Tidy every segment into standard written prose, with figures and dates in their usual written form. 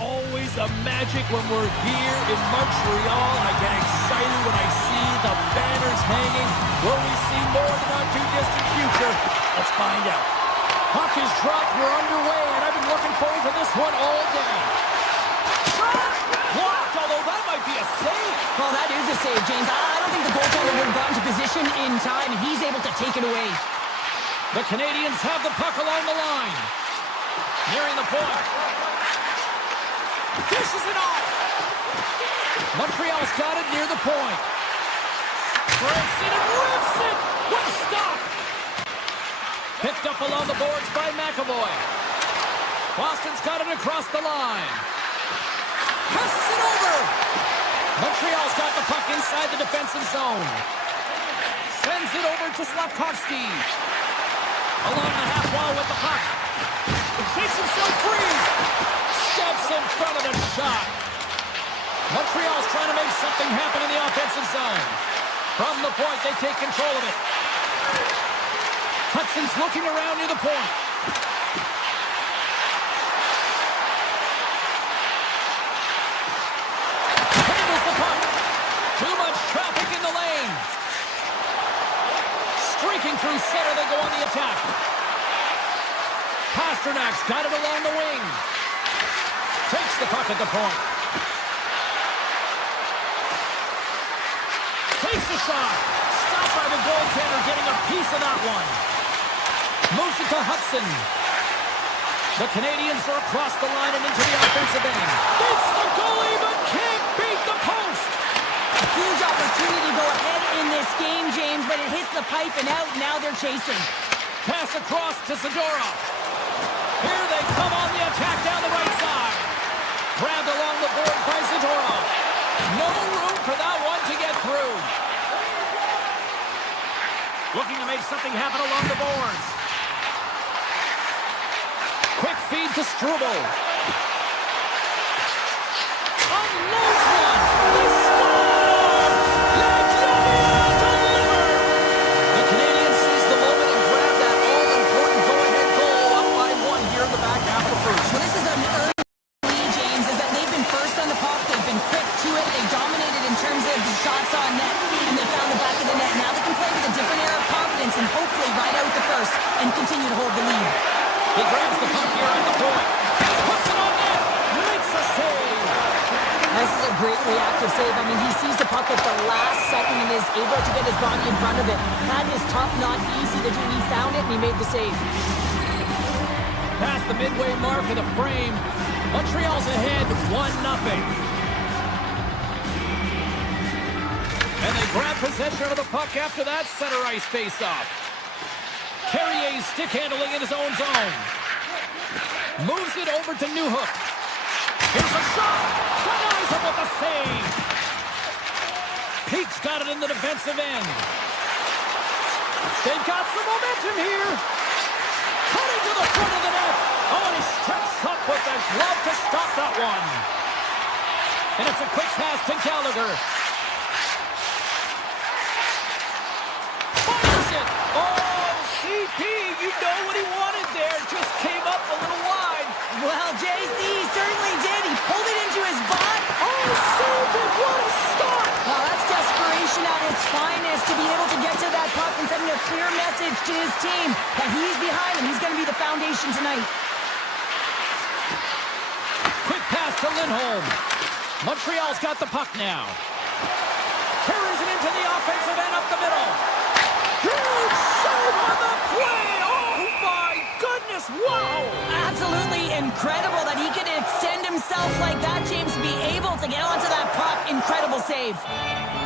always a magic when we're here in Montreal. I get excited when I see the banners hanging. Will we see more in the not-too-distant future? Let's find out. Puck is dropped. We're underway, and I've been looking forward to this one all day. Blocked, although that might be a save. Well, that is a save, James. I don't think the goaltender would have gotten to position in time, and he's able to take it away. The Canadiens have the puck along the line. Nearing the point. Dishes it off. Montreal's got it near the point. Breaks it and rips it. What a stop. Picked up along the boards by McAvoy. Boston's got it across the line. Passes it over. Montreal's got the puck inside the defensive zone. Sends it over to Slafkovsky. Along the half wall with the puck. He takes himself free. Steps in front of the shot. Montreal's trying to make something happen in the offensive zone. From the point, they take control of it. Hudson's looking around near the point. Handles the puck. Too much traffic in the lane. Streaking through center, they go on the attack. Pasternak's got it along the wing. Takes the puck at the point. Takes the shot. Stopped by the goaltender, getting a piece of that one. Moves it to Hudson. The Canadiens are across the line and into the offensive end. Beats the goalie, but can't beat the post. A huge opportunity to go ahead in this game, James, but it hits the pipe and out. Now they're chasing. Pass across to Zadorov. Here they come on the attack down the right side. Grabbed along the board by Zadorov. No room for that one to get through. Looking to make something happen along the boards. Quick feed to Struble. Unloads one. They score! Legionnaire delivered! The Canadiens seize the moment and grab that all-important go-ahead goal up by one here in the back half of the first. Well, this is an early lead, James, is that they've been first on the puck. They've been quick to it. They dominated in terms of the shots on net, and they found the back of the net. Now they can play with a different air of confidence and hopefully ride out the first and continue to hold the lead. He grabs the puck here at the point. Puts it on net. Makes a save. This is a great reactive save. I mean, he sees the puck at the last second and is able to get his body in front of it. That is tough, not easy to do. He found it and he made the save. Past the midway mark of the frame. Montreal's ahead 1-0. And they grab possession of the puck after that center ice face-off. Carrier's stick handling in his own zone. Moves it over to Newhook. Here's a shot. Denies him with a save. Pete's got it in the defensive end. They've got some momentum here. Cutting to the front of the net. Oh, and he steps up with the glove to stop that one. And it's a quick pass to Gallagher. Fires it. Oh! CP, you know what he wanted there. Just came up a little wide. Well, JC certainly did. He pulled it into his butt. Oh, saved it. What a stop. Well, that's desperation at its finest to be able to get to that puck and sending a clear message to his team that he's behind him. He's going to be the foundation tonight. Quick pass to Lindholm. Montreal's got the puck now. Carries it into the offensive end up the middle. Huge save on the play! Oh my goodness, wow! Absolutely incredible that he could extend himself like that, James, to be able to get onto that puck. Incredible save.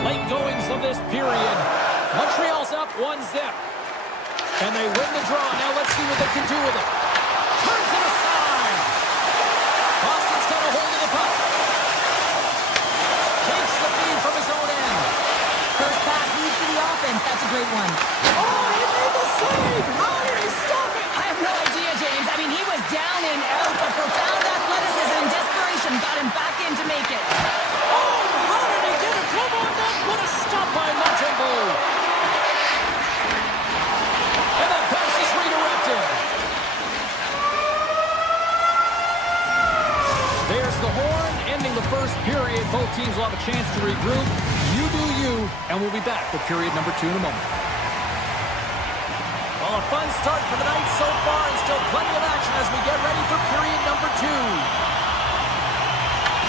Late goings of this period. Montreal's up 1-0. And they win the draw. Now let's see what they can do with it. Turns it aside. Boston's got a hold of the puck. Takes the feed from his own end. First pass leads to the offense. That's a great one. Oh, he made the save! How did he stop it? I have no idea, James. I mean, he was down and out, but profound athleticism and desperation got him back in to make it. Oh, how did he get a glove on that? What a stop by Montembeau. And that pass is redirected. There's first period. Both teams will have a chance to regroup. You do you, and we'll be back with period number 2 in a moment. Well, a fun start for the night so far, and still plenty of action as we get ready for period number 2.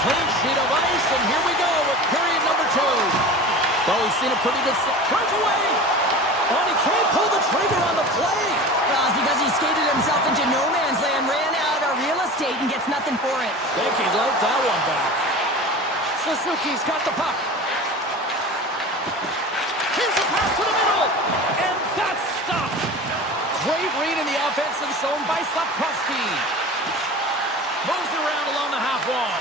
Clean sheet of ice, and here we go with period number 2. Well, we've seen a pretty good breakaway. And he can't pull the trigger on the play. Well, it's because he skated himself into no man's land, ran out of real estate, and gets nothing for it. Think he'd like that one back. Suzuki's got the puck. Here's a pass to the middle. And that's stopped. Great read in the offensive zone by Sapkowski. Moves around along the half wall.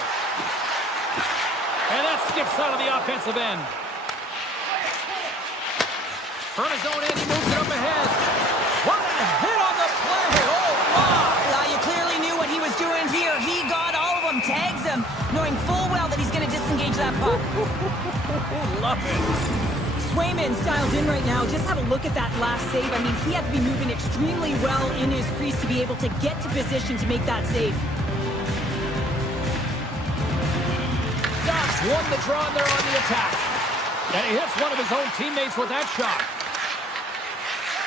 And that skips out of the offensive end. From his own end, he moves it up ahead. What a hit on the play. Oh, wow. You clearly knew what he was doing here. He got all of them, tags them, knowing full well that he's going to disengage that puck. Love it. Swayman's dialed in right now. Just have a look at that last save. I mean, he had to be moving extremely well in his crease to be able to get to position to make that save. Docs won the draw, and they're on the attack. And he hits one of his own teammates with that shot.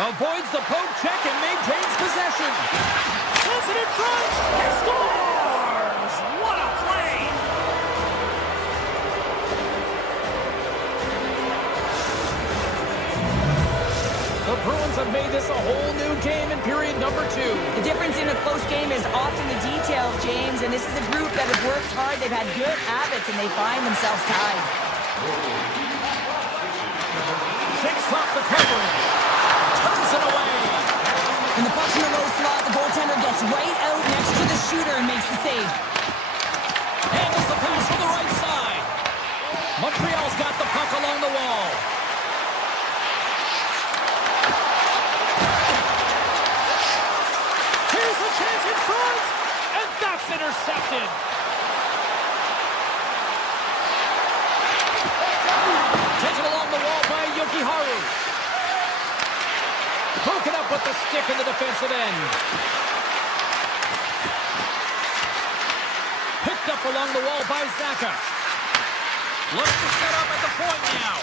Avoids the poke check and maintains possession. Sends it in front. He scores! What a play! The Bruins have made this a whole new game in period number 2. The difference in a close game is often the details, James, and this is a group that has worked hard. They've had good habits, and they find themselves tied. Shakes off the coverage. Turns it away. When the puck's in the low slot, the goaltender gets right out next to the shooter and makes the save. Handles the pass from the right side. Montreal's got the puck along the wall. Here's a chance in front. And that's intercepted. Taken along the wall by Yokiharu. Broken up with the stick in the defensive end. Picked up along the wall by Zaka. Looks to set up at the point now.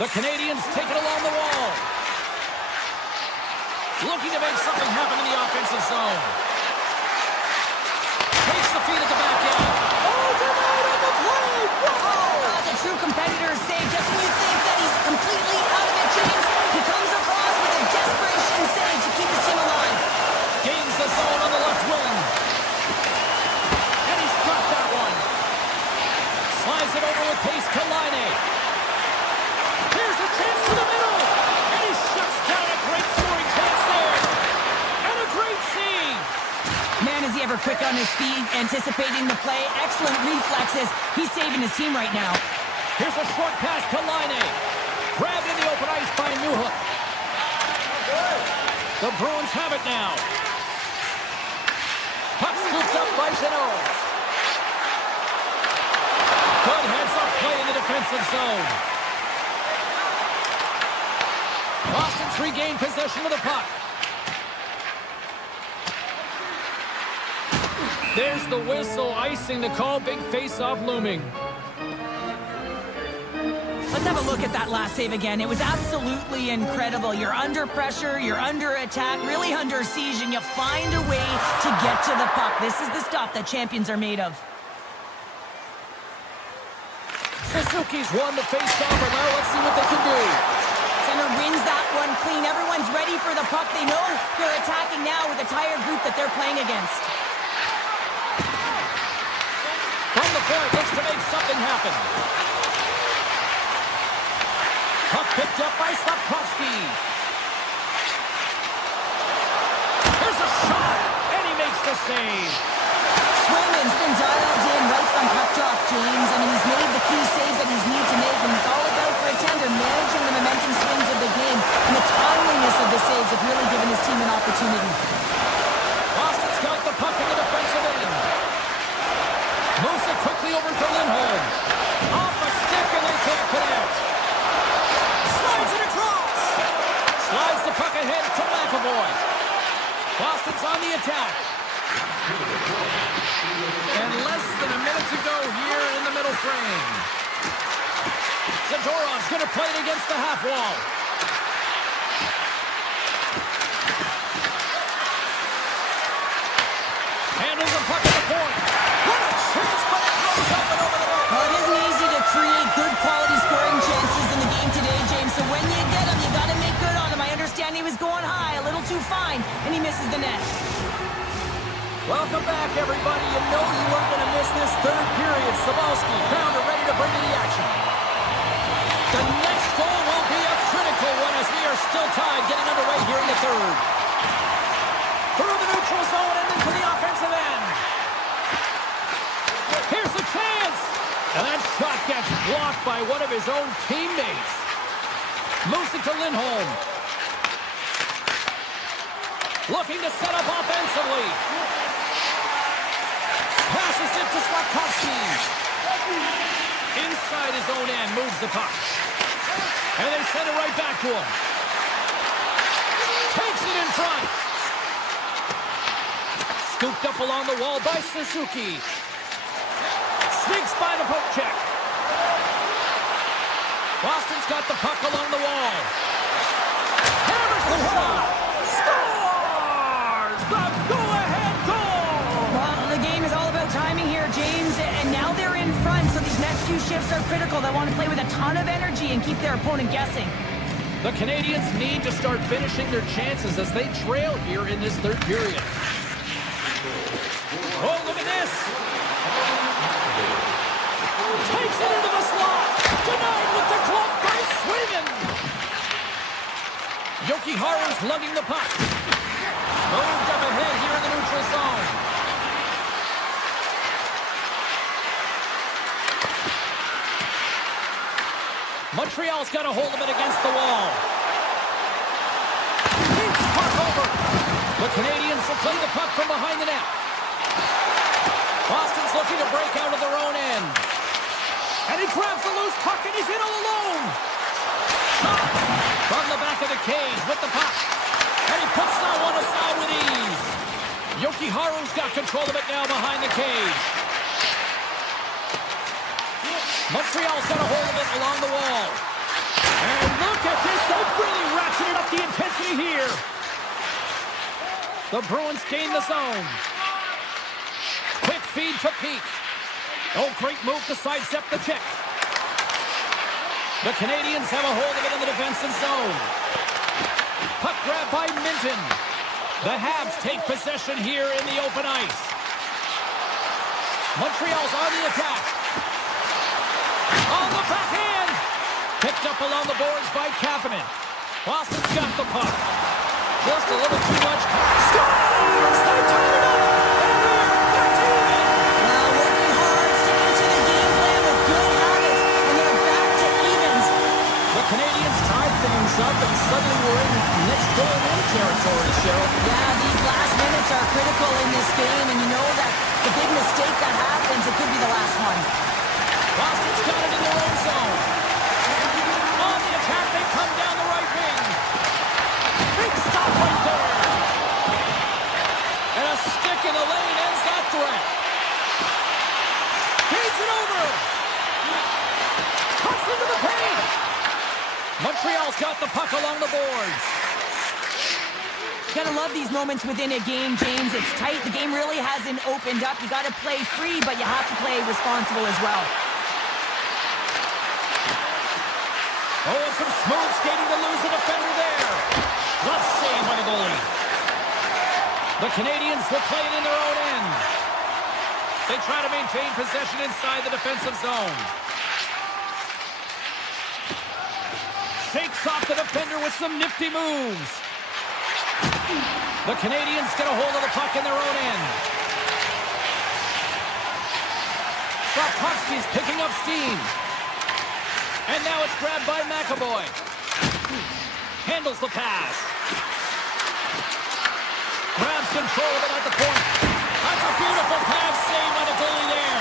The Canadiens take it along the wall. Looking to make something happen in the offensive zone. Takes the feed at the back end. Oh, denied on the play! Whoa! That's a true competitor's save. Just when you think that he's completely out of it, James, he comes across with a desperation save to keep his team alive. Gains the zone on the left wing. And he's got that one. Slides it over with pace to Laine. Here's a chance to the middle. And he shuts down a great scoring chance there. And a great save. Man, is he ever quick on his feet, anticipating the play. Excellent reflexes. He's saving his team right now. Here's a short pass to Laine. Grabbed in the open ice by Newhook. The Bruins have it now. Puck scooped up by Janot. Good heads-up play in the defensive zone. Boston's regained possession of the puck. There's the whistle, icing the call. Big face-off looming. Let's have a look at that last save again. It was absolutely incredible. You're under pressure, you're under attack, really under siege, and you find a way to get to the puck. This is the stuff that champions are made of. Suzuki's won the face-off, and now let's see what they can do. Center wins that one clean. Everyone's ready for the puck. They know they're attacking now with the tired group that they're playing against. From the point, looks to make something happen. Puck picked up by Sapkowski. There's a shot, and he makes the save. Swayman's been dialed in right from puck drop, James. I mean, he's made the key saves that he's needed to make, and it's all about for a tender managing the momentum swings of the game, and the timeliness of the saves have really given his team an opportunity. Boston's got the puck in the defensive end. Moves it quickly over to Lindholm. Off a stick, and they can't connect. Slides it across. Slides the puck ahead to McAvoy. Boston's on the attack. And less than a minute to against the half wall. Handles the puck at the point. What a chance, but it goes up and over the net. Well, it isn't easy to create good quality scoring chances in the game today, James. So when you get them, you got to make good on them. I understand he was going high, a little too fine, and he misses the net. Welcome back, everybody. You know you weren't going to miss this third period. Sabalski, Pounder ready to bring to the action. The next goal will be a critical one as we are still tied, getting underway here in the third. Through the neutral zone and into the offensive end. Here's the chance. And that shot gets blocked by one of his own teammates. Moves it to Lindholm. Looking to set up offensively. Passes it to Slavkovsky. Inside his own end, moves the puck. And they send it right back to him. Takes it in front. Scooped up along the wall by Suzuki. Sneaks by the poke check. Boston's got the puck along the wall. Hammers the shot. Scores! The go-ahead goal! Well, the game is all about timing here, James, and now they're in front, so these next few shifts are critical. They want to play with a ton of energy and keep their opponent guessing. The Canadiens need to start finishing their chances as they trail here in this third period. Oh, look at this! Takes it into the slot! Denied with the glove by Sweden! Jokiharju's lugging the puck. Moved up ahead here in the neutral zone. Montreal's got a hold of it against the wall. Keeps the puck over. The Canadiens will play the puck from behind the net. Boston's looking to break out of their own end. And he grabs the loose puck and he's in all alone. Shot from the back of the cage with the puck. And he puts that one aside with ease. Jokiharju's got control of it now behind the cage. Montreal's got a hold of it along the wall. And look at this. They've really ratcheted up the intensity here. The Bruins gain the zone. Quick feed to Peak. Oh, great move to sidestep the check. The Canadiens have a hold of it in the defensive zone. Puck grab by Minton. The Habs take possession here in the open ice. Montreal's on the attack. On the backhand. Picked up along the boards by Kapanen. Boston's got the puck. Just a little too much. Scores! They tie it up! And they're back even! Well, working hard, sticking to the game plan with good habits, and they're back to evens. The Canadiens tied things up, and suddenly we're in next goal in territory, Cheryl. Yeah, these last minutes are critical in this game, and you know that the big mistake that happens, it could be the last one. Boston's got it in their own zone. On the attack, they come down the right wing. Big stop right there. And a stick in the lane ends that threat. Feeds it over. Cuts into the paint. Montreal's got the puck along the boards. You gotta love these moments within a game, James. It's tight. The game really hasn't opened up. You gotta play free, but you have to play responsible as well. Oh, and some smooth skating to lose a defender there. Tough save by the goalie. The Canadiens will play it in their own end. They try to maintain possession inside the defensive zone. Shakes off the defender with some nifty moves. The Canadiens get a hold of the puck in their own end. Slavkovsky's picking up steam. And now it's grabbed by McAvoy. Handles the pass. Grabs control of it at the point. That's a beautiful pass save by the goalie there.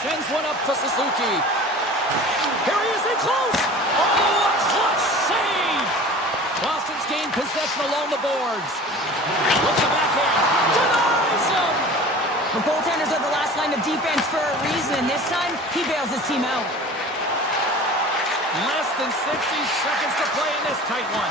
Sends one up to Suzuki. Here he is in close. Oh, a clutch save. Boston's gained possession along the boards. With the backhand. Denies him. The goaltenders are the last line of defense for a reason, and this time, he bails his team out. Less than 60 seconds to play in this tight one.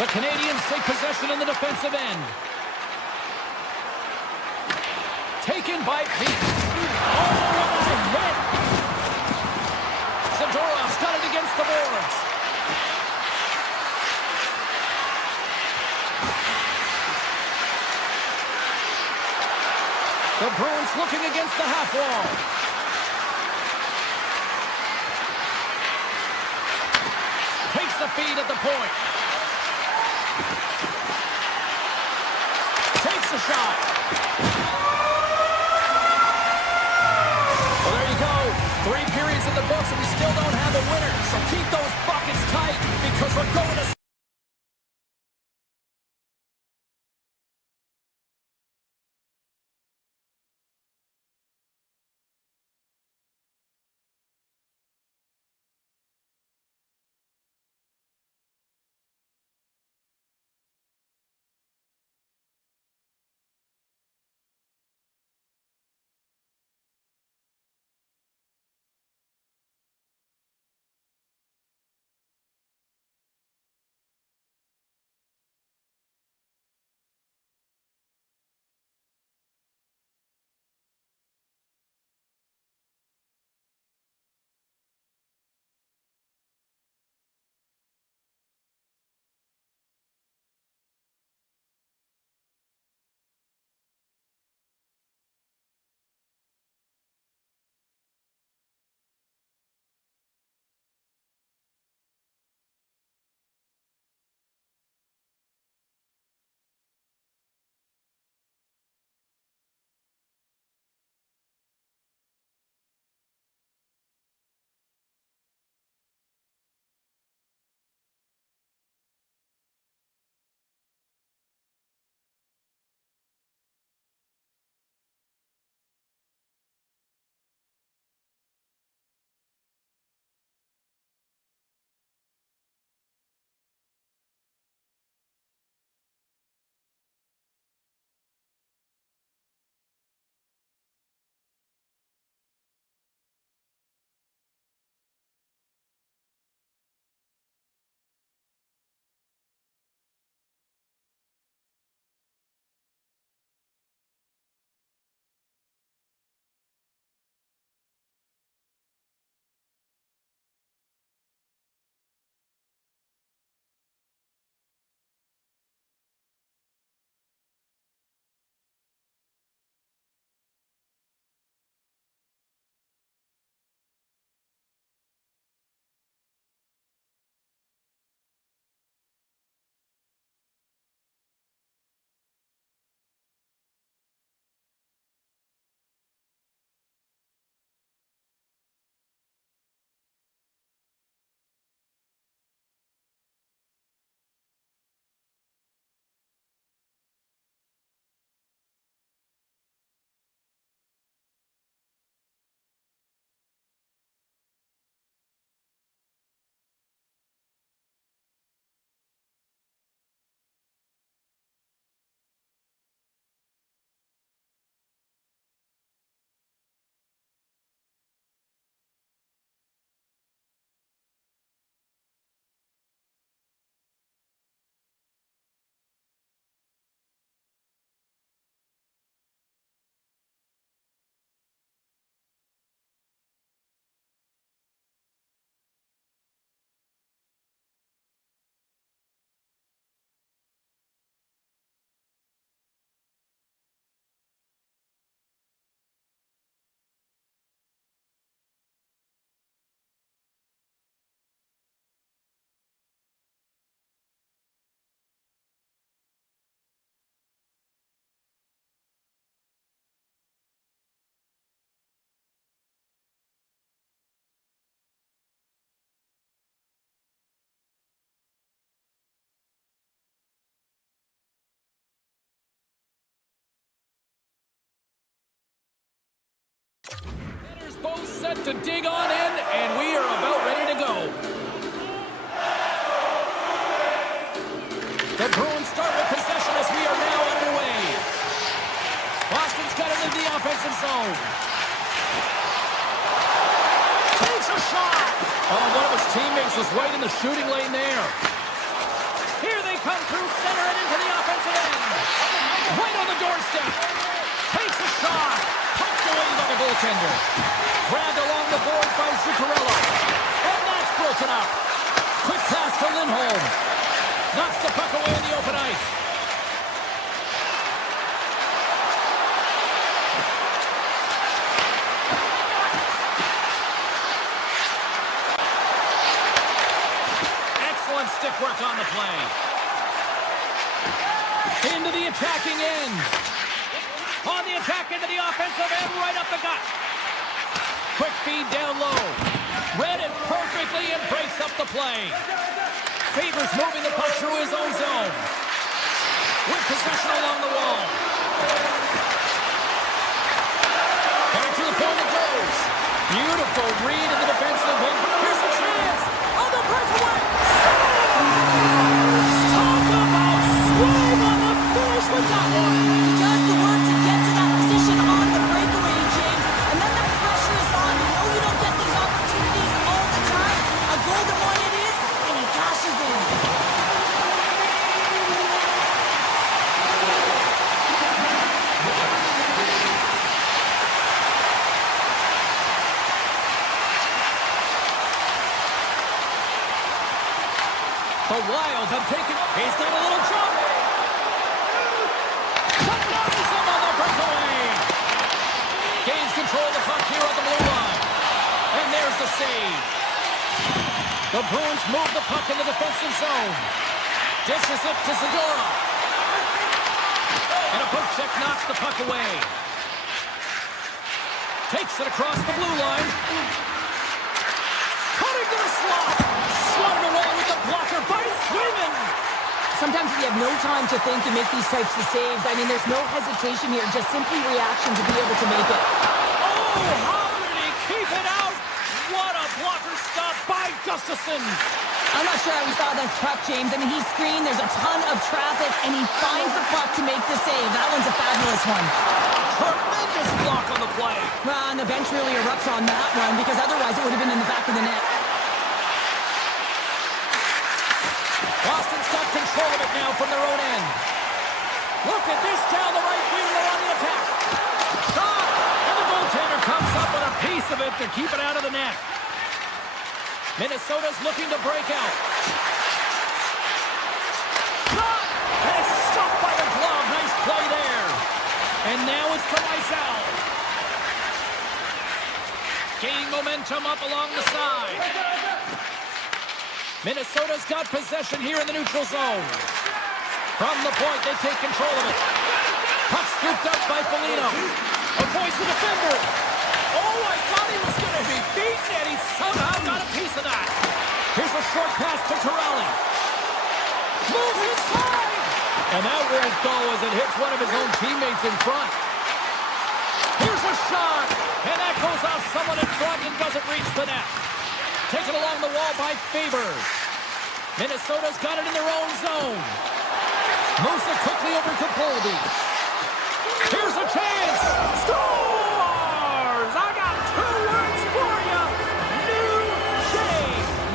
The Canadiens take possession in the defensive end. Taken by Pete. Oh, what a hit! Zadorov's got it against the boards. The Bruins looking against the half wall. Takes the feed at the point. Takes the shot. Well, there you go. 3 periods in the books and we still don't have a winner. So keep those buckets tight because we're going to... Both set to dig on in, and we are about ready to go. The teammates was right in the shooting lane there. Here they come through center and into the offensive end. Right on the doorstep. Takes a shot. Pumped away by the goaltender. Grabbed along the boards by Zuccarello. And that's broken up. Quick pass to Lindholm. Knocks the puck away in the open ice. Excellent stick work on the play. Into the attacking end. On the attack into the offensive end, right up the gut. Quick feed down low. Read it perfectly and breaks up the play. Favors moving the puck through his own zone. With possession along the wall. Back to the point it goes. Beautiful read in the defensive end. Here's a chance. On the breakaway. Talk about swing on the finish with that one. He does the work to get to that position on the breakaway, James. And then the pressure is on. You know you don't get these opportunities all the time. A golden one it is, and he cashes in. The Wild have taken. He's done a little jump. Denies him on the breakaway. Gains control of the puck here on the blue line. And there's the save. The Bruins move the puck in the defensive zone. Dishes it to Segura. And a poke check knocks the puck away. Takes it across the blue line. Cutting to the slot. Swatted away with the blocker by Swayman. Sometimes if you have no time to think and make these types of saves, I mean, there's no hesitation here, just simply reaction to be able to make it. Oh, how did he keep it out? What a blocker stop by Gustafsson. I'm not sure how we saw this puck, James. I mean, he screened, there's a ton of traffic, and he finds the puck to make the save. That one's a fabulous one. Tremendous block on the play. Well, and the bench really erupts on that one, because otherwise it would have been in the back of the net. Boston's got control of it now from their own end. Look at this down the right wing. They're on the attack. Shot! And the goaltender comes up with a piece of it to keep it out of the net. Minnesota's looking to break out. Shot! And it's stopped by the glove. Nice play there. And now it's to Lysell. Gaining momentum up along the side. Minnesota's got possession here in the neutral zone. From the point, they take control of it. Puck scooped up by Foligno. Avoids the defender. Oh, I thought he was going to be beaten, and he somehow got a piece of that. Here's a short pass to Corrali. Moves inside. And that won't go as it hits one of his own teammates in front. Here's a shot. And that goes off someone in front and doesn't reach the net. Taken along the wall by Faber. Minnesota's got it in their own zone. Moves it quickly over to Boldy. Here's a chance. Scores! I got 2 words for you. New day.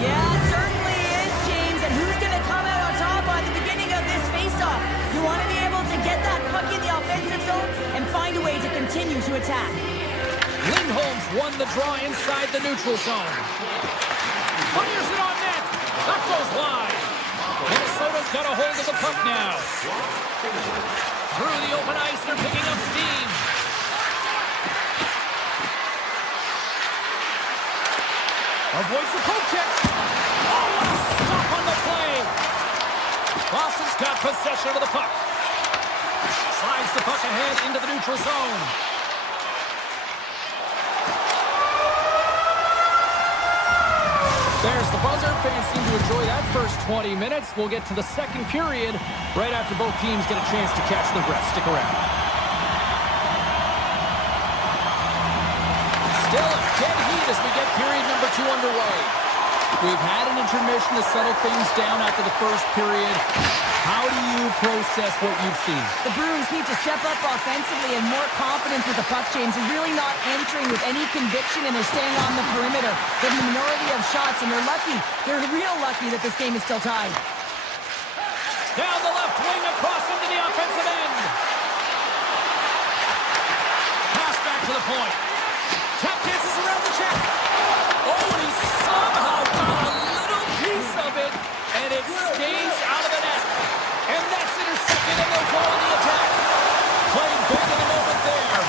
Yeah, it certainly is, James. And who's going to come out on top by the beginning of this faceoff? You want to be able to get that puck in the offensive zone and find a way to continue to attack. Lindholm's won the draw inside the neutral zone. Fires it on net. That goes wide. Minnesota's got a hold of the puck now. Through the open ice, they're picking up steam. Avoids the poke check. Oh, what a stop on the play. Boston's got possession of the puck. Slides the puck ahead into the neutral zone. There's the buzzer. Fans seem to enjoy that first 20 minutes. We'll get to the second period right after both teams get a chance to catch their breath. Stick around. Still a dead heat as we get period number 2 underway. We've had an intermission to settle things down after the first period. How do you process what you've seen? The Bruins need to step up offensively and more confidence with the puck, James. They're really not entering with any conviction, and they're staying on the perimeter. They're the minority of shots, and they're lucky. They're real lucky that this game is still tied. Down the left wing, across into the offensive end. Pass back to the point. Tap dances around the check. Oh, and he somehow got a little piece of it, and it stays out of the net. And that's intercepted, and they'll go on the attack. Played big in the moment there.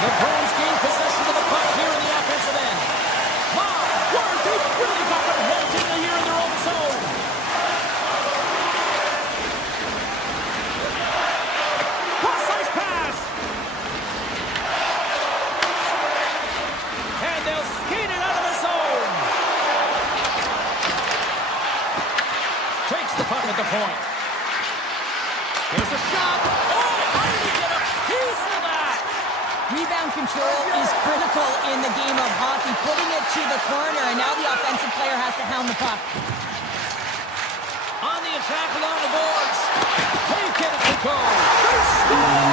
The Bruins gain possession of the puck here in the offensive end. My word, they really got their head in the here in their own zone. Cross-ice pass. And they'll skate it out of the zone. Takes the puck at the point. Here's a shot. Oh, how did he get a piece of that? Rebound control is critical in the game of hockey, putting it to the corner, and now the offensive player has to hound the puck. On the attack along the boards. Take it to go. They score!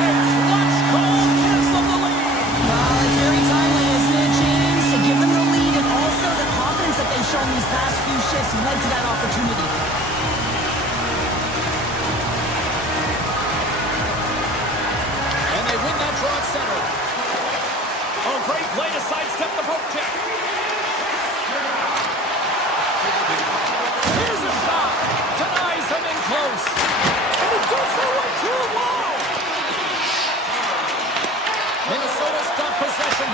And clutch goal gives them the lead. Well, it's very timely, isn't it, James? To give them the lead, and also the confidence that they've shown these past few shifts led to that opportunity. And they win that draw at center. Oh, great play to sidestep the poke check. Here's a shot. Denies him in close. And he gets it right to the wall. Minnesota's got possession.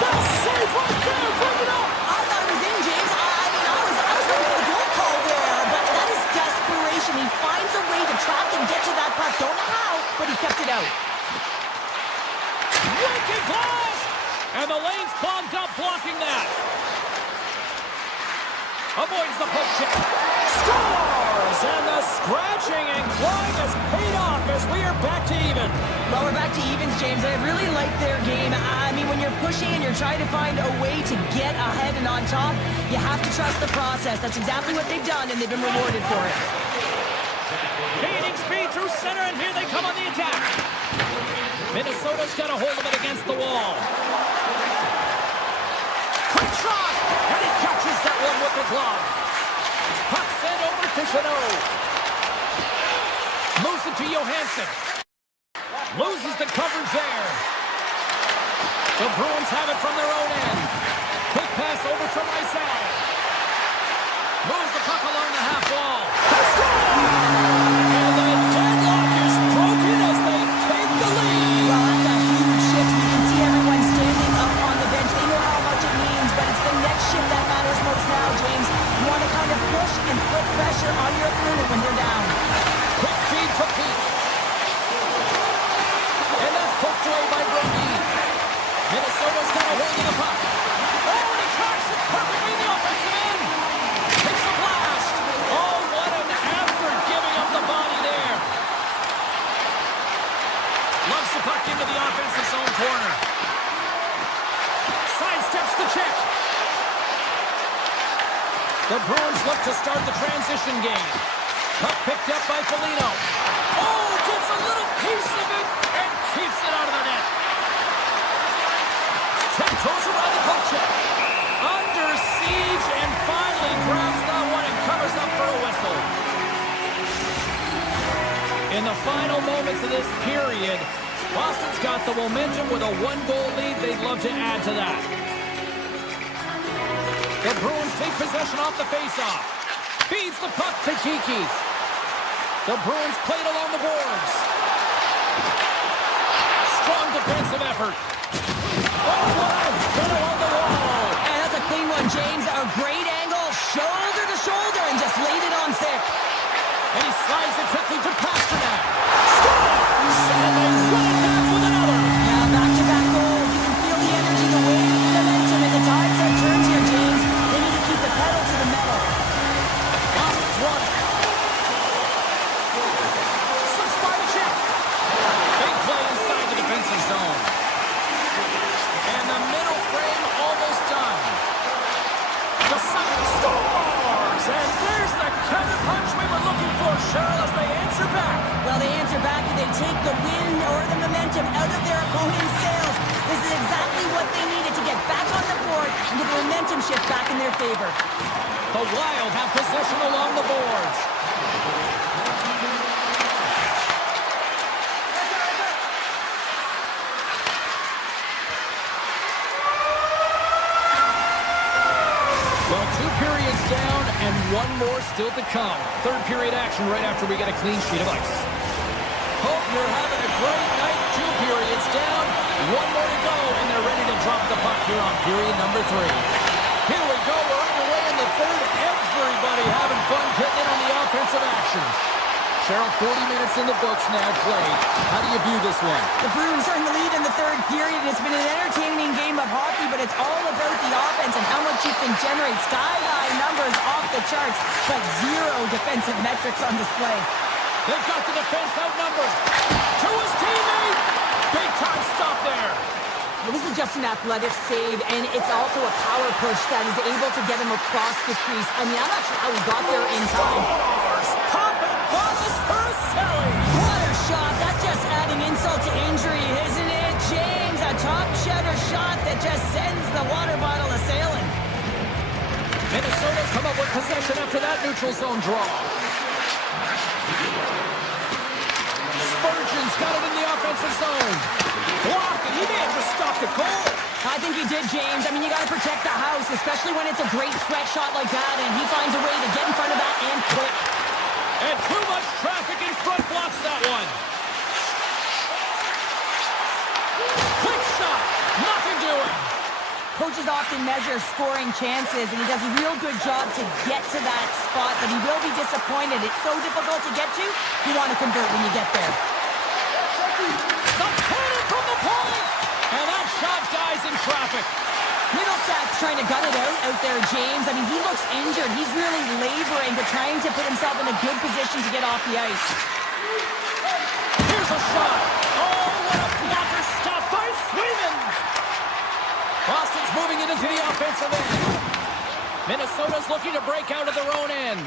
Best save right there. Bring it up. I thought it was in, James. I was ready for the goal call there, but that is desperation. He finds a way to track and get to that puck. Don't know how, but he kept it out. Wicked blast! And the lane's clogged up blocking that. Avoids the poke check. Scores! And the scratching and clawing has paid off as we are back to even. Well, we're back to evens, James. I really like their game. I mean, when you're pushing and you're trying to find a way to get ahead and on top, you have to trust the process. That's exactly what they've done, and they've been rewarded for it. Gaining speed through center, and here they come on the attack. Minnesota's got a hold of it against the wall. Quick shot! And he catches that one with the glove. Puck sent over to Chanot. Moves it to Johansson. Loses the coverage there. The Bruins have it from their own end. Quick pass over to Lysell. Moves the puck along the half wall. And the deadlock is broken as they take the lead. Well, that's a huge shift. You can see everyone standing up on the bench. They know how much it means, but it's the next shift that matters most now, James. You want to kind of push and put pressure on your opponent when they're down. Quick feed to Pete. And that's poked away by Brody. Minnesota's got a hold of the puck. Oh, and he tracks it perfectly in the offensive end. Takes a blast. Oh, what an effort giving up the body there. Loves the puck into the offensive zone corner. Sidesteps the check. The Bruins look to start the transition game. Puck picked up by Foligno. Oh, gets a little piece of it and keeps it out of the net. Tiptoes around the poke check. Under siege and finally grabs that one and covers up for a whistle. In the final moments of this period, Boston's got the momentum with a one-goal lead. They'd love to add to that. The Bruins take possession off the faceoff. Feeds the puck to Kiki. The Bruins play it along the boards. Strong defensive effort. Oh, what a hit along the wall. And that's a clean one, James. A great angle, shoulder to shoulder, and just laid it on thick. And he slides it quickly to Pasternak. Scores! And they run it back with another. Yeah, back-to-back goals. You can feel the energy, the wave, the momentum, and the tides have turned here, James. They need to keep the pedal to the metal. Boston's won it. 6 by the check. Big play inside the defensive zone. And the middle frame almost done. Cheryl, as they answer back. Well, they answer back and they take the wind or the momentum out of their opponent's sails. This is exactly what they needed to get back on the board and get the momentum shift back in their favor. The Wild have possession along the boards. Well, 2 periods down and 1 more still to come. Third period action right after we get a clean sheet of ice. Hope you're having a great night. 2 periods down, 1 more to go, and they're ready to drop the puck here on period number 3. Here we go. We're underway in the third. Everybody having fun getting in on the offensive action. Cheryl, 40 minutes in the books now played. How do you view this one? The Bruins are in the lead in the third period. It's been an entertaining game of hockey, but it's all about the offense and how much you can generate. Sky-high numbers off the charts, but 0 defensive metrics on display. They've got the defense outnumbered. To his teammate. Big time stop there. Well, this is just an athletic save, and it's also a power push that is able to get him across the crease. I mean, I'm not sure how he got there in time. Scores! Popping bottles for a silly. What a shot. That's just adding insult to injury, isn't it, James? A top shutter shot that just sends the water bottle a-sailing. Minnesota's come up with possession after that neutral zone draw. Spurgeon's got it in the offensive zone. Blocked, and he may have just stopped a goal. I think he did, James. I mean, you got to protect the house, especially when it's a great threat shot like that, and he finds a way to get in front of that and quick. And too much traffic in front blocks that one. Quick shot, nothing doing. Coaches often measure scoring chances, and he does a real good job to get to that spot, but he will be disappointed. It's so difficult to get to, you want to convert when you get there. The cannon from the point! And that shot dies in traffic. Middlesack's trying to gut it out there, James. I mean, he looks injured. He's really laboring, but trying to put himself in a good position to get off the ice. Here's a shot. Oh, what a blocker stop by Sweden! Boston's moving it into the offensive end. Minnesota's looking to break out of their own end.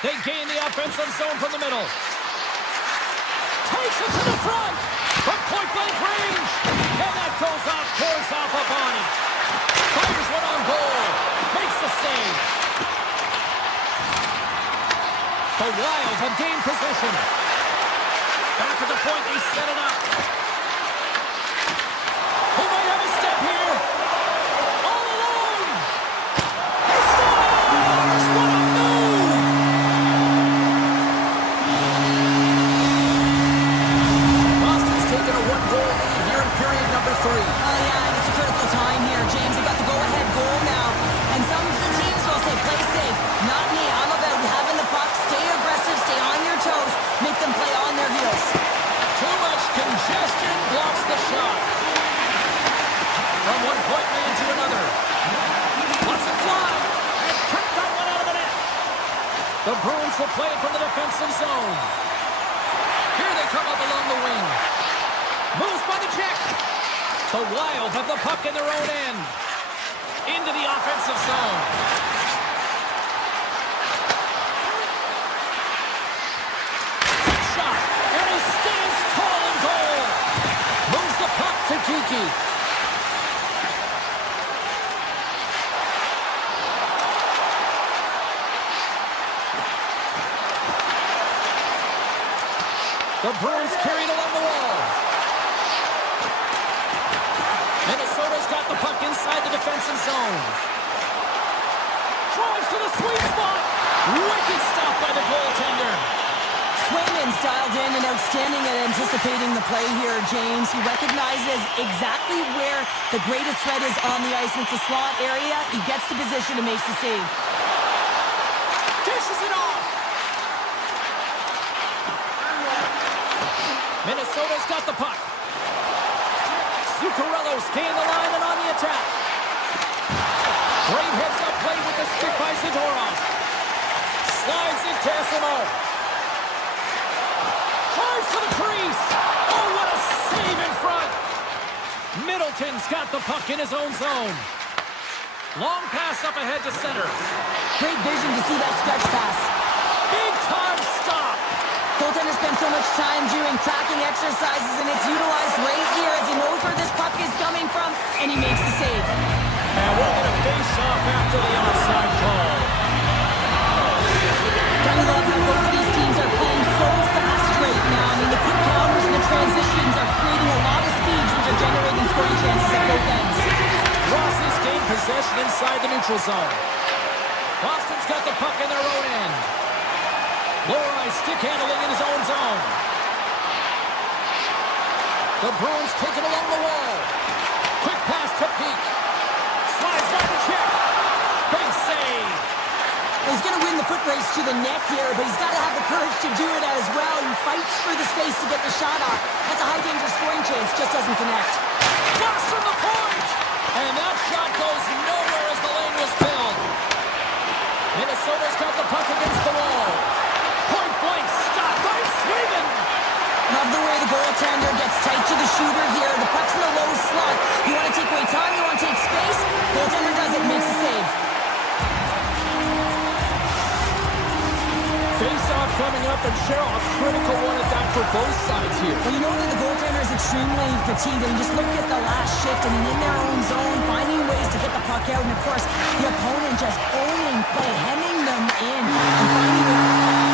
They gain the offensive zone from the middle. Takes it to the front from point-blank range. And that goes off, pours off a body. Fires one on goal. Makes the save. The Wild have gained possession. Back at the point, they set it up. He might have a step here. All alone. He scores! What a move! Boston's taken a 1-goal lead here in period number 3. Oh, yeah, it's a critical time here, James. They got the go-ahead goal now. And some of the teams will say, play safe. Not me. I'm about having the puck. Stay aggressive. Stay on your toes. Make them play on their heels. Too much congestion blocks the shot. From one point man to another. Lets it fly. And kept that one out of the net. The Bruins will play it from the defensive zone. Here they come up along the wing. Moves by the check. The Wild have the puck in their own end. Into the offensive zone. Quick shot. And he stands tall in goal. Moves the puck to Kiki. The Bruins carried along the wall. Minnesota's got the puck inside the defensive zone. Drives to the sweet spot. Wicked stop by the goaltender. Swayman's dialed in and outstanding at anticipating the play here, James. He recognizes exactly where the greatest threat is on the ice. It's a slot area. He gets to position and makes the save. Dishes it off. Minnesota's got the puck. Zuccarello's staying the line and on the attack. Great heads-up play with the stick by Zadorov. Slides it to Essimo. Drives to the crease. Oh, what a save in front. Middleton's got the puck in his own zone. Long pass up ahead to center. Great vision to see that stretch pass. Big time stop goaltender spends so much time doing tracking exercises, and it's utilized right here as he knows where this puck is coming from, and he makes the save. And we're going to face off after the offside call. Gotta love how both of these teams are playing so fast right now. I mean, the quick counters and the transitions are creating a lot of speeds, which are generating scoring chances at both ends. Rossi's gained possession inside the neutral zone. Boston's got the puck in their own end. Lohrei stick handling in his own zone. The Bruins take it along the wall. Quick pass to Peak. Slides by the check. Big save. He's going to win the foot race to the net here, but he's got to have the courage to do it as well. He fights for the space to get the shot off. That's a high-danger scoring chance, just doesn't connect. Pass from the point! And that shot goes nowhere as the lane was filled. Minnesota's got the puck against the wall. Point blank stop by Sweden. Love the way the goaltender gets tight to the shooter here. The puck's in the low slot. You want to take away time, you want to take space. Goaltender does it, makes the save. Face-off coming up, and Cheryl, a critical one at that for both sides here. Well, you know that the goaltender is extremely fatigued, and just look at the last shift. I mean, in their own zone, finding ways to get the puck out, and of course, the opponent just owning play, hemming them in, and finding ways.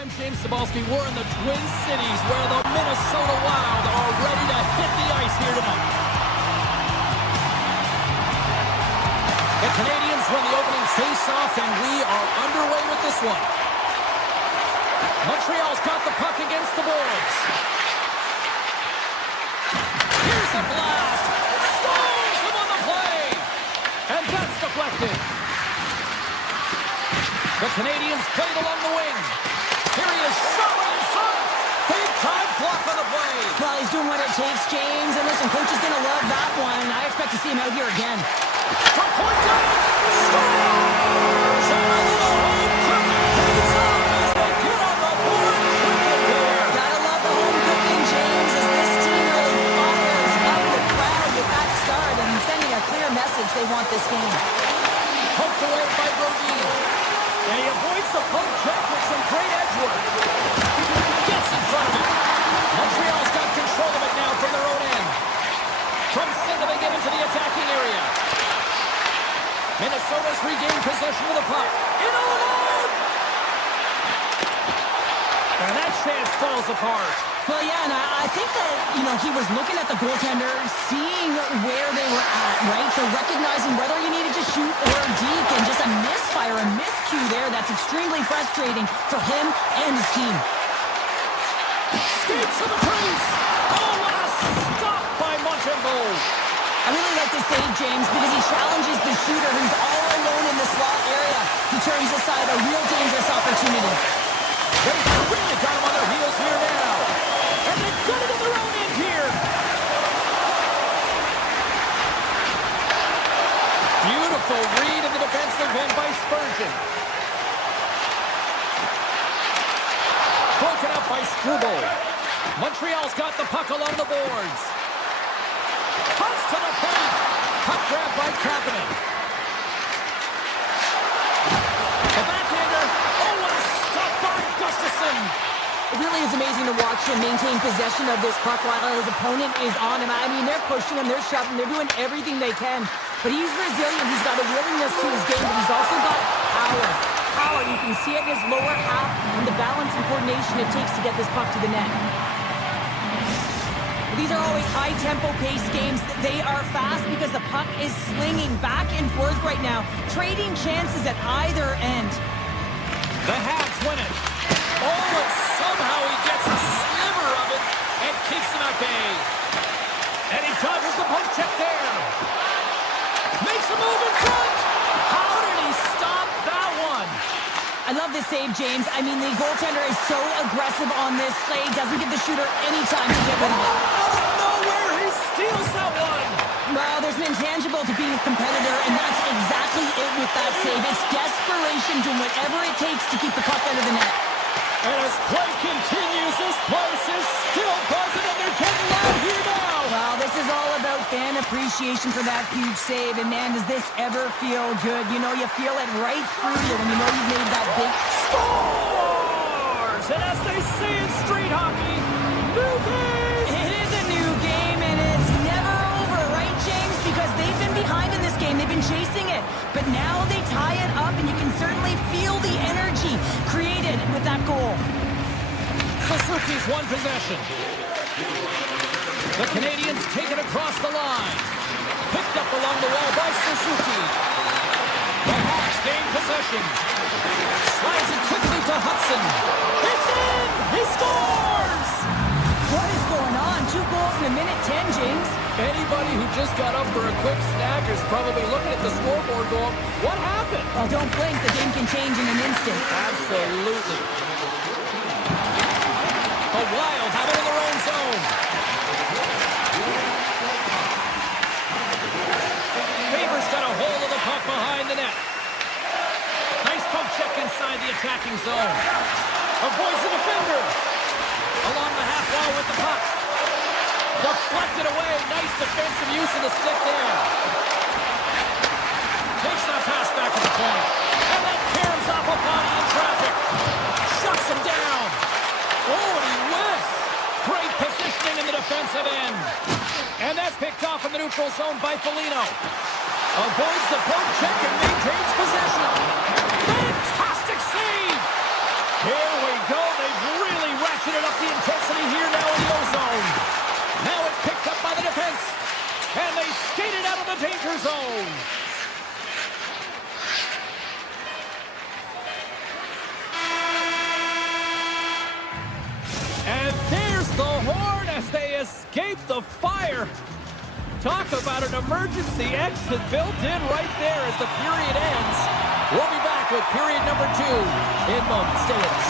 I'm James Cebulski. We're in the Twin Cities where the Minnesota Wild are ready to hit the ice here tonight. The Canadiens win the opening face-off, and we are underway with this one. Montreal's got the puck against the boards. Here's a blast. Scores him on the play. And that's deflected. The Canadiens played along the wing. Here he is, shot right in front. Big-time block on the play. Well, he's doing what it takes, James. And listen, coach is going to love that one. I expect to see him out here again. From point down, scores! And a little home cooking pays off as they get on the board quickly here. Gotta love the home cooking, James, as this team really fires up the crowd with that start and sending a clear message they want this game. Poked away by Brody. And he avoids the poke check with some great edge work. Gets in front of it. Montreal's got control of it now from their own end. From center they get into the attacking area. Minnesota's regained possession of the puck. In alone! And that chance falls apart. Well, yeah, and I think that, he was looking at the goaltender, seeing where they were at, right? So recognizing whether you needed to shoot or deke, and just a misfire, a miscue there. That's extremely frustrating for him and his team. Skates to the crease. Oh, what a stop by Montreal. I really like this save, James, because he challenges the shooter who's all alone in the slot area. He turns aside a real dangerous opportunity. They've really got him on their heels here now. And they've got it in their own end here. Beautiful read in the defensive end by Spurgeon. Broken up by Struble. Montreal's got the puck along the boards. Cuts to the paint. Puck grab by Kapanen. The backhander. Oh, what a stop by Gustafsson. It really is amazing to watch him maintain possession of this puck while his opponent is on him. I mean, they're pushing him, they're shoving, they're doing everything they can. But he's resilient, he's got a willingness to his game, but he's also got power. Power, you can see it in his lower half and the balance and coordination it takes to get this puck to the net. These are always high-tempo pace games. They are fast because the puck is slinging back and forth right now, trading chances at either end. The Habs win it. Oh, and somehow he gets a sliver of it and keeps him at bay. And he dodges the poke check there. Makes a move in front. How did he stop that one? I love this save, James. I mean, the goaltender is so aggressive on this play. Doesn't give the shooter any time to get rid of it. Out of nowhere, he steals that one. Well, there's an intangible to being a competitor, and that's exactly it with that save. It's desperation, doing whatever it takes to keep the puck out of the net. And as play continues, this place is still buzzing, and they're getting loud here now. Well, this is all about fan appreciation for that huge save, and man, does this ever feel good. You feel it right through you when you know you've made that big scores! And as they say in street hockey, new game! It is a new game, and it's never over, right, James? Because they've been behind in this game. They've been chasing it. But now they tie it up, and you can certainly feel the energy created with that goal. Suzuki's won possession. The Canadiens take it across the line. Picked up along the wall by Suzuki. The Hawks gain possession. Slides it quickly to Hudson. It's in! He scores! What is going on? 2 goals in a minute 10, James. Anybody who just got up for a quick snack is probably looking at the scoreboard going, what happened? Well, don't blink. The game can change in an instant. Absolutely. The Wild have it in their own zone. Faber's got a hold of the puck behind the net. Nice poke check inside the attacking zone. Avoids the defender. Along the half wall with the puck. Deflected away. Nice defensive use of the stick there. Takes that pass back to the point. And then caroms off a body in traffic. Shuts him down. Oh, and he whiffs. Great positioning in the defensive end. And that's picked off in the neutral zone by Foligno. Avoids the poke check and maintains possession. Fantastic save. Here we go. They've really ratcheted up the intensity here now in the O-zone. Now it's picked up by the defense. And they skate it out of the danger zone. escape the fire. Talk about an emergency exit built in right there as the period ends. We'll be back with period number 2 in moments. Stay with us.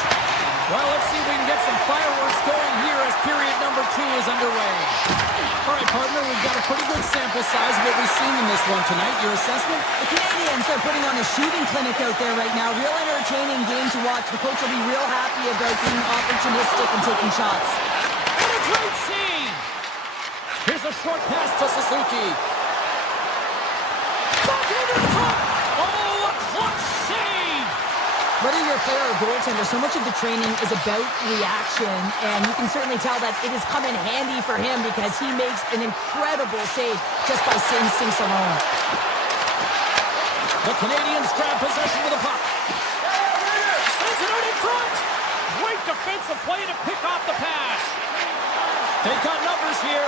Well, let's see if we can get some fireworks going here as period number 2 is underway. All right, partner, we've got a pretty good sample size of what we've seen in this one tonight. Your assessment? The Canadiens are putting on a shooting clinic out there right now. Real entertaining game to watch. The coach will be real happy about being opportunistic and taking shots. What a great save! Here's a short pass to Suzuki. Back into the front! Oh, a clutch save! Whether you're a player or goaltender, so much of the training is about reaction, and you can certainly tell that it has come in handy for him because he makes an incredible save just by instincts alone. The Canadiens grab possession of the puck. Sends it out in front! Great defensive play to pick off the pass. They've got numbers here.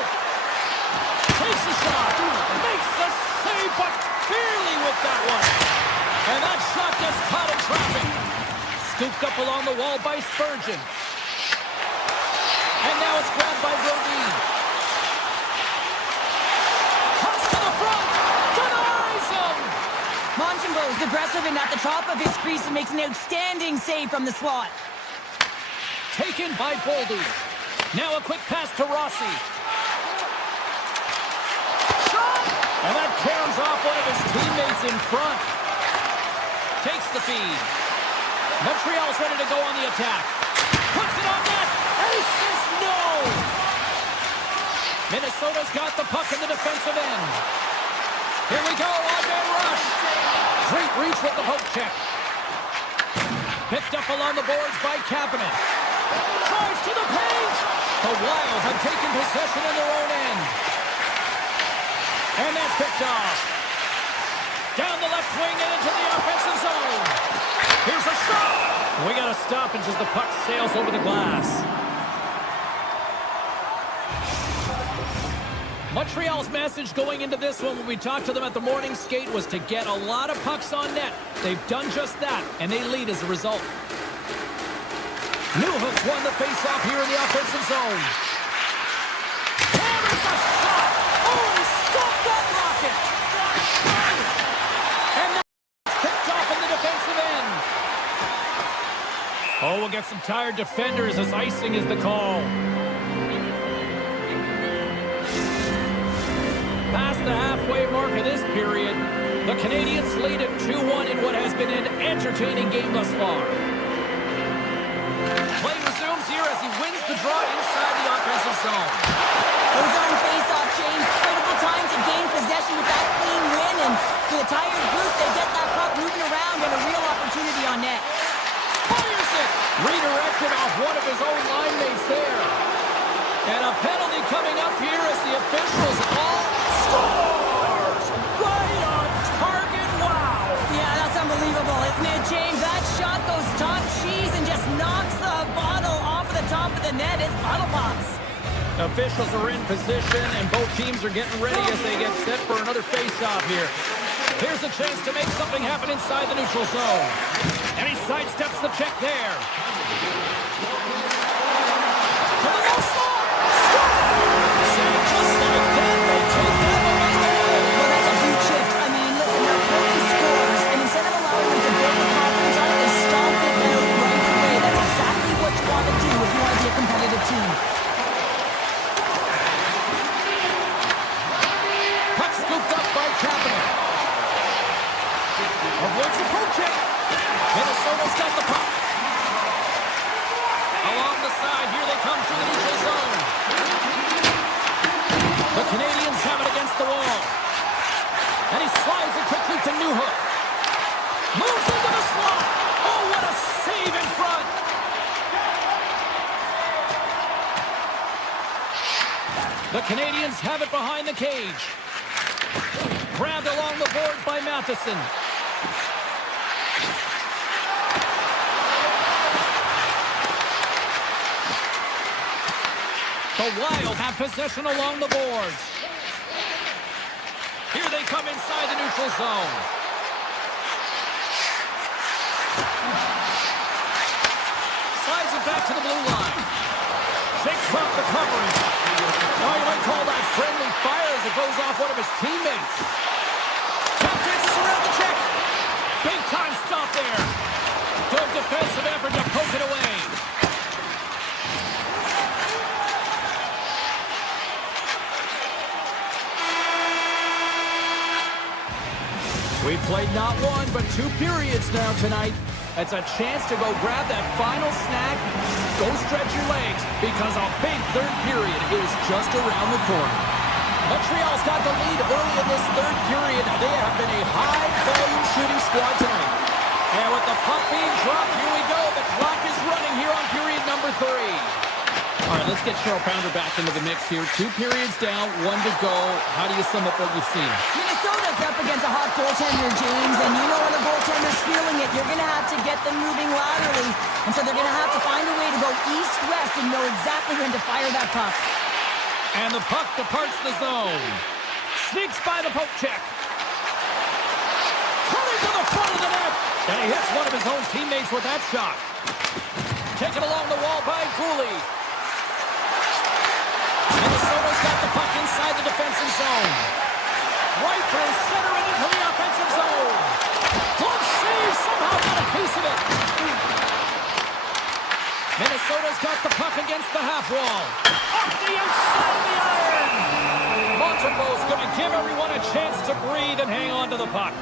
Takes a shot. Makes the save, but barely with that one. And that shot gets caught in traffic. Scooped up along the wall by Spurgeon. And now it's grabbed by Brodin. Cuts to the front. Denies him. Montembeault is aggressive and at the top of his crease and makes an outstanding save from the slot. Taken by Boldy. Now a quick pass to Rossi. Shot! And that caroms off one of his teammates in front. Takes the feed. Montreal's ready to go on the attack. Puts it on net, and he says no! Minnesota's got the puck in the defensive end. Here we go, one-man rush. Great reach with the poke check. Picked up along the boards by Kapanen. Drives to the paint! The Wild have taken possession in their own end. And that's picked off. Down the left wing and into the offensive zone. Here's a shot! We got a stoppage as the puck sails over the glass. Montreal's message going into this one when we talked to them at the morning skate was to get a lot of pucks on net. They've done just that, and they lead as a result. Newhook's won the face-off here in the offensive zone. Hammers a shot! Oh, he stopped that rocket! And that's picked off in the defensive end. Oh, we'll get some tired defenders as icing is the call. Past the halfway mark of this period, the Canadiens lead at 2-1 in what has been an entertaining game thus far. Play resumes here as he wins the draw inside the offensive zone. Those own face-off, James. Critical time to gain possession with that clean win, and for the tired group, they get that puck moving around and a real opportunity on net. Fires it! Redirected off one of his own line mates there. And a penalty coming up here as the officials all scores! Right on target, wow! Yeah, that's unbelievable, isn't it, James? That shot goes top cheese and just knocks the bottle off of the top of the net. It's bottle pops. Officials are in position, and both teams are getting ready as they get set for another face-off here. Here's a chance to make something happen inside the neutral zone. And he sidesteps the check there. To the low slot! Save just like that, they take that away. Well, that's a huge shift. I mean, listen, they're pulling scores, and instead of allowing them to build the confidence on it, they stomp it out right away. That's exactly what you want to do if you want to be a competitive team. Puck scooped up by Kapanen. Avoids the poke check. Minnesota's got the puck. Along the side, here they come through the neutral zone. The Canadiens have it against the wall. And he slides it quickly to Newhook. Moves into the slot. Oh, what a save in front. The Canadiens have it behind the cage. Grabbed along the board by Matheson. The Wild have possession along the boards. Here they come inside the neutral zone. Slides it back to the blue line. Shakes off the coverage. Oh, you might call that friendly fire as it goes off one of his teammates. Tap dances around the check. Big time stop there. Good defensive effort to poke it away. We've played not one, but 2 periods now tonight. It's a chance to go grab that final snack. Go stretch your legs, because a big third period is just around the corner. Montreal's got the lead early in this third period. They have been a high-volume shooting squad tonight. And with the puck being dropped, here we go. The clock is running here on period number 3. All right, let's get Cheryl Pounder back into the mix here. 2 periods down, 1 to go. How do you sum up what you've seen? Minnesota's up against a hot goaltender, James, and you know when the goaltender's feeling it, you're going to have to get them moving laterally. And so they're going to have to find a way to go east-west and know exactly when to fire that puck. And the puck departs the zone. Sneaks by the poke check. Coming to the front of the net. And he hits one of his own teammates with that shot. Taken along the wall by Cooley. Minnesota's got the puck inside the defensive zone. Right through center and into the offensive zone. Glove save, somehow got a piece of it. Minnesota's got the puck against the half wall. Off the outside of the iron. Montembeau's going to give everyone a chance to breathe and hang on to the puck.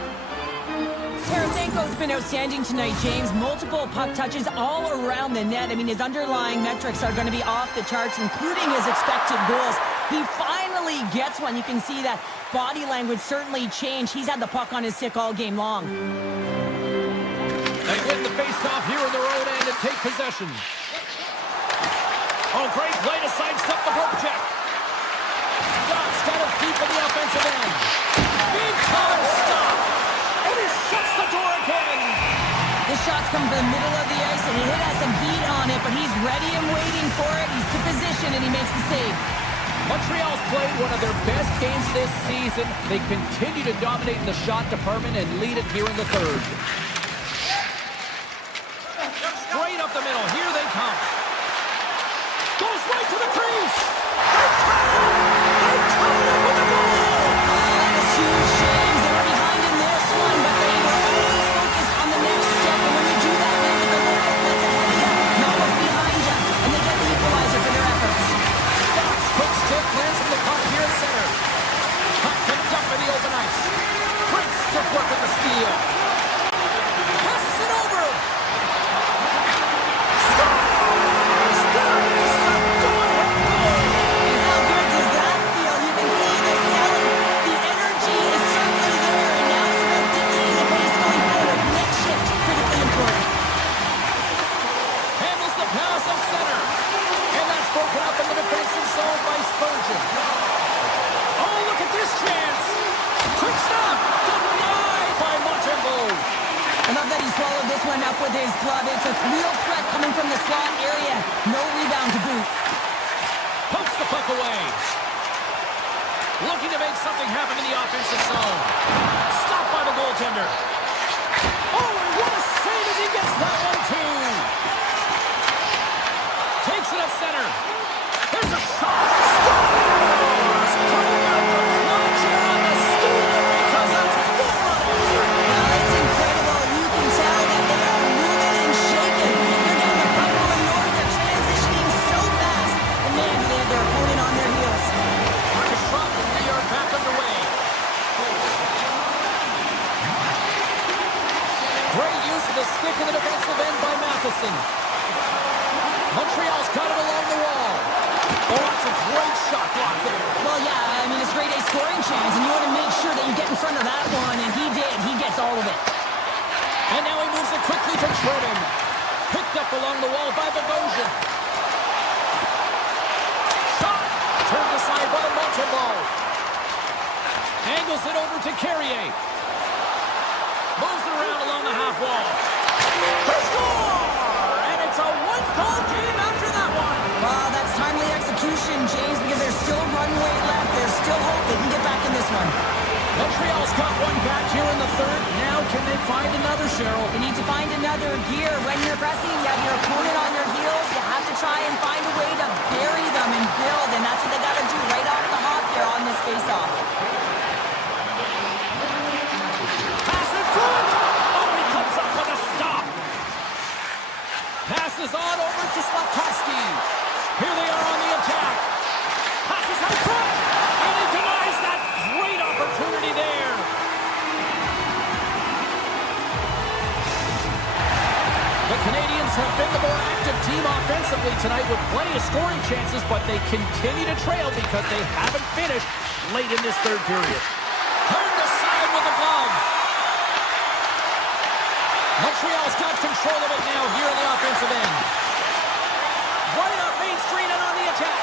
Tarasenko's been outstanding tonight, James. Multiple puck touches all around the net. I mean, his underlying metrics are going to be off the charts, including his expected goals. He finally gets one. You can see that body language certainly changed. He's had the puck on his stick all game long. They win the face-off here in their own end and take possession. Oh, great play to sidestep the poke check. Doc's got it deep in the offensive end. Big time stop. And he shuts the door again. The shots come from the middle of the ice, and it has some heat on it, but he's ready and waiting for it. He's to position, and he makes the save. Montreal's played one of their best games this season. They continue to dominate in the shot department and lead it here in the third. Straight up the middle. Here they come. Goes right to the crease. They tie it. They tie it with the goal. That is huge, James. They were behind in this one, but they were always focused on the next step. And when you do that, man, with the little bit that's ahead of you, not what's behind you, and they get the equalizer for their efforts. Doc's quick stick lands from the puck here at center. Puck picked up in the open ice. Great stick work with the steal. Passes it over. Scores! There is the go-ahead goal. And how good does that feel? You can see the selling. The energy is certainly there, and now it's about dictating the pace going forward. Next shift, critically important. Handles the pass at center. And that's broken up in the defensive zone by Spurgeon. Oh, look at this chance. Quick stop. Denied by Montembeau. I love that he swallowed this one up with his glove. It's a real threat coming from the slot area. No rebound to boot. Pokes the puck away. Looking to make something happen in the offensive zone. Stopped by the goaltender. Oh, and what a save as he gets that one, too. Takes it at center. There's a shot. Scores! Broke out the clutch here on the steal because that's a good run answer. Well, it's incredible. You can tell that they are moving and shaking. They're getting the puck going north. They're transitioning so fast. And man, do they have their opponent on their heels. Puck is dropped and they are back underway. Great use of the stick in the defensive end by Matheson. Montreal's got it along the wall. Oh, that's a great shot block there. Well, yeah, I mean, it's a great A scoring chance, and you want to make sure that you get in front of that one, and he did. He gets all of it. And now he moves it quickly to Jordan. Picked up along the wall by Bogosian. Shot! Turned aside by Montembeau. Angles it over to Carrier. Moves it around along the half wall. They score! And it's a one-goal game after that one. Well, that's timely execution, James, because there's still runway left. There's still hope they can get back in this one. Montreal's got one back here in the third. Now can they find another, Cheryl? You need to find another gear. When you're pressing, you have your opponent on your heels. You have to try and find a way to bury them and build, and that's what they got to do right Here they are on the attack. Passes out front. And he denies that great opportunity there. The Canadiens have been the more active team offensively tonight with plenty of scoring chances, but they continue to trail because they haven't finished late in this third period. Turned aside with the glove. Montreal's got control of it now here on the offensive end. Right up Main Street and on the attack.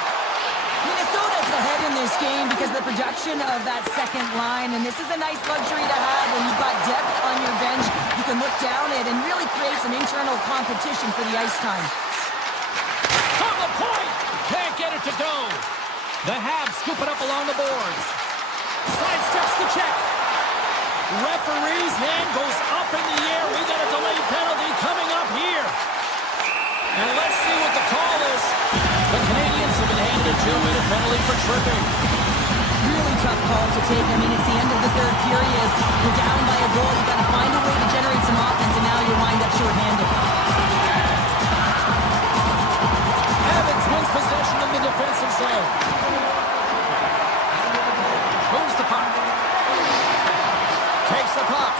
Minnesota's ahead in this game because of the production of that second line, and this is a nice luxury to have when you've got depth on your bench. You can look down it and really create some internal competition for the ice time. From the point! Can't get it to go. The Habs scoop it up along the boards. Sidesteps the check. Referee's hand goes up in the air. We got a delayed penalty coming up here. And let's see what the call is. The Canadiens have been handed a 2-minute penalty for tripping. Really tough call to take. I mean, it's the end of the third period. You're down by a goal. You've got to find a way to generate some offense, and now you wind up shorthanded. Evans wins possession in the defensive zone. Moves the puck. Takes the puck.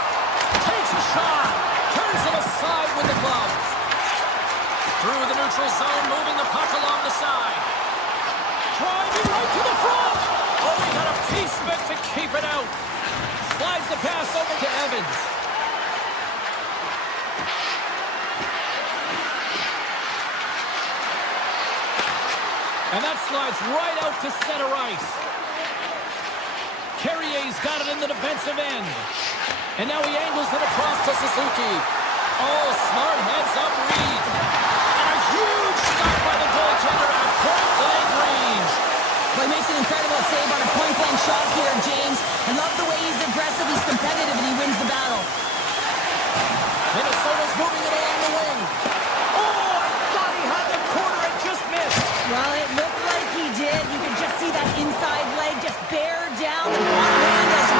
Takes a shot. Turns it aside with the glove. Through the neutral zone, moving the puck along the side. Driving right to the front. Oh, he got a piece of it to keep it out. Slides the pass over to Evans. And that slides right out to center ice. Carrier's got it in the defensive end. And now he angles it across to Suzuki. Oh, smart heads-up read. And a huge stop by the goaltender at point-blank range. Well, he makes an incredible save on a point-blank shot here, James. I love the way he's aggressive, he's competitive, and he wins the battle. Minnesota's moving it along the wing. Oh, I thought he had the corner and just missed. Well, it looked like he did. You could just see that inside leg just bear down the bottom hand as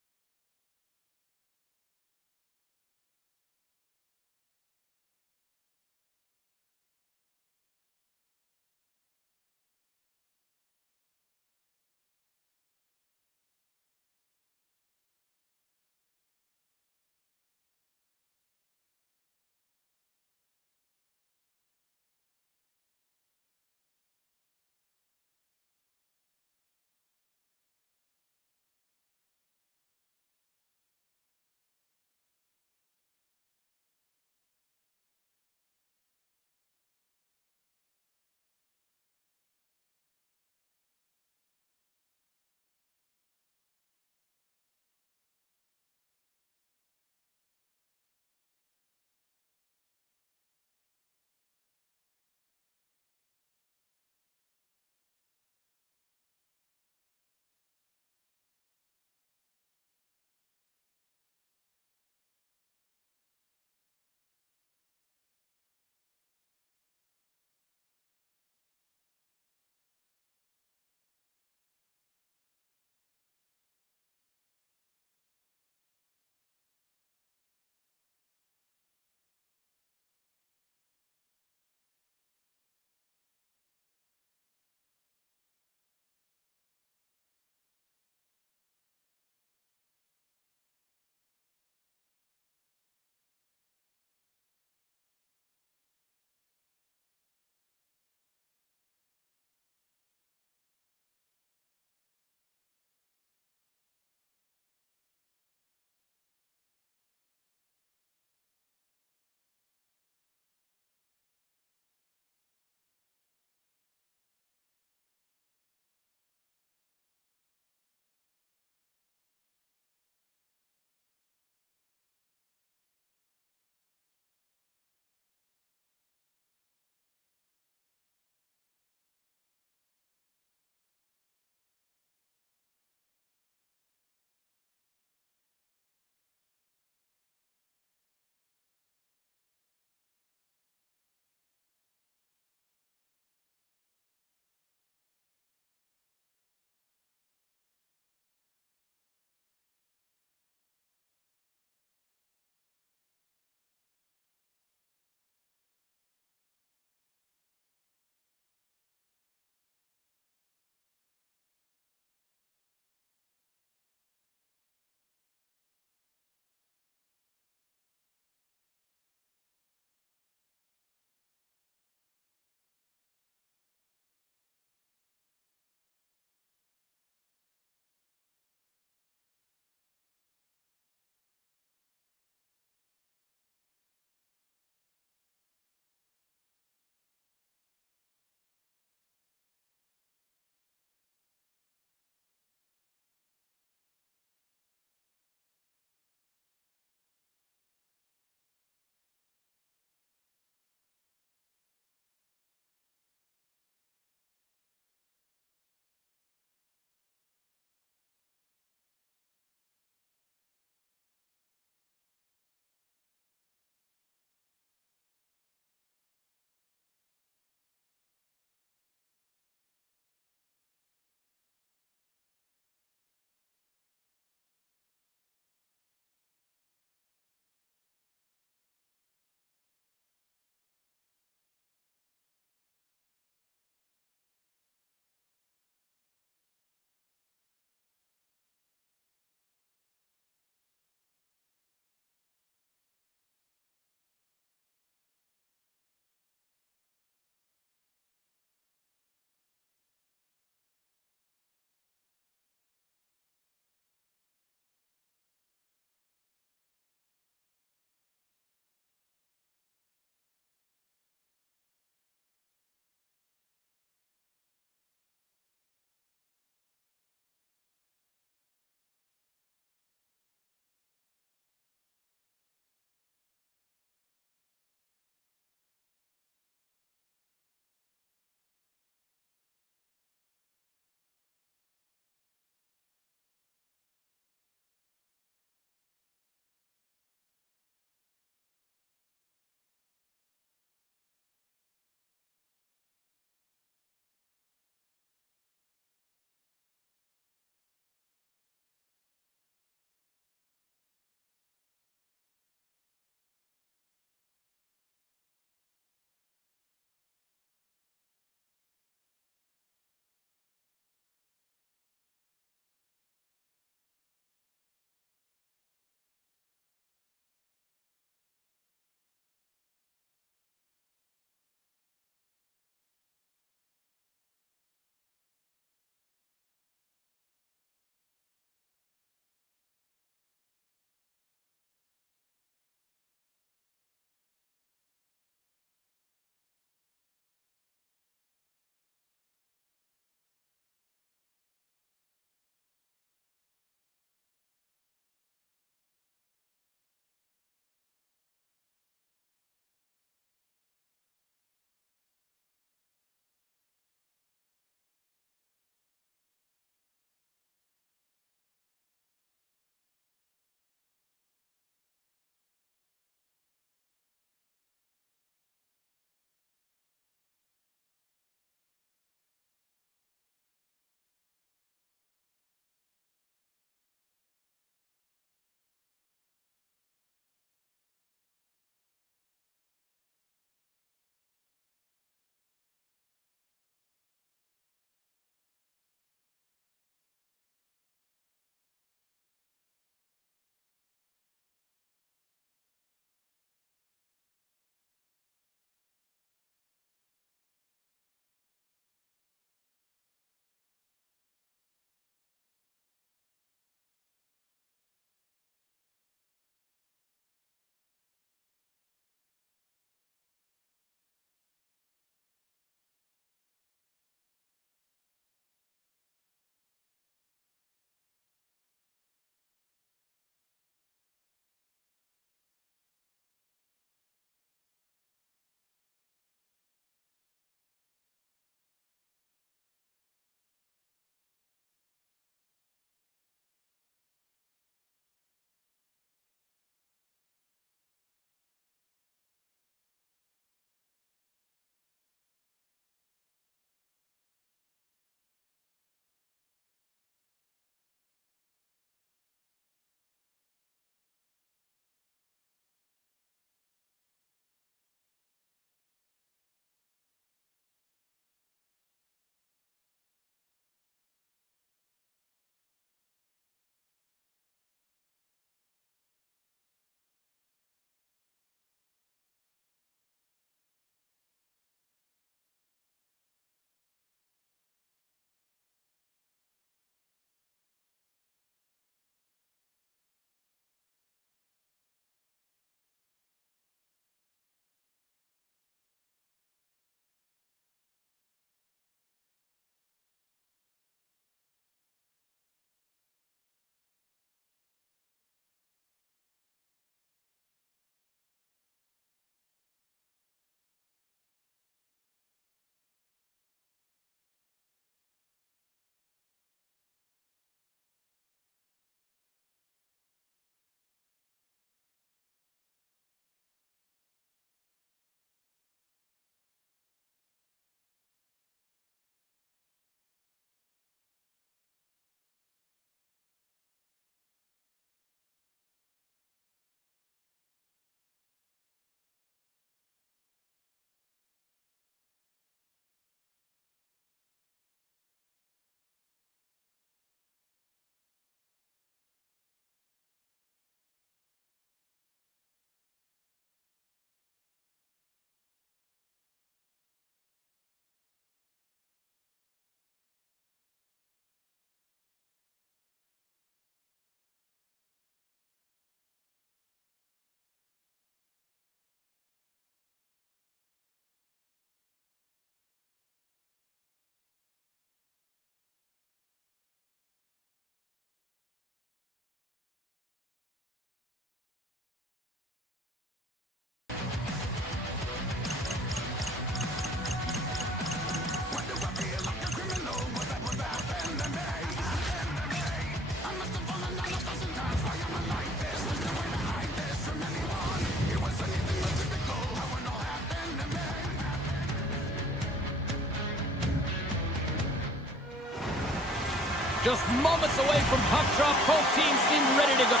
Just moments away from puck drop. Both teams seem ready to go.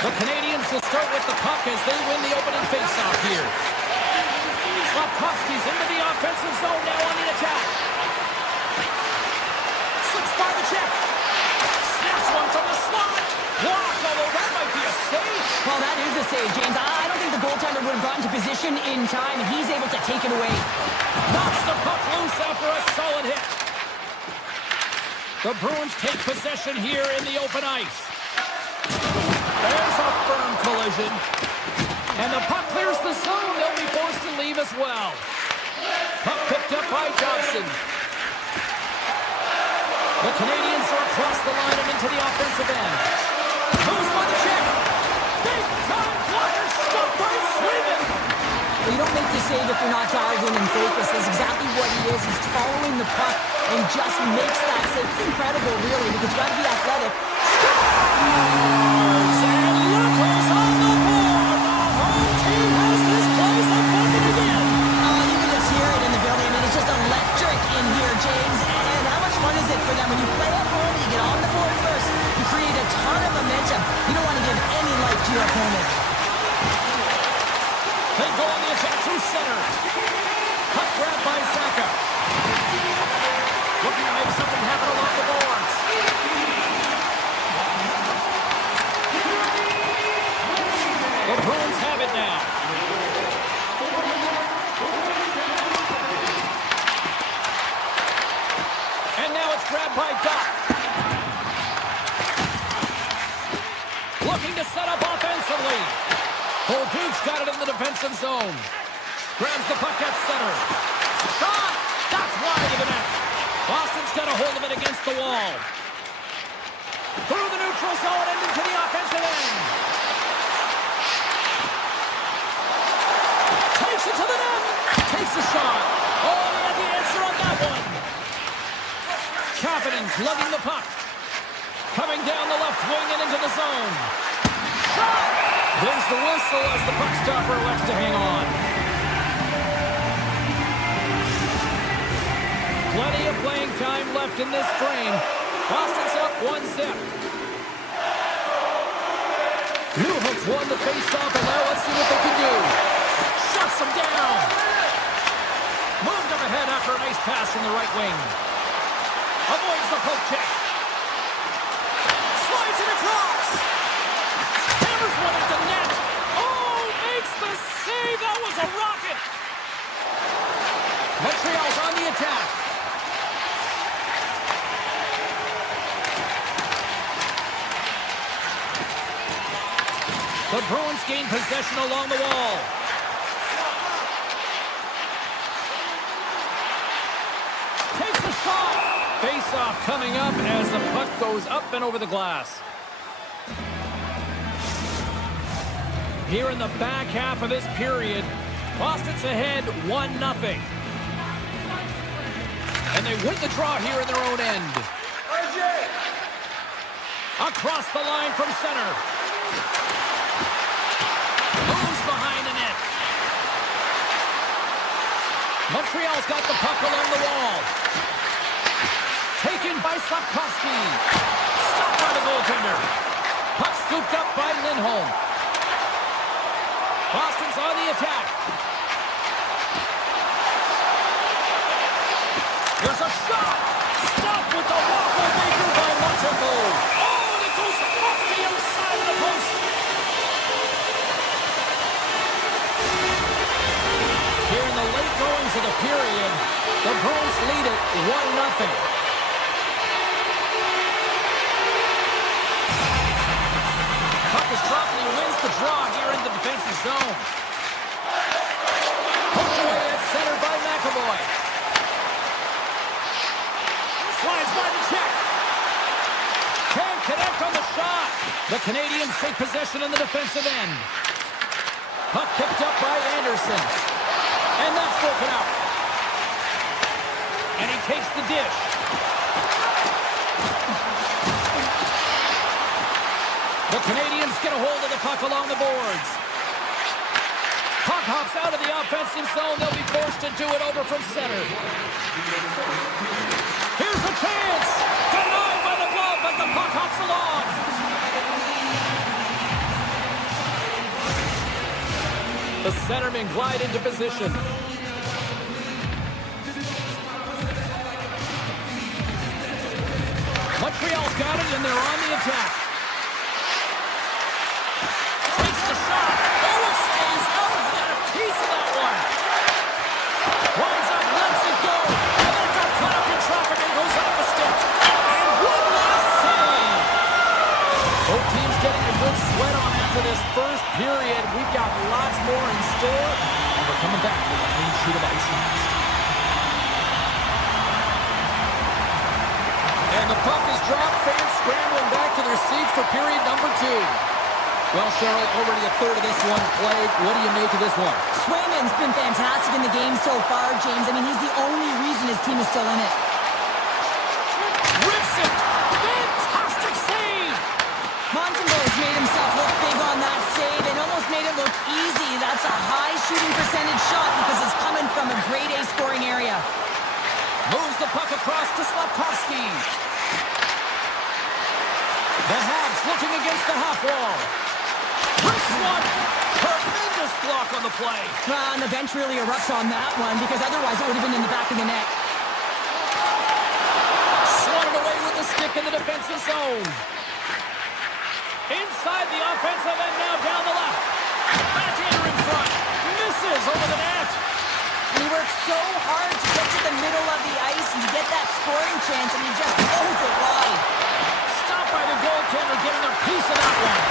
The Canadiens will start with the puck as they win the opening faceoff here. Slavkovsky's into the offensive zone now on the attack. Slips by the check. Snaps one from the slot. Blocked, although that might be a save. Well, that is a save, James. I don't think the goaltender would have gotten to position in time, and he's able to take it away. Knocks the puck loose after a solid hit. The Bruins take possession here in the open ice. There's a firm collision. And the puck clears the zone. They'll be forced to leave as well. Puck picked up by Johnson. The Canadiens are across the line and into the offensive end. Moves by the check. Big time blocker stopped by Sweden. Well, you don't make the save if you're not dialed in and focused. That's exactly what he is. He's following the puck and just makes that save. It's incredible, really, because you got to be athletic. And look who's on the board. The home team has this place a buzzing again. Oh, you can just hear it in the building. I mean, it's just electric in here, James. And how much fun is it for them when you play at home, you get on the board first, you create a ton of momentum. You don't want to give any life to your opponent. They go on the attack through center. Puck grab by Zaka. Looking to make something happen along the boards. The Bruins have it now. And now it's grabbed by Doc. Looking to set up offensively. Bolduc's got it in the defensive zone. Grabs the puck at center. Shot! That's wide of the net. Boston's got a hold of it against the wall. Through the neutral zone and into the offensive end. Takes it to the net. Takes a shot. Oh, he had the answer on that one. Kapanen's lugging the puck. Coming down the left wing and into the zone. Shot! There's the whistle as the puck stopper elects to hang on. Plenty of playing time left in this frame. Boston's up 1-0. Newhook's won the faceoff, and now let's see what they can do. Shuts him down. Moved up ahead after a nice pass from the right wing. Avoids the poke check. Slides it across. Hammers one at the net. Oh, makes the save. That was a rocket. Montreal's on the attack. The Bruins gain possession along the wall. Takes a shot. Face-off coming up as the puck goes up and over the glass. Here in the back half of this period, Boston's ahead 1-0. And they win the draw here in their own end. Across the line from center. Moves behind the net. Montreal's got the puck along the wall. Taken by Slavkovsky. Stopped by the goaltender. Puck scooped up by Lindholm. Boston's on the attack. There's a shot. Stopped with the waffle maker by Montreal. Oh, and it goes off the outside of the post. Here in the late goings of the period, the Bruins lead it 1-0. Puck is dropped and he wins the draw here in the defensive zone. Poked away at center by McAvoy. Slides by the check. Can't connect on the shot. The Canadiens take possession in the defensive end. Puck picked up by Anderson. And that's broken out. And he takes the dish. The Canadiens get a hold of the puck along the boards. Puck hops out of the offensive zone. They'll be forced to do it over from center. Here's a chance. Denied by the glove as the puck hops along. The centermen glide into position. Montreal's got it, and they're on the attack. Takes the shot. Oh, it stays out. He got a piece of that one. Winds up, lets it go. And then got caught up in traffic and goes off the stick. And one last save. Both teams getting a good sweat on after this first period. We've got lots more in store. And we're coming back with a clean sheet of ice next. And the puck is dropped. Fans scrambling back to their seats for period number 2. Well, Cheryl, already a third of this one played. What do you make of this one? Swayman's been fantastic in the game so far, James. I mean, he's the only reason his team is still in it. Rips it! Fantastic save! Montembeau's made himself look big on that save and almost made it look easy. That's a high shooting percentage shot because it's coming from a grade A scoring area. Moves the puck across to Slafkovsky. The Habs looking against the half wall. This one, tremendous block on the play. And the bench really erupts on that one because otherwise it would have been in the back of the net. Swatted away with the stick in the defensive zone. Inside the offensive end now down the left. Backhander in front. Misses over the net. And he works so hard to get to the middle of the ice and to get that scoring chance, and he just blows it wide. Stopped by the goaltender getting a piece of that one.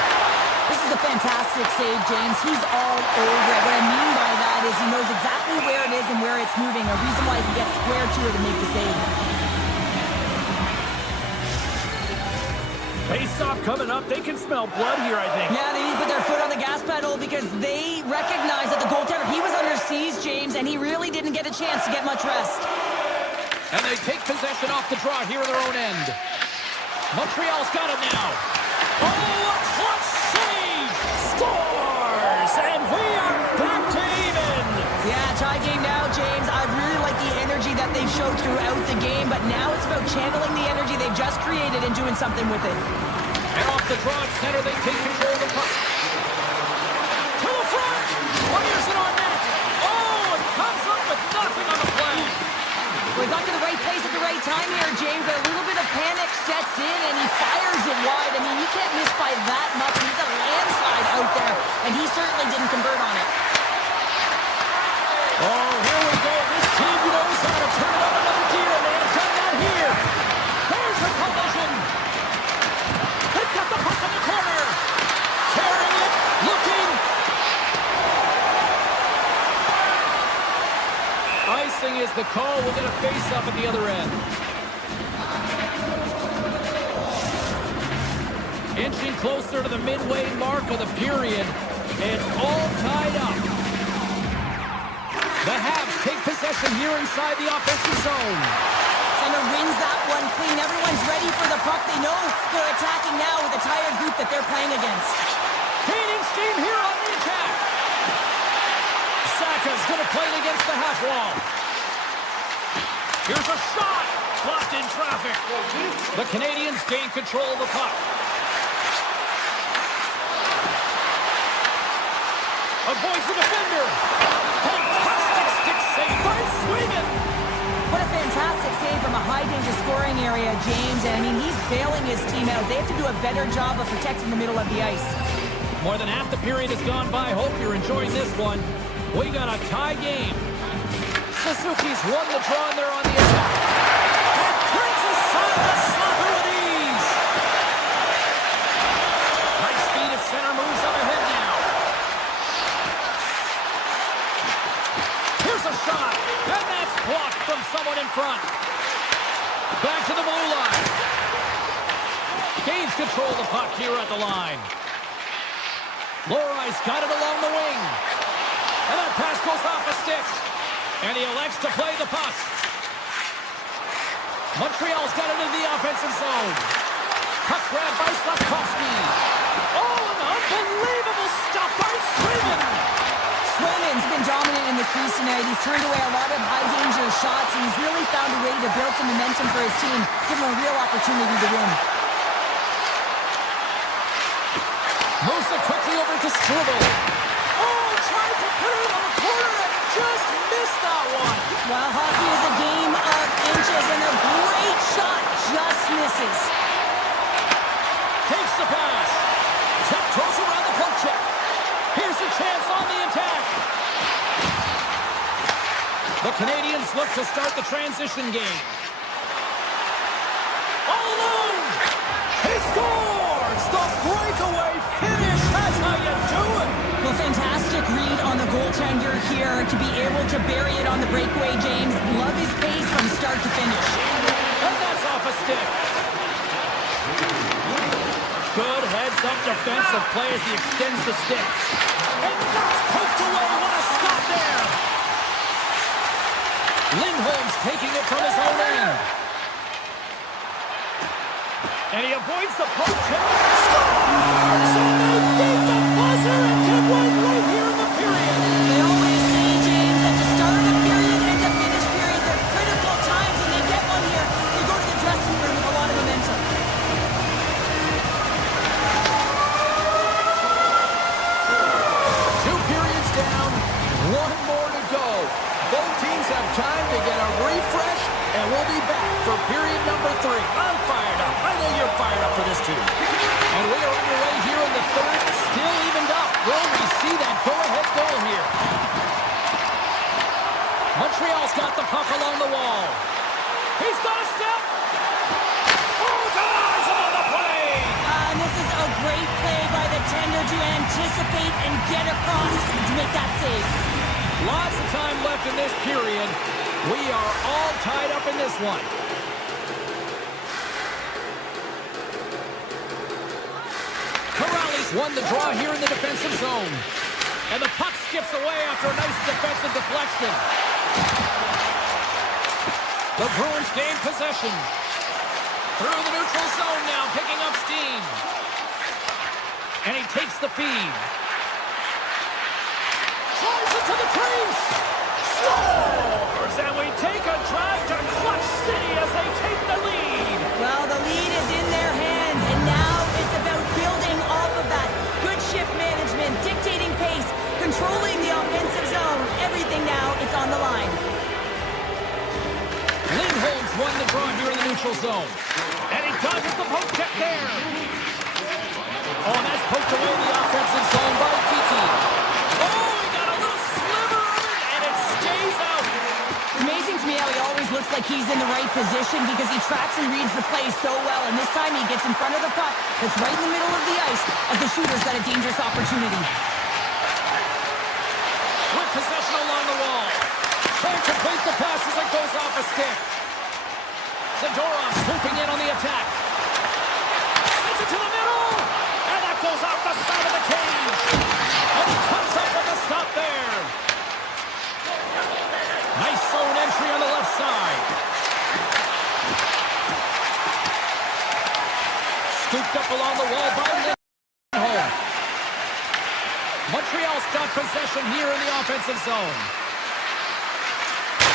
This is a fantastic save, James. He's all over it. What I mean by that is he knows exactly where it is and where it's moving, a reason why he can get square to it and make the save. Face-off coming up. They can smell blood here, I think. Yeah, they need to put their foot on the gas pedal because they recognize that the goaltender, he was under siege, James, and he really didn't get a chance to get much rest. And they take possession off the draw here at their own end. Montreal's got it now. Oh, a clutch save! Scores! And we are back to even! Yeah, tie game now, James. I really like the energy that they've showed throughout the game, but now it's about channeling the energy they've just created and doing something with it. And off the draw at center, they take control of the puck. To the front! Fires it on net! Oh, it comes up with nothing on the play! We got to the right place at the right time here, James, but a little bit of panic sets in, and he fires it wide. I mean, you can't miss by that much. He's a landslide out there, and he certainly didn't convert on it. Oh, here we go. This team knows how to turn it up another gear, and they have done that here. There's a collision. They've got the puck in the corner. Carrying it, looking. Icing is the call. We'll get a face-up at the other end. Inching closer to the midway mark of the period. It's all tied up. The Habs take possession here inside the offensive zone. Center wins that one clean. Everyone's ready for the puck. They know they're attacking now with a tired group that they're playing against. Gaining steam here on the attack. Saka's going to play it against the half wall. Here's a shot. Blocked in traffic. The Canadiens gain control of the puck. Avoids the defender. Fantastic stick save by Sweden. What a fantastic save from a high-danger scoring area, James. And, I mean, he's bailing his team out. They have to do a better job of protecting the middle of the ice. More than half the period has gone by. Hope you're enjoying this one. We got a tie game. Suzuki's won the draw, and they're on the attack. And brings aside the slapper with ease. Nice speed at center, moves up ahead now. Here's a shot, and that's blocked from someone in front. Back to the blue line. Gains control of the puck here at the line. Lorai's got it along the wing. And that pass goes off a stick. And he elects to play the puck. Montreal's got it into the offensive zone. Puck grab by Slavkovsky. Oh, an unbelievable stop by Swayman. Swayman's been dominant in the crease tonight. He's turned away a lot of high-danger shots, and he's really found a way to build some momentum for his team, give him a real opportunity to win. Moves it quickly over to Struble. Oh, tried to put it on the corner and just missed that one. While hockey is a game of inches, and a great shot just misses. Takes the pass. Tiptoes around the poke check. Here's a chance on the attack. The Canadiens look to start the transition game. All alone. He scores! The breakaway finish. That's how you do it. Well, fantastic read on the goaltender here to be able to bury it on the breakaway, James. Love his pace from start to finish. And that's off a stick. Good heads-up defensive play as he extends the stick. And that's poked away. What a stop there. Lindholm's taking it from his own end. And he avoids the poke check. Scores! And they beat the buzzer and get one right here in the period. They always say, James, that to start a period and to finish periods are critical times, and they get one here. They go to the dressing room with a lot of momentum. Two periods down, one more to go. Both teams have time to get a refresh, and we'll be back for period number 3. I'm fired up. I know you're fired up for this too. And we are underway here in the third, still evened up. Will we see that go-ahead goal here? Montreal's got the puck along the wall. He's got a step. Oh, denies him on the play. And this is a great play by the tender to anticipate and get across to make that save. Lots of time left in this period. We are all tied up in this one. Corrales won the draw here in the defensive zone. And the puck skips away after a nice defensive deflection. The Bruins gain possession. Through the neutral zone now, picking up steam. And he takes the feed. Tries it to the crease. Scores! And we take a drive to Clutch City as they take the lead. Well, the lead is in their hands, and now it's about building off of that. Good shift management, dictating pace, controlling the offensive zone. Everything now, it's on the line. Lindholm's won the draw here in the neutral zone. And he dodges the poke check there. Oh, and that's poked away in the offensive zone by Kiki. Oh, he got a little sliver of it, and it stays out. Amazing to me how he always looks like he's in the right position because he tracks and reads the play so well, and this time he gets in front of the puck that's right in the middle of the ice as the shooter's got a dangerous opportunity. With possession along the wall. Can't complete the pass as it goes off a stick. Zadorov swooping in on the attack. Sends it to the middle, and that goes off the side of the cage. And he comes up with a stop there. Nice zone entry on the left side. Scooped up along the wall by Lindholm. Montreal's got possession here in the offensive zone.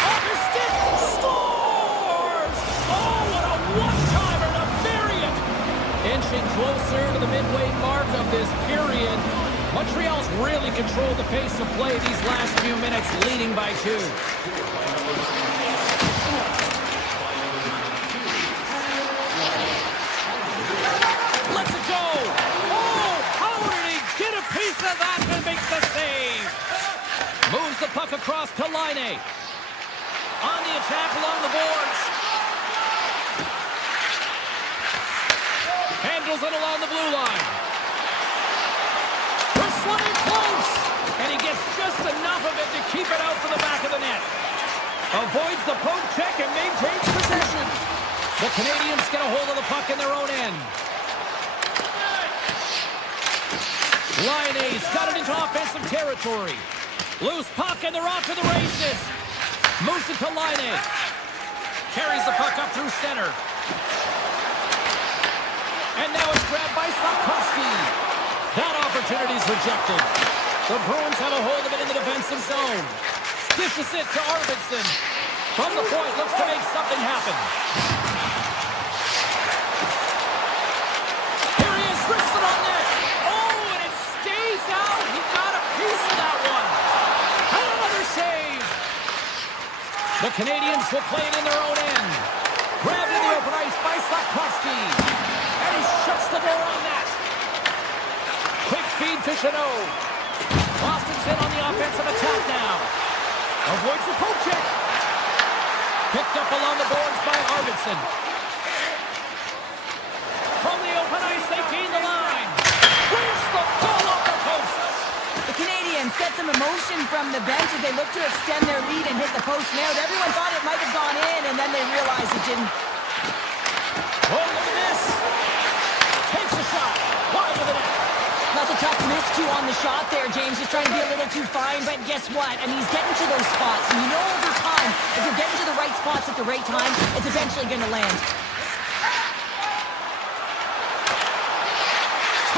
Off his stick, scores! Oh, what a one-timer to bury it! Inching closer to the midway mark of this period. Montreal's really controlled the pace of play these last few minutes, leading by 2. Let's it go! Oh, how did he get a piece of that and make the save? Moves the puck across to Laine. On the attack along the boards. Handles it along the blue line. We're swimming close. And he gets just enough of it to keep it out from the back of the net. Avoids the poke check and maintains possession. The Canadiens get a hold of the puck in their own end. Laine's got it into offensive territory. Loose puck and they're off to the races. Moves it to Laine. Carries the puck up through center. And now it's grabbed by Slavkovsky. That opportunity's rejected. The Bruins have a hold of it in the defensive zone. Dishes it to Arvidsson. From the point, looks to make something happen. Here he is, wristed on net. Oh, and it stays out. He got a piece of that one. And another save. The Canadiens will play it in their own end. Grabbed in the open ice by Slavkovsky. And he shuts the door on that. Quick feed to Chanot. Boston's in on the offensive attack now. Avoids the poke check. Picked up along the boards by Arvidsson. From the open ice, they gain the line. Brings the ball off the post. The Canadiens get some emotion from the bench as they look to extend their lead and hit the post now. Everyone thought it might have gone in, and then they realized it didn't. Oh, look at this. Takes a shot. Wide of the net. That's a tough miscue on the shot there, James. Just trying to be a little too fine, but guess what? I mean, he's getting to those spots. And you know over time, if you're getting to the right spots at the right time, it's eventually going to land.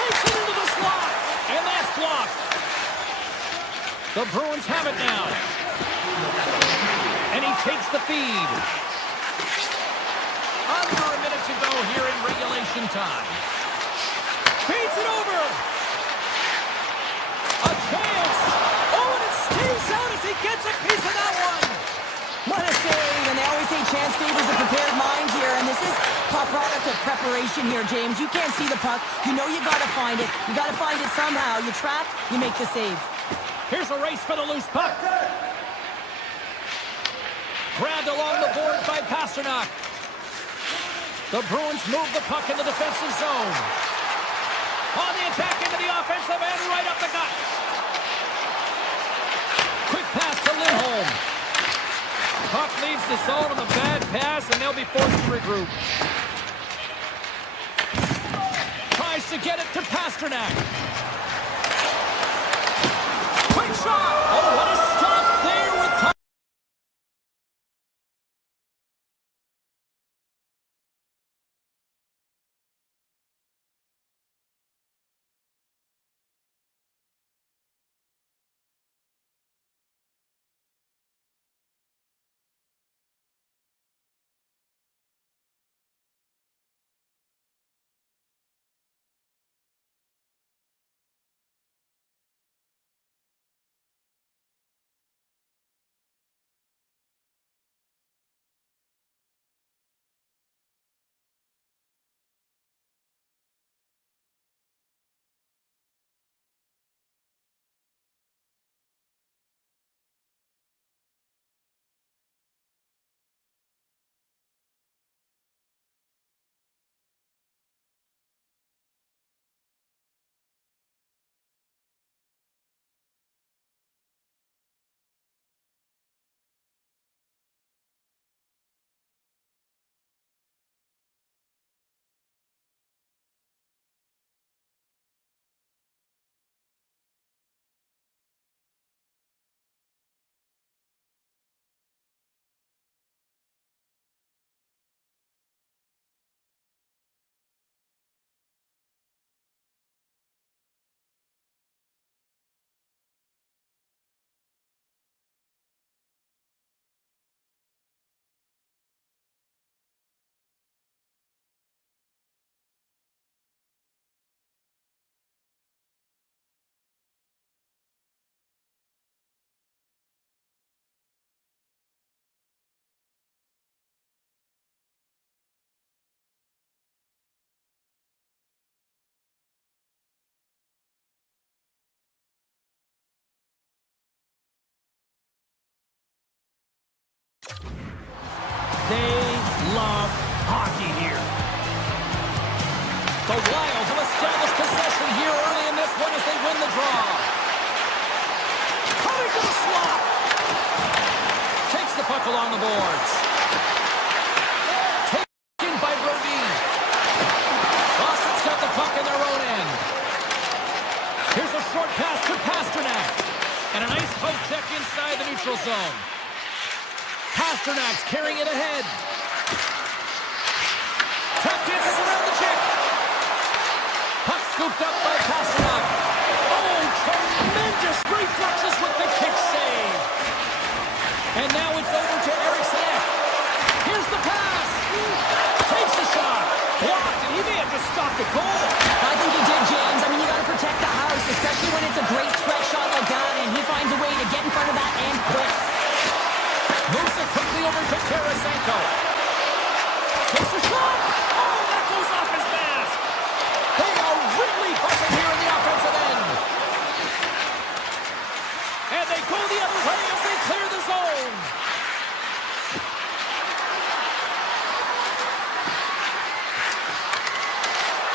Takes it into the slot. And that's blocked. The Bruins have it now. And he takes the feed. Under a minute to go here in regulation time. Feeds it over. A chance. Oh, and it stays out as he gets a piece of that one. What a save, and they always say chance favors a prepared mind here, and this is a product of preparation here, James. You can't see the puck. You know you got to find it. You got to find it somehow. You trap, you make the save. Here's a race for the loose puck. Grabbed along the boards by Pasternak. The Bruins move the puck in the defensive zone. On the attack into the offensive end, right up the gut. Quick pass to Lindholm. Puck leaves the zone on a bad pass, and they'll be forced to regroup. Tries to get it to Pasternak. Quick shot! Oh, what a stop there with time. They love hockey here. The Wild have established possession here early in this one as they win the draw. Coming to the slot. Takes the puck along the boards. Taken by Brodin. Boston's got the puck in their own end. Here's a short pass to Pasternak. And a nice poke check inside the neutral zone. Pasternak's carrying it ahead. Tap dances around the check. Puck scooped up by Kodiak. Oh, tremendous reflexes with the kick save. And now it's over to Eriksson. Here's the pass. Takes the shot. Blocked, and he may have just stopped the goal. I think he did, James. I mean, you got to protect the house, especially when it's a great stretch shot like that, and he finds a way to get in front of that and quick. Moves it quickly over to Tarasenko. Takes the shot. Oh, that goes off his mask. They are really buzzing here in the offensive end. And they go the other way as they clear the zone.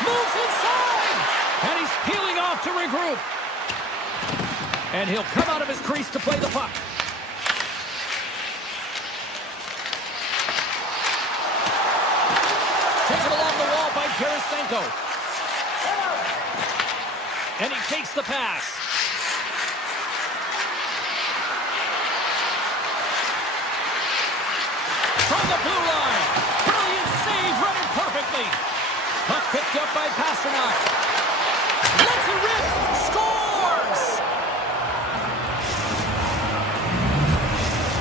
Moves inside. And he's peeling off to regroup. And he'll come out of his crease to play the puck. Taken along the wall by Tarasenko. And he takes the pass. From the blue line. Brilliant save, read it perfectly. Puck picked up by Pastrnak. Lets it rip. Scores!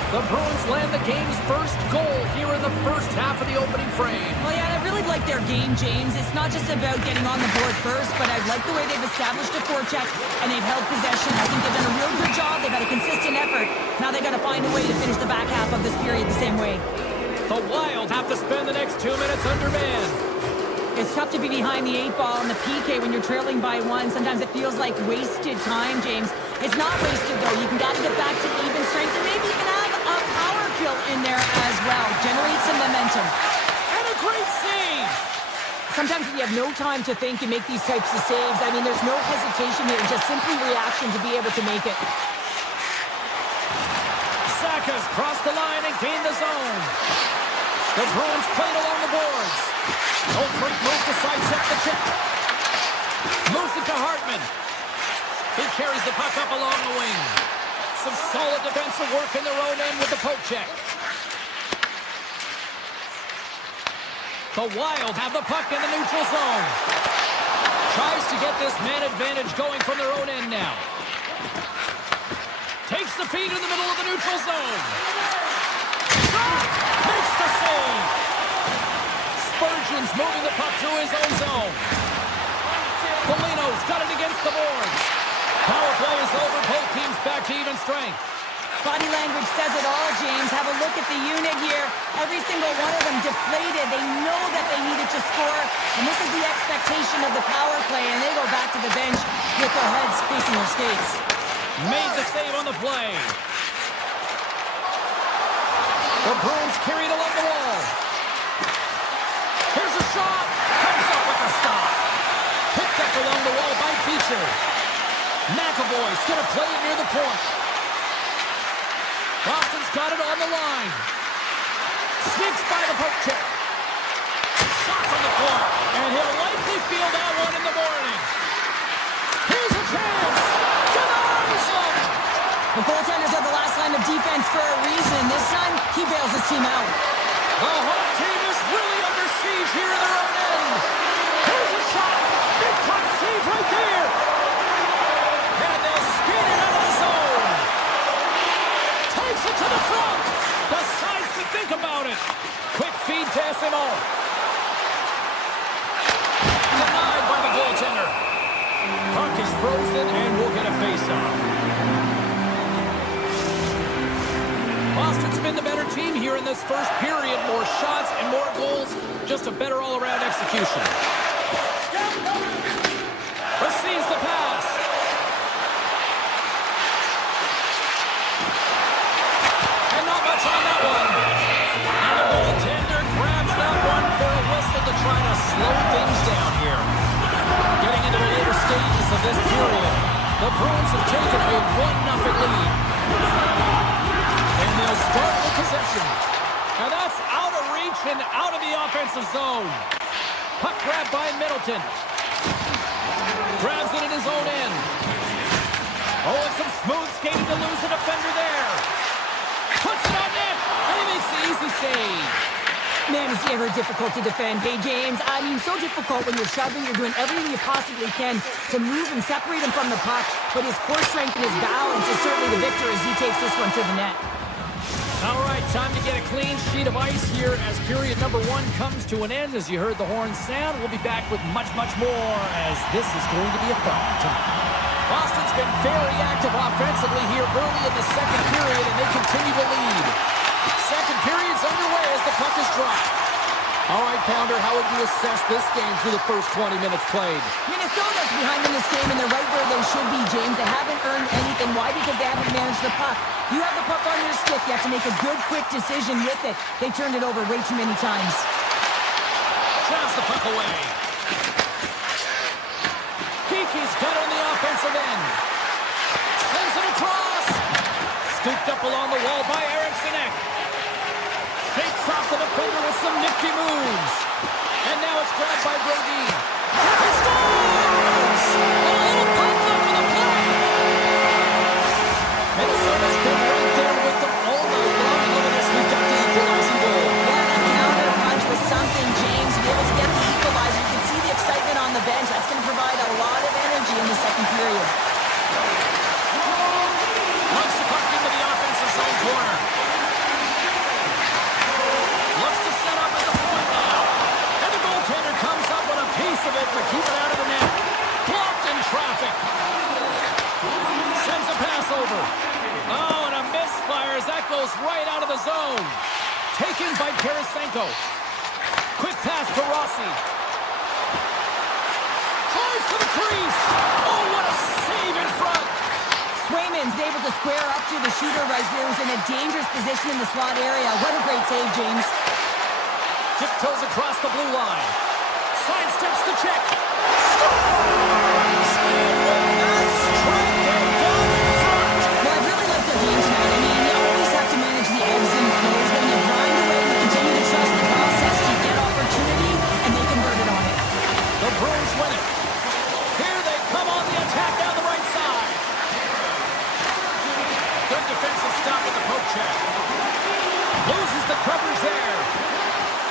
The Bruins land the game's first goal here in the first half of the opening frame. Well, yeah, I really like their game, James. It's not just about getting on the board first, but I like the way they've established a forecheck and they've held possession. I think they've done a real good job. They've had a consistent effort. Now they've got to find a way to finish the back half of this period the same way. The Wild have to spend the next 2 minutes under man. It's tough to be behind the 8-ball in the PK when you're trailing by 1. Sometimes it feels like wasted time, James. It's not wasted, though. You can got to get back to even strength and maybe even have a power kill in there as well. Generate some momentum. And a great save! Sometimes when you have no time to think, you make these types of saves. I mean, there's no hesitation here. Just simply reaction to be able to make it. Saka's crossed the line and gained the zone. The Bruins played along the boards. Great move to sidestep the check. Moves it to Hartman. He carries the puck up along the wing. Some solid defensive work in their own end with the poke check. The Wild have the puck in the neutral zone. Tries to get this man advantage going from their own end now. Takes the feed in the middle of the neutral zone. Shot! Makes the save. Spurgeon's moving the puck through his own zone. Foligno's got it against the boards. Power play is over. Both teams back to even strength. Body language says it all, James. Have a look at the unit here. Every single one of them deflated. They know that they needed to score. And this is the expectation of the power play. And they go back to the bench with their heads facing their skates. Made the save on the play. The Bruins carried along the wall. Here's a shot. Comes up with a stop. Picked up along the wall by Beecher. McAvoy's going to play it near the point. Boston's got it on the line. Sneaks by the poke check. Shot from the point. And he'll likely feel that one in the morning. Here's a chance. Denies him. The goaltenders are the last line of defense for a reason. This time, he bails his team out. The home team is really under siege here in their own end. Here's a shot. Big time save right there. And they'll skate it out of the zone. Takes it to the front. Decides to think about it. Quick feed to SMO. Denied by the goaltender. Puck is frozen and we'll get a face-off. Boston's been the better team here in this first period. More shots and more goals. Just a better all-around execution. Receives the pass. And not much on that one. And the goaltender grabs that one for a whistle to try to slow things down here. Getting into the later stages of this period, the Bruins have taken a 1-0 lead. And they'll start with possession. And that's out of reach and out of the offensive zone. Puck grabbed by Middleton. Grabs it in his own end. Oh, and some smooth skating to lose a defender there. Puts it on net, and he makes the easy save. Man, is he ever difficult to defend. Hey, James, I mean, so difficult when you're shoving, you're doing everything you possibly can to move and separate him from the puck, but his core strength and his balance is certainly the victor as he takes this one to the net. All right, time to get a clean sheet of ice here as period number 1 comes to an end. As you heard the horn sound, we'll be back with much, much more as this is going to be a fun tonight. Boston's been very active offensively here early in the second period, and they continue to lead. Second period's underway as the puck is dropped. All right, Pounder, how would you assess this game through the first 20 minutes played? Minnesota's behind in this game, and they're right where they should be, James. They haven't earned anything. Why? Because they haven't managed the puck. You have the puck on your stick. You have to make a good, quick decision with it. They turned it over way too many times. Drives the puck away. Kiki's got on the offensive end. Sends it across. Scooped up along the wall by Eriksson. Takes off the defender with some nifty moves. And now it's grabbed by Brody. He scores! And a little pop up for the play. Minnesota's been right there with them all night long. Look at this, we've got the equalizing goal. Yeah, that counter punch was something, James. To be able to get the equalizer, you can see the excitement on the bench. That's going to provide a lot of energy in the second period. Looks the puck into the offensive zone corner. Looks to set up at the point now. And the goaltender comes up with a piece of it to keep it out of the net. Blocked in traffic. Sends a pass over. Oh, and a misfire as that goes right out of the zone. Taken by Tarasenko. Quick pass to Rossi. Drives to the crease. Oh, what a save in front. Swayman's able to square up to the shooter right here, who's in a dangerous position in the slot area. What a great save, James. Tiptoes across the blue line. Sidesteps the check. Scores! And with that strike, they're down in front. Well, I really like their game tonight. I mean, you always have to manage the ebbs and flows. When you grind away and you continue to trust the process, you get opportunity, and they converted on it. The Bruins win it. Here they come on the attack down the right side. Good defensive stop with the poke check. Loses the coverage there.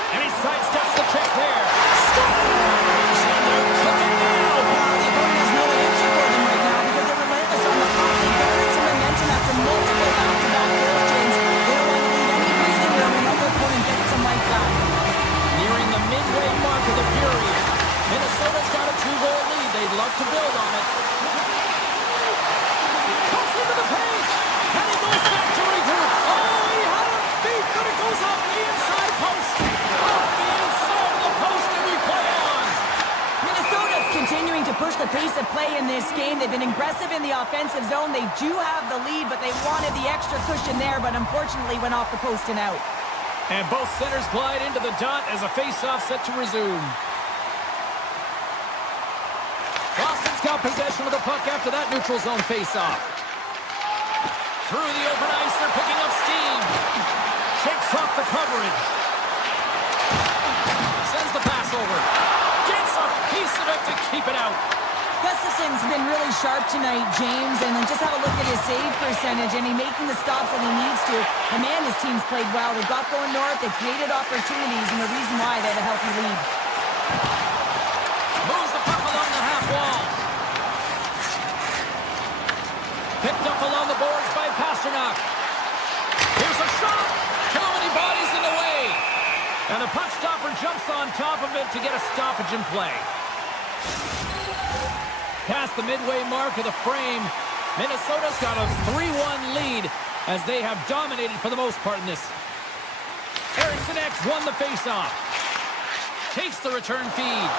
And he sidesteps the check there. Scores! And they're cooking now. The opponent has no answer for them right now because they're relentless on the puck. They garnered some momentum after multiple back-to-back goals, James. They don't want to leave any breathing room and let their opponent get some life back. Nearing the midway mark of the period. Minnesota's got a 2-goal lead. They'd love to build on it. Cuts into the paint. And he goes back to regroup. Oh, he had him beat, but it goes off the inside post. Off the inside of the post, and we play on. Minnesota's continuing to push the pace of play in this game. They've been aggressive in the offensive zone. They do have the lead, but they wanted the extra cushion there, but unfortunately went off the post and out. And both centers glide into the dot as a face-off set to resume. Boston's got possession of the puck after that neutral zone face-off. Through the open ice, they're picking up steam. Shakes off the coverage. Sends the pass over. Gets a piece of it to keep it out. Gustafson's been really sharp tonight, James, and then just have a look at his save percentage, and he's making the stops that he needs to. And man, his team's played well. They've got going north, they've created opportunities, and the reason why they have a healthy lead. Moves the puck along the half wall. Picked up along the boards by Pasternak. Here's a shot. Too many bodies in the way. And the puck stopper jumps on top of it to get a stoppage in play. Past the midway mark of the frame, Minnesota's got a 3-1 lead as they have dominated for the most part in this. Eriksson won the faceoff. Takes the return feed.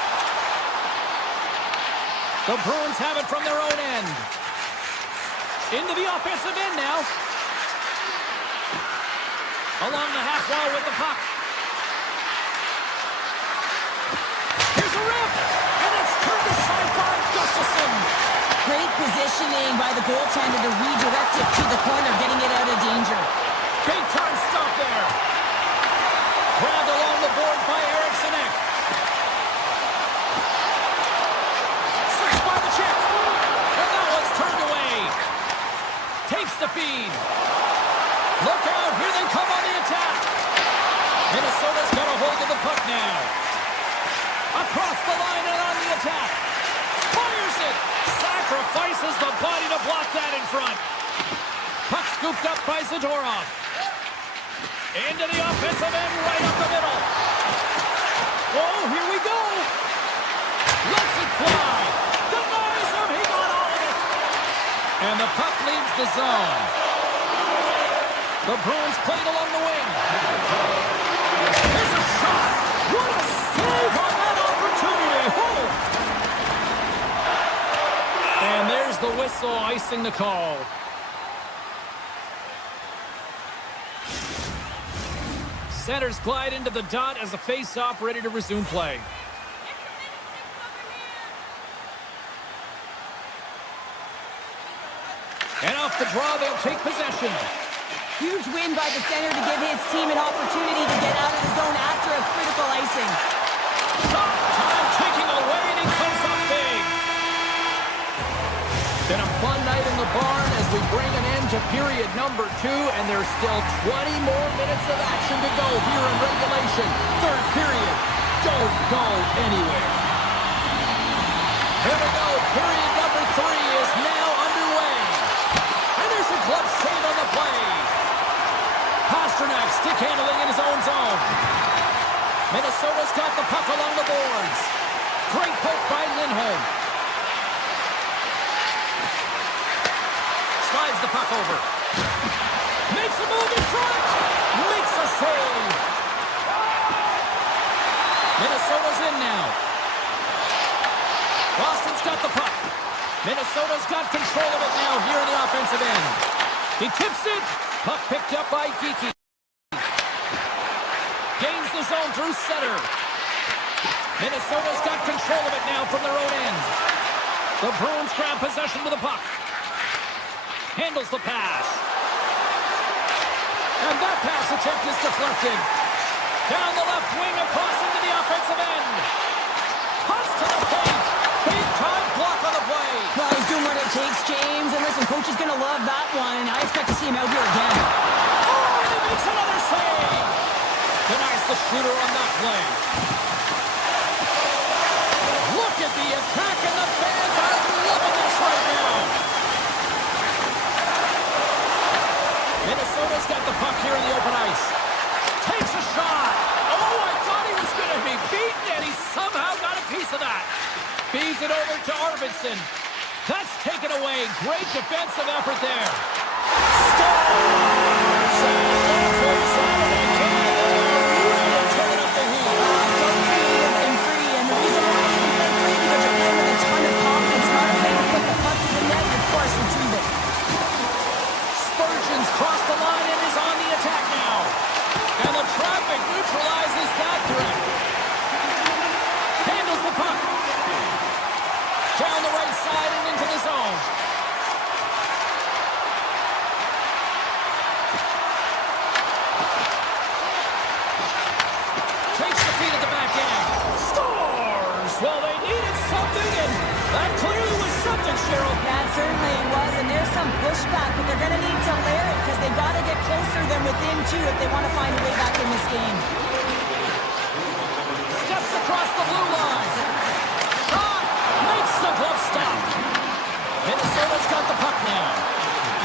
The Bruins have it from their own end. Into the offensive end now. Along the half wall with the puck. Here's a rip. And it's turned aside by Gustafsson. Great positioning by the goaltender to redirect it to the corner, getting it out of danger. Big time stop there. Grabbed along the boards by Eriksson. Six by the check. And that one's turned away. Takes the feed. Look out, here they come on the attack. Minnesota's got a hold of the puck now. Across the line and on the attack. Fires it. Sacrifices the body to block that in front. Puck scooped up by Zadorov. Into the offensive end, right up the middle. Oh, here we go. Lets it fly. Denies him. He got all of it. And the puck leaves the zone. The Bruins played along the wing. Here's a shot. What a save on that opportunity. Oh. And there's the whistle icing the call. Centers glide into the dot as the face-off ready to resume play. And off the draw, they'll take possession. Huge win by the center to give his team an opportunity to get out of the zone after a critical icing. Shot time ticking away, and he comes up big. Been a fun night in the barn as we bring an end to period number 2, and there's still 20 more minutes of action to go here in regulation. Third period. Don't go anywhere. Here we go. Period number 3 is now underway. And there's a glove save on the play. Pasternak stick handling in his own zone. Minnesota's got the puck along the boards. Great poke by Lindholm. Slides the puck over. Makes a move in front. Makes a save. Minnesota's in now. Boston's got the puck. Minnesota's got control of it now here in the offensive end. He tips it. Puck picked up by Geekie. Gains the zone through center. Minnesota's got control of it now from their own end. The Bruins grab possession to the puck. Handles the pass. And that pass attempt is deflected. Down the left wing, across into the offensive end. Cuts to the paint. Big-time block on the play. Well, he's doing what it takes, James. And listen, coach is going to love that one. I expect to see him out here again. Oh, and he makes another save. Denies the shooter on that play. Look at the attack, and the fans are loving this right now. Minnesota's got the puck here in the open ice. Takes a shot. Oh, I thought he was going to be beaten, and he somehow got a piece of that. Feeds it over to Arvidsson. That's taken away. Great defensive effort there. Stars! And local Saturday Canadiens really turning up the heat. So creative and free. And the reason why you can play free because you're playing with a ton of confidence. Not only to put the puck to the net, and of course, retrieve it. Spurgeon's crossed the line and is on the attack now. And the traffic neutralizes that threat. Handles the puck. Down the right side and into the zone. Takes the feed at the back end. Scores! Well, they needed something, and that clearly was something, Cheryl. That certainly was, and there's some pushback, but they're going to need to layer it because they've got to get closer than within 2 if they want to find a way back in this game. Steps across the blue line. Shot! Makes the glove stop. Minnesota's got the puck now.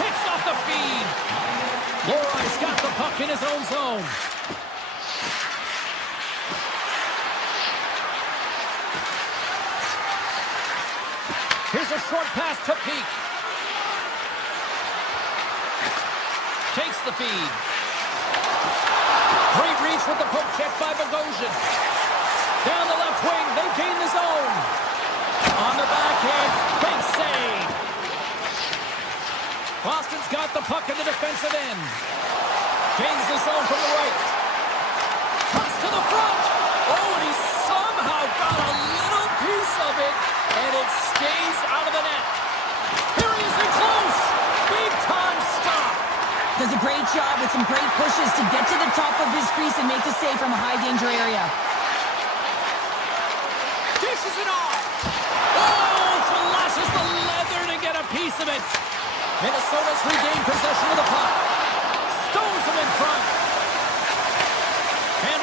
Picks off the feed. Lorai's got the puck in his own zone. Here's a short pass to Peak. Takes the feed. Great reach with the poke check by Bogosian. Down the left wing, they gain the zone. On the backhand, big save. Boston's got the puck in the defensive end. Gains the zone from the right. Cuts to the front. Oh, and he somehow got a little piece of it, and it stays out of the net. Here he is in close. Big time stop. Does a great job with some great pushes to get to the top of his crease and make the save from a high danger area. Dishes it off. Oh, flashes the leather to get a piece of it. Minnesota's regained possession of the puck. Stones him in front. And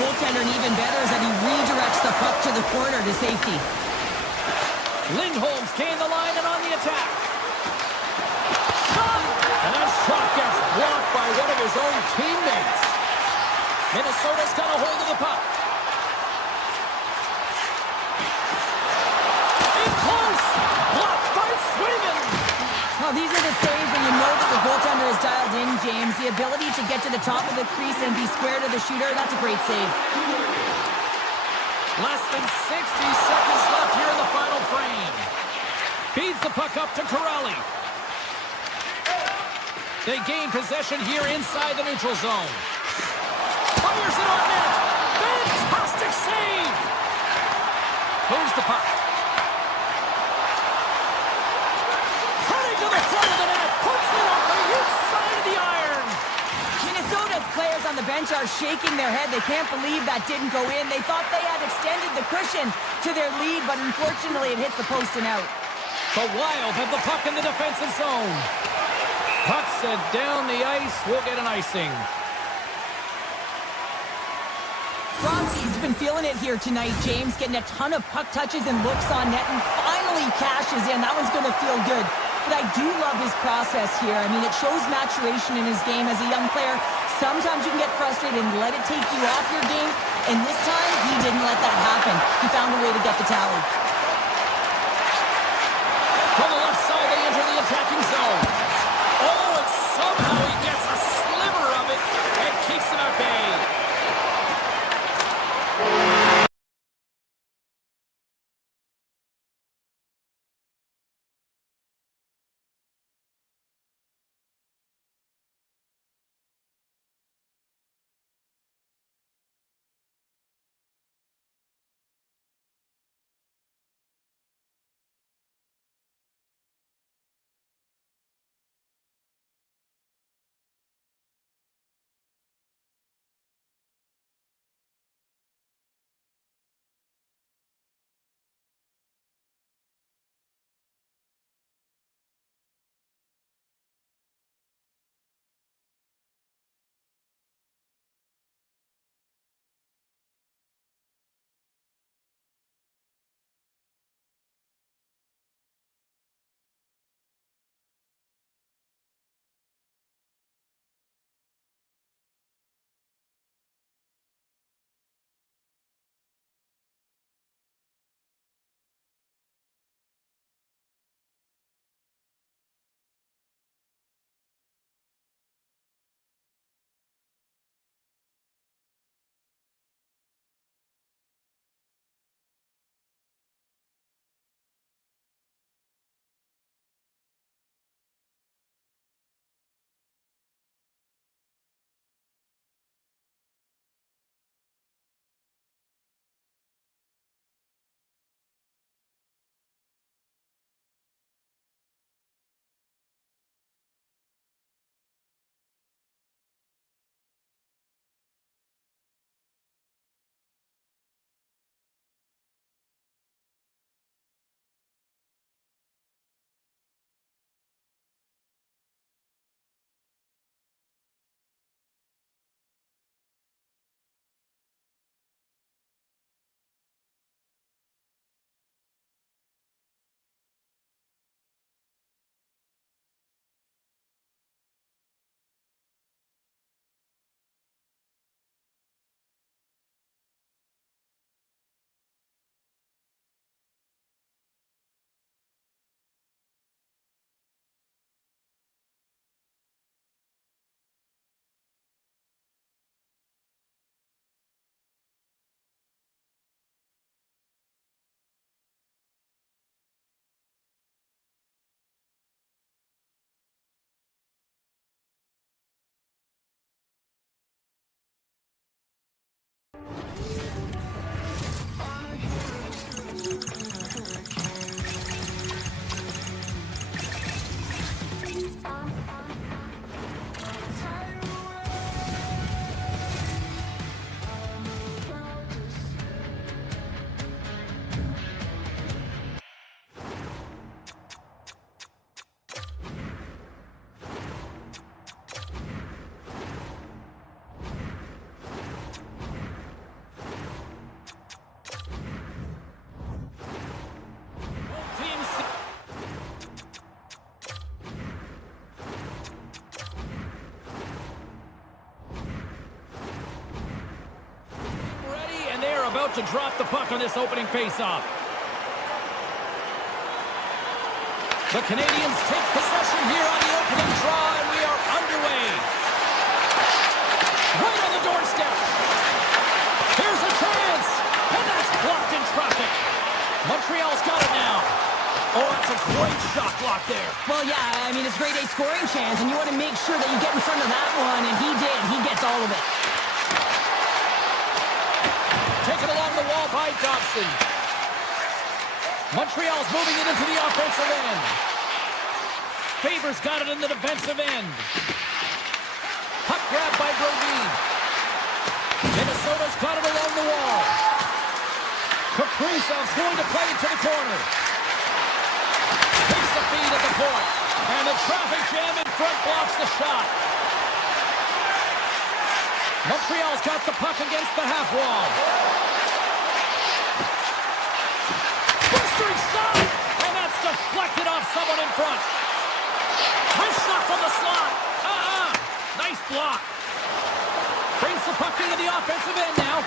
goaltender, and even better is that he redirects the puck to the corner to safety. Lindholm's gained the line and on the attack. Shot! And that shot gets blocked by one of his own teammates. Minnesota's got a hold of the puck. In close! Blocked by Swayman! Well, these are the saves when you know that the goaltender is dialed in, James. The ability to get to the top of the crease and be square to the shooter, that's a great save. Less than 60 seconds left here in the final frame. Feeds the puck up to Corelli. They gain possession here inside the neutral zone. Fires it on net. Fantastic save. Moves the puck. Turning to the front of the net. Puts it on the inside of the iron. Minnesota's players on the bench are shaking their head. They can't believe that didn't go in. They thought they had extended the cushion to their lead, but unfortunately it hits the post and out. The Wild have the puck in the defensive zone. Puck set down the ice. We'll get an icing. Frostbite's been feeling it here tonight, James, getting a ton of puck touches and looks on net, and finally cashes in. That one's going to feel good. But I do love his process here. I mean, it shows maturation in his game as a young player. Sometimes you can get frustrated and let it take you off your game, and this time, he didn't let that happen. He found a way to get the tally. From the left side, they enter the attacking zone. Oh, and somehow he gets a sliver of it and keeps them at bay. about to drop the puck on this opening faceoff. The Canadiens take possession here on the opening draw, and we are underway. Right on the doorstep. Here's a chance, and that's blocked in traffic. Montreal's got it now. Oh, that's a great shot block there. Well, yeah, I mean, it's grade A scoring chance, and you want to make sure that you get in front of that one, and he did. He gets all of it. Taken along the wall by Dobson. Montreal's moving it into the offensive end. Faber's got it in the defensive end. Puck grab by Brodin. Minnesota's got it along the wall. Kaprizov's going to play it to the corner. Takes the feed at the point. And the traffic jam in front blocks the shot. Montreal's got the puck against the half wall. Blistering shot! And that's deflected off someone in front. Wrist shot from the slot. Nice block. Brings the puck into the offensive end now.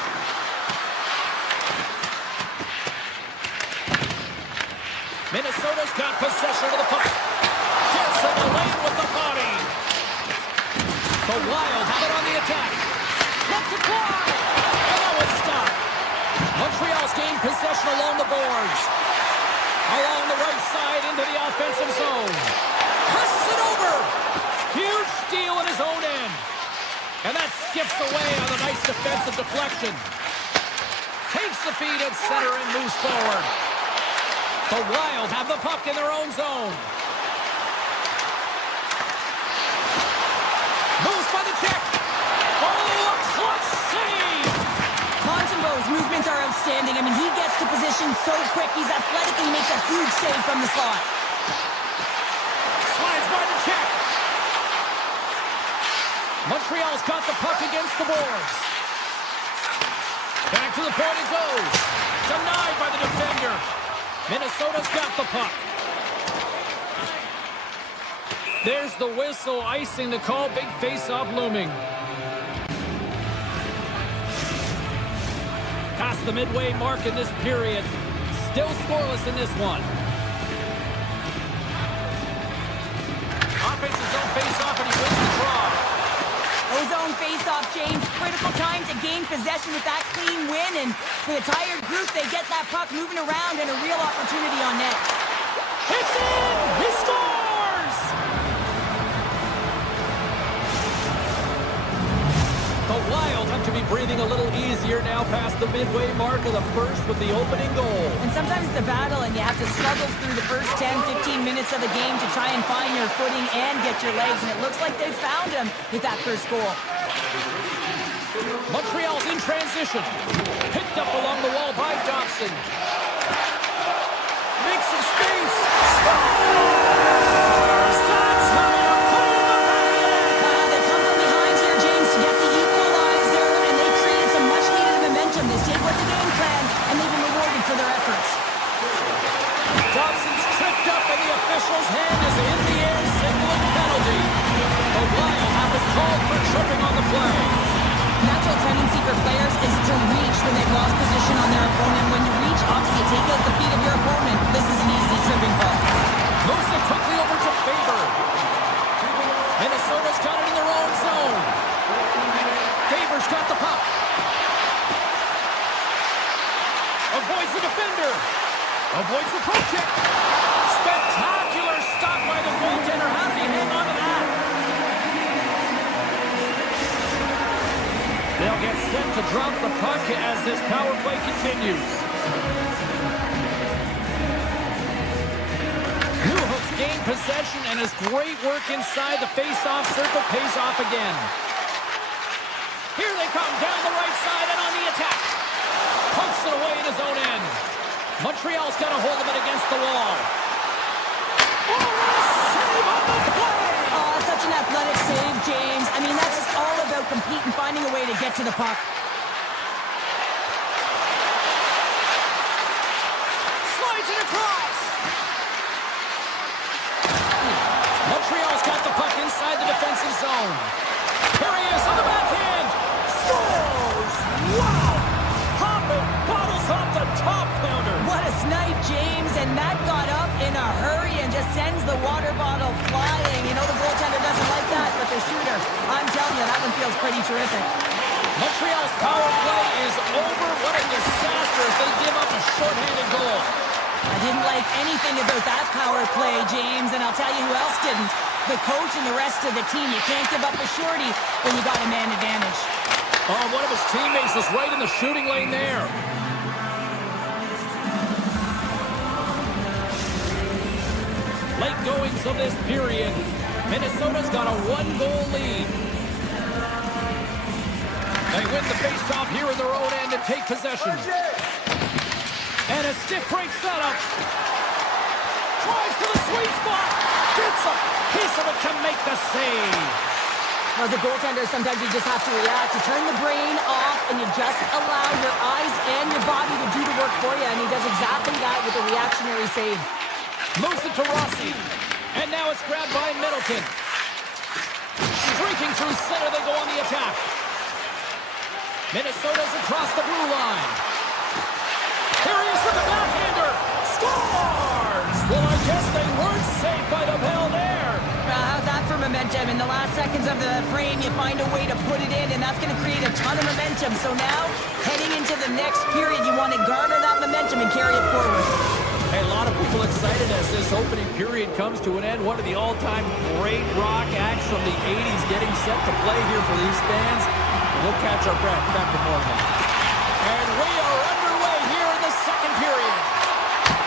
Minnesota's got possession of the puck. Gets in the lane with the body. The Wild have it on the attack. Let's it fly. And that was stopped. Montreal's gained possession along the boards. Along the right side into the offensive zone. Passes it over. Huge steal in his own end. And that skips away on a nice defensive deflection. Takes the feed at center and moves forward. The Wild have the puck in their own zone. Moves by the check. Oh, a clutch save! Montembeau's movements are outstanding. I mean, he gets to position so quick. He's athletic and he makes a huge save from the slot. Slides by the check. Montreal's got the puck against the boards. Back to the point it goes. Denied by the defender. Minnesota's got the puck. There's the whistle, icing the call. Big face-off looming. Past the midway mark in this period. Still scoreless in this one. Offense's zone face-off, and he wins the draw. Zone face-off, James. Critical time to gain possession with that clean win, and for the tired group, they get that puck moving around and a real opportunity on net. It's in! He scores! The Wild have to be breathing a little easier now past the midway mark of the first with the opening goal. And sometimes it's a battle, and you have to struggle through the first 10, 15 minutes of the game to try and find your footing and get your legs, and it looks like they found him with that first goal. Montreal's in transition. Picked up along the wall by Dobson. Makes some space. Scores! That's how you put it in the bag! They come from behind here, James, to get the equalizer, and they created some much-needed momentum. They stayed with the game plan, and they've been rewarded for their efforts. Dobson's tripped up, and the official's hand is in the air, signaling penalty. The Wild have been called for tripping on the play. Natural tendency for players is to reach when they've lost position on their opponent. When you reach, often you take out the feet of your opponent. This is an easy tripping call. Moves it quickly over to Faber. Minnesota's got it in their own zone. Faber's got the puck. Avoids the defender. Avoids the poke check. Spectacular stop by the goaltender. How did he hang on to that? They'll get set to drop the puck as this power play continues. Newhook's gained possession, and his great work inside the face-off circle pays off again. Here they come down the right side and on the attack. Pumps it away in his own end. Montreal's got a hold of it against the wall. Oh, save on the play! Oh, such an athletic save, James. I mean, that's just all about competing, finding a way to get to the puck. Slides it across. Montreal's got the puck inside the defensive zone. Here he is on the backhand. Scores! Wow! Hop it, That got up in a hurry and just sends the water bottle flying. You know the goaltender doesn't like that, but the shooter, I'm telling you, that one feels pretty terrific. Montreal's power play is over. What a disaster as they give up a shorthanded goal. I didn't like anything about that power play, James, and I'll tell you who else didn't. The coach and the rest of the team. You can't give up a shorty when you got a man advantage. Oh, one of his teammates is right in the shooting lane there. Late goings of this period. Minnesota's got a one-goal lead. They win the face-off here in their own end and take possession. And a stick break setup. Drives to the sweet spot. Gets a piece of it to make the save. As a goaltender, sometimes you just have to react. You turn the brain off and you just allow your eyes and your body to do the work for you. And he does exactly that with a reactionary save. Moves it to Rossi. And now it's grabbed by Middleton. Streaking through center, they go on the attack. Minnesota's across the blue line. Here he is with the backhander. Scores! Well, I guess they weren't saved by the bell there. How's that for momentum? In the last seconds of the frame, you find a way to put it in, and that's going to create a ton of momentum. So now, heading into the next period, you want to garner that momentum and carry it forward. Hey, a lot of people excited as this opening period comes to an end. One of the all-time great rock acts from the 80s getting set to play here for these fans. We'll catch our breath. Back to more of that. And we are underway here in the second period.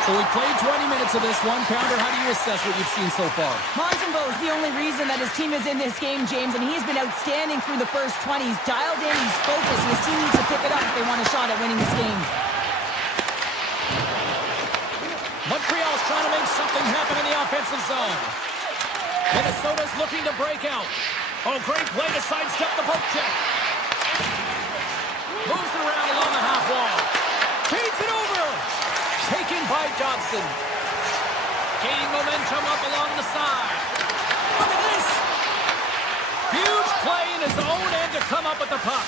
So we played 20 minutes of this one. Pounder, how do you assess what you've seen so far? Montembeau's the only reason that his team is in this game, James, and he's been outstanding through the first 20. He's dialed in, he's focused, and his team needs to pick it up if they want a shot at winning this game. Montreal's trying to make something happen in the offensive zone. Minnesota's looking to break out. Oh, great play to sidestep the poke check. Moves it around along the half wall. Feeds it over. Taken by Dobson. Gaining momentum up along the side. Look at this. Huge play in his own end to come up with the puck.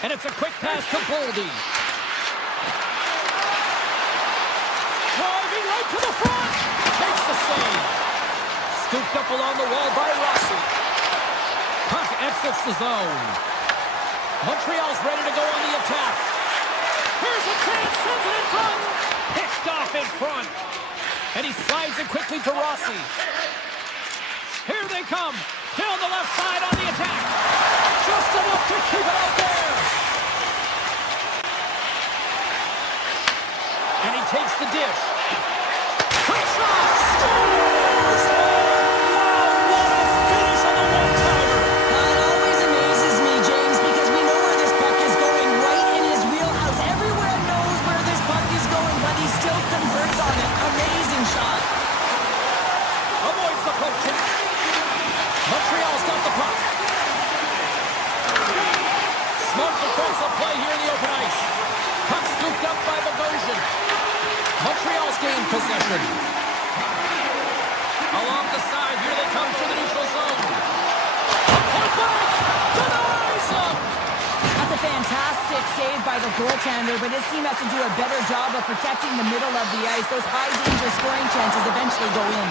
And it's a quick pass to Boldy. Driving right to the front. Makes the save. Scooped up along the wall by Rossi. Puck exits the zone. Montreal's ready to go on the attack. Here's a chance, sends it in front. Picked off in front. And he slides it quickly to Rossi. Here they come. Down the left side on the attack. Just enough to keep it out there. And he takes the dish. Quick shot. Scores! Wow, what a finish on the one-timer. It always amazes me, James, because we know where this puck is going, right in his wheelhouse. Everywhere knows where this puck is going, but he still converts on it. Amazing shot. Avoids the poke check. Montreal's got the puck. Smart defensive play here in the open ice. Puck scooped up by Bogosian. Montreal's gained possession. Along the side, here they come through the neutral zone. Point blank! Denies him! That's a fantastic save by the goaltender, but his team has to do a better job of protecting the middle of the ice. Those high-danger scoring chances eventually go in.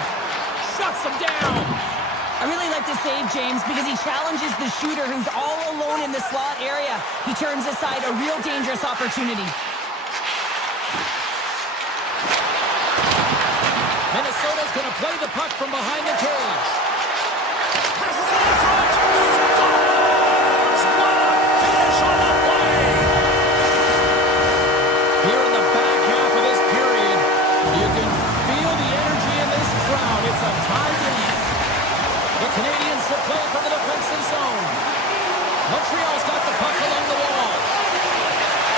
Shuts him down! I really like this save, James, because he challenges the shooter who's all alone in the slot area. He turns aside a real dangerous opportunity. Minnesota's going to play the puck from behind the cage. Passes it in front. Scores! What a finish on that play! Here in the back half of this period, you can feel the energy in this crowd. It's a tie game. The Canadiens will play from the defensive zone. Montreal's got the puck along the wall.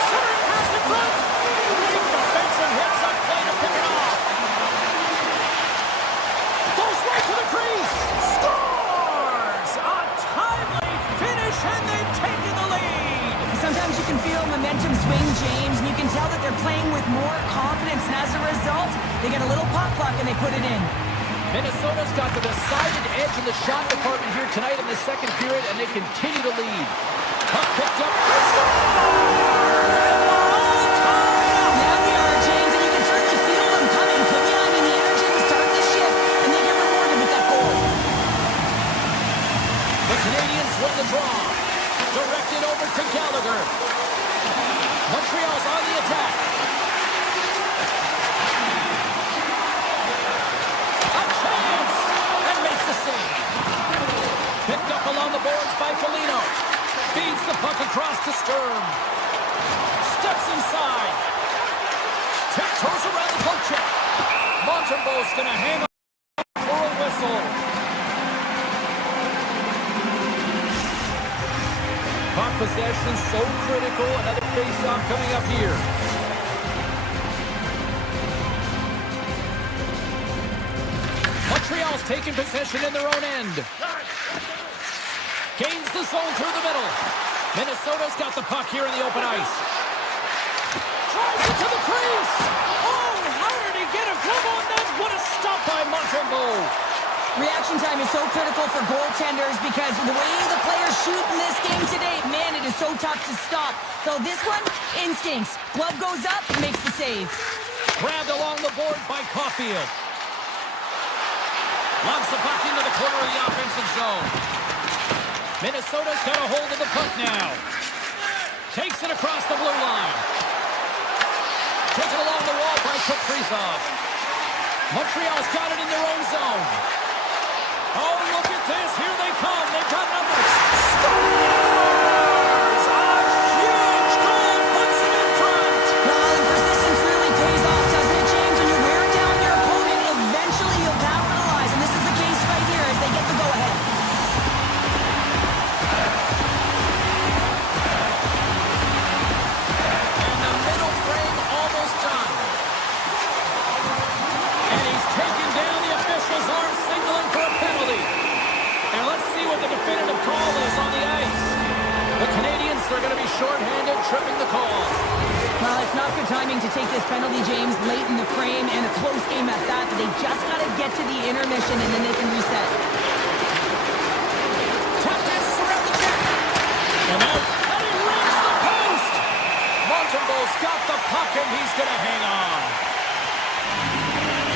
Centering pass in front. Great defensive hits on play to pick it off. Goes right to the crease. Scores! A timely finish, and they've taken the lead. Sometimes you can feel momentum swing, James, and you can tell that they're playing with more confidence, and as a result, they get a little puck luck and they put it in. Minnesota's got the decided edge in the shot department here tonight in the second period, and they continue to lead. Puck picked up. Yeah, we are, James, and you can certainly feel them Montembeau's going to hang on for a whistle. Puck possession so critical. Another face-off coming up here. Montreal's taking possession in their own end. Gains the zone through the middle. Minnesota's got the puck here in the open ice. Drives it to the crease. Oh, how did he get a glove on that? What a stop by Montembeau. Reaction time is so critical for goaltenders because the way the players shoot in this game today, man, it is so tough to stop. So this one, instincts. Glove goes up, makes the save. Grabbed along the board by Caulfield. Launches the puck into the corner of the offensive zone. Minnesota's got a hold of the puck now. Takes it across the blue line. Taken along the wall by Kaprizov. Montreal's got it in their own zone. Oh, look at this. Here they come. They've got numbers. Scores! A huge goal puts them in front. Well, and persistence really pays off, doesn't it, James? When you wear down your opponent, eventually you'll capitalize. And this is the case right here as they get the go-ahead. And the middle frame almost done. And he's taken down the official's arm, signaling for a penalty. And let's see what the definitive call is on the ice. The Canadiens are going to be shorthanded, tripping the call. Well, it's not good timing to take this penalty, James, late in the frame, and a close game at that. They just got to get to the intermission, and then they can reset. Tap passes around the net. And out. And he rings the post. Montembeau's got the puck, and he's going to hang on.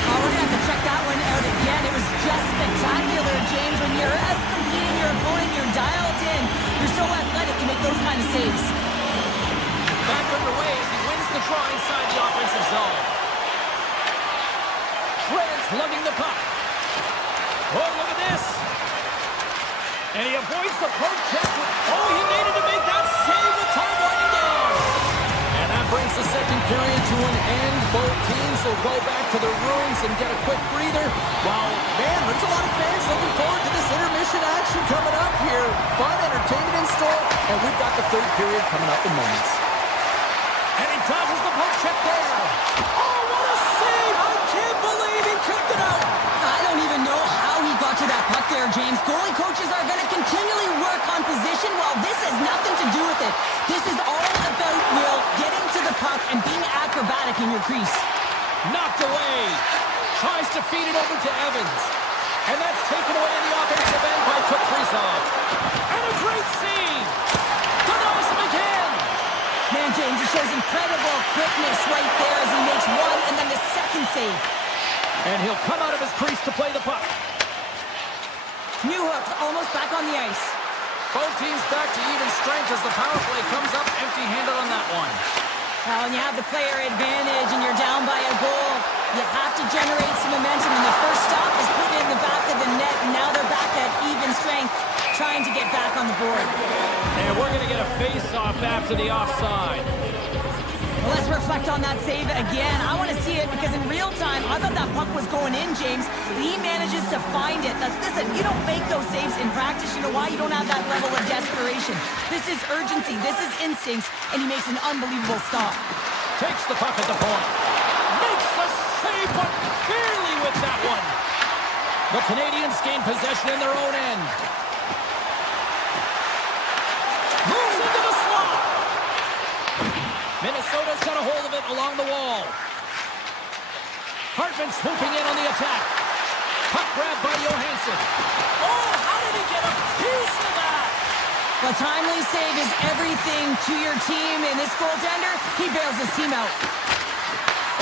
Oh, we're going to have to check that one out again. It was just spectacular, James. When you're out-competing your opponent, you're dialed in. You're so athletic, you make those kind of saves. Back underway as he wins the draw inside the offensive zone. Trent's lugging the puck. Oh, look at this. And he avoids the poke check. Oh, he needed to make that save with time winding down. And that brings the second period to an end. Both teams will go back to their rooms and get a quick breather. Wow, man, there's a lot of fans looking forward to this intermission action coming up here. Fun entertainment in store, and we've got the third period coming up in moments. And he dodges the poke check there. Oh, what a save! I can't believe he kicked it out. I don't even know how he got to that puck there, James. Goalie coaches are going to continually work on position while this has nothing to do with it. This is all about, Will, getting to the puck and being acrobatic in your crease. Knocked away. Tries to feed it over to Evans. And that's taken away in the offensive end by Kaprizov. And a great save. Denies him again. Man, James, it shows incredible quickness right there as he makes one and then the second save. And he'll come out of his crease to play the puck. Newhook's almost back on the ice. Both teams back to even strength as the power play comes up empty-handed on that one. Well, when you have the player advantage and you're down by a goal, you have to generate some momentum. And the first stop is put in the back of the net. And now they're back at even strength, trying to get back on the board. And we're going to get a face-off after the offside. Well, let's reflect on that save again. I want to see it because in real time, I thought that puck was going in, James. He manages to find it. Now, listen, you don't make those saves in practice. You know why? You don't have that level of desperation. This is urgency. This is instincts. And he makes an unbelievable stop. Takes the puck at the point. Makes the save, but barely with that one. The Canadiens gain possession in their own end. Moves into the slot. Minnesota's got a hold of it along the wall. Hartman swooping in on the attack. Puck grab by Johansson. Oh, how did he get a piece of that? A timely save is everything to your team, and this goaltender, he bails his team out.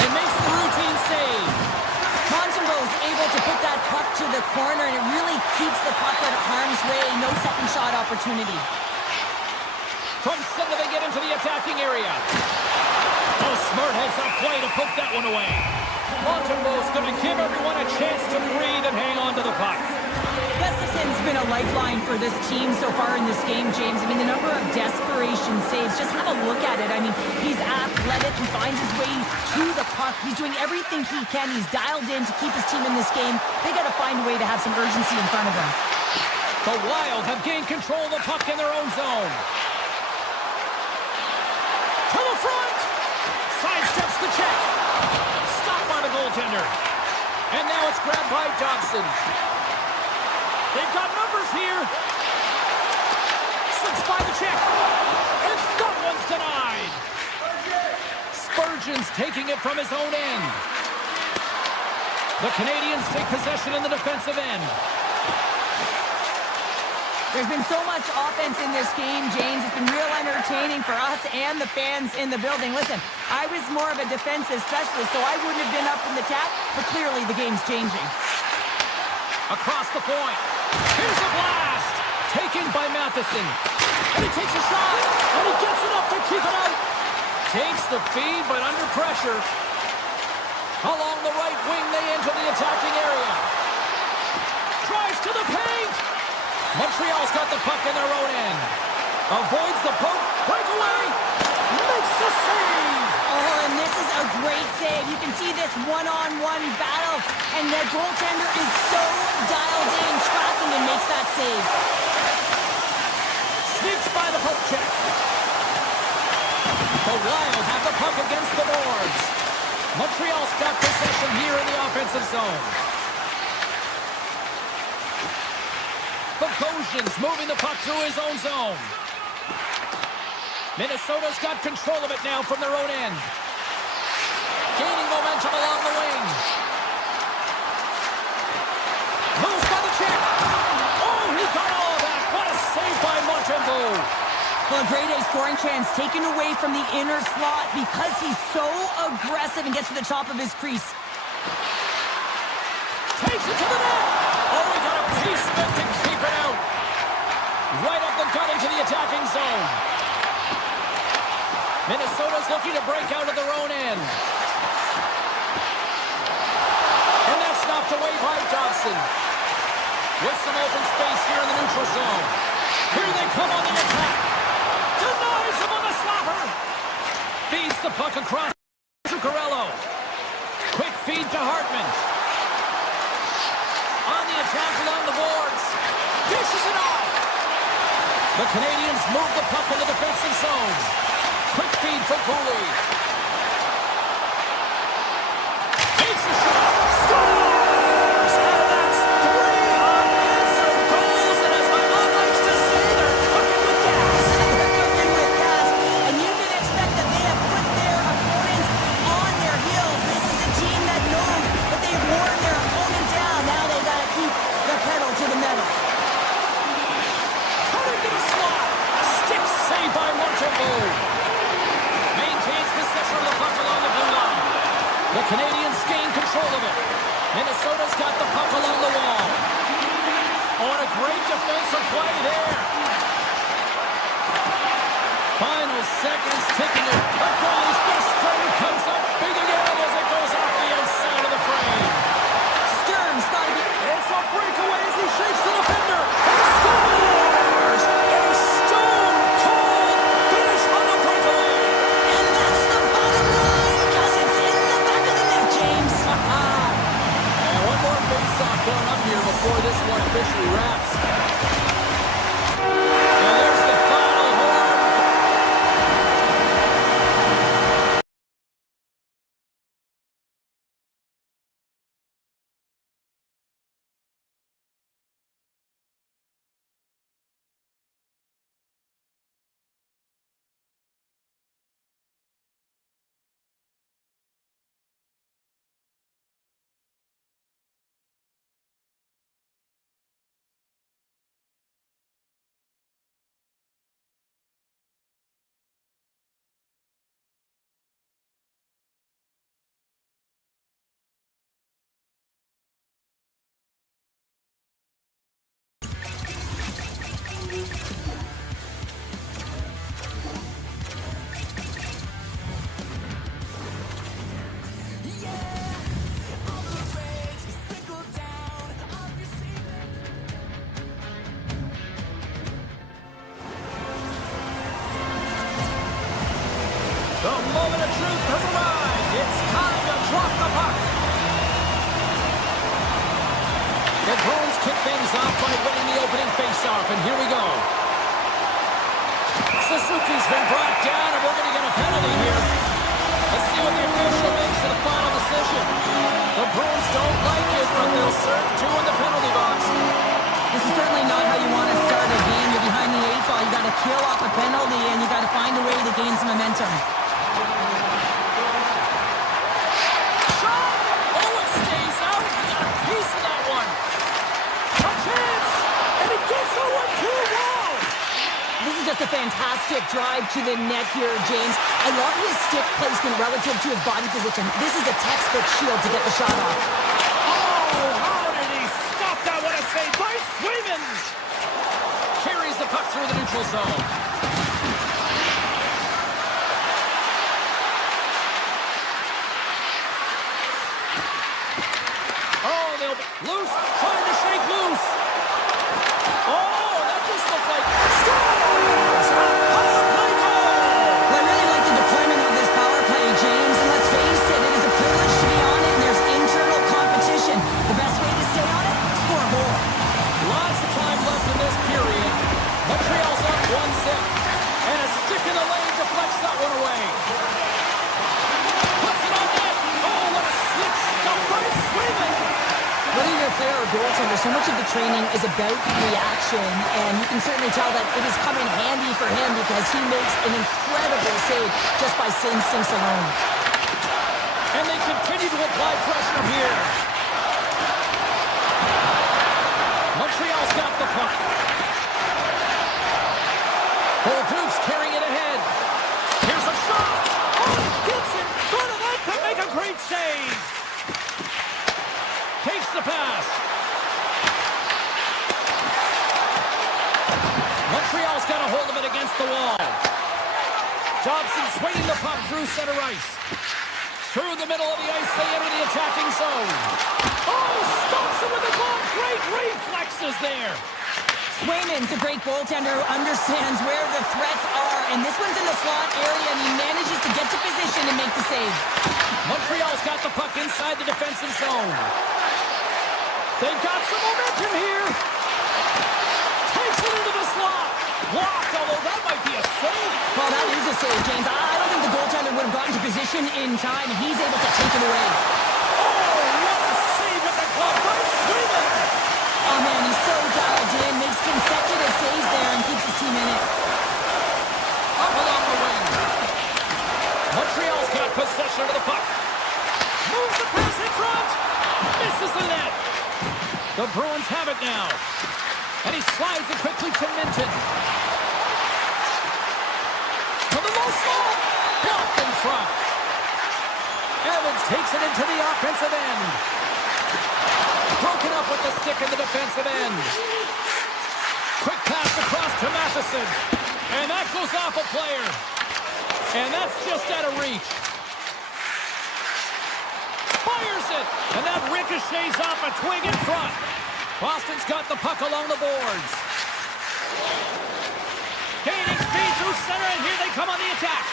And makes the routine save. Montembeau's able to put that puck to the corner, and it really keeps the puck out of harm's way. No second shot opportunity. From center, they get into the attacking area. Oh, smart heads up play to poke that one away. Montembeau's going to give everyone a chance to breathe and hang on to the puck. Gustafson's been a lifeline for this team so far in this game, James. I mean, the number of desperation saves, just have a look at it. I mean, he's athletic. He finds his way to the puck. He's doing everything he can. He's dialed in to keep his team in this game. They got to find a way to have some urgency in front of him. The Wild have gained control of the puck in their own zone. To the front. Sidesteps the check. Stopped by the goaltender. And now it's grabbed by Dobson. They've got numbers here. Slips by the check. And that one's denied. Spurgeon's taking it from his own end. The Canadiens take possession in the defensive end. There's been so much offense in this game, James. It's been real entertaining for us and the fans in the building. Listen, I was more of a defensive specialist, so I wouldn't have been up in the tap, but clearly the game's changing. Across the point. Here's a blast. Taken by Matheson. And he takes a shot. And he gets enough to keep it out. Takes the feed, but under pressure. Along the right wing, they enter the attacking area. Drives to the paint. Montreal's got the puck in their own end. Avoids the poke. Breakaway. Makes the save. Oh, and this is a great save. You can see this one-on-one battle, and the goaltender is so dialed in, tracking, and makes that save. Sneaks by the poke check. The Wild have the puck against the boards. Montreal's got possession here in the offensive zone. Bogosian's moving the puck through his own zone. Minnesota's got control of it now from their own end. Gaining momentum along the wing. Moves by the check. Oh, he got all of that. What a save by Montembeau. Well, a grade A scoring chance taken away from the inner slot because he's so aggressive and gets to the top of his crease. Takes it to the net. Oh, he got a piece of it to keep it out. Right up the gut into the attacking zone. Minnesota's looking to break out of their own end. And that's knocked away by Dobson. With some open space here in the neutral zone. Here they come on the attack. Denies him on the slapper. Feeds the puck across to Carello. Quick feed to Hartman. On the attack along the boards. Dishes it off. The Canadiens move the puck in the defensive zone. Quick feed for Cooley. Takes the shot. Scores! And that's 3 unanswered goals. And as my mom likes to say, they're cooking with gas. They're cooking with gas, and you can expect that they have put their opponents on their heels. This is a team that knows that they've worn their opponent down. Now they've got to keep the pedal to the metal. Coming to the slot. Stick save by Montembeau. Maintains possession of the puck along the blue line. The Canadiens gain control of it. Minnesota's got the puck along the wall. Oh, and a great defensive play there. Final seconds ticking it. The goalie's best friend comes up big again as it goes off the outside of the frame. Sturm's got to be... It's a breakaway as he shakes the defender. He scores! A stone-cold finish on the breakaway. And that's the bottom line, because it's in the back of the net, James. And one more face-off going up here before this one officially wraps. The Bruins kick things off by winning the opening faceoff, and here we go. Suzuki's been brought down, and we're going to get a penalty here. Let's see what the official makes of the final decision. The Bruins don't like it, but they'll serve 2 in the penalty box. This is certainly not how you want to start a game. You're behind the 8 ball. You got to kill off a penalty, and you got to find a way to gain some momentum. Shot! Oh, it stays out. He got a piece of that one. A chance! And it gets a 1-2 wall! This is just a fantastic drive to the net here, James. I love his stick placement relative to his body position. This is a textbook shield to get the shot off. Oh, how did he stop that? What a save by Swayman! Carries the puck through the neutral zone. Oh, they'll be loose, trying to shake loose. Oh, that just looked like scores! Power play goal! Well, I really like the deployment of this power play, James. And let's face it, it is a privilege to be on it, and there's internal competition. The best way to stay on it? Score a goal. Lots of time left in this period. Montreal's up 1-0. And a stick in the lane deflects that one away. Puts it on net. Oh, what a slick stop by Swayman! Whether you're a player or goaltender, so much of the training is about reaction, and you can certainly tell that it has come in handy for him because he makes an incredible save just by instincts alone. And they continue to apply pressure here. Montreal's got the puck. Bolduc's carrying it ahead. Here's a shot. Oh, it gets in front of that to make a great save. Takes the pass. Montreal's got a hold of it against the wall. Dobson swinging the puck through center ice. Through the middle of the ice, they enter the attacking zone. Oh, stops him with the glove. Great reflexes there. Swayman's a great goaltender who understands where the threats are, and this one's in the slot area, and he manages to get to position and make the save. Montreal's got the puck inside the defensive zone. They've got some momentum here. Takes it into the slot. Blocked, although that might be a save. Well, that is a save, James. I don't think the goaltender would have gotten to position in time, and he's able to take it away. Oh, what a save with the glove by Swayman. Oh, man, he's so dialed in, makes consecutive saves there, and keeps his team in it. Up along the wing. Montreal's got possession of the puck. Moves the pass in front. Misses the net. The Bruins have it now. And he slides it quickly to Minton. To the low slot. Blocked in front. Evans takes it into the offensive end. Broken up with the stick in the defensive end. Quick pass across to Matheson. And that goes off a player. And that's just out of reach. Fires it. And that ricochets off a twig in front. Boston's got the puck along the boards. Gaining speed through center, and here they come on the attack.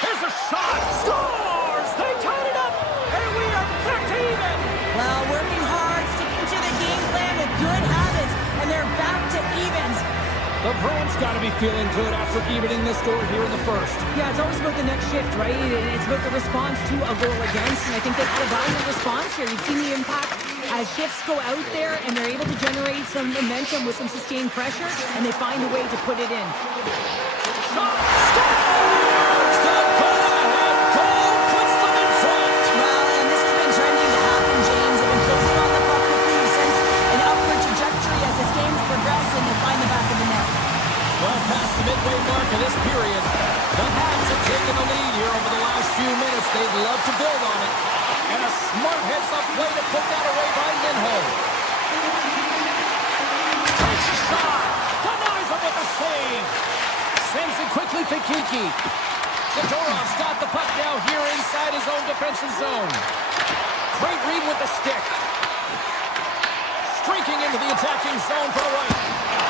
Here's a shot. Scores! They tied it up, and we are back to even. Well, working hard, sticking to the game plan with good habits, and they're back to evens. The Bruins got to be feeling good after evening this score here in the first. Yeah, it's always about the next shift, right? It's about the response to a goal against, and I think they've had a valiant response here. You've seen the impact as shifts go out there, and they're able to generate some momentum with some sustained pressure, and they find a way to put it in. Shot! Scores! The go-ahead goal puts them in front. Well, and this has been trending to happen, James. They've been closing on the puck quickly since an upward trajectory as this game's progressed, and they find the back of the net. Well, past the midway mark of this period, the Habs have taken the lead here over the last few minutes. They'd love to build on it. And a smart heads-up play to put that away by Lindholm. Takes a shot. Denies him with a save. Sends it quickly to Kiki. Zadorov's got the puck now here inside his own defensive zone. Great read with the stick. Streaking into the attacking zone for a right.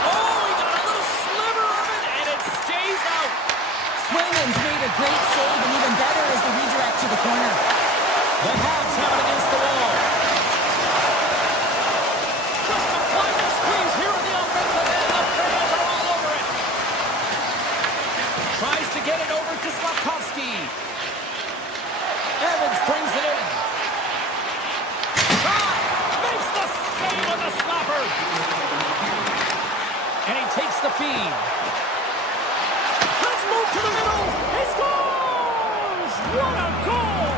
Oh, he got a little sliver of it, and it stays out. Swayman's made a great save, and even better is the redirect to the corner. The Habs have it against the wall. And he takes the feed. Let's move to the middle. He scores! What a goal!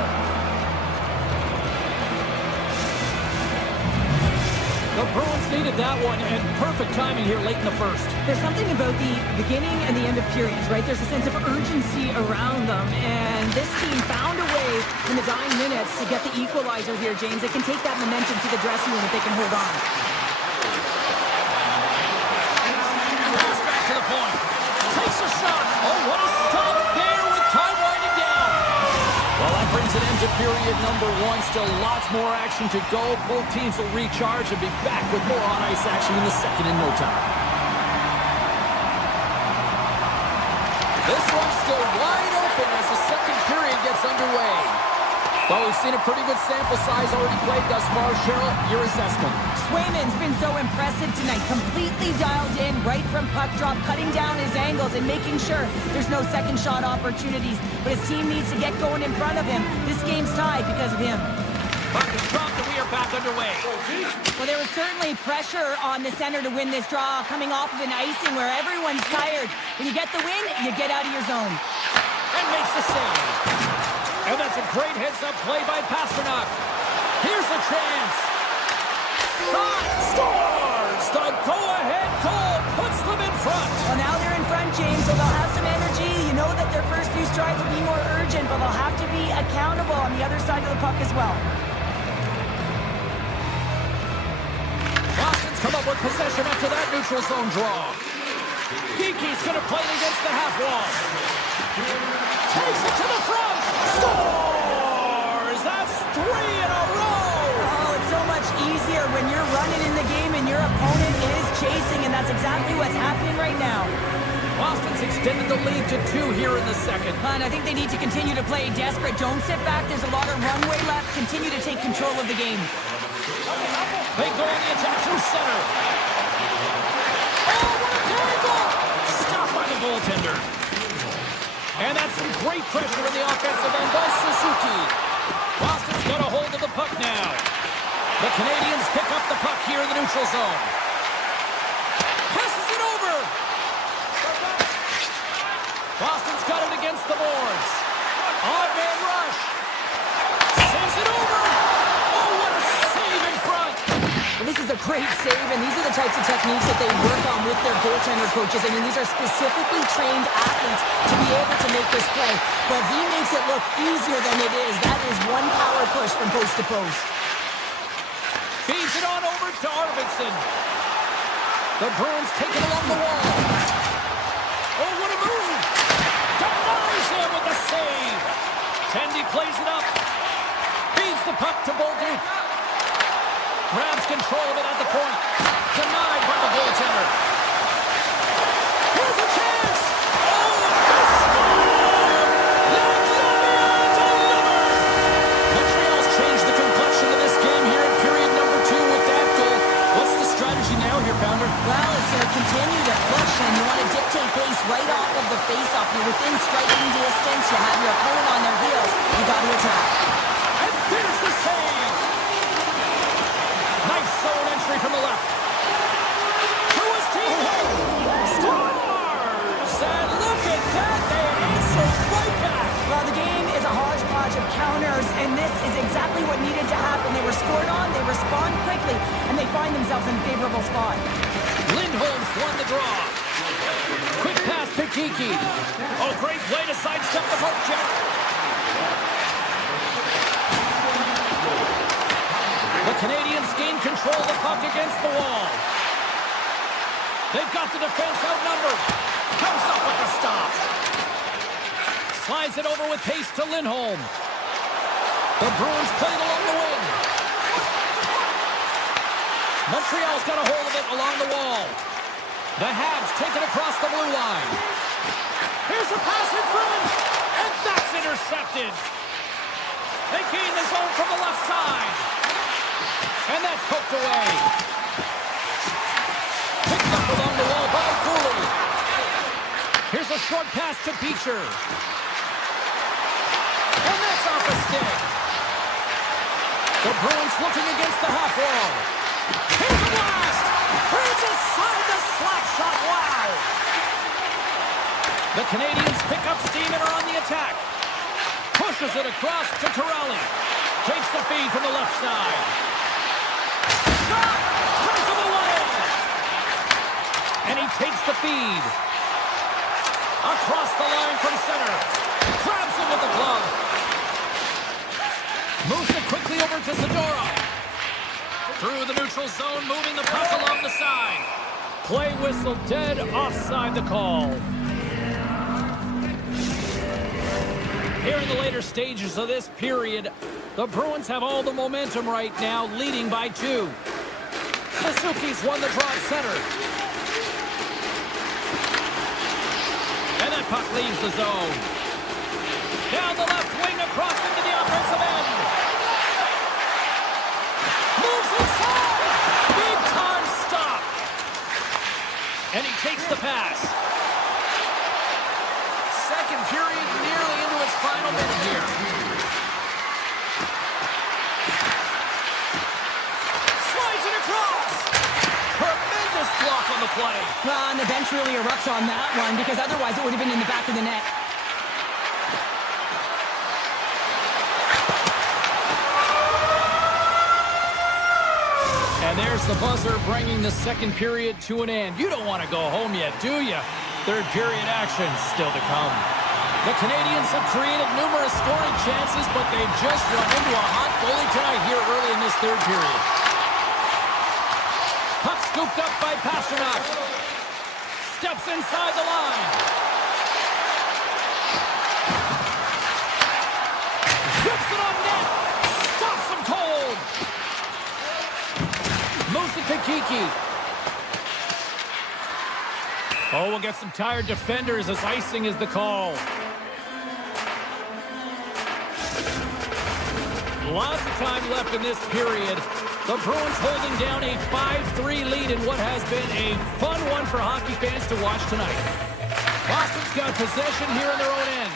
The Bruins needed that one, and perfect timing here late in the first. There's something about the beginning and the end of periods, right? There's a sense of urgency around them, and this team found a way in the dying minutes to get the equalizer here, James. They can take that momentum to the dressing room if they can hold on. Pass back to the point. Takes a shot. Oh, what a stop there with time winding down. Well, that brings an end to period number one. Still lots more action to go. Both teams will recharge and be back with more on-ice action in the second in no time. This one's still wide open as the second period gets underway. Well, we've seen a pretty good sample size already played thus far. Cheryl, your assessment. Swayman's been so impressive tonight, completely dialed in right from puck drop, cutting down his angles and making sure there's no second shot opportunities. But his team needs to get going in front of him. This game's tied because of him. Puck is dropped and we are back underway. Well, there was certainly pressure on the center to win this draw, coming off of an icing where everyone's tired. When you get the win, you get out of your zone. And makes the save. And that's a great heads-up play by Pasternak. Here's a chance. Shot scores! The go-ahead goal puts them in front. Well, now they're in front, James, so they'll have some energy. You know that their first few strides will be more urgent, but they'll have to be accountable on the other side of the puck as well. Boston's come up with possession after that neutral zone draw. Geeky's going to play it against the half wall. Takes it to the front. Scores! That's 3 in a row. Oh, it's so much easier when you're running in the game and your opponent is chasing, and that's exactly what's happening right now. Boston's extended the lead to 2 here in the second. And I think they need to continue to play desperate. Don't sit back. There's a lot of runway left. Continue to take control of the game. They go on the attack through center. Oh, what a tackle! Stopped by the goaltender. And that's some great pressure in the offensive end by Suzuki. Boston's got a hold of the puck now. The Canadiens pick up the puck here in the neutral zone. Passes it over. Boston's got it against the boards. Odd man rush. Sends it over. Oh, what a save in front. Well, this is a great save, and these are the types of techniques that they work on with their goaltender coaches. I mean, these are specifically trained athletes to be able to make this play. But he makes it look easier than it is. That is one power push from post to post. Feeds it on over to Arvidsson. The Bruins take it along the wall. Oh, what a move. Denies him with the save. Tendy plays it up. Feeds the puck to Bolduc. Grabs control of it at the point. Denied by the goaltender. Here's a chance. Oh, they score! Leclerc delivered! Montreal's changed the complexion of this game here in period number 2 with that goal. What's the strategy now here, Pounder? Well, it's to continue to push, and you want to dictate pace right off of the face-off. You're within striking distance. You have your opponent on their heels. You got to attack. And there's the save! Nice zone entry from the left. To his teammate! Scores! And look at that! They answer right back! Well, the game is a hodgepodge of counters, and this is exactly what needed to happen. They were scored on, they respond quickly, and they find themselves in a favorable spot. Lindholm's won the draw. Quick pass to Kiki. Oh, great play to sidestep the poke check. The Canadiens gain control of the puck against the wall. They've got the defense outnumbered. Comes up with a stop. Slides it over with pace to Lindholm. The Bruins play it along the wing. Montreal's got a hold of it along the wall. The Habs take it across the blue line. Here's a pass in front. And that's intercepted. They gain the zone from the left side. And that's poked away. Picked up along the wall by Cooley. Here's a short pass to Beecher. And that's off a stick. The Bruins looking against the half wall. Here's a blast. He's aside the slap shot. Wow! The Canadiens pick up steam and are on the attack. Pushes it across to Corelli. Takes the feed from the left side. Shot! Turns him away! And he takes the feed. Across the line from center. Grabs him with the glove. Moves it quickly over to Zadorov. Through the neutral zone, moving the puck along the side. Play whistle dead, offside the call. Here in the later stages of this period, the Bruins have all the momentum right now, leading by 2. Suzuki's won the draw at center. And that puck leaves the zone. Down the left wing, across into the offensive end. Moves inside! Big time stop! And he takes the pass. Second period nearly into its final minute here. Slides it across! Tremendous block on the play. Well, and the bench really erupts on that one because otherwise it would have been in the back of the net. And there's the buzzer bringing the second period to an end. You don't want to go home yet, do you? Third period action still to come. The Canadiens have created numerous scoring chances, but they've just run into a hot goalie tonight here early in this third period. Puck scooped up by Pasternak. Steps inside the line. Zips it on net. Stops him cold. Moves it to Kiki. Oh, we'll get some tired defenders as icing is the call. Lots of time left in this period. The Bruins holding down a 5-3 lead in what has been a fun one for hockey fans to watch tonight. Boston's got possession here in their own end.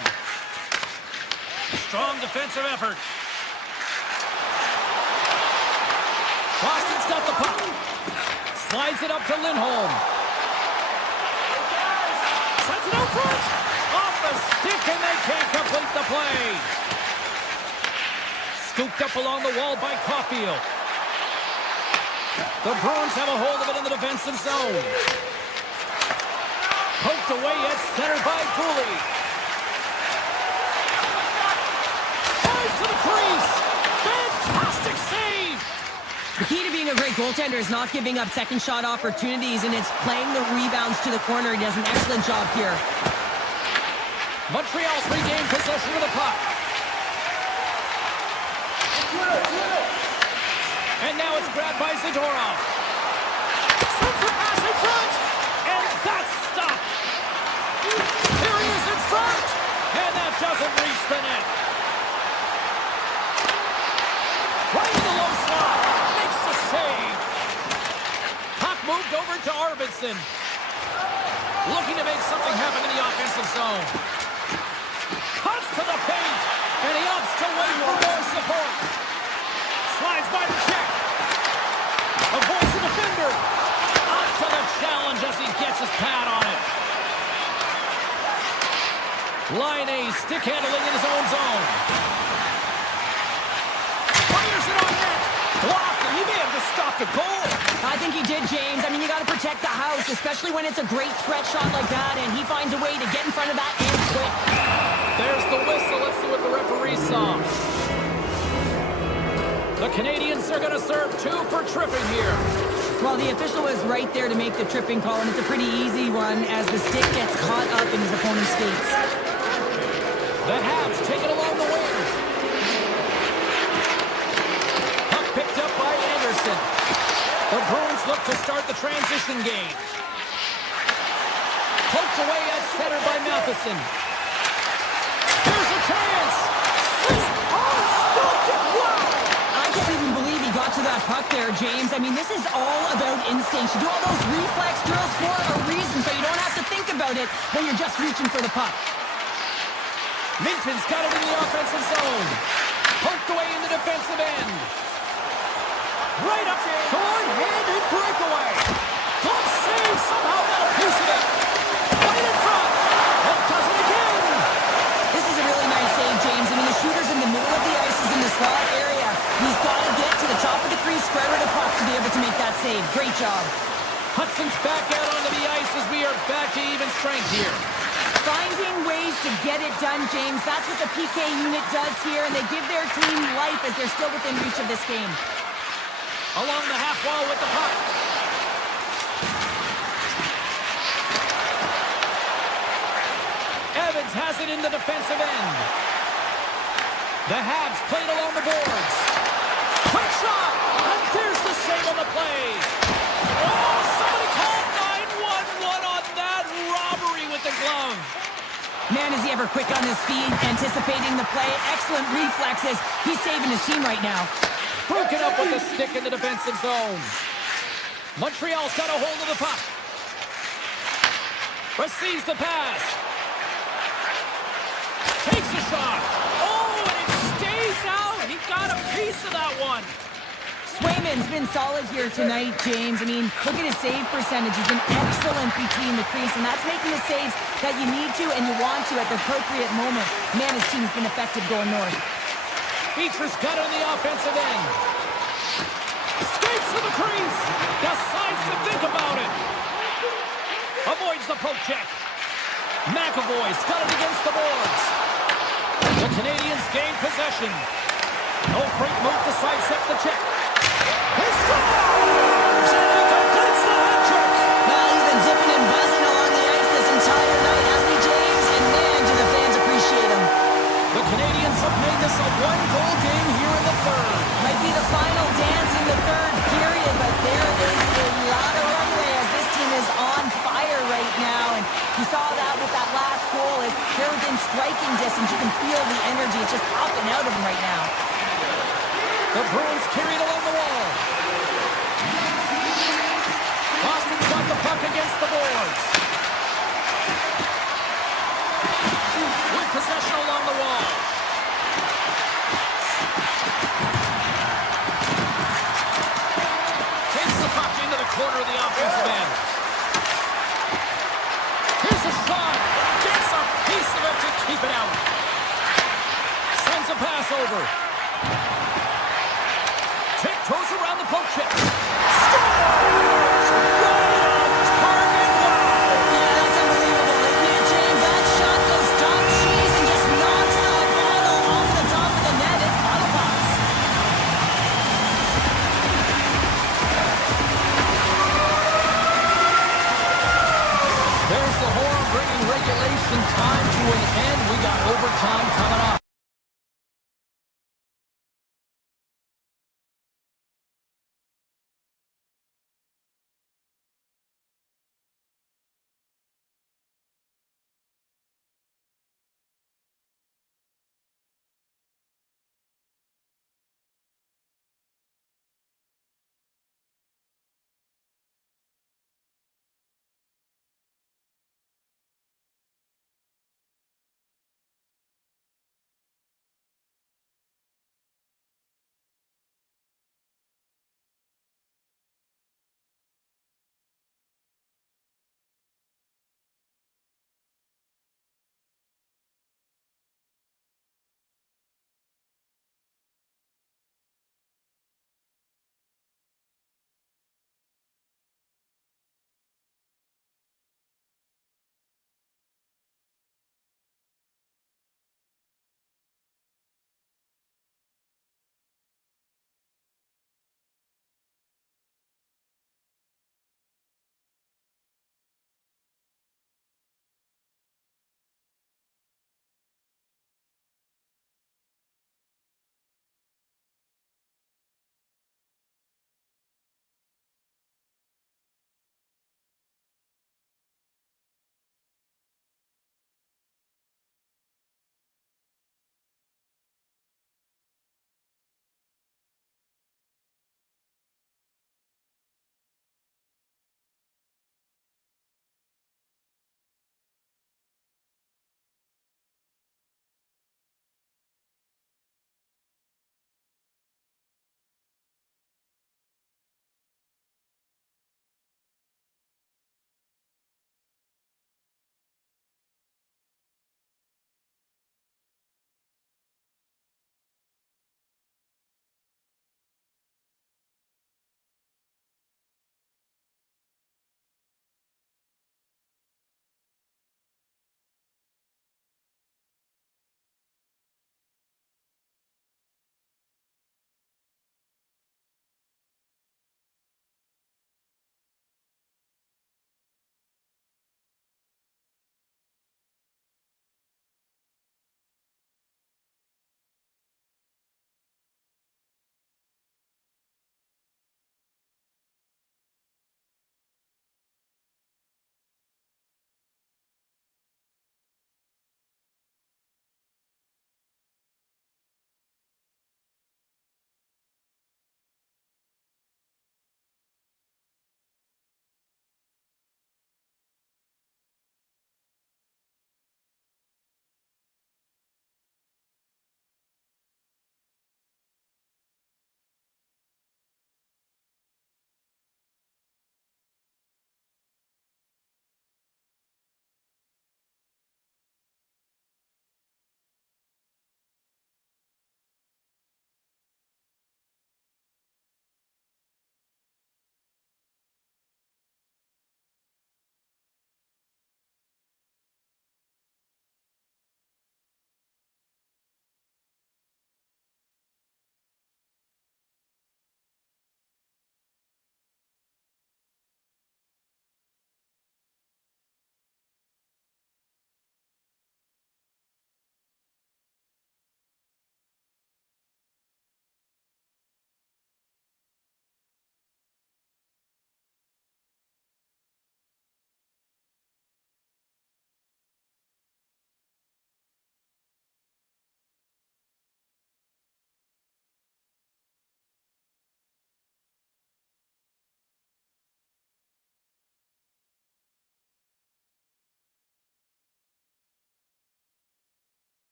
Strong defensive effort. Boston's got the puck. Slides it up to Lindholm. Sends it out front. Off the stick, and they can't complete the play. Scooped up along the wall by Caulfield. The Bruins have a hold of it in the defensive zone. Poked away at center by Cooley. Fires to the crease. Fantastic save. The key to being a great goaltender is not giving up second shot opportunities, and it's playing the rebounds to the corner. He does an excellent job here. Montreal's regained possession of the puck. And now it's grabbed by Zadorov. Sends the pass in front, and that's stopped. Here he is in front, and that doesn't reach the net. Right in the low slot, makes the save. Puck moved over to Arvidsson. Looking to make something happen in the offensive zone. Cuts to the paint, and he opts to wait for more support. Slides by the check. Avoids the defender. Up to the challenge as he gets his pad on it. Line A, stick handling in his own zone. Fires it on net. Blocked, and he may have just stopped a goal. I think he did, James. I mean, you got to protect the house, especially when it's a great threat shot like that, and he finds a way to get in front of that and quick. There's the whistle. Let's see what the referee saw. The Canadiens are going to serve 2 for tripping here. Well, the official was right there to make the tripping call, and it's a pretty easy one as the stick gets caught up in his opponent's skates. The Habs take it along the wing. Puck picked up by Anderson. The Bruins look to start the transition game. Poked away at center by Matheson. Here's a chance. Stopped it. Wow. I can't even believe he got to that puck there, James. I mean, this is all about instinct. You do all those reflex drills for a reason, so you don't have to think about it when you're just reaching for the puck. Minton's got it in the offensive zone. Poked away in the defensive end. Right up, short-handed breakaway. Good save, somehow got a piece of it. Right in front. And does it again. This is a really nice save, James. I mean, the shooter's in the middle of the ice, is in the slot area. He's got to get to the top of the crease, square to the puck to be able to make that save. Great job. Hudson's back out onto the ice as we are back to even strength here. Finding ways to get it done, James. That's what the PK unit does here, and they give their team life as they're still within reach of this game. Along the half wall with the puck. Evans has it in the defensive end. The Habs played along the boards. Quick shot! And there's the save on the play. Oh, somebody called 911 on that robbery with the glove. Man, is he ever quick on his feet, anticipating the play. Excellent reflexes. He's saving his team right now. Broken up with the stick in the defensive zone. Montreal's got a hold of the puck. Receives the pass. Takes a shot. Oh, and it stays out. He got a piece of that one. Swayman's been solid here tonight, James. I mean, look at his save percentage. He's been excellent between the crease, and that's making the saves that you need to and you want to at the appropriate moment. Man, his team's been effective going north. Beecher's got it on the offensive end. Skates to the crease. Decides to think about it. Avoids the poke check. McAvoy's got it against the boards. The Canadiens gain possession. No great move to sidestep the check. He scores! And he completes the hat trick. Well, he's been zipping and buzzing along the ice this entire night, hasn't he, James? And man, do the fans appreciate him. The Canadiens have made this a one-goal game here in the third. Might be the final dance in the third period, but there is a lot of runway as this team is on fire right now. And you saw that with that last goal. As they're within striking distance, you can feel the energy. It's just popping out of them right now. The Bruins carried along the wall. Boston's got the puck against the boards. With possession along the wall. Takes the puck into the corner of the offensive end. Here's a shot. Gets a piece of it to keep it out. Sends a pass over. Tiptoes around the poke check. Scores! Right on target. Wow! Yeah, that's unbelievable, isn't it, James? That shot goes top cheese and just knocks the bottle off the top of the net. It's bottle pops. There's the horn bringing regulation time to an end. We got overtime coming up.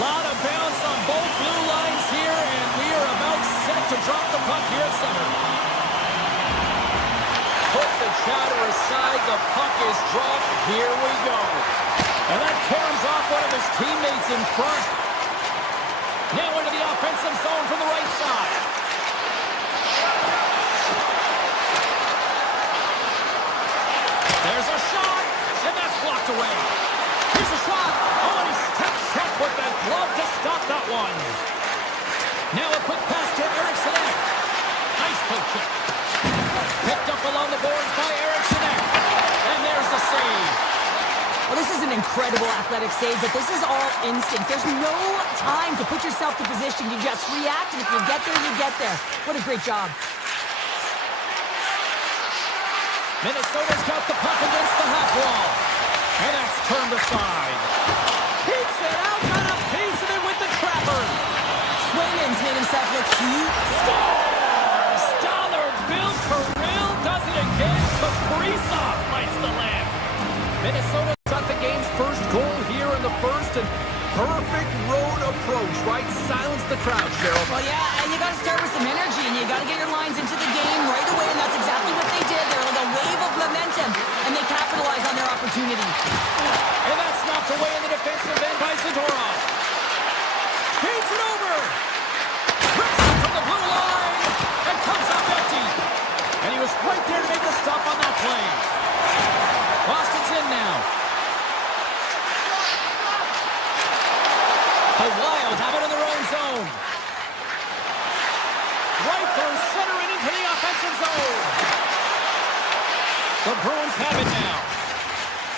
Lot of bounce on both blue lines here, and we are about set to drop the puck here at center. Put the chatter aside, the puck is dropped. Here we go. And that caroms off one of his teammates in front. Now into the offensive zone from the right side. There's a shot, and that's blocked away. Here's a shot. Oh, and he steps up with that glove to stop that one. Now a quick pass to Eriksson. Nice poke check. Picked up along the boards by Eriksson. And there's the save. Well, this is an incredible athletic save, but this is all instinct. There's no time to put yourself to position. You just react, and if you get there, you get there. What a great job. Minnesota's got the puck against the half wall. And that's turned aside. Keeps it out, got a piece of it with the trapper. Swayman's made himself look cute. Scores! Dollar Bill Kirill does it again. Kaprizov lights the lamp. Minnesota got the game's first goal here in the first, and perfect road approach, right? Silence the crowd, Cheryl. Well, yeah, and you got to start with some energy, and you got to get your lines into the game right away, and that's exactly what they did. They're like a wave of momentum, and they capitalized on their opportunity. And that's knocked away in the defensive end by Zadorov. Feeds it over. Rips it from the blue line, and comes up empty. And he was right there to make the stop on that play. Boston's in now. The Wild have it in their own zone. Right through center and into the offensive zone. The Bruins have it now.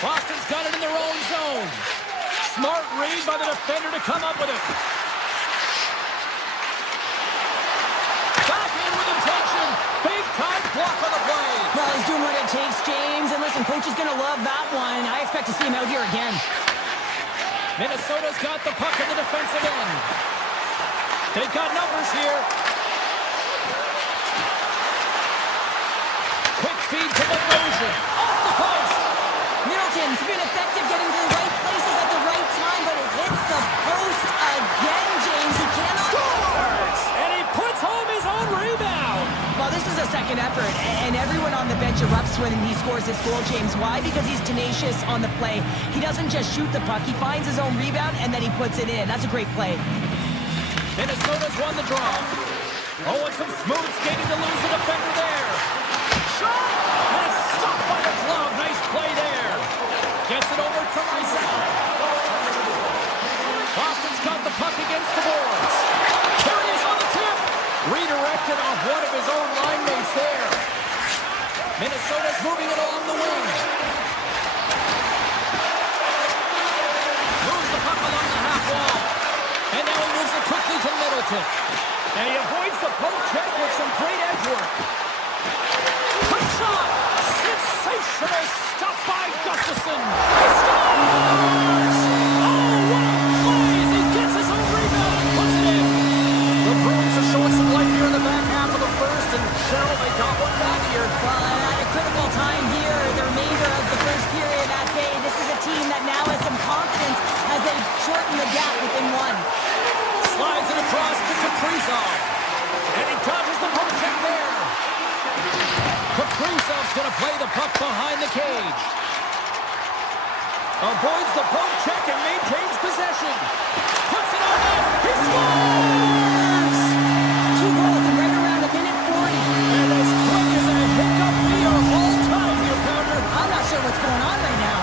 Boston's got it in their own zone. Smart read by the defender to come up with it. Back in with intention. Big time block on the play. Well, he's doing what it takes, James. And listen, coach is going to love that one. I expect to see him out here again. Minnesota's got the puck in the defensive end. They've got numbers here. Quick feed to the Bogosian. Off the post. Middleton's been effective getting to the right places at the right time, but it hits the post again, James. He cannot... Scores! And he puts home his own rebound. Well, this is a second effort, and everyone on the bench erupts when he scores this goal, James. Why? Because he's tenacious on the play. He doesn't just shoot the puck. He finds his own rebound, and then he puts it in. That's a great play. Minnesota's won the draw. Oh, and some smooth skating to lose the defender there. Shot! And it's stopped by the glove. Nice play there. Gets it over to Rice. Boston's got the puck against the boards. Here he is on the tip. Redirected off one of his own line mates there. Minnesota's moving it along the wing. Moves the puck along the half wall. And now he moves it quickly to Middleton. And he avoids the poke check with some great edge work. Quick shot. Sensational stop by Gustafsson. He scores! Oh, what a play as he gets his own rebound and puts it in. The Bruins are showing some life here in the back half of the first, and Cheryl, they got one back here. Well, at a critical time here, the remainder of the first period at bay, this is a team that now has some confidence as they shorten the gap within one. Slides it across to Kaprizov. And he dodges the poke check there. Kaprizov's going to play the puck behind the cage. Avoids the poke check and maintains possession. Puts it on net. He scores! 2 goals in right around a minute 40. And as quick as a hiccup, we are all tied here, Pounder. I'm not sure what's going on right now.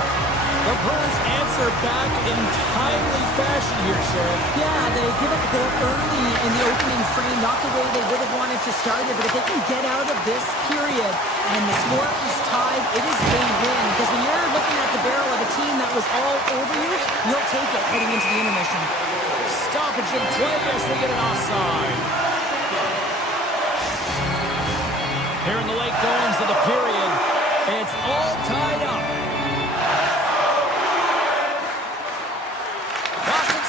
The Bruins answer back in timely fashion here, Sheriff. Yeah, they give up a goal early in the opening frame, not the way they would have wanted to start it, but if they can get out of this period and the score is tied, it is a win. Because when you're looking at the barrel of a team that was all over you, you'll take it heading into the intermission. Stoppage in play as we get an offside. Here in the late goings of the period, it's all tied up.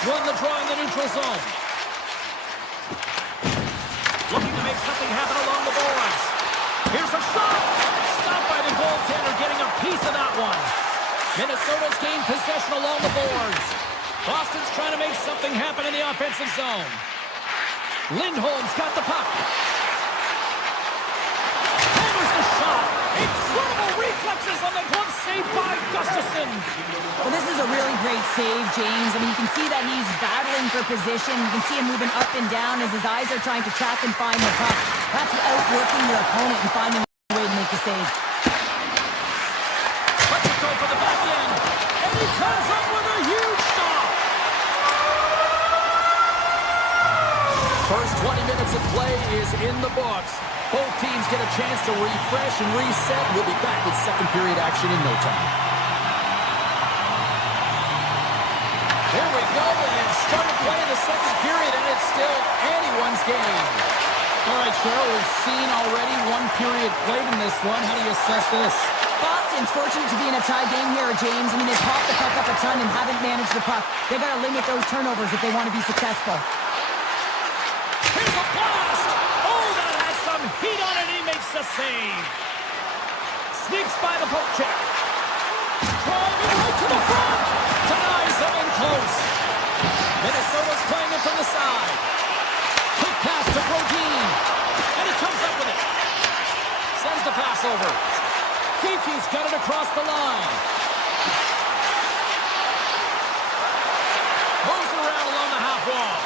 Won the draw in the neutral zone. Looking to make something happen along the boards. Here's a shot. Stopped by the goaltender, getting a piece of that one. Minnesota's gained possession along the boards. Boston's trying to make something happen in the offensive zone. Lindholm's got the puck. Hammers the shot. Incredible reflexes on the glove save by Gustafsson. Well, this is a really great save, James. I mean, you can see that he's battling for position. You can see him moving up and down as his eyes are trying to track and find the puck. That's outworking your opponent and finding a way to make the save. Let's go for the back end. And he comes up with a huge stop. First 20 minutes of play is in the books. Both teams get a chance to refresh and reset. We'll be back with second period action in no time. Here we go, and starting play in the second period, and it's still anyone's game. All right, Cheryl, we've seen already one period played in this one. How do you assess this? Boston's fortunate to be in a tie game here, James. I mean, they've popped the puck up a ton and haven't managed the puck. They've got to limit those turnovers if they want to be successful. Here's a blast! Oh, that has some heat on it. He makes the save. Sneaks by the poke check. Driving right to the front. Denies him in close. Minnesota's playing it from the side. Quick pass to Brodin. And he comes up with it. Sends the pass over. Kiki's got it across the line. Moves around along the half wall.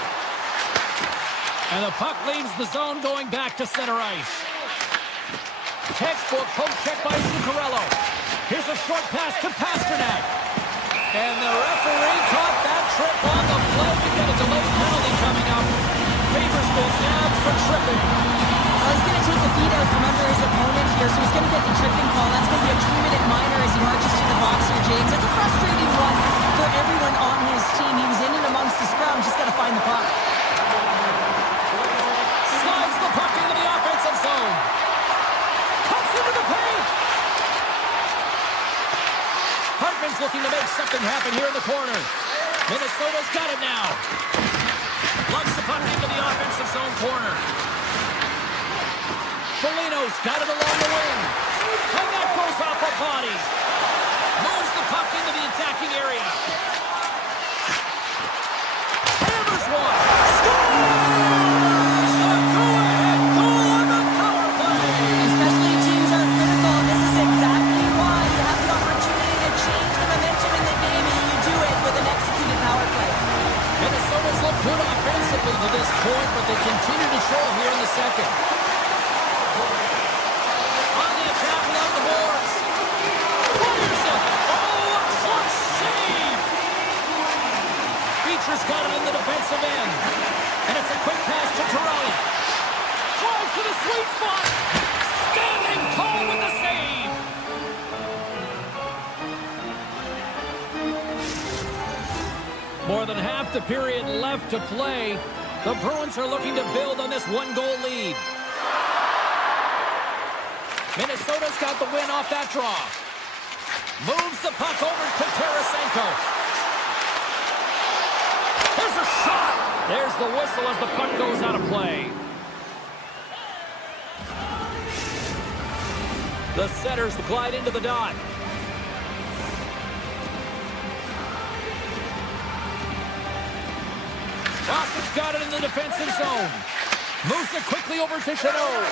And the puck leaves the zone going back to center ice. Textbook poke check by Zuccarello. Here's a short pass to Pasternak. And the referee caught that trip on the play. We got a delayed penalty coming up. Faber's been nabbed for tripping. Well, he's going to take the feet out from under his opponent here, so he's going to get the tripping call. That's going to be a 2-minute minor as he marches to the box here, James. It's a frustrating one for everyone on his team. He was in and amongst the scrum, just got to find the puck. Slides the puck into the offensive zone. Cuts into the paint. Hartman's looking to make something happen here in the corner. Minnesota's got it now. Lugs the puck into the offensive zone corner. Foligno's got it along the wing. And that goes off a body. Moves the puck into the attacking area. Hammers one. Scores! A go-ahead goal on the power play. Especially teams are critical, and this is exactly why you have the opportunity to change the momentum in the game, and you do it with an executed power play. Minnesota's looked good offensively to this point, but they continue to trail here in the second. On the attack along the boards. Fires it. Oh, a clutch save. Beecher's got it in the defensive end. And it's a quick pass to Corrali. Drives to the sweet spot. Standing tall with the save. More than half the period left to play. The Bruins are looking to build on this one-goal lead. Minnesota's got the win off that draw. Moves the puck over to Tarasenko. There's a shot. There's the whistle as the puck goes out of play. The setters glide into the dot. Boston's got it in the defensive zone. Moves it quickly over to Chanot.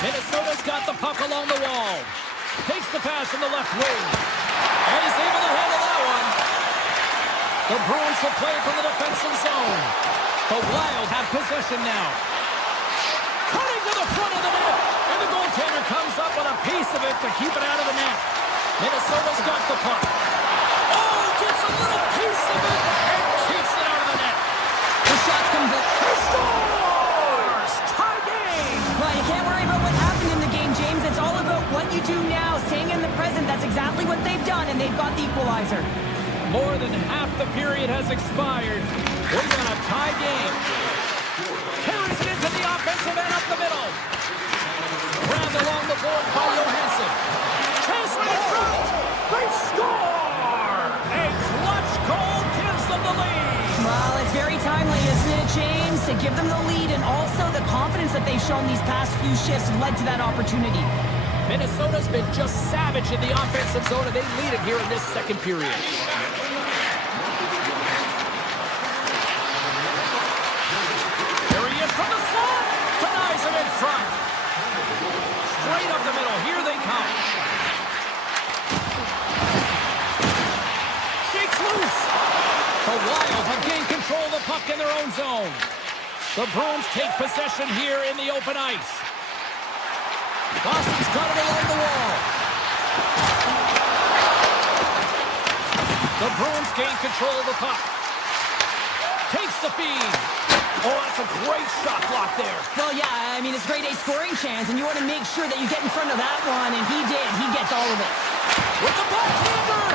Minnesota's got the puck along the wall. Takes the pass from the left wing. And he's able to handle that one. The Bruins will play from the defensive zone. The Wild have possession now. Cutting to the front of the net. And the goaltender comes up with a piece of it to keep it out of the net. Minnesota's got the puck. Oh, gets a little piece of it and keeps it out of the net. The shots come back. He scores! Tie game! Well, you can't worry about what happened in the game, James. It's all about what you do now, staying in the present. That's exactly what they've done, and they've got the equalizer. More than half the period has expired. We've got a tie game. Carries it into the offensive end up the middle. Grabbed along the board by Johansson. Chase right in front. They score! A clutch goal gives them the lead. Well, it's very timely, isn't it, James, to give them the lead, and also the confidence that they've shown these past few shifts led to that opportunity. Minnesota's been just savage in the offensive zone, and they lead it here in this second period. Here he is from the slot. Denies him in front. Straight up the middle. Here they come. Shakes loose. The Wild have gained control of the puck in their own zone. The Bruins take possession here in the open ice. Boston's got it along the wall. The Bruins gain control of the puck. Takes the feed. Oh, that's a great shot block there. Well, yeah, I mean, it's grade A scoring chance, and you want to make sure that you get in front of that one, and he did. He gets all of it. With the backhander.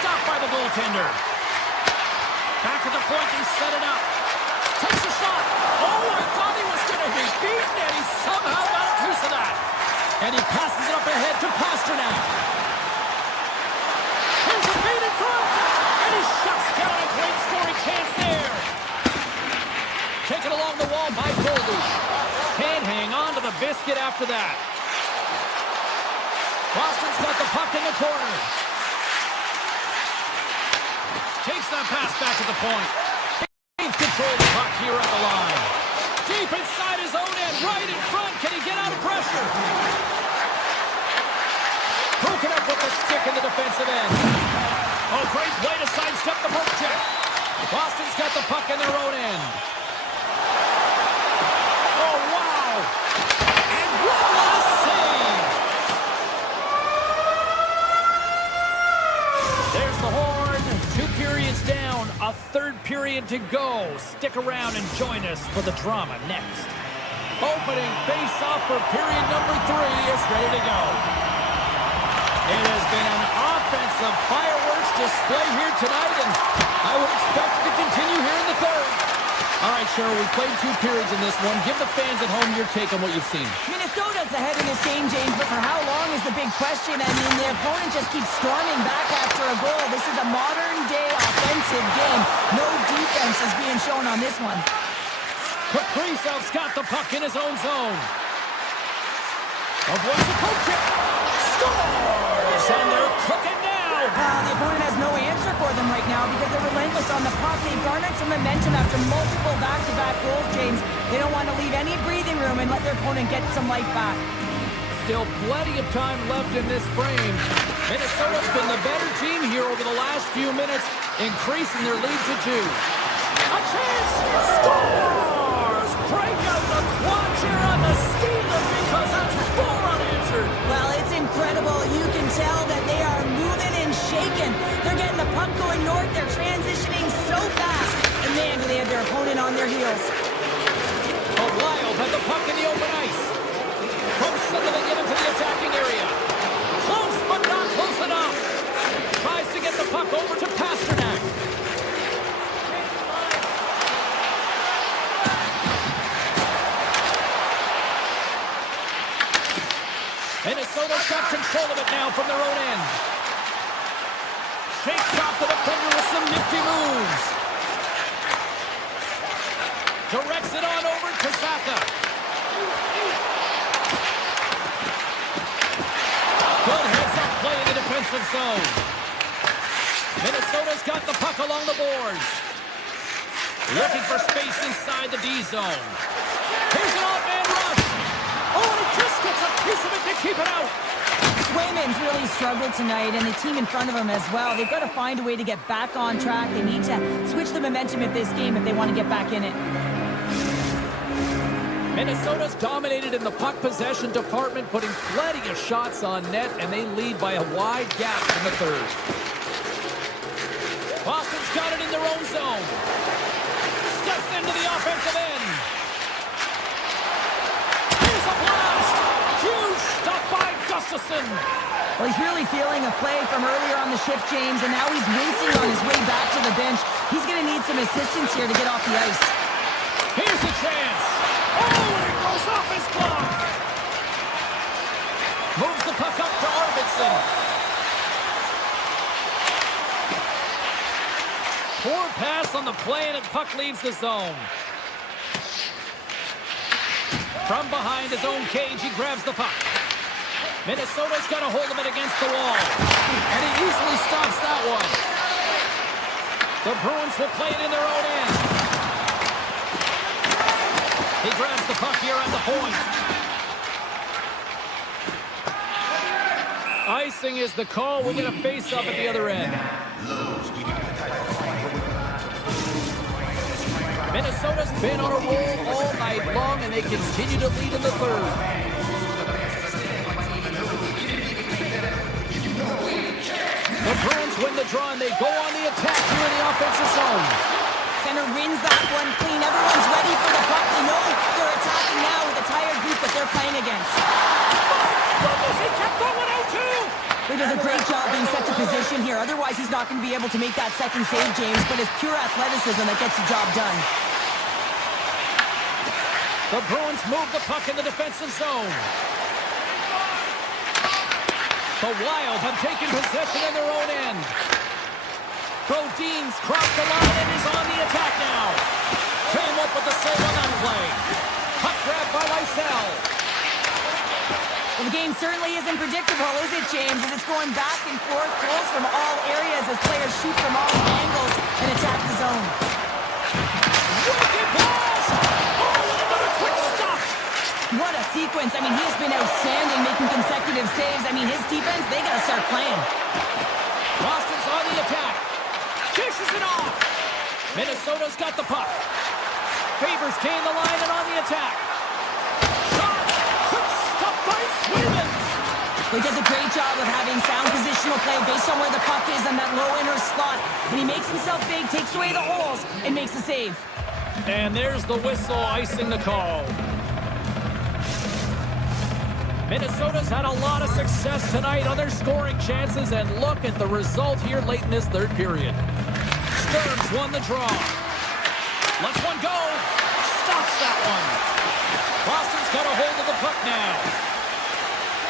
Stopped by the goaltender. Back at the point, he set it up. Takes a shot. Oh, I thought he was going to be beaten, and he somehow got a piece of that. And he passes it up ahead to Pastrnak. Here's a feed in front. And he shuts down a great scoring chance there. Taken along the wall by Goldie. Can't hang on to the biscuit after that. Boston's got the puck in the corner. Takes that pass back at the point. Gains control of the puck here at the line. Deep inside his own end, right in front. Can he get out of pressure? Broken up with the stick in the defensive end. Oh, great play to sidestep the poke check. Boston's got the puck in their own end. Oh, wow. And what a save. There's the horn. 2 periods down. A third period to go. Stick around and join us for the drama next. Opening face-off for period number 3 is ready to go. It has been an offensive fireworks display here tonight, and I would expect it to continue here in the third. All right, Cheryl, we played 2 periods in this one. Give the fans at home your take on what you've seen. Minnesota's ahead in this game, James, but for how long is the big question? I mean, the opponent just keeps storming back after a goal. This is a modern-day offensive game. No defense is being shown on this one. Kaprizov's got the puck in his own zone. Avoids the poke check. Scores! And they're cooking now. The opponent has no answer for them right now because they're relentless on the puck. They've garnered some momentum after multiple back-to-back goals, James. They don't want to leave any breathing room and let their opponent get some life back. Still plenty of time left in this frame. Minnesota's been the better team here over the last few minutes, increasing their lead to 2. A chance! Scores! Break out the quad here on the Steelers because that's 4 unanswered. Well, it's incredible. You can tell that they are moving and shaking. They're getting the puck going north. They're transitioning so fast. And man, do they have their opponent on their heels. The Wild have the puck in the open ice. From settling it into the attacking area. Close, but not close enough. Tries to get the puck over to Pastrnak. Minnesota's got control of it now from their own end. Shakes off the defender with some nifty moves. Directs it on over to Saka. Good heads-up play in the defensive zone. Minnesota's got the puck along the boards. Looking for space inside the D zone. Here's an odd-man rush. Oh, and he just gets a piece of it to keep it out. Swayman's really struggled tonight, and the team in front of him as well. They've got to find a way to get back on track. They need to switch the momentum of this game if they want to get back in it. Minnesota's dominated in the puck possession department, putting plenty of shots on net, and they lead by a wide gap in the third. Boston's got it in their own zone. Steps into the offensive end. Here's a blast! Huge stop by Gustafsson. Well, he's really feeling a play from earlier on the shift, James, and now he's wincing on his way back to the bench. He's going to need some assistance here to get off the ice. Here's a chance. Oh, and it goes off his glove. Moves the puck up to Arvidsson. Poor pass on the play, and the puck leaves the zone. From behind his own cage, he grabs the puck. Minnesota's got a hold of it against the wall. And he easily stops that one. The Bruins will play it in their own end. He grabs the puck here at the point. Icing is the call. We get a face-up at the other end. Minnesota's been on a roll all night long, and they continue to lead in the third. The Bruins win the draw, and they go on the attack here in the offensive zone. Center wins that one clean. Everyone's ready for the puck. They know they're attacking now with a tired group that they're playing against. Goodness, he kept going out too! He does a great job being set to position here. Otherwise, he's not going to be able to make that second save, James, but it's pure athleticism that gets the job done. The Bruins move the puck in the defensive zone. The Wild have taken possession in their own end. Brodin's crossed the line and is on the attack now. Came up with the save on that play. Puck grab by Lysell. Well, the game certainly isn't predictable, is it, James? As it's going back and forth, goals from all areas as players shoot from all angles and attack the zone. Wicked pass! Oh, and another quick stop! What a sequence. I mean, he's been outstanding, making consecutive saves. I mean, his defense, they got to start playing. Boston's on the attack. Dishes it off. Minnesota's got the puck. Favors gain the line and on the attack. Shot! Quick stop by Sweden! He does a great job of having sound positional play based on where the puck is in that low inner slot. And he makes himself big, takes away the holes, and makes the save. And there's the whistle icing the call. Minnesota's had a lot of success tonight on their scoring chances, and look at the result here late in this third period. Sturms won the draw. Lets one go. Stops that one. Boston's got a hold of the puck now.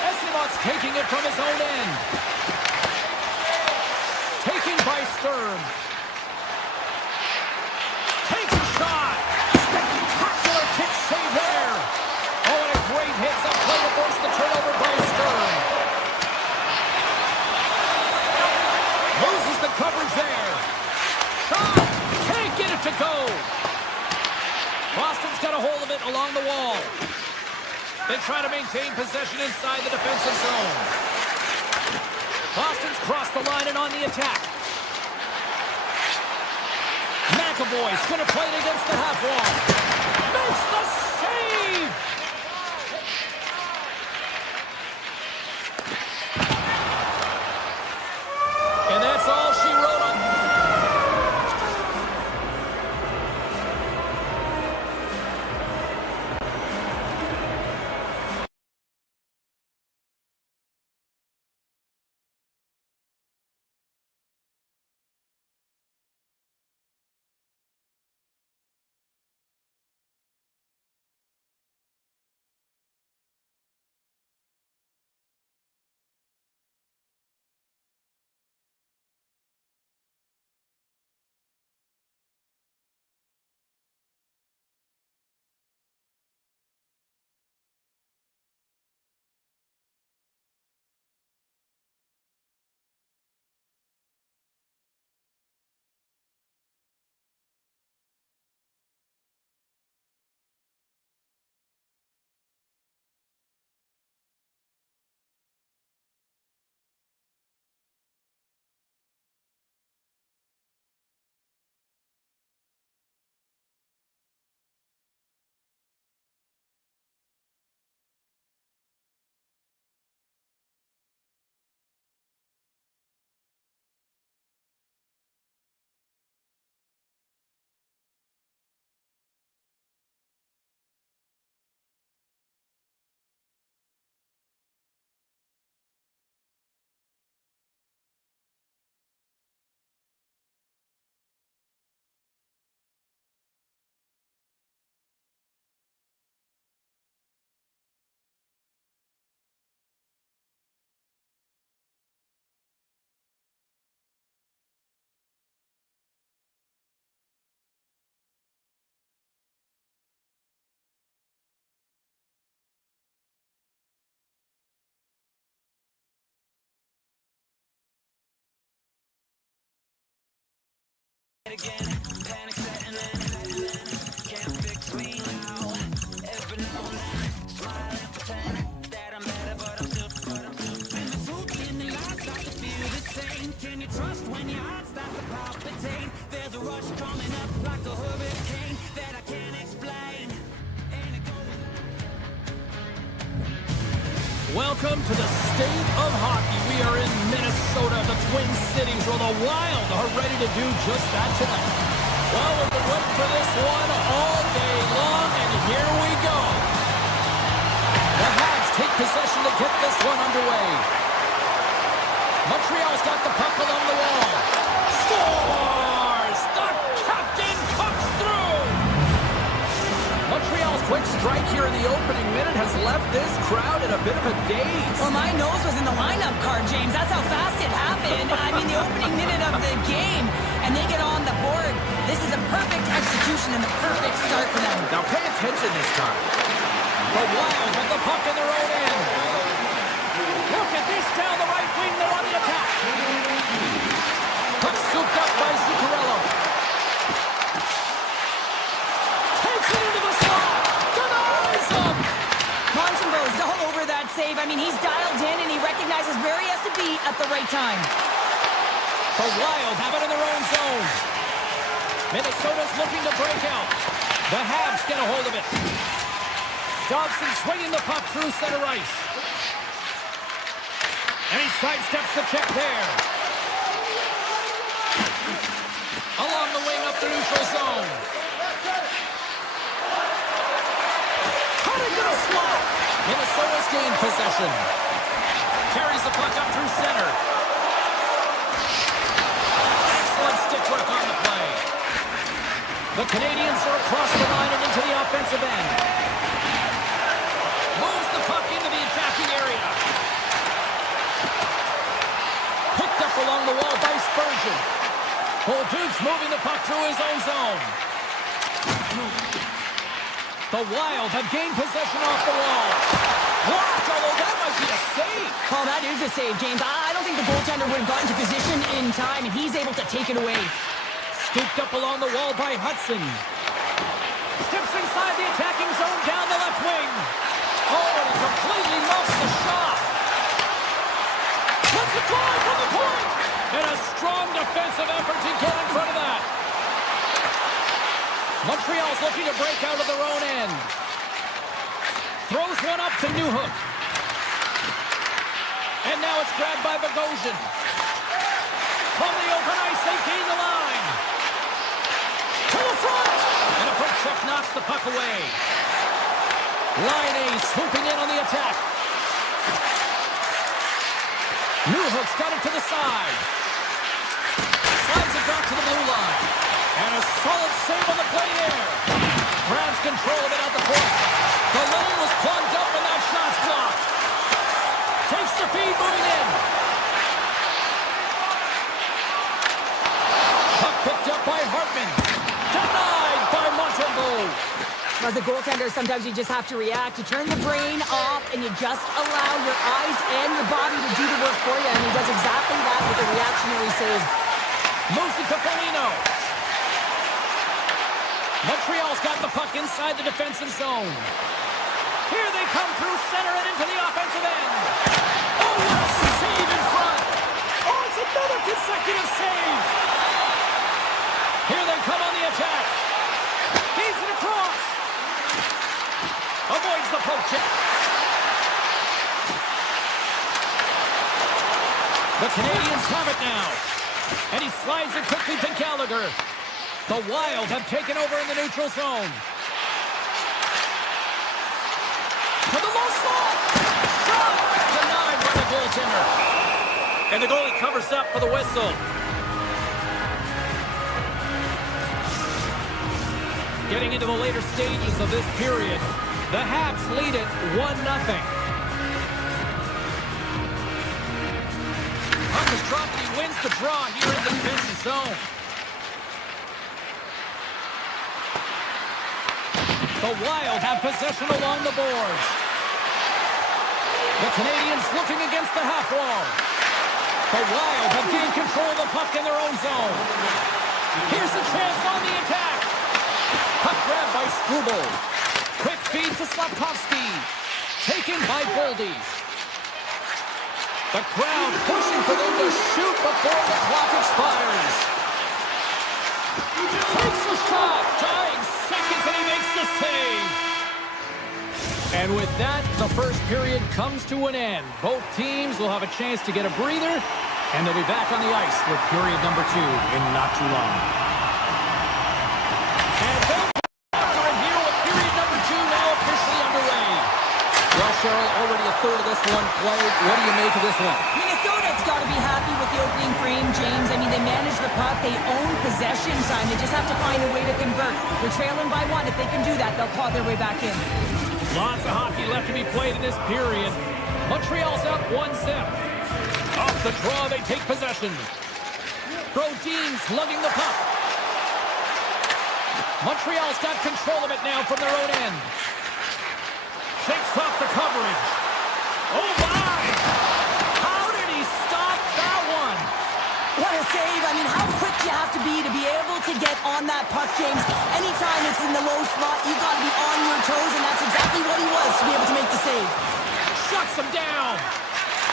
Esimov's taking it from his own end. Taken by Sturm. Takes a shot. Spectacular kick save there. Oh, and a great hits up play to force the turnover by Sturm. Loses the coverage there. Shot. Can't get it to go. Boston's got a hold of it along the wall. They try to maintain possession inside the defensive zone. Boston's crossed the line and on the attack. McAvoy's going to play it against the half wall. Makes the save! Welcome to the state of hockey. We are in Minnesota, the Twin Cities, where the Wild are ready to do just that tonight. Well, we've been waiting for this one all day long, and here we go. The Habs take possession to get this one underway. Montreal's got the puck along the wall. Scores! The captain comes through! Montreal's quick strike here in the opening minute has left this crowd in a bit of a daze. Well, my nose was in the lineup card, James. That's how fast it happened. I mean, the opening minute of the game, and they get on the board. This is a perfect execution and the perfect start for them. Now pay attention this time. The Wild have the puck in their own end. Look at this down the right wing. They're on the attack. Puck scooped up by Zuccarello. Takes it into the slot. Denies him. Montembeau's all over that save. I mean, he's dialed in and he recognizes where he has to be at the right time. The Wild have it in their own zone. Minnesota's looking to break out. The Habs get a hold of it. Dobson swinging the puck through center ice. And he sidesteps the check there. Along the wing up the neutral zone. Cut into the slot. Minnesota's gained possession. Carries the puck up through center. Excellent stick work on the play. The Canadiens are across the line and into the offensive end. Moves the puck into the attacking area. Picked up along the wall by Spurgeon. Bolduc's moving the puck through his own zone. The Wild have gained possession off the wall. Blocked, although that might be a save. Oh, that is a save, James. I don't think the goaltender would have gotten to position in time, and he's able to take it away. Scooped up along the wall by Hudson. Steps inside the attacking zone down the left wing. Oh, and he completely muffs the shot. Let's it drive from the point. And a strong defensive effort to get in front of that. Montreal's looking to break out of their own end. Throws one up to Newhook. And now it's grabbed by Bogosian. From the open ice, they gain the line. To the front! And a quick check knocks the puck away. Line A swooping in on the attack. Newhook's got it to the side. Slides it back to the blue line. And a solid save on the play there. Grabs control of it at the point. The lane was plugged up and that shot's blocked. Takes the feed moving in. Puck picked up by Hartman. Denied by Montembeau. As a goaltender, sometimes you just have to react. You turn the brain off and you just allow your eyes and your body to do the work for you. And he does exactly that with a reactionary save. Moves it to Foligno. Montreal's got the puck inside the defensive zone. Here they come through center and into the offensive end. Oh, what a save in front. Oh, it's another consecutive save. Here they come on the attack. Feeds it across. Avoids the poke check. The Canadiens have it now. And he slides it quickly to Gallagher. The Wild have taken over in the neutral zone. To the low slot. Shot! Denied by the goaltender. And the goalie covers up for the whistle. Getting into the later stages of this period, the Habs lead it 1-0. Puck is dropped, he wins the draw here in the defensive zone. The Wild have possession along the boards. The Canadiens looking against the half wall. The Wild have gained control of the puck in their own zone. Here's a chance on the attack. Puck grab by Struble. Quick feed to Slafkovsky. Taken by Boldy. The crowd pushing for them to shoot before the clock expires. Takes a shot. Dying seconds and he makes the save. And with that, the first period comes to an end. Both teams will have a chance to get a breather, and they'll be back on the ice with period number 2 in not too long. And they'll after it here with period number 2 now officially underway. Well, Cheryl, already a third of this one played. What do you make of this one? Minnesota's got to be happy with the opening frame, James. I mean, they manage the puck. They own possession time. They just have to find a way to convert. They're trailing by 1. If they can do that, they'll claw their way back in. Lots of hockey left to be played in this period. Montreal's up 1-0. Off the draw, they take possession. Brodin's lugging the puck. Montreal's got control of it now from their own end. Shakes off the coverage. Oh, my! How did he stop that one? What a save. I mean, how quick you have to be able to get on that puck, James. Anytime it's in the low slot, you've got to be on your toes, and that's exactly what he was to be able to make the save. Shuts him down.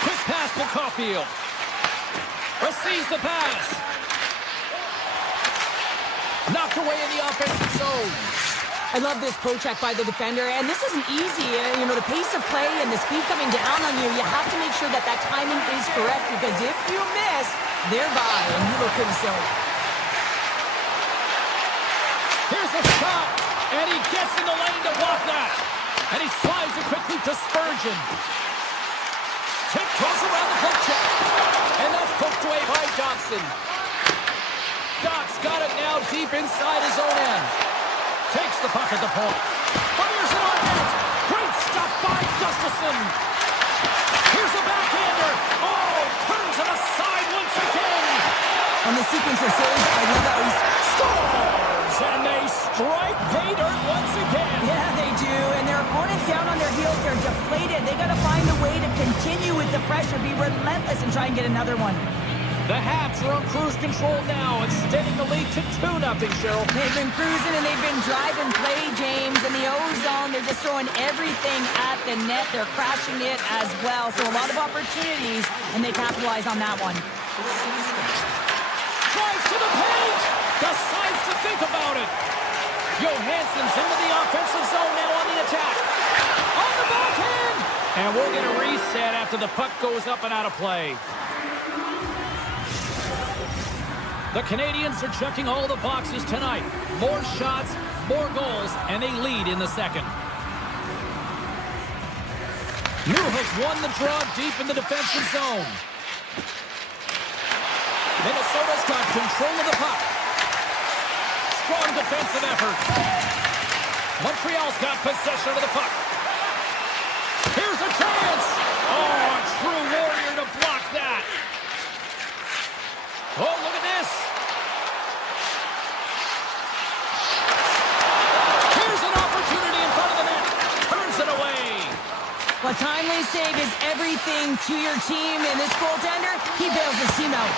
Quick pass to Caulfield. Receives the pass. Knocked away in the offensive zone. I love this poke check by the defender, and this isn't easy. You know, the pace of play and the speed coming down on you, you have to make sure that that timing is correct, because if you miss, they're by, and you look pretty silly. Here's a shot, and he gets in the lane to block that. And he slides it quickly to Spurgeon. Tiptoes around the poke check. And that's poked away by Dobson. Doc's got it now deep inside his own end. Takes the puck at the point. Fires it on net. Great stop by Gustafsson. Here's a backhander. Oh, turns it aside once again. On the sequence of saves, I love how he scores. And they strike pay dirt once again. Yeah, they do. And their opponents down on their heels, they're deflated. They got to find a way to continue with the pressure, be relentless, and try and get another one. The Habs are on cruise control now, extending the lead to 2-0, Cheryl. They've been cruising and they've been driving play, James. In the O-zone, they're just throwing everything at the net. They're crashing it as well. So a lot of opportunities, and they capitalize on that one. Drives to the paint! Decides to think about it. Johansson's into the offensive zone now on the attack. On the backhand! And we'll get a reset after the puck goes up and out of play. The Canadiens are checking all the boxes tonight. More shots, more goals, and they lead in the second. Newhook's won the draw deep in the defensive zone. Minnesota's got control of the puck. Strong defensive effort. Montreal's got possession of the puck. Here's a chance. Oh, a true warrior to block that. Oh, look at this. Here's an opportunity in front of the net. Turns it away. A timely save is everything to your team, and this goaltender, he bails his team out.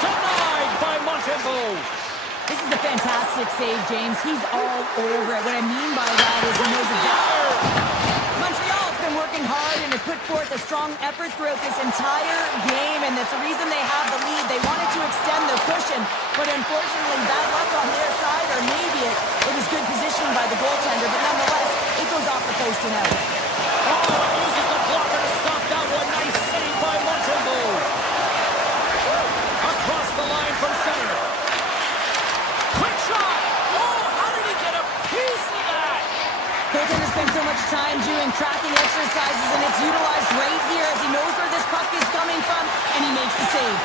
Denied by Montembeault. This is a fantastic save, James. He's all over it. What I mean by that is he knows exactly. Montreal's been working hard and have put forth a strong effort throughout this entire game, and that's the reason they have the lead. They wanted to extend their cushion, but unfortunately bad luck on their side, or maybe it was good positioning by the goaltender, but nonetheless, it goes off the post and out. Oh, it uses the blocker to stop that one. Nice save by Montembeault. Across the line from center. Quick shot. Oh, how did he get a piece of that? Goaltender spends so much time doing tracking exercises, and it's utilized right here as he knows where this puck is coming from, and he makes the save.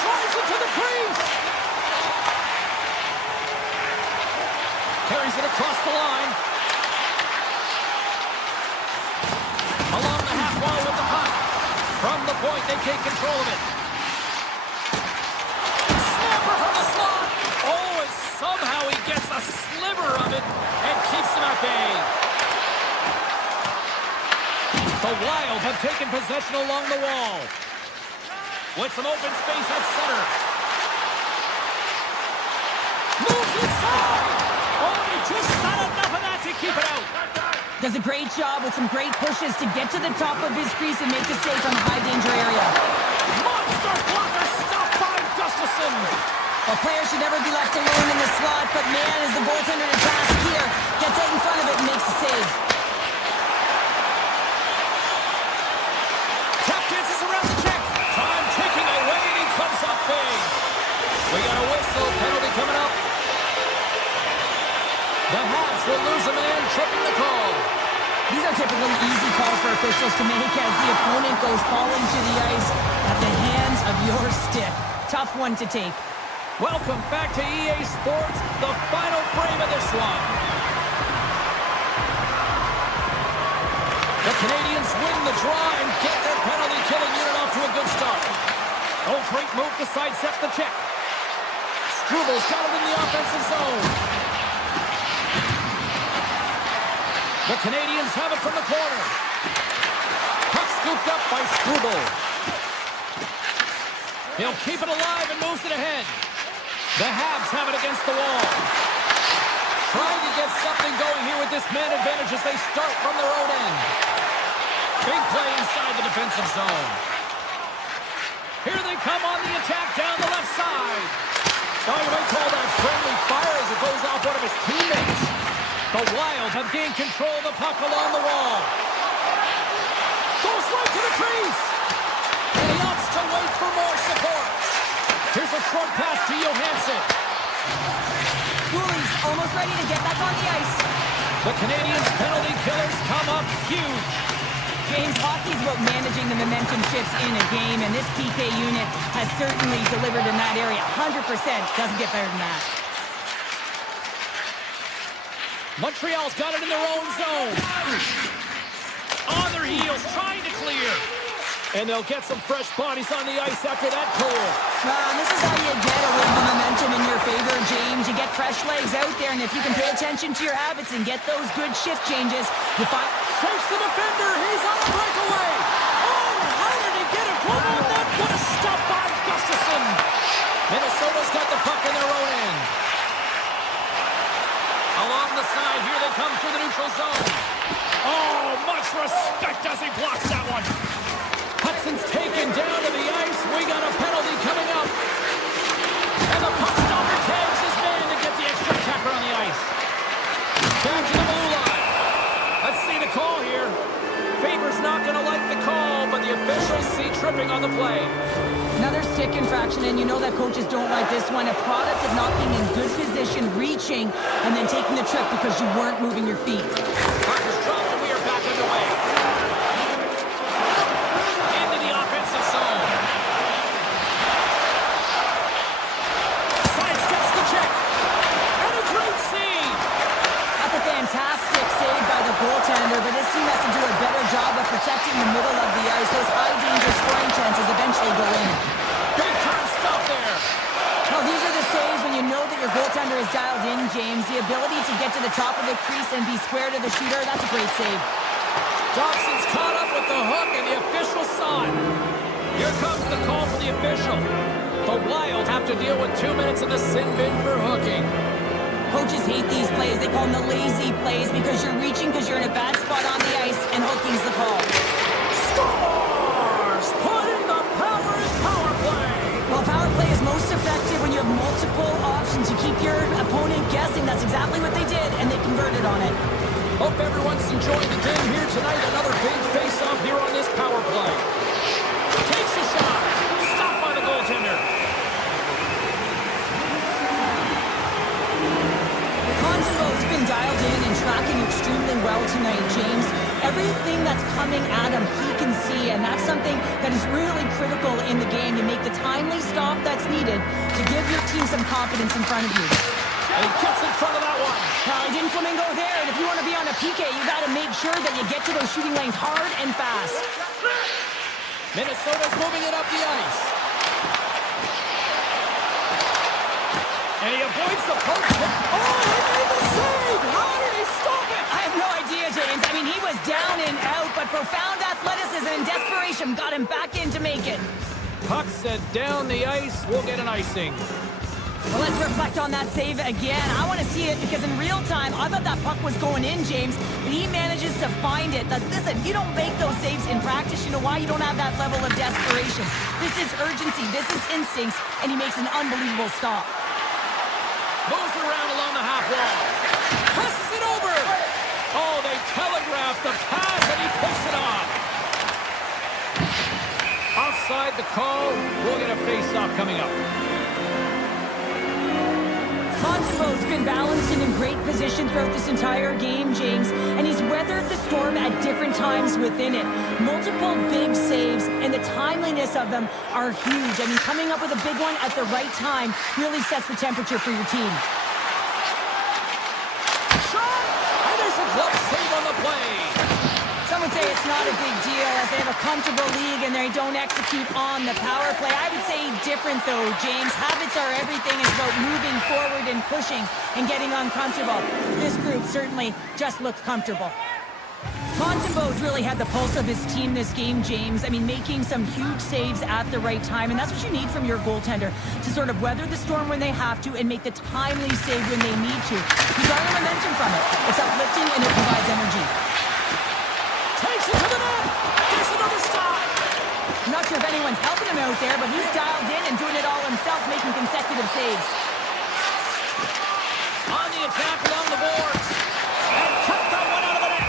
Drives it to the crease. Carries it across the line. Along the half wall with the puck. From the point, they take control of it. Snapper from the slot. Oh, and somehow he gets a sliver of it and keeps them at bay. The Wild have taken possession along the wall. With some open space at center. Does a great job with some great pushes to get to the top of his crease and make the save from a high-danger area. Monster blocker stopped by Gustafsson. A player should never be left alone in the slot, but man, is the goaltender to task here. Gets out in front of it and makes the save. Tap dances around the check. Time ticking away, and he comes up big. We got a whistle. Penalty coming up. The Habs will lose a man, tripping the call. These are typically easy calls for officials to make as the opponent goes falling to the ice at the hands of your stick. Tough one to take. Welcome back to EA Sports, the final frame of this one. The Canadiens win the draw and get their penalty-killing unit off to a good start. Oh, great move to sidestep the check. Strubal's got it in the offensive zone. The Canadiens have it from the corner. Puck scooped up by Strubel. He'll keep it alive and moves it ahead. The Habs have it against the wall. Trying to get something going here with this man advantage as they start from their own end. Big play inside the defensive zone. Here they come on the attack down the left side. Oh, you might call that friendly fire as it goes off one of his teammates. The Wild have gained control of the puck along the wall. Goes right to the crease. And he opts to wait for more support. Here's a short pass to Johansson. Cooley's almost ready to get back on the ice. The Canadiens' penalty killers come up huge. James, hockey's about managing the momentum shifts in a game, and this PK unit has certainly delivered in that area. 100%. Doesn't get better than that. Montreal's got it in their own zone. On their heels, trying to clear. And they'll get some fresh bodies on the ice after that clear. This is how you get a little bit of momentum in your favor, James. You get fresh legs out there, and if you can pay attention to your habits and get those good shift changes, you find... Chase the defender. He's on a breakaway. Oh, how did he get a glove on that? What a stop by Gustafsson. Minnesota's got the puck in their own end. Along the side, here they come through the neutral zone. Oh, much respect as he blocks that one. Hudson's taken down to the ice. We got a penalty coming up. And the puck stopper tags his man to get the extra attacker on the ice. Back to the blue line. Let's see the call here. Faber's not going to like the call, but the officials see tripping on the play. Another stick infraction, and you know that coaches don't like this one. A product of not being in good position, reaching, and then taking the trip because you weren't moving your feet. Parker's dropped, and we are back underway. Into the offensive zone. Sidesteps the check. And a great save. That's a fantastic save by the goaltender, but this team has to do a better job of protecting the middle of the ice. Those high-danger scoring chances eventually go in. Big time stop there. Well, these are the saves when you know that your goaltender is dialed in, James. The ability to get to the top of the crease and be square to the shooter, that's a great save. Dobson's caught up with the hook, and the official saw it. Here comes the call for the official. The Wild have to deal with 2 minutes in the sin bin for hooking. Coaches hate these plays. They call them the lazy plays because you're reaching because you're in a bad spot on the ice, and hooking's the call. Scores! Putting the power in power play. Well, power play is most effective when you have multiple options. You keep your opponent guessing. That's exactly what they did, and they converted on it. Hope everyone's enjoying the game here tonight. Another big face-off here on this power play. Takes a shot. Stopped by the goaltender. Consenvo's been dialed in and tracking extremely well tonight, James. Everything that's coming at him, he can see, and that's something that is really critical in the game. You make the timely stop that's needed to give your team some confidence in front of you. And he gets in front of that one. Well, he didn't flamingo there, and if you want to be on a PK, you got to make sure that you get to those shooting lanes hard and fast. Minnesota's moving it up the ice. And he avoids the poke. Oh, he made the save! How did he stop it? I have no idea, James. I mean, he was down and out, but profound athleticism and desperation got him back in to make it. Puck said down the ice. We'll get an icing. Well, let's reflect on that save again. I want to see it because in real time, I thought that puck was going in, James, but he manages to find it. Now, listen, you don't make those saves in practice. You know why? You don't have that level of desperation. This is urgency. This is instincts, and he makes an unbelievable stop. Moves around along the half wall. Passes it over. Oh, they telegraphed the pass, and he picks it off. Offside the call. We'll get a face-off coming up. Montembeault's been balanced and in great position throughout this entire game, James, and he's weathered the storm at different times within it. Multiple big saves, and the timeliness of them are huge. I mean, coming up with a big one at the right time really sets the temperature for your team. Shot! And there's a glove save on the play. Some would say it's not a big deal as they have a comfortable league and they don't execute on the power play. I would say different though, James. Habits are everything. It's about moving forward and pushing and getting uncomfortable. This group certainly just looked comfortable. Montembeault's really had the pulse of his team this game, James. I mean, making some huge saves at the right time, and that's what you need from your goaltender, to sort of weather the storm when they have to and make the timely save when they need to. You garner momentum from it. It's uplifting and it provides energy. Takes it to the net. There's another stop. I'm not sure if anyone's helping him out there, but he's dialed in and doing it all himself, making consecutive saves. On the attack along the boards. And cut that one out of the net.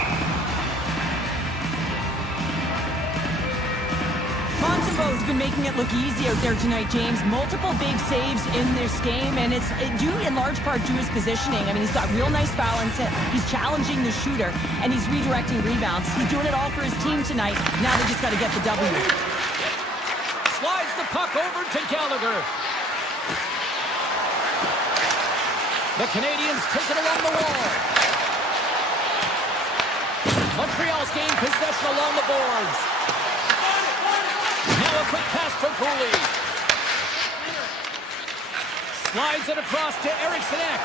Montembeault's been making it look easy out there tonight, James. Multiple big saves in this game, and it's due in large part to his positioning. I mean, he's got real nice balance. He's challenging the shooter, and he's redirecting rebounds. He's doing it all for his team tonight. Now they just got to get the W. Slides the puck over to Gallagher. The Canadiens take it along the wall. Montreal's gained possession along the boards. Now a quick pass to Cooley. Slides it across to Eriksson.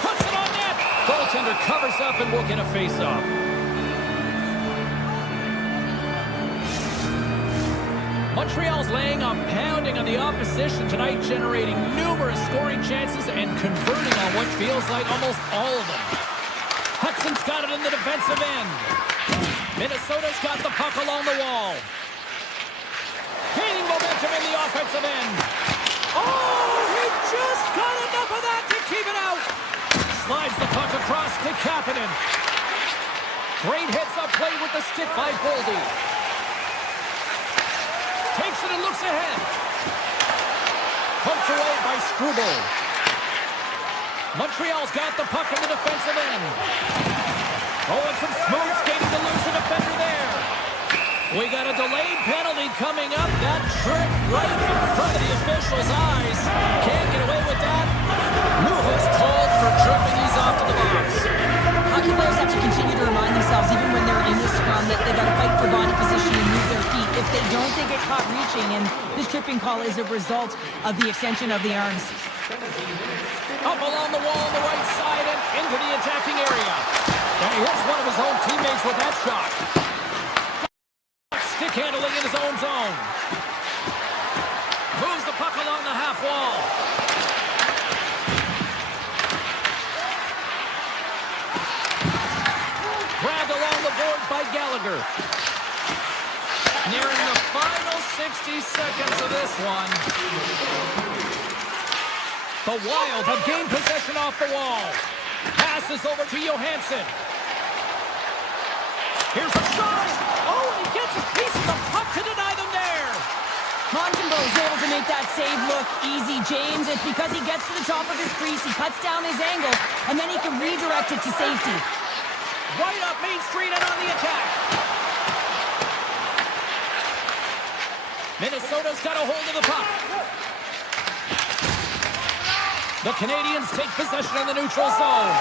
Puts it on net. Goaltender covers up and will get a face-off. Montreal's laying a pounding on the opposition tonight, generating numerous scoring chances and converting on what feels like almost all of them. Hudson's got it in the defensive end. Minnesota's got the puck along the wall. Gaining momentum in the offensive end. Oh, he just got enough of that to keep it out. Slides the puck across to Kapanen. Great hits up play with the stick by Boldy. Takes it and looks ahead. Poked away by Struble. Montreal's got the puck in the defensive end. Oh, and some smooth skating to lose a defender there. We got a delayed penalty coming up. That trick right in front of the official's eyes. Can't get away with that. Newhook's called for tripping these off to the box. Hockey players have to continue to remind themselves, even when they're in the scrum, that they got to fight for body position and move their feet. If they don't, they get caught reaching, and this tripping call is a result of the extension of the arms. Up along the wall on the right side and into the attacking area. And he hits one of his own teammates with that shot. Stick handling in his own zone. Moves the puck along the half wall. Grabbed along the boards by Gallagher. Nearing the final 60 seconds of this one. The Wild have gained possession off the wall. Passes over to Johansson. Here's a shot. Oh, and he gets a piece of the puck to deny them there. Montembeault's able to make that save look easy, James. It's because he gets to the top of his crease, he cuts down his angle, and then he can redirect it to safety. Right up Main Street and on the attack. Minnesota's got a hold of the puck. The Canadiens take possession in the neutral zone.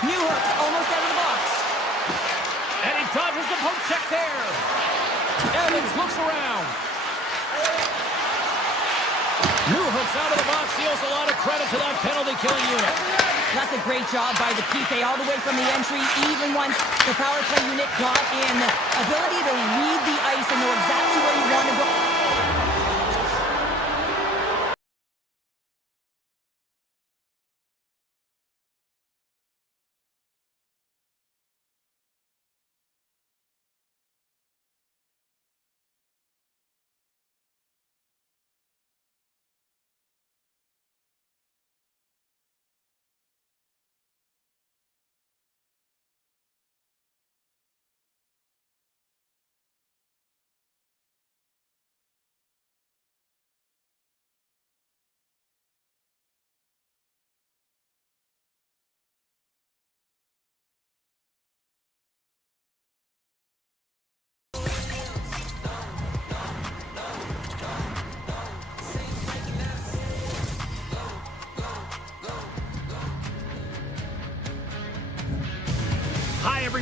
Newhook's almost out of the box. And he dodges the poke check there. Evans looks around. Newhook's out of the box. He owes a lot of credit to that penalty-killing unit. That's a great job by the PK all the way from the entry, even once the power play unit got in. The ability to read the ice and know exactly where you want to go.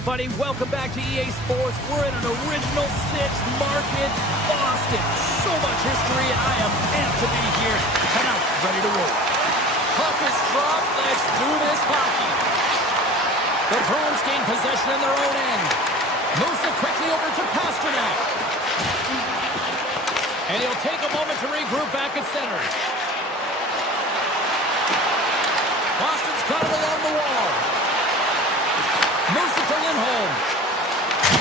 everybody. Welcome back to EA Sports. We're in an original 6 market, Boston. So much history, and I am amped to be here. Tonight, ready to roll. Puck is dropped. Let's do this hockey. The Bruins gain possession in their own end. Moves it quickly over to Pasternak. And he'll take a moment to regroup back at center. Boston's got it along the wall. Moves it to Lindholm.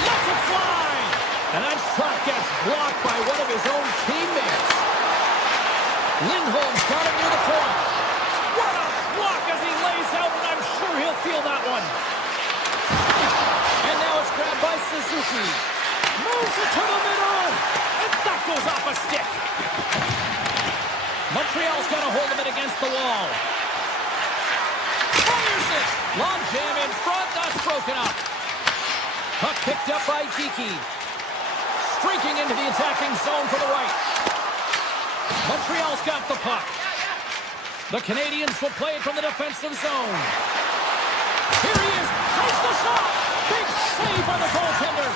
Lets it fly! And that shot gets blocked by one of his own teammates. Lindholm's got it near the point. What a block as he lays out, and I'm sure he'll feel that one. And now it's grabbed by Suzuki. Moves it to the middle. And that goes off a stick. Montreal's got a hold of it against the wall. Fires it! Long jam in front, that's broken up. Puck picked up by Kiki. Streaking into the attacking zone for the right. Montreal's got the puck. The Canadiens will play it from the defensive zone. Here he is, takes the shot! Big save by the goaltender.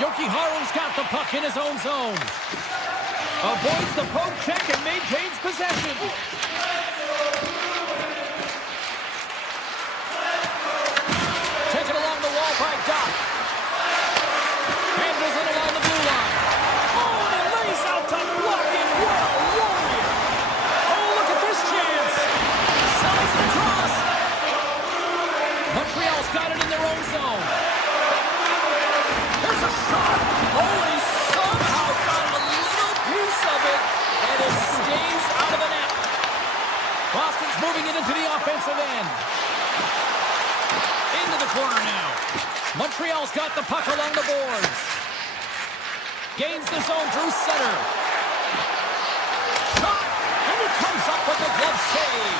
Jokiharju's got the puck in his own zone. Avoids the poke check and maintains possession. Taken along the wall by Doc. Handles it along the blue line. Oh, and it lays out to Lucky. What a warrior. Oh, look at this chance. Slides it across. Montreal's got it in their own zone. There's a shot. Oh, and he somehow got a little piece of it, and it stays out of the net. Boston's moving it into the offensive end. Into the corner now. Montreal's got the puck along the boards. Gains the zone through center. Shot, and it comes up with a glove save.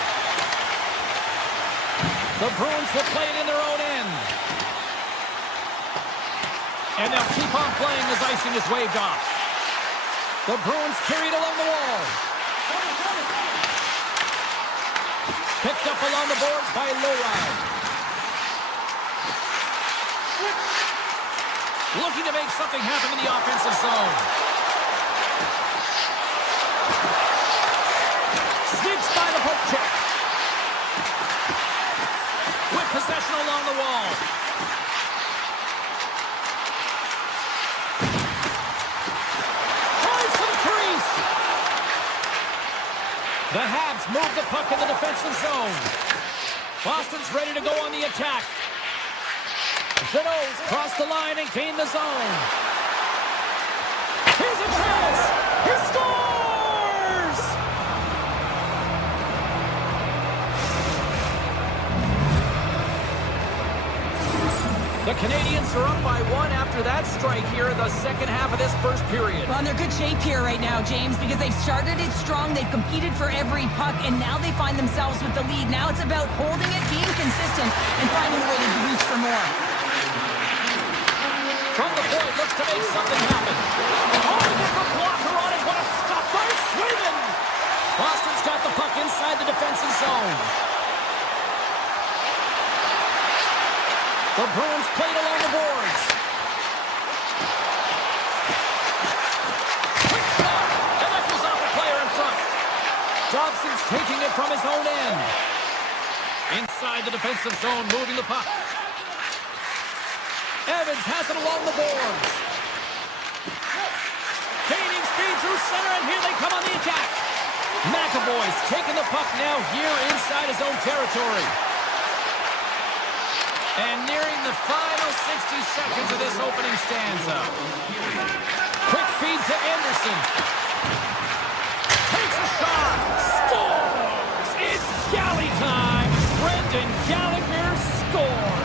The Bruins will play it in their own end. And they'll keep on playing as icing is waved off. The Bruins carried along the wall. Picked up along the boards by Lowry. Looking to make something happen in the offensive zone. Sneaks by the poke check. With possession along the wall. Tries to the crease. The Habs move the puck in the defensive zone. Boston's ready to go on the attack. Jeannot's crossed the line and gained the zone. Here's a chance. He scores! The Canadiens are up by 1 after that strike here in the second half of this first period. Well, they're good shape here right now, James, because they've started it strong. They've competed for every puck, and now they find themselves with the lead. Now it's about holding it, being consistent, and finding a way to reach for more. From the point, looks to make something happen. Oh, he gets a blocker on it. What a stop by Sweden! Boston's got the puck inside the defensive zone. The Bruins played along the boards. Quick shot, and that goes off a player in front. Dobson's taking it from his own end. Inside the defensive zone, moving the puck. Evans has it along the boards. Gaining speed through center, and here they come on the attack. McAvoy's taking the puck now here inside his own territory. And nearing the final 60 seconds of this opening stanza. Quick feed to Anderson. Takes a shot. Scores! It's Galley time. Brendan Gallagher scores.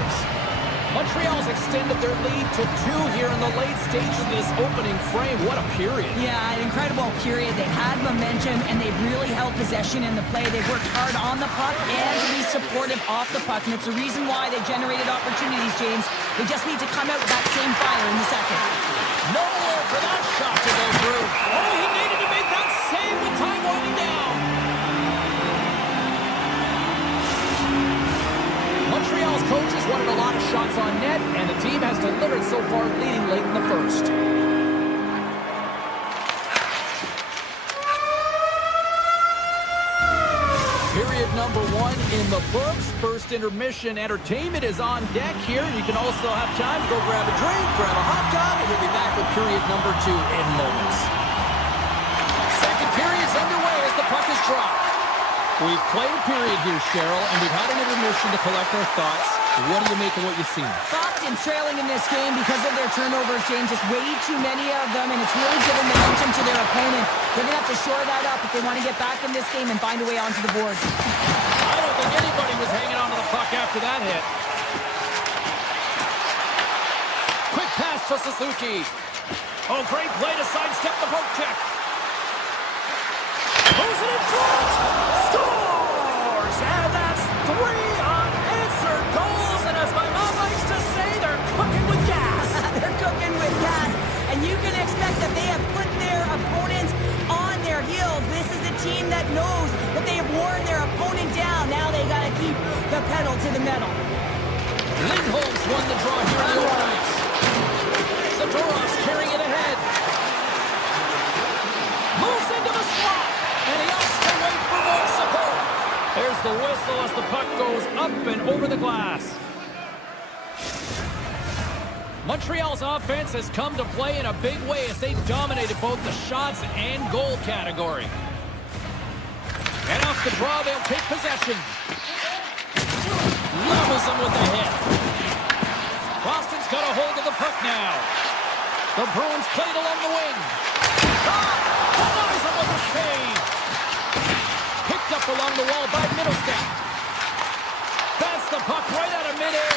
Montreal's extended their lead to 2 here in the late stages of this opening frame. What a period. Yeah, an incredible period. They had momentum, and they really held possession in the play. They worked hard on the puck and to be supportive off the puck, and it's the reason why they generated opportunities, James. They just need to come out with that same fire in the second. Nowhere for that shot to go through. Oh, he needed to make that save with time winding down. Montreal's start leading late in the first. Period number 1 in the books. First intermission entertainment is on deck here. You can also have time to go grab a drink, grab a hot dog, and we'll be back with period number 2 in moments. Second period's underway as the puck is dropped. We've played a period here, Cheryl, and we've had an intermission to collect our thoughts. What do you make of what you've seen? Boston's trailing in this game because of their turnovers, James. Just way too many of them, and it's really given momentum to their opponent. They're going to have to shore that up if they want to get back in this game and find a way onto the board. I don't think anybody was hanging on to the puck after that hit. Quick pass to Suzuki. Oh, great play to sidestep the poke check. Moves it in front. Scores! And that's 3 unanswered goals. And as my mom likes to say, they're cooking with gas. They're cooking with gas. And you can expect that they have put their opponents on their heels. This is a team that knows that they have worn their opponent down. Now they got to keep the pedal to the metal. Lindholm's won the draw here in the open ice. Zadorov's carrying it ahead. Moves into the slot. And he opts to wait for more support. There's the whistle as the puck goes up and over the glass. Montreal's offense has come to play in a big way as they dominated both the shots and goal category. And off the draw, they'll take possession. Levels them with the hit. Boston's got a hold of the puck now. The Bruins played along the wing. Shot! Denies them with a save. Picked up along the wall by Middlestat. That's the puck right out of midair.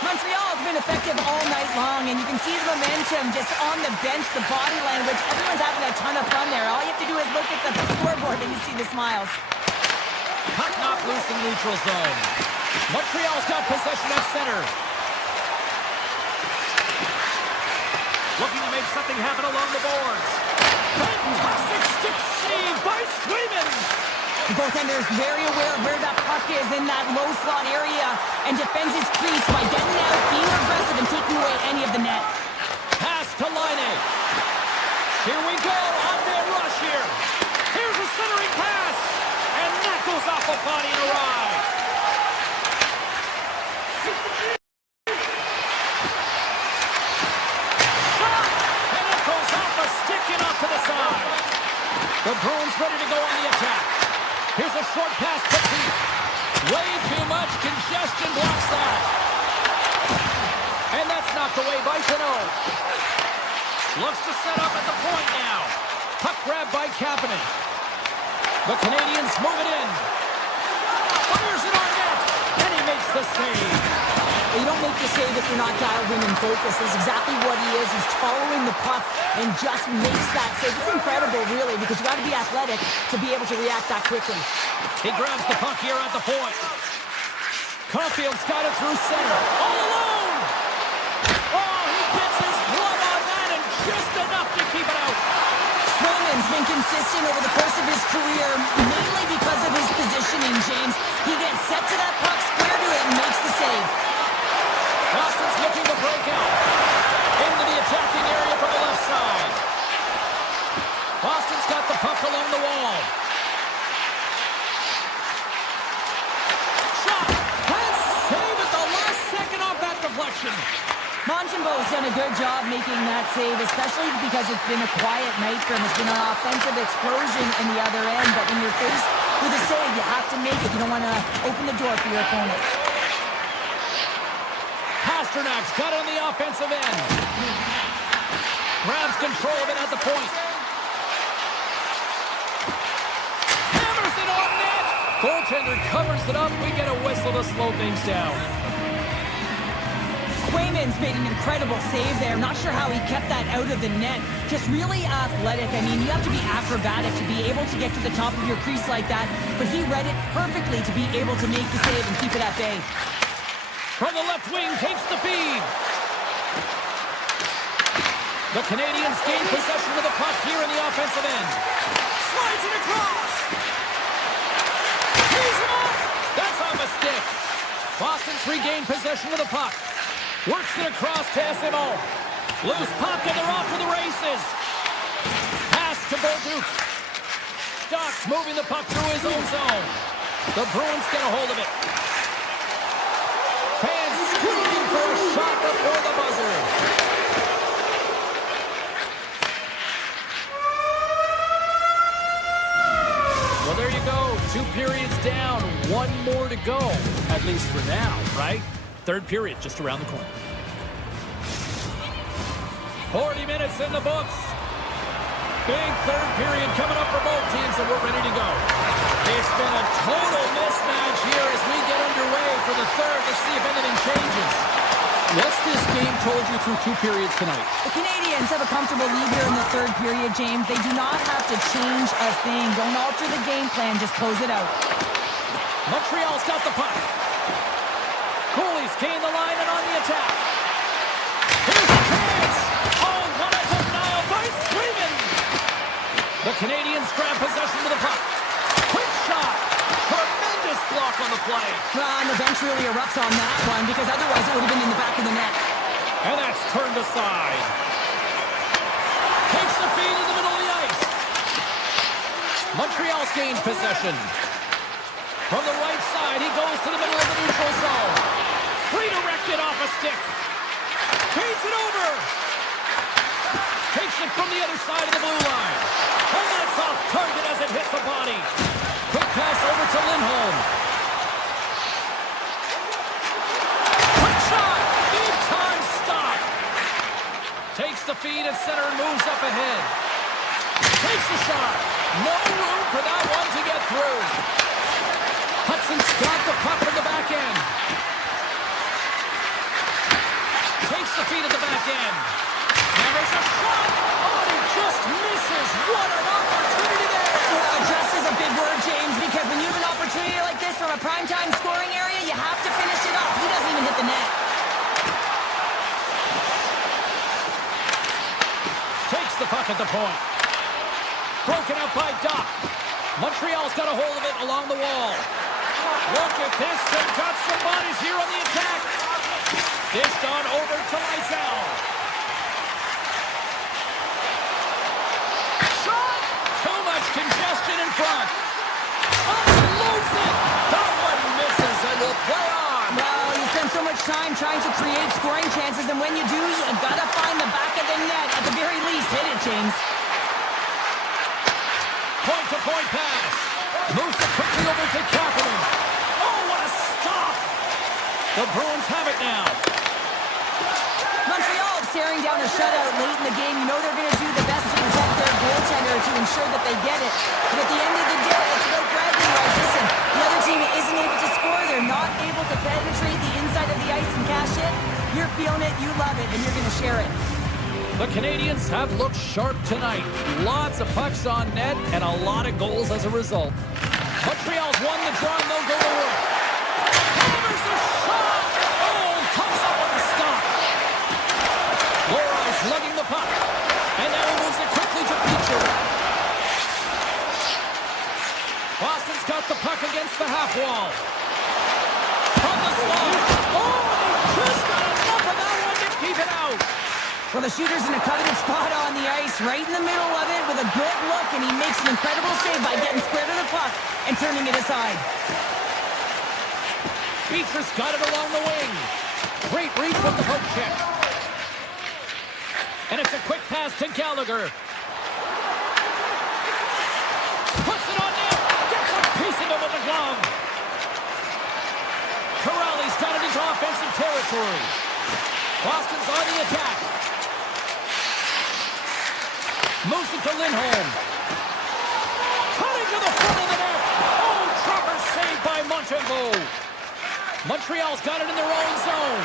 Montreal has been effective all night long, and you can see the momentum just on the bench, the body language. Everyone's having a ton of fun there. All you have to do is look at the scoreboard and you see the smiles. Puck knocked loose in neutral zone. Montreal's got possession at center. Looking to make something happen along the boards. Fantastic stick save by Swayman. The goaltender is very aware of where that puck is in that low slot area and defends his crease by getting out, being aggressive, and taking away any of the net. Pass to Laine. Here we go. On-man rush here. Here's a centering pass. And that goes off a body and a ride. Shot. And it goes off a stick and off to the side. The Bruins ready to go on the attack. Here's a short pass to Pete. Way too much congestion blocks that. And that's knocked away by Pinot. Looks to set up at the point now. Puck grab by Kapanen. The Canadiens move it in. Fires it on net. And he makes the save. You don't make the save if you're not dialed in and focused. That's exactly what he is. He's following the puck and just makes that save. It's incredible, really, because you got to be athletic to be able to react that quickly. He grabs the puck here at the point. Caulfield's got it through center. All alone! Oh, he gets his glove on that and just enough to keep it out. Swayman's been consistent over the course of his career, mainly because of his positioning, James. He gets set to that puck, square to it, and makes the save. Boston's looking to break out. Into the attacking area from the left side. Boston's got the puck along the wall. Shot! And save at the last second off that deflection. Montembeau's done a good job making that save, especially because it's been a quiet night for him. It's been an offensive explosion in the other end, but when you're faced with a save, you have to make it. You don't want to open the door for your opponent. Pasternak's got it on the offensive end. Grabs control of it at the point. Hammers it on net. Goaltender covers it up. We get a whistle to slow things down. Swayman's made an incredible save there. Not sure how he kept that out of the net. Just really athletic. I mean, you have to be acrobatic to be able to get to the top of your crease like that, but he read it perfectly to be able to make the save and keep it at bay. From the left wing, takes the feed. The Canadiens gain possession of the puck here in the offensive end. Slides it across. He's him up. That's off a stick. Boston's regained possession of the puck. Works it across to SMO. Loose puck and they're off to the races. Pass to Bolduc. Stocks moving the puck through his own zone. The Bruins get a hold of it. Fans screaming for a shot before the buzzer. Well, there you go. 2 periods down. 1 more to go. At least for now, right? Third period just around the corner. 40 minutes in the books. Big third period coming up for both teams, and we're ready to go. It's been a total mismatch here as we get underway for the third. Let's see if anything changes. What's this game told you through 2 periods tonight? The Canadiens have a comfortable lead here in the third period, James. They do not have to change a thing. Don't alter the game plan. Just close it out. Montreal's got the puck. Cooley's gained the line and on the attack. Here's a chance. Oh, what a denial by Sweden. The Canadiens grab possession of the puck. Quick shot. Tremendous block on the play. And the bench really erupts on that one because otherwise it would have been in the back of the net. And that's turned aside. Takes the feed in the middle of the ice. Montreal's gained possession. From the right side, he goes to the middle of the neutral zone. Redirected off a stick. Feeds it over. Takes it from the other side of the blue line. And that's off target as it hits the body. Quick pass over to Lindholm. Quick shot. Big time stop. Takes the feed at center and moves up ahead. Takes the shot. No room for that one to get through. Hudson's got the puck from the back end. Takes the feed at the back end. And there's a shot. Oh, he just misses. What an opportunity there. Well, just is a big word, James, because when you have an opportunity like this from a primetime scoring area, you have to finish it off. He doesn't even hit the net. Takes the puck at the point. Broken up by Doc. Montreal's got a hold of it along the wall. Look at this. They've got some bodies here on the attack. Dished on over to Lysell. Shot! Too much congestion in front. Unloads it. That one misses and will play on. Well, you spend so much time trying to create scoring chances, and when you do, you gotta find the back of the net. At the very least, hit it, James. Point-to-point pass. Moves it quickly over to Kapanen. Oh, what a stop! The Bruins have it now. Montreal is staring down a shutout late in the game. You know they're going to do the best to protect their goaltender to ensure that they get it. But at the end of the day, it's about bragging rights. Listen, the other team isn't able to score. They're not able to penetrate the inside of the ice and cash it. You're feeling it, you love it, and you're going to share it. The Canadiens have looked sharp tonight. Lots of pucks on net and a lot of goals as a result. Montreal's won the draw and they'll go to work. Hammers a shot! Oh, comes up with a stop. Loro's lugging the puck. And now he moves it quickly to Beecher. Boston's got the puck against the half wall. From the slot. Oh, they just got enough of that one to keep it out. Well, the shooter's in a coveted spot on the ice, right in the middle of it with a good look, and he makes an incredible save by getting square to the puck and turning it aside. Beecher's got it along the wing. Great reach with the poke check. And it's a quick pass to Gallagher. Puts it on net. Gets a piece of it with the glove. Corrali's got it into offensive territory. Boston's on the attack. Moves it to Lindholm. Cutting to the front of the net. Oh, proper save by Montembeault. Montreal's got it in their own zone.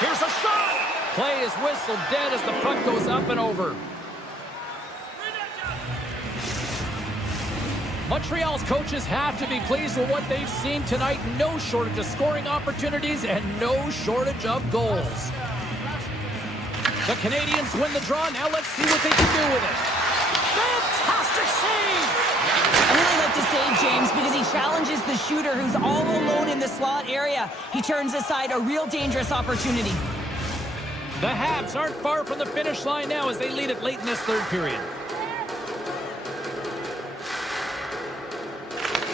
Here's a shot. Play is whistled dead as the puck goes up and over. Montreal's coaches have to be pleased with what they've seen tonight. No shortage of scoring opportunities and no shortage of goals. The Canadiens win the draw. Now let's see what they can do with it. Fantastic save! I really like the save, James, because he challenges the shooter who's all alone in the slot area. He turns aside a real dangerous opportunity. The Habs aren't far from the finish line now as they lead it late in this third period.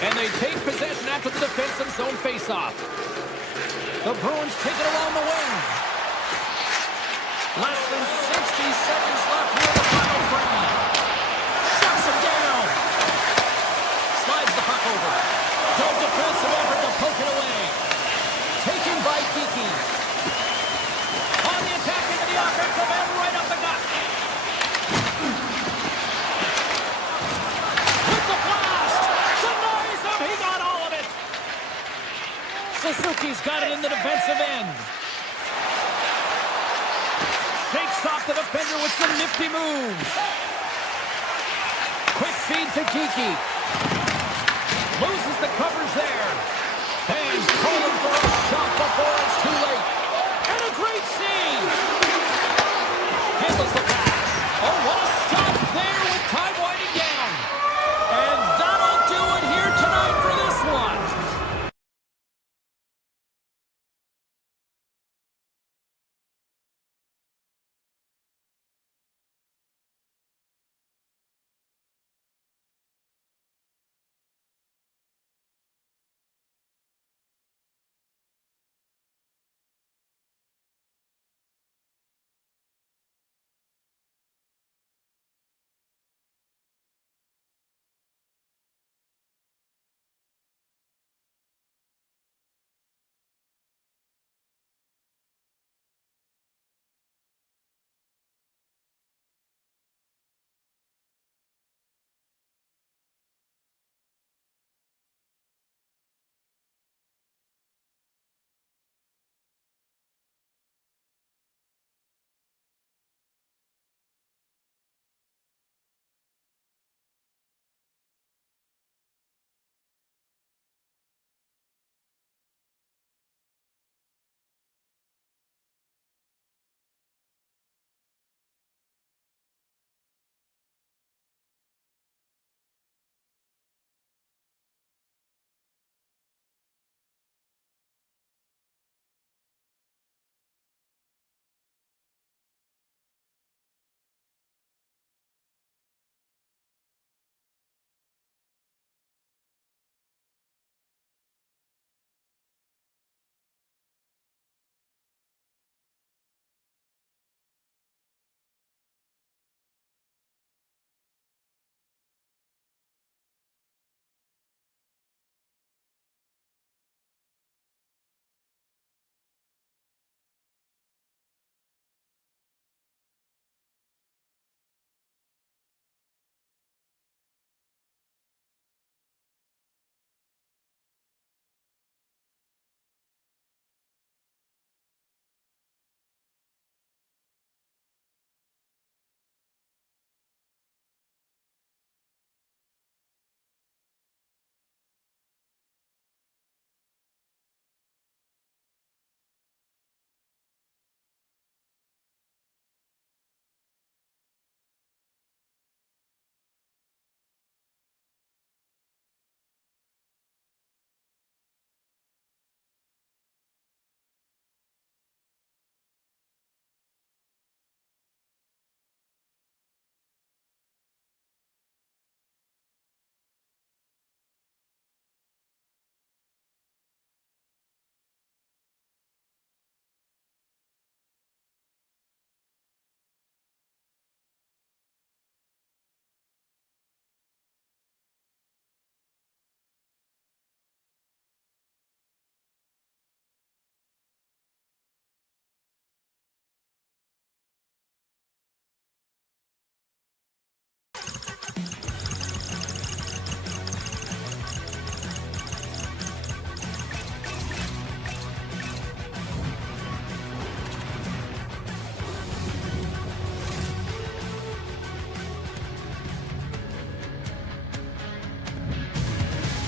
And they take possession after the defensive zone faceoff. The Bruins take it along the wing. Less than 60 seconds left here in the final frame. Shuts him down. Slides the puck over. Good defensive effort to poke it away. Taken by Kiki. On the attack into the offensive end, right up the gut. With the blast. Denies him. He got all of it. Suzuki's got it in the defensive end. Shakes off the defender with some nifty moves. Quick feed to Kiki. Loses the coverage there. Fans calling for a shot before it's too late. And a great save. Handles the pass. Oh, what a stop there with time winding down. And that'll do it here tonight for this one.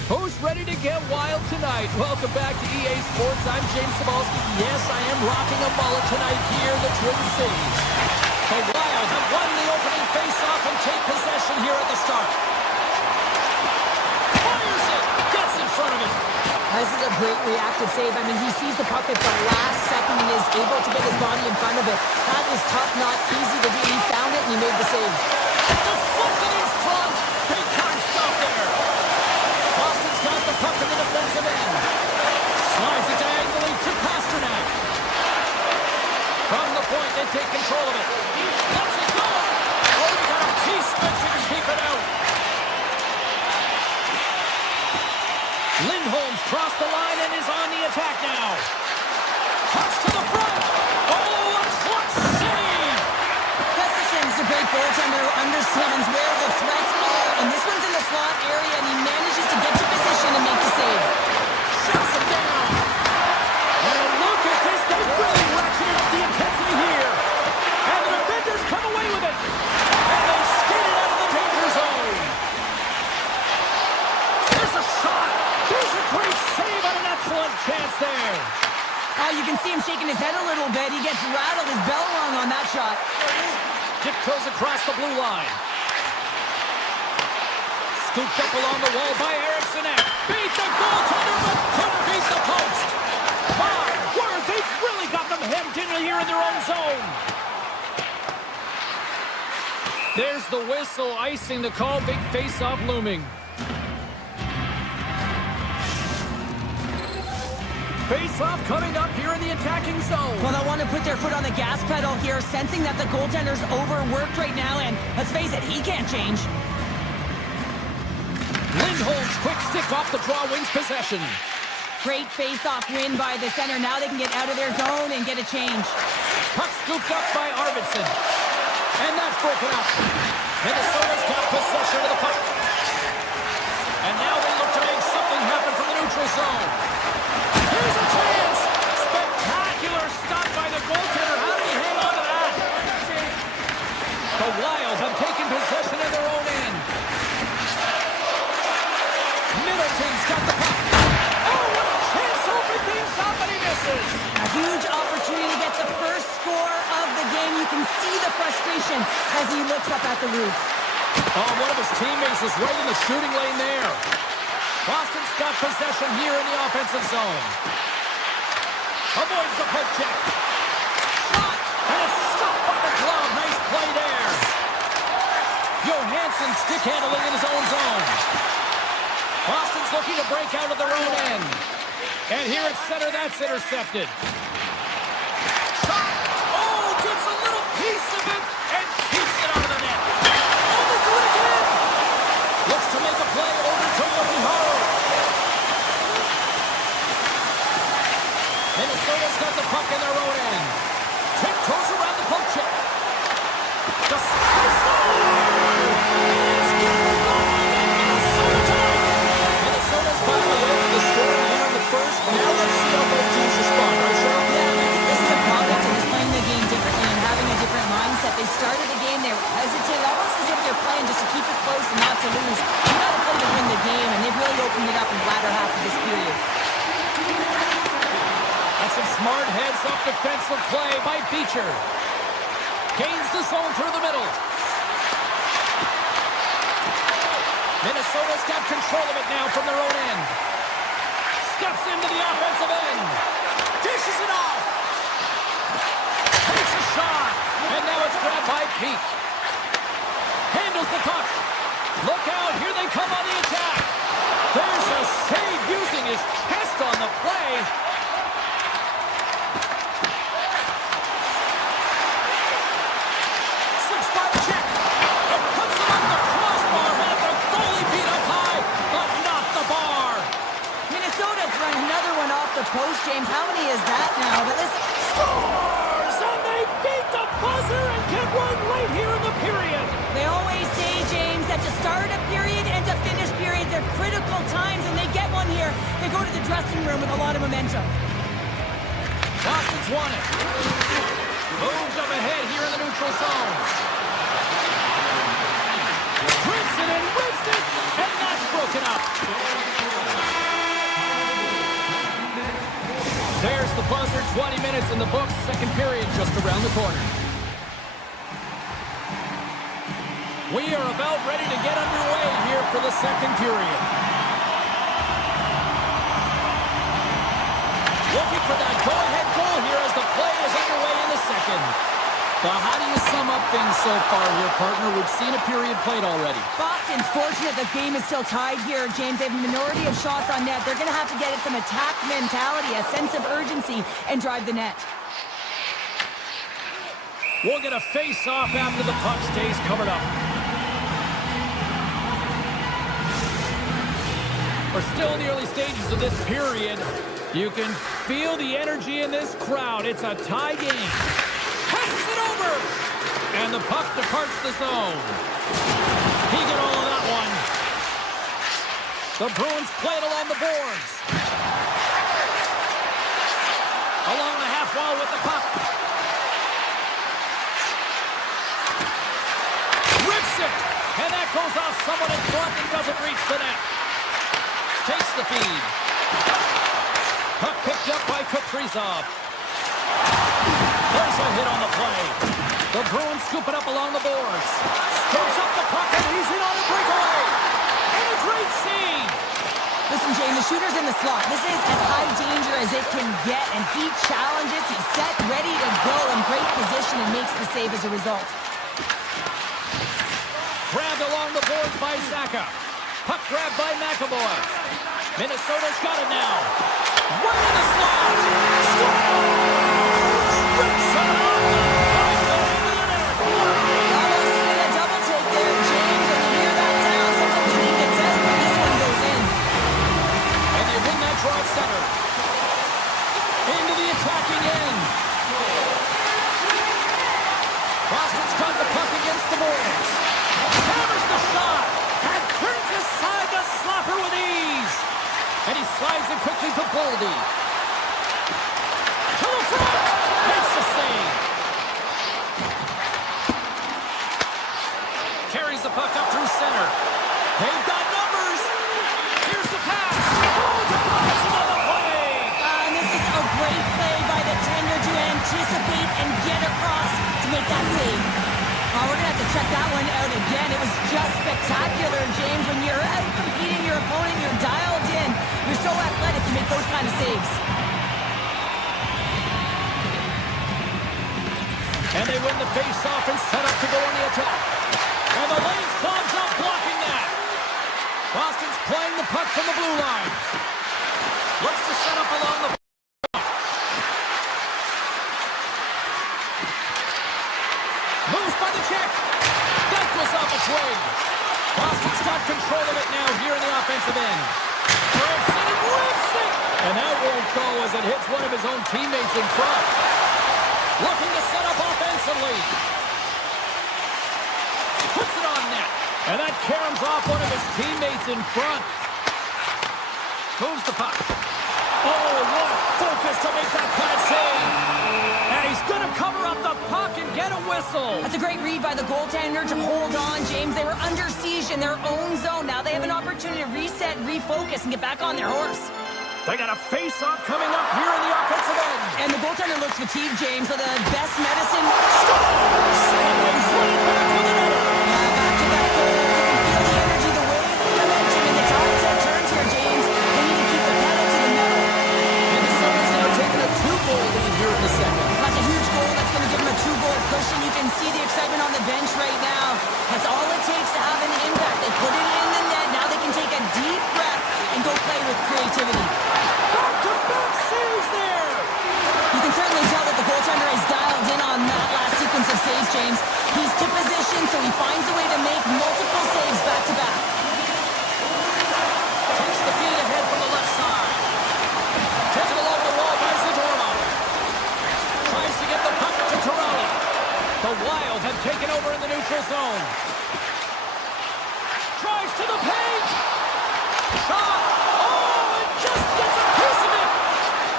Who's ready to get wild tonight? Welcome back to EA Sports. I'm James Cebulski. Yes, I am rocking a mullet tonight here in the Twin Cities. The Wild have won the opening face-off and take possession here at the start. Fires it! Gets in front of it. This is a great reactive save. I mean, he sees the puck at the last second and is able to get his body in front of it. That is tough, not easy to do. He found it and he made the save. Deflected in front. They can't stop there. Boston's got the puck in the defensive end. Slides it diagonally to Pasternak. From the point, they take control of it. Let's it go. Oh, they got a piece of it to keep it out. Lindholm's crossed the line and is on the attack now. Cuts to the front. Oh, a clutch save. Gustafson's a great goaltender who understands where the threats are, and this one's in the slot area, and he manages to get to position and make the save. Shuts him down. And look at this. They've really ratcheted up the intensity here. And the defenders come away with it. And they skate it out of the danger zone. There's a shot. There's a great save on an excellent chance there. You can see him shaking his head a little bit. He gets rattled. His bell rung on that shot. Tiptoes across the blue line. Scooped up along the wall by Eriksson. Beat the goaltender, but couldn't beat the post. My word, they've really got them hemmed in here in their own zone. There's the whistle, icing the call. Big face-off looming. Face-off coming up here in the attacking zone. Well, they want to put their foot on the gas pedal here, sensing that the goaltender's overworked right now, and let's face it, he can't change. Lindholm's quick stick off the draw wins possession. Great face-off win by the center. Now they can get out of their zone and get a change. Puck scooped up by Arvidsson. And that's broken up. Minnesota's got possession of the puck. And now they look to make something happen from the neutral zone. Here's a chance! Spectacular stop by the goaltender. How did he hang on to that? The Wild have taken possession of their own end. Middleton's got the puck. Oh, what a chance to open things up, and he misses. A huge opportunity to get the first score of the game. You can see the frustration as he looks up at the roof. Oh, one of his teammates is right in the shooting lane there. Boston's got possession here in the offensive zone. Avoids the poke check. Shot! And it's stopped by the glove. Nice play there. Johansson stick handling in his own zone. Boston's looking to break out of their own end. And here at center, that's intercepted. Shot! Oh, gets a little piece of it and keeps it out of the net. Oh, they do it again! Looks to make a play over to Yogi-Haru. Minnesota's got the puck in their own end. Tiptoes around the poke check. The Minnesota's finally opened the score here in the first. Now let's see how both teams respond, right, Cheryl? Yeah, I think this is a product of just playing the game differently and having a different mindset. They started the game, they were hesitant, almost as if they're playing just to keep it close and not to lose. You got to play to win the game, and they've really opened it up in the latter half of this period. That's some smart heads-up defensive play by Beecher. Gains the zone through the middle. Minnesota's got control of it now from their own end. Steps into the offensive end. Dishes it off. Takes a shot. And now it's grabbed by Peak. Handles the puck. Look out. Here they come on the attack. There's a save using his chest on the play. Six-spot check. It puts it on the crossbar. And the goalie beat up high, but not the bar. Minnesota's run another one off the post, James. How many is that now? But listen. Scores! And they beat the buzzer and get one right here in the period. They always say, James, that to start a period and to finish periods are critical times, and they get one here. They go to the dressing room with a lot of momentum. Boston's won it. Moved up ahead here in the neutral zone. Rips it and rips it, and that's broken up. There's the buzzer. 20 minutes in the books. Second period just around the corner. We are about ready to get underway here for the second period. Looking for that go-ahead goal here as the play is underway in the second. Well, how do you sum up things so far here, partner? We've seen a period played already. Boston's fortunate the game is still tied here, James. They have a minority of shots on net. They're going to have to get it some attack mentality, a sense of urgency, and drive the net. We'll get a face-off after the puck stays covered up. We're still in the early stages of this period. You can feel the energy in this crowd. It's a tie game. Passes it over. And the puck departs the zone. He got all of that one. The Bruins play it along the boards. Along the half wall with the puck. Rips it. And that goes off someone in front and doesn't reach the net. Takes the feed. Puck picked up by Kaprizov. There's a hit on the play. The Bruins scoop it up along the boards. Scoops up the puck and he's in on a breakaway. And a great save. Listen, Jane, the shooter's in the slot. This is as high danger as it can get, and he challenges. He's set, ready to go, in great position, and makes the save as a result. Grabbed along the boards by Saka. Puck grabbed by McAvoy. Minnesota's got it now. Right in the slot. Scores! Rips it off the puck going into the net. Almost needed a double take there, James. When you hear that sound, sometimes you think it's out, but this one goes in. And they win that draw at center. Into the attacking end. Boston's got the puck against the boards. Hammers the shot. And turns aside the slapper with ease. And he slides it quickly to Boldy. To the front. Makes the save. Carries the puck up through center. They've got numbers. Here's the pass. Oh, denies him on the play. And this is a great play by the tender to anticipate and get across to make that save. We're going to have to check that one out again. It was just spectacular, James. When you're out competing your opponent, you're dialed in. You're so athletic to make those kind of saves. And they win the face-off and set up to go on the attack. And the lane's clogged up, blocking that. Boston's playing the puck from the blue line. Looks to set up along the... Moves by the check. That goes off a twig. Boston's got control of it now here in the offensive end. Rips it and rips it. And that won't go as it hits one of his own teammates in front. Looking to set up offensively. Puts it on net. And that caroms off one of his teammates in front. Moves the puck. Oh, what focus to make that pass save. And he's going to cover up the puck and get a whistle. That's a great read by the goaltender to hold on, James. They were under siege in their own zone. Now they have an opportunity to reset, refocus, and get back on their horse. They got a face-off coming up here in the offensive end. And the goaltender looks fatigued, James, so the best medicine... Scores! And they run it back with another. Back-to-back goals. You can feel the energy, the wave, the momentum, and the tide set turns here, James. They need to keep the pedal to the metal. Minnesota's now taking a 2-goal lead here in the second. That's a huge goal. That's going to give them a 2-goal cushion. You can see the excitement on the bench right now. That's all it takes to have an impact. They put it in the net. Now they can take a deep breath and go play with creativity. Back-to-back saves there. You can certainly tell that the goaltender is dialed in on that last sequence of saves, James. He's to position, so he finds a way to make multiple saves back-to-back. Takes the feed ahead from the left side. Taken along the wall by Zadorov. Tries to get the puck to Corrali. The Wild have taken over in the neutral zone. Drives to the paint. Shot. Oh, it just gets a piece of it.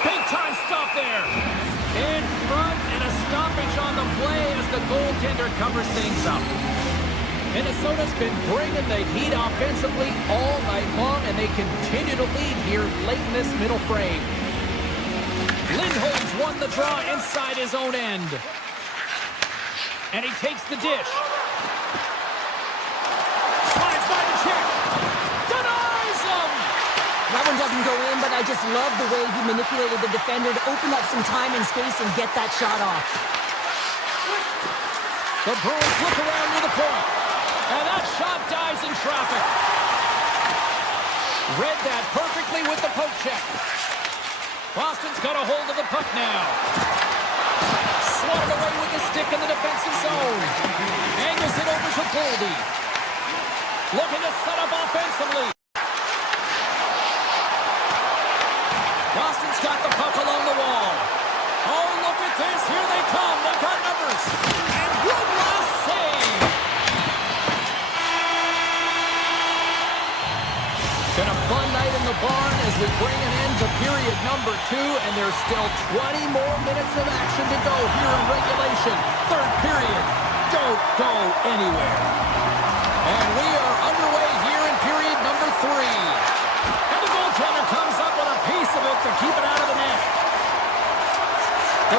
Big time stop there. In front and a stoppage on the play as the goaltender covers things up. Minnesota's been bringing the heat offensively all night long, and they continue to lead here late in this middle frame. Lindholm's won the draw inside his own end. And he takes the dish. That one doesn't go in, but I just love the way he manipulated the defender to open up some time and space and get that shot off. The Bruins look around near the point. And that shot dies in traffic. Read that perfectly with the poke check. Boston's got a hold of the puck now. Swatted away with the stick in the defensive zone. Angles it over to Goldie. Looking to set up offensively. Boston's got the puck along the wall. Oh, look at this. Here they come. They've got numbers. And one last save. Been a fun night in the barn as we bring an end to period number 2, and there's still 20 more minutes of action to go here in regulation. Third period. Don't go anywhere. And we are underway here in period number 3. And the goaltender comes up with a piece of it to keep it out of the net.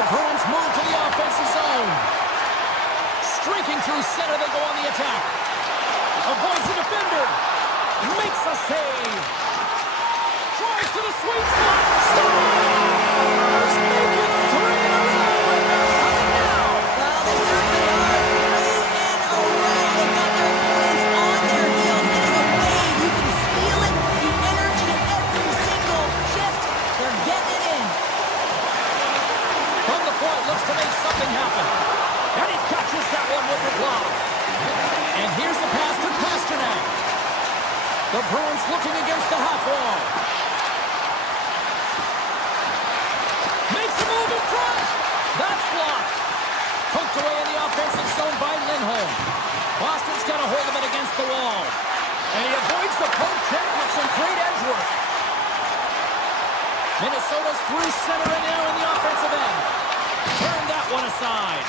The Bruins move to the offensive zone. Streaking through center, they go on the attack. Avoids the defender. Makes a save. Tries to the sweet spot. Stars make it 3 in a row, and they're coming now. Well, they certainly are 3 in a row. They've got their opponents on their heels. It is a wave. You can feel it. The energy every single shift. They're getting it in. From the point, looks to make something happen. And he catches that one with the glove. And here's the pass to Pasternak. The Bruins looking against the half wall. Makes a move in front. That's blocked. Poked away in the offensive zone by Lindholm. Boston's got a hold of it against the wall. And he avoids the poke check with some great edge work. Minnesota's through center and now in the offensive end. Turn that one aside.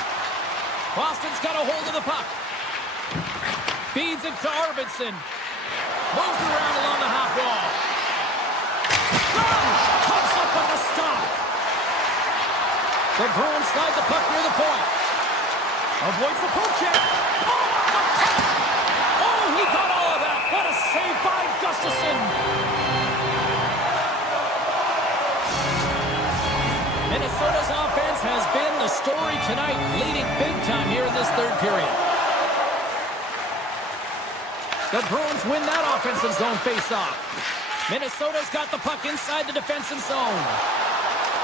Boston's got a hold of the puck. Feeds it to Arvidsson. Moves around along the half wall. Comes up on the stop. The Bruins slide the puck near the point. Avoids the poke check. Oh, the puck! Oh, he got all of that. What a save by Gustafsson. Minnesota's offense has been the story tonight, leading big time here in this third period. The Bruins win that offensive zone face-off. Minnesota's got the puck inside the defensive zone.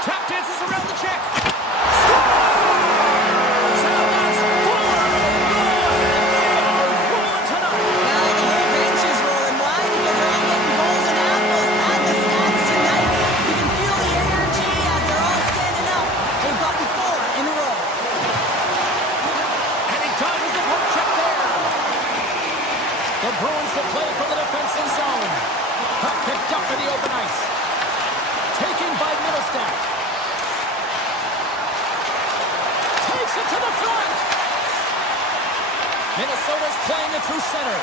Tap dances around the check. Scores! And that's 4 in a row, and they are rolling tonight. Well, the whole bench is rolling. Why? Because they're all getting goals and apples on the stats tonight. You can feel the energy as they're all standing up. They've gotten 4 in a row. And he dodges the poke check there. The Bruins will play from the defensive zone. Puck picked up in the open ice. Taken by Middlestat. Takes it to the front. Minnesota's playing it through center.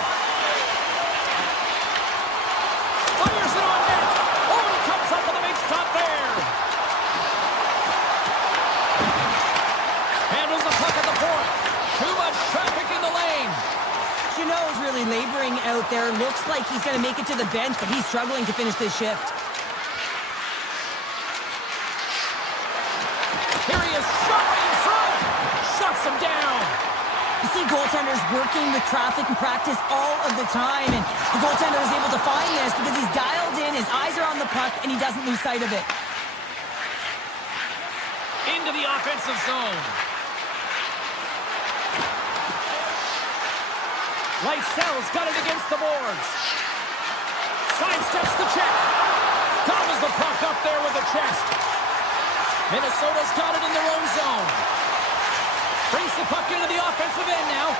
Fires it on net. Oh, and he comes up with a big stop there. Handles the puck at the point. Too much traffic in the lane. Jeannot's really laboring out there. Looks like he's going to make it to the bench, but he's struggling to finish this shift. Here he is, shot right in front. Shuts him down. You see goaltenders working with traffic in practice all of the time, and the goaltender is able to find this because he's dialed in, his eyes are on the puck, and he doesn't lose sight of it. Into the offensive zone. Lysel's got it against the boards. Sidesteps the check. Gobbles the puck up there with the chest. Minnesota's got it in their own zone. Brings the puck into the offensive end now.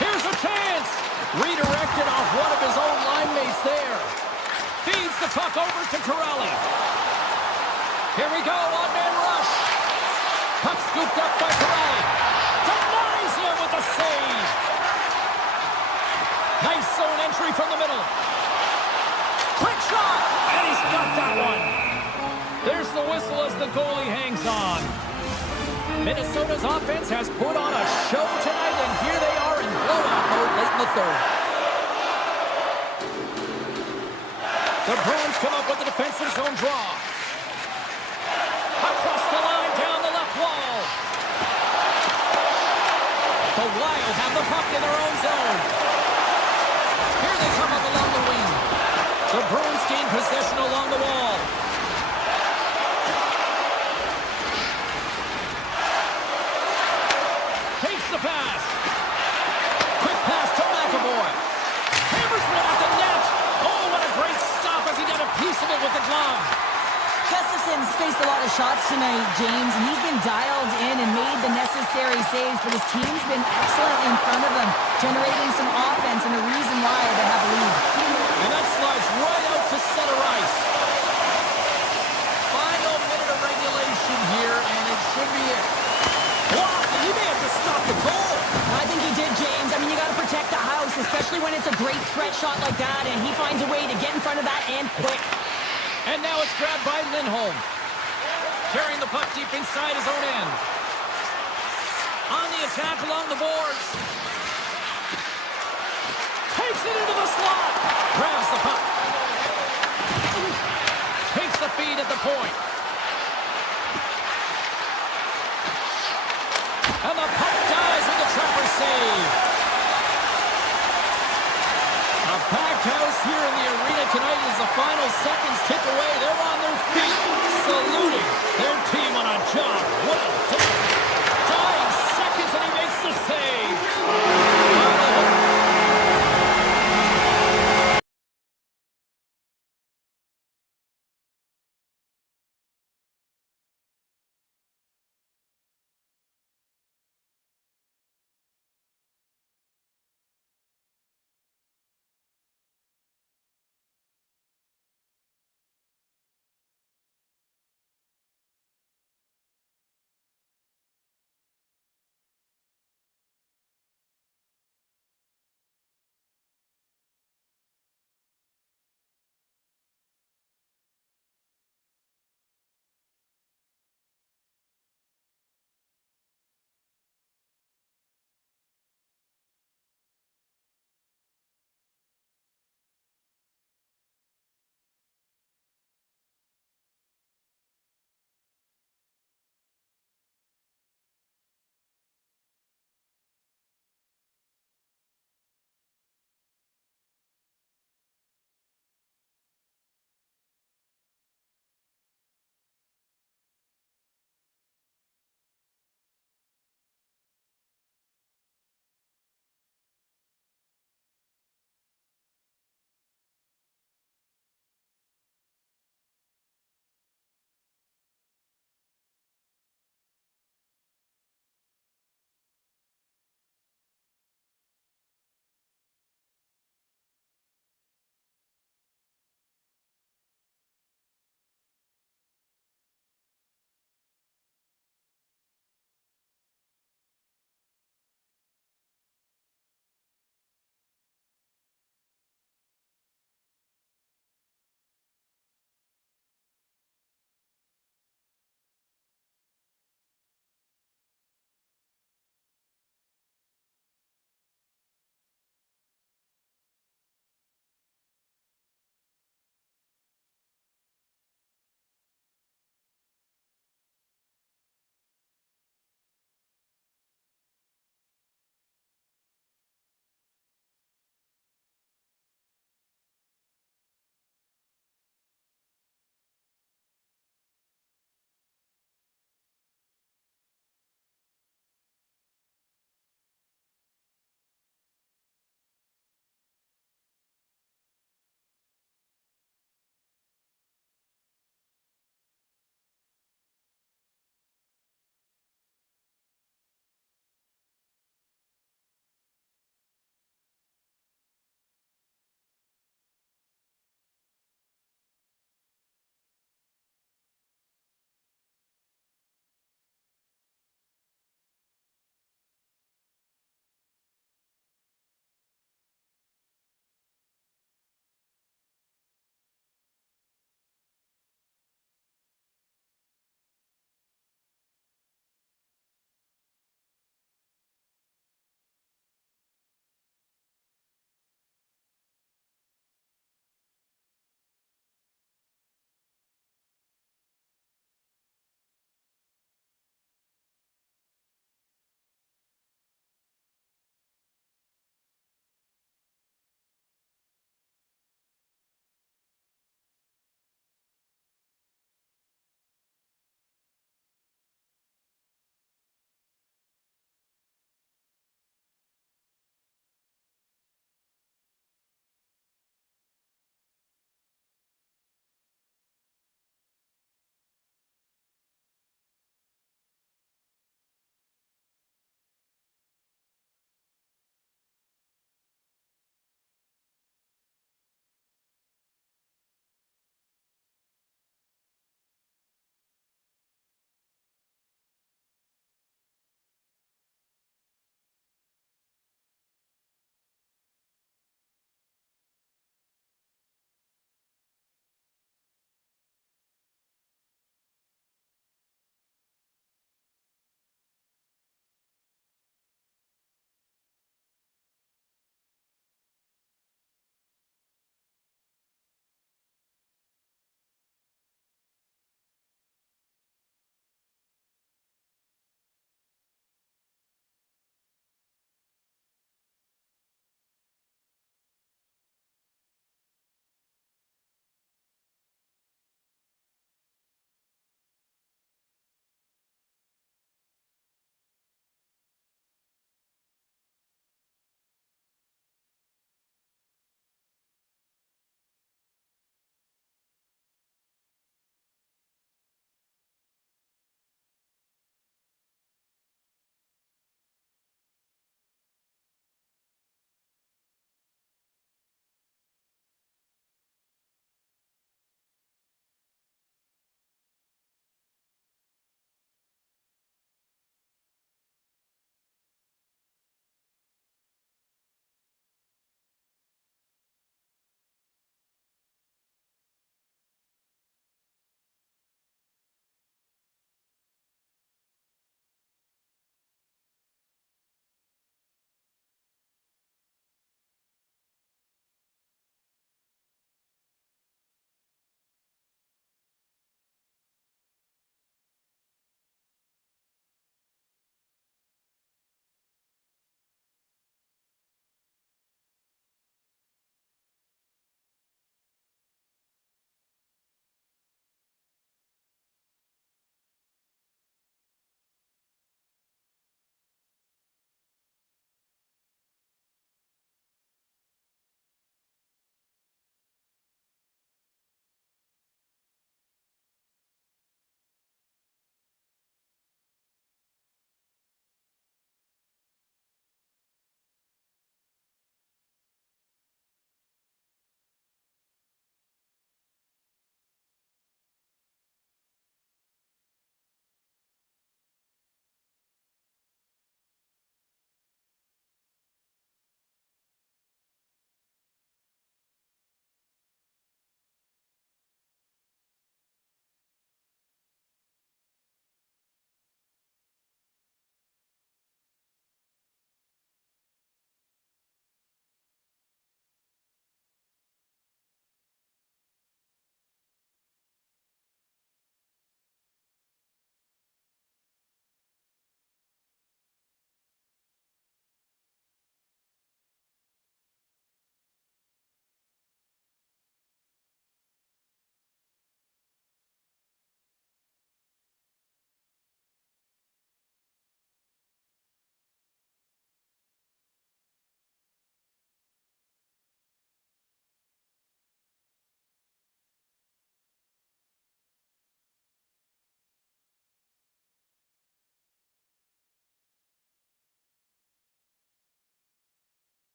Here's a chance. Redirected off one of his own line mates there. Feeds the puck over to Corrali. Here we go, one-man rush. Puck scooped up by Corrali. Denies him with a save. Nice zone entry from the middle. Quick shot, and he's got that one. There's the whistle as the goalie hangs on. Minnesota's offense has put on a show tonight, and here they are in blowout mode late in the third. The Bruins come up with a defensive zone draw. Across the line, down the left wall. The Wild have the puck in their own zone. Here they come up along the wing. The Bruins gain possession along the wall. Takes the pass. Quick pass to McAvoy. Hammers one at the net. Oh, what a great stop as he got a piece of it with the glove. Gustafson's faced a lot of shots tonight, James, and he's been dialed in and made the necessary saves, but his team's been excellent in front of him, generating some offense and a reason why they have a lead. And that slides right out to center ice. Final minute of regulation here, and it should be it. Wow, he may have just stopped the goal. I think he did, James. I mean, you got to protect the house, especially when it's a great threat shot like that, and he finds a way to get in front of that and quick. And now it's grabbed by Lindholm. Carrying the puck deep inside his own end. On the attack along the boards. Takes it into the slot. Grabs the puck. Takes the feed at the point. And the puck dies with the trapper save. A packed house here in the arena tonight as the final seconds tick away. They're on their feet, saluting their team on a job well done. Dying seconds, and he makes the save.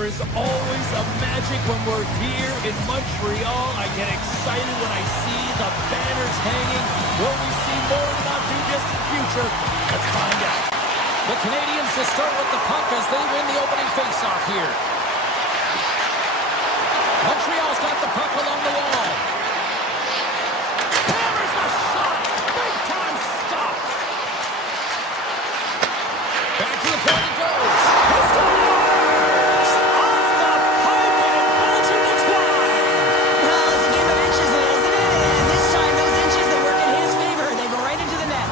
There is always a magic when we're here in Montreal. I get excited when I see the banners hanging. Will we see more in the not-too-distant future? Let's find out. The Canadiens to start with the puck as they win the opening faceoff here. Montreal's got the puck along the wall. Hammers the shot. Big-time stop. Back to the point it goes. He scores! Off the pipe and indulging the twine. Well, it's a game of inches, isn't it? And this time, those inches, they work in his favor. They go right into the net.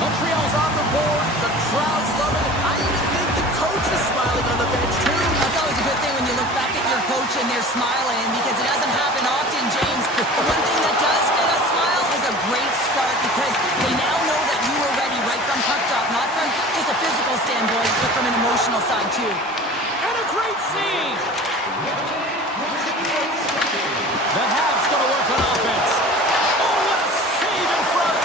Montreal's on the board. The crowd's loving it. I even think the coach is smiling on the bench, too. That's always a good thing when you look back at your coach and they're smiling, because it doesn't happen often, James. But one thing that does get us smile is a great start, because they now know that you were ready right from puck drop, not from just a physical standpoint, but from an emotional side, too. And a great save. The Habs going to work on offense. Oh, what a save in front.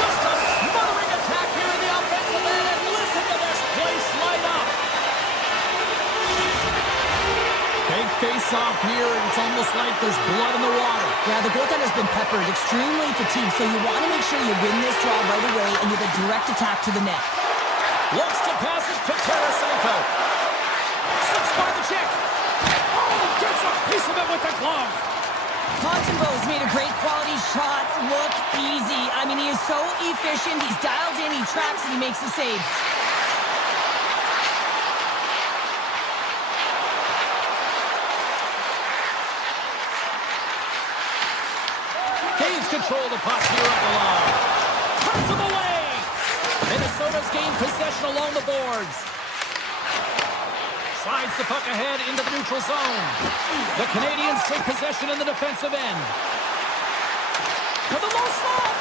Just a smothering attack here in the offensive end, and listen to this place light up. Big face-off here, and it's almost like there's blood in the water. Yeah, the goaltender's been peppered, extremely fatigued, so you want to make sure you win this draw right away and you have a direct attack to the net. Looks to pass it to Tarasenko. Slips by the check. Oh, gets a piece of it with the glove. Pontenbo's made a great quality shot look easy. I mean, he is so efficient. He's dialed in, he tracks, and he makes the save. Gains control of the puck here on the line. Turns him away. Minnesota's gained possession along the boards. Slides the puck ahead into the neutral zone. The Canadiens take possession in the defensive end. To the low slot.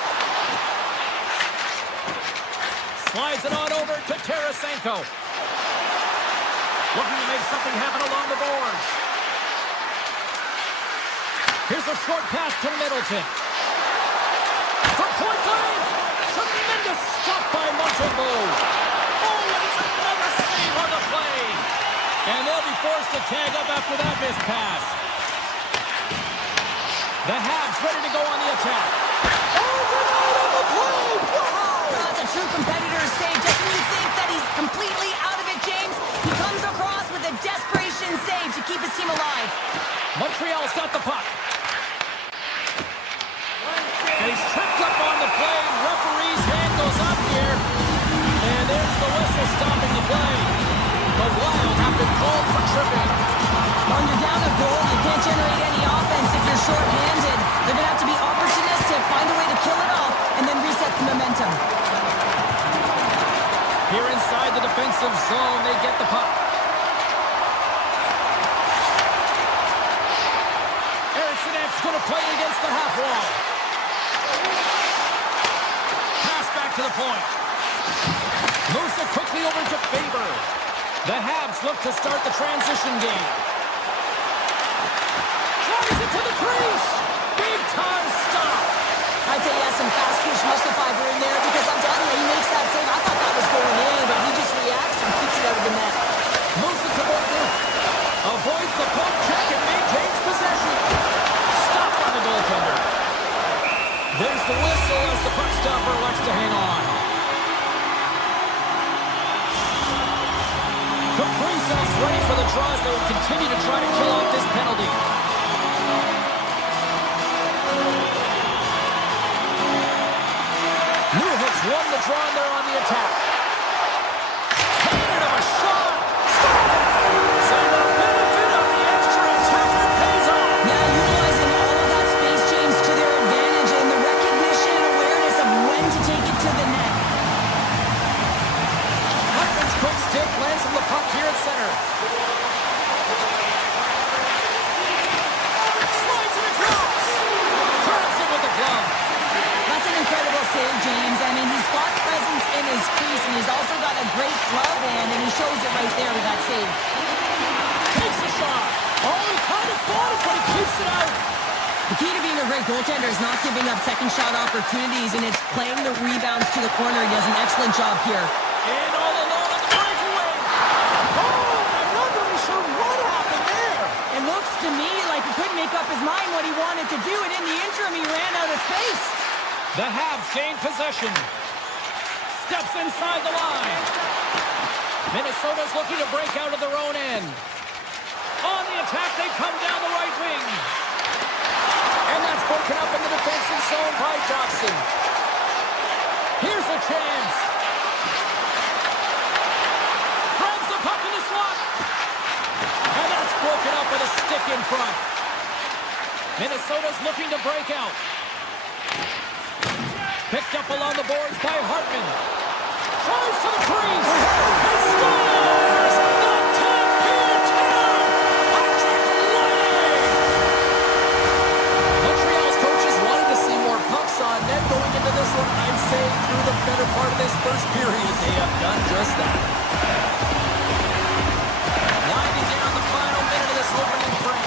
Slides it on over to Tarasenko. Looking to make something happen along the boards. Here's a short pass to Middleton. For point blank. Tremendous stop by Montreal. Oh, and it's another save on the play. And they'll be forced to tag up after that missed pass. The Habs ready to go on the attack. Overnight on the play. Wow. That's a true competitor's save. Just when you think that he's completely out of it, James, he comes across with a desperation save to keep his team alive. Montreal's got the puck. And he's tripped up on the play. Referee's hand goes up here. And there's the whistle stopping the play. The Wild have been called for tripping. When you're down a goal, you can't generate any offense if you're short-handed. They're going to have to be opportunistic, find a way to kill it off, and then reset the momentum. Here inside the defensive zone, they get the puck. Ericsson's going to play it against the half wall. Pass back to the point. Moves it quickly over to Faber. The Habs look to start the transition game. Tries it to the crease. Big time stop. I'd say he has some fast twitch muscle fiber in there, because I'm telling you, he makes that save. I thought that was going in, but he just reacts and keeps it out of the net. Moves it to Bordeaux. Avoids the poke check and maintains possession. Stopped by the goaltender. There's the whistle as the puck stopper elects to hang on. Kaprizov's ready for the draws. They will continue to try to kill off this penalty. Newhook's won the draw and they're on the attack. Cannon of a shot. So the benefit of the extra attacker pays off. Yeah, utilizing all of that space, James, to their advantage, and the recognition and awareness of when to take it to the net. Hartman's quick stick lands on the puck here at center. Slides it across. Grabs it with the glove. That's an incredible save, James. I mean, he's got presence in his crease, and he's also got a great glove hand, and he shows it right there with that save. Takes a shot. Oh, he kind of fought it, but he keeps it out. The key to being a great goaltender is not giving up second shot opportunities, and it's playing the rebounds to the corner. He does an excellent job here. And all alone on the breakaway. what he wanted to do, and in the interim, he ran out of space. The Habs gain possession. Steps inside the line. Minnesota's looking to break out of their own end. On the attack, they come down the right wing. And that's broken up in the defensive zone by Dobson. Here's a chance. Grabs the puck in the slot. And that's broken up with a stick in front. Minnesota's looking to break out. Picked up along the boards by Hartman. Tries to the crease. He scores! The top here, too! Patrick Laine! Montreal's coaches wanted to see more pucks on net going into this one, and I'd say through the better part of this first period, they have done just that. Winding down the final minute of this opening frame.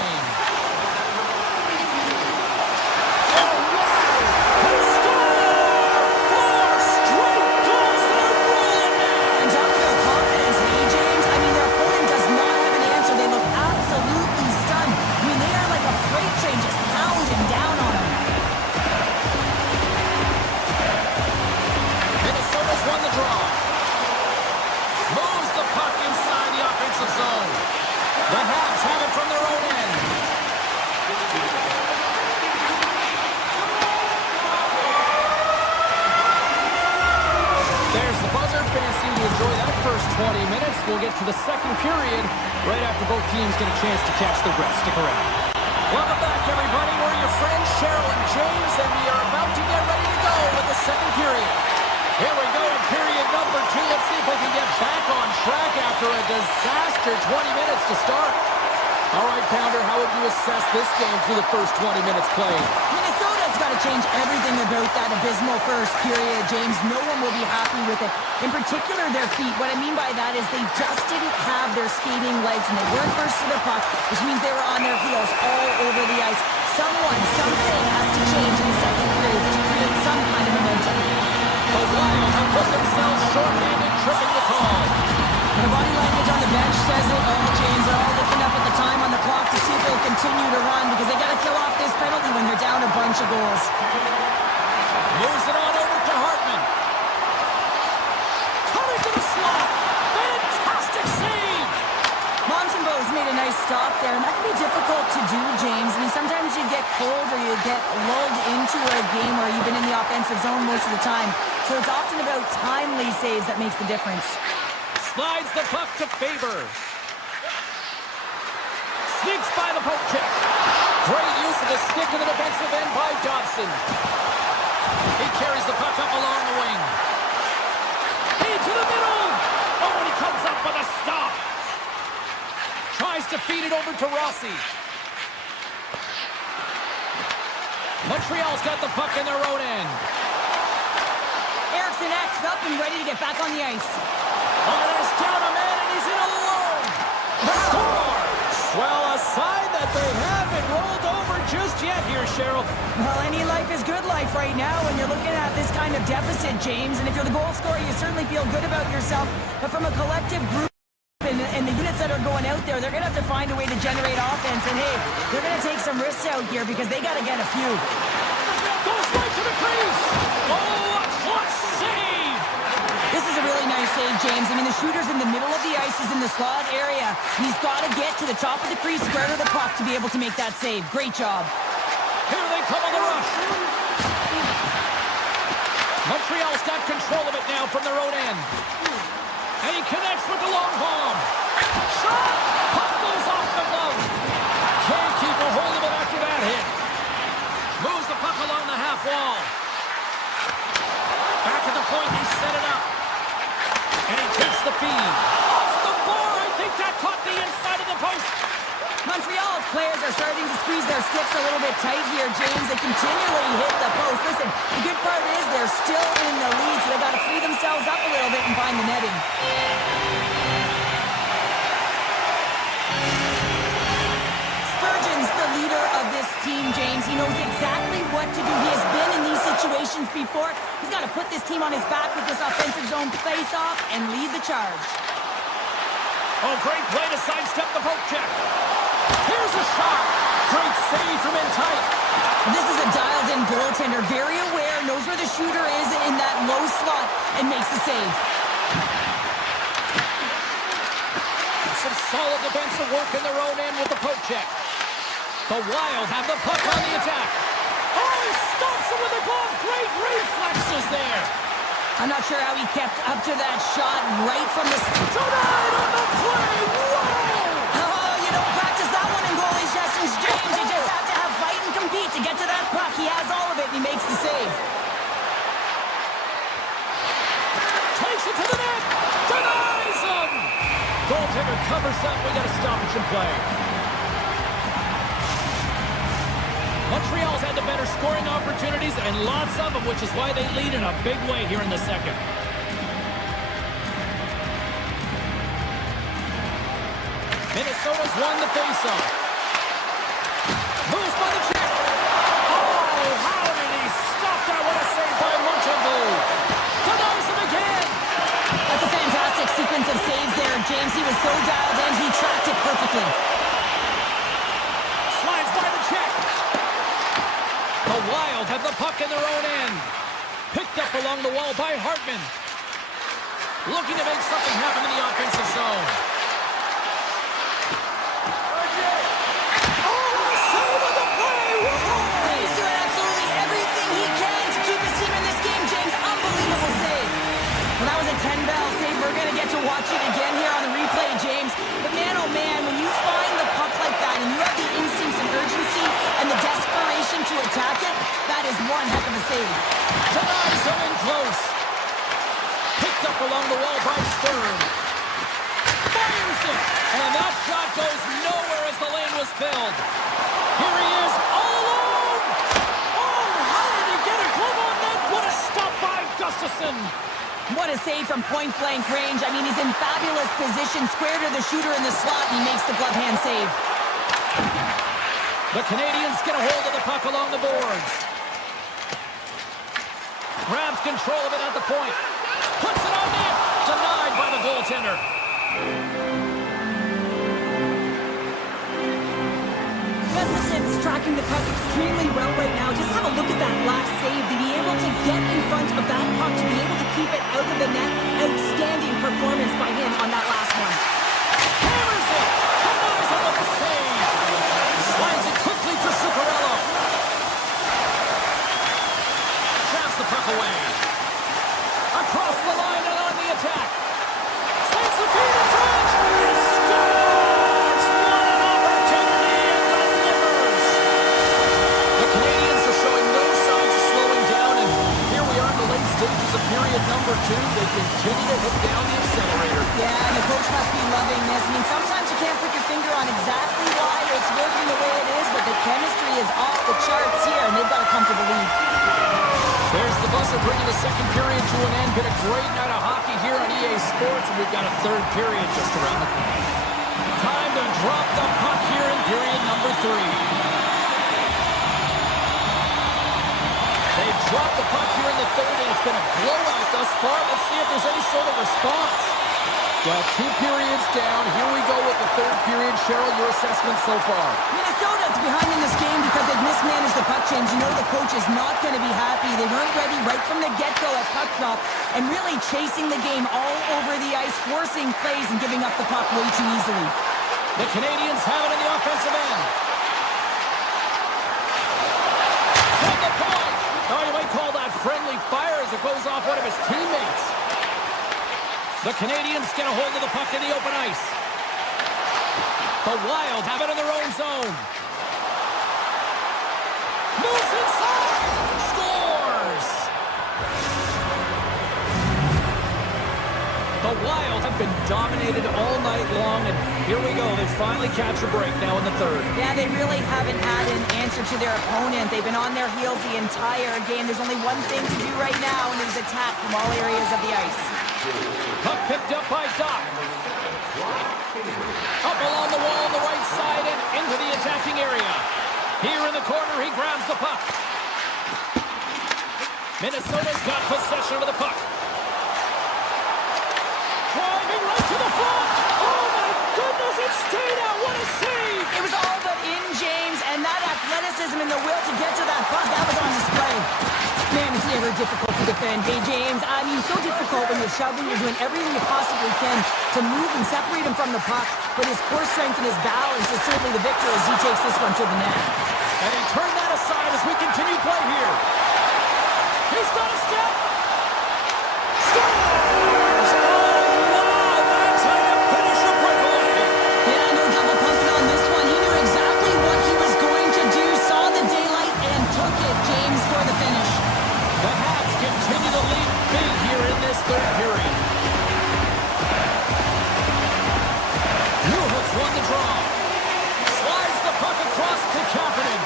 The Habs have it from their own end. There's the buzzer. Fans seem to enjoy that first 20 minutes. We'll get to the second period right after both teams get a chance to catch the breath. Stick around. Welcome back, everybody. We're your friends, Cheryl and James, and we are about to get ready to go with the second period. Here we go in period number 2. Let's see if we can get back on track after a disaster 20 minutes to start. All right, Pounder, how would you assess this game through the first 20 minutes played? Minnesota's got to change everything about that abysmal first period, James. No one will be happy with it. In particular, their feet. What I mean by that is they just didn't have their skating legs, and they weren't first to the puck, which means they were on their heels all over the ice. Something has to change in the second period to create some kind of momentum. The Wild have put themselves short-handed, tripping the call. And the body language on the bench says it all, James. They're all looking up at the time on the clock to see if they'll continue to run because they got to kill off this penalty when they're down a bunch of goals. Moves it on over to Hartman. Coming to the slot. Fantastic save. Montembeau's made a nice stop there, and that can be difficult to do, James. I mean, sometimes you get cold or you get lulled into a game where you've been in the offensive zone most of the time. So it's often about timely saves that makes the difference. Slides the puck to Faber. Sneaks by the poke check. Great use of the stick in the defensive end by Dobson. He carries the puck up along the wing. Into the middle. Oh, and he comes up with a stop. Tries to feed it over to Rossi. Montreal's got the puck in their own end. Eriksson acts up and ready to get back on the ice. Oh, there's down a man, and he's in alone. The scores! Well, a sign that they haven't rolled over just yet here, Cheryl. Well, any life is good life right now when you're looking at this kind of deficit, James. And if you're the goal scorer, you certainly feel good about yourself. But from a collective group, and the units that are going out there, they're going to have to find a way to generate offense. And, hey, they're going to take some risks out here because they got to get a few. Goes right to the crease. Oh, a clutch save. This is a really nice save, James. I mean, the shooter's in the middle of the ice. He's in the slot area. He's got to get to the top of the crease, square to the puck to be able to make that save. Great job. Here they come on the rush. Montreal's got control of it now from their own end. And he connects with the long bomb. Shot! Puck goes off the glove. Can't keep a hold of it after that hit. Moves the puck along the half wall. Back at the point, he set it up. And he takes the feed. Off the bar, I think that caught the inside of the post. Montreal's players are starting to squeeze their sticks a little bit tight here, James. They continually hit the post. Listen, the good part is they're still in the lead, so they've got to free themselves up a little bit and find the netting. Spurgeon's the leader of this team, James. He knows exactly what to do. He has been in these situations before. He's got to put this team on his back with this offensive zone face-off and lead the charge. Oh, great play to sidestep the poke check. Here's a shot. Great save from Untitled. This is a dialed-in goaltender, very aware, knows where the shooter is in that low slot, and makes the save. Some solid defensive work in their own end with the poke check. The Wild have the puck on the attack. Oh, he stops him with the glove. Great reflexes there. I'm not sure how he kept up to that shot right from the... Tonight on the play. Whoa! Oh, you don't practice that one in goalie sessions, James. You just have to have fight and compete to get to that puck. He has all of it, and he makes the save. Takes it to the net. Denies him. Goaltender covers up. We got a stoppage in play. Montreal's had the better scoring opportunities and lots of them, which is why they lead in a big way here in the second. Minnesota's won the faceoff. Moves by the check. Oh, how did he stop that? What a save by Montreal. Denies him again. That's a fantastic sequence of saves there, James. He was so dialed in, he tracked it perfectly. Slides by the check. The Wild have the puck in their own end. Picked up along the wall by Hartman. Looking to make something happen in the offensive zone. Oh, save of the play! Whoa! He's doing absolutely everything he can to keep his team in this game, James. Unbelievable save. Well, that was a 10-bell save. We're going to get to watch it again here on the replay, James. But man, oh man, when you find the puck like that and you have the instincts and urgency and the desperation to attack it, that is one heck of a save. Denies him in close. Picked up along the wall by Stern. Fires it. And that shot goes nowhere as the lane was filled. Here he is all alone. Oh, how did he get a glove on that? What a stop by Gustafsson. What a save from point-blank range. I mean, he's in fabulous position, square to the shooter in the slot, and he makes the glove hand save. The Canadiens get a hold of the puck along the boards. Grabs control of it at the point. Puts it on net. Denied by the goaltender. Gustafsson's tracking the puck extremely well right now. Just have a look at that last save. To be able to get in front of that puck, to be able to keep it out of the net. Outstanding performance by him on that last one. Hammers it. Denies him with the save. Slides it quickly to Zuccarello. Grabs the puck away. Across the line and on the attack. Sends the feed in front. He scores! What an opportunity and delivers. The Canadiens are showing no signs of slowing down, and here we are in the late stages of period number 2. They continue to hit down the accelerator. Yeah, and the coach must be loving this. I mean, sometimes you can't put your finger on exactly why it's working the way it is, but the chemistry is off the charts here, and they've got a comfortable lead. There's the buzzer bringing the second period to an end. Been a great night of hockey here on EA Sports, and we've got a third period just around the corner. Time to drop the puck here in period number 3. They've dropped the puck here in the third, and it's been a blowout thus far. Let's see if there's any sort of response. Well, 2 periods down. Here we go with the third period. Cheryl, your assessment so far? Minnesota's behind in this game because they've mismanaged the puck change. You know the coach is not going to be happy. They weren't ready right from the get-go at puck drop and really chasing the game all over the ice, forcing plays and giving up the puck way too easily. The Canadiens have it in the offensive end. From the point. Oh, you might call that friendly fire as it goes off one of his teammates. The Canadiens get a hold of the puck in the open ice. The Wild have it in their own zone. Moves inside. Scores. The Wild have been dominated all night long, and here we go. They finally catch a break now in the third. Yeah, they really haven't had an answer to their opponent. They've been on their heels the entire game. There's only one thing to do right now, and it is attack from all areas of the ice. Puck picked up by Doc. Up along the wall on the right side and into the attacking area. Here in the corner, he grabs the puck. Minnesota's got possession of the puck. Driving right to the front. Oh, my goodness, it stayed out. What a save. It was They're difficult to defend. Hey, James, I mean, so difficult when you're shoving, you're doing everything you possibly can to move and separate him from the puck, but his core strength and his balance is certainly the victor as he takes this one to the net. And he turned that aside as we continue play here. He's got a step. Scores! Oh, wow! That's how you finish a breakaway. Yeah, no double pumping on this one. He knew exactly what he was going to do, saw the daylight, and took it, James, for the finish. The Habs continue to lead big here in this third period. Newhook's won the draw. Slides the puck across to Kapanen.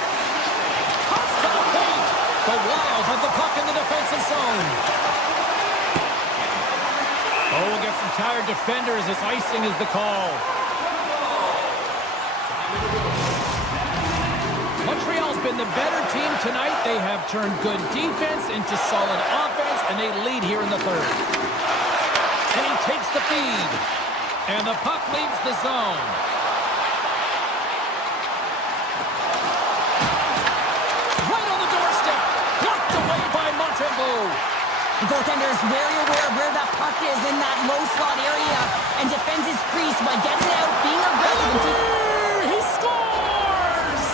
Cuts to the paint. The Wild have the puck in the defensive zone. Oh, we'll get some tired defenders as icing is the call. Montreal's been the better team tonight. They have turned good defense into solid offense, and they lead here in the third. And he takes the feed. And the puck leaves the zone. Right on the doorstep. Blocked away by Montreal. The goaltender is very aware of where that puck is in that low slot area and defends his crease by getting out, being aggressive. He scores!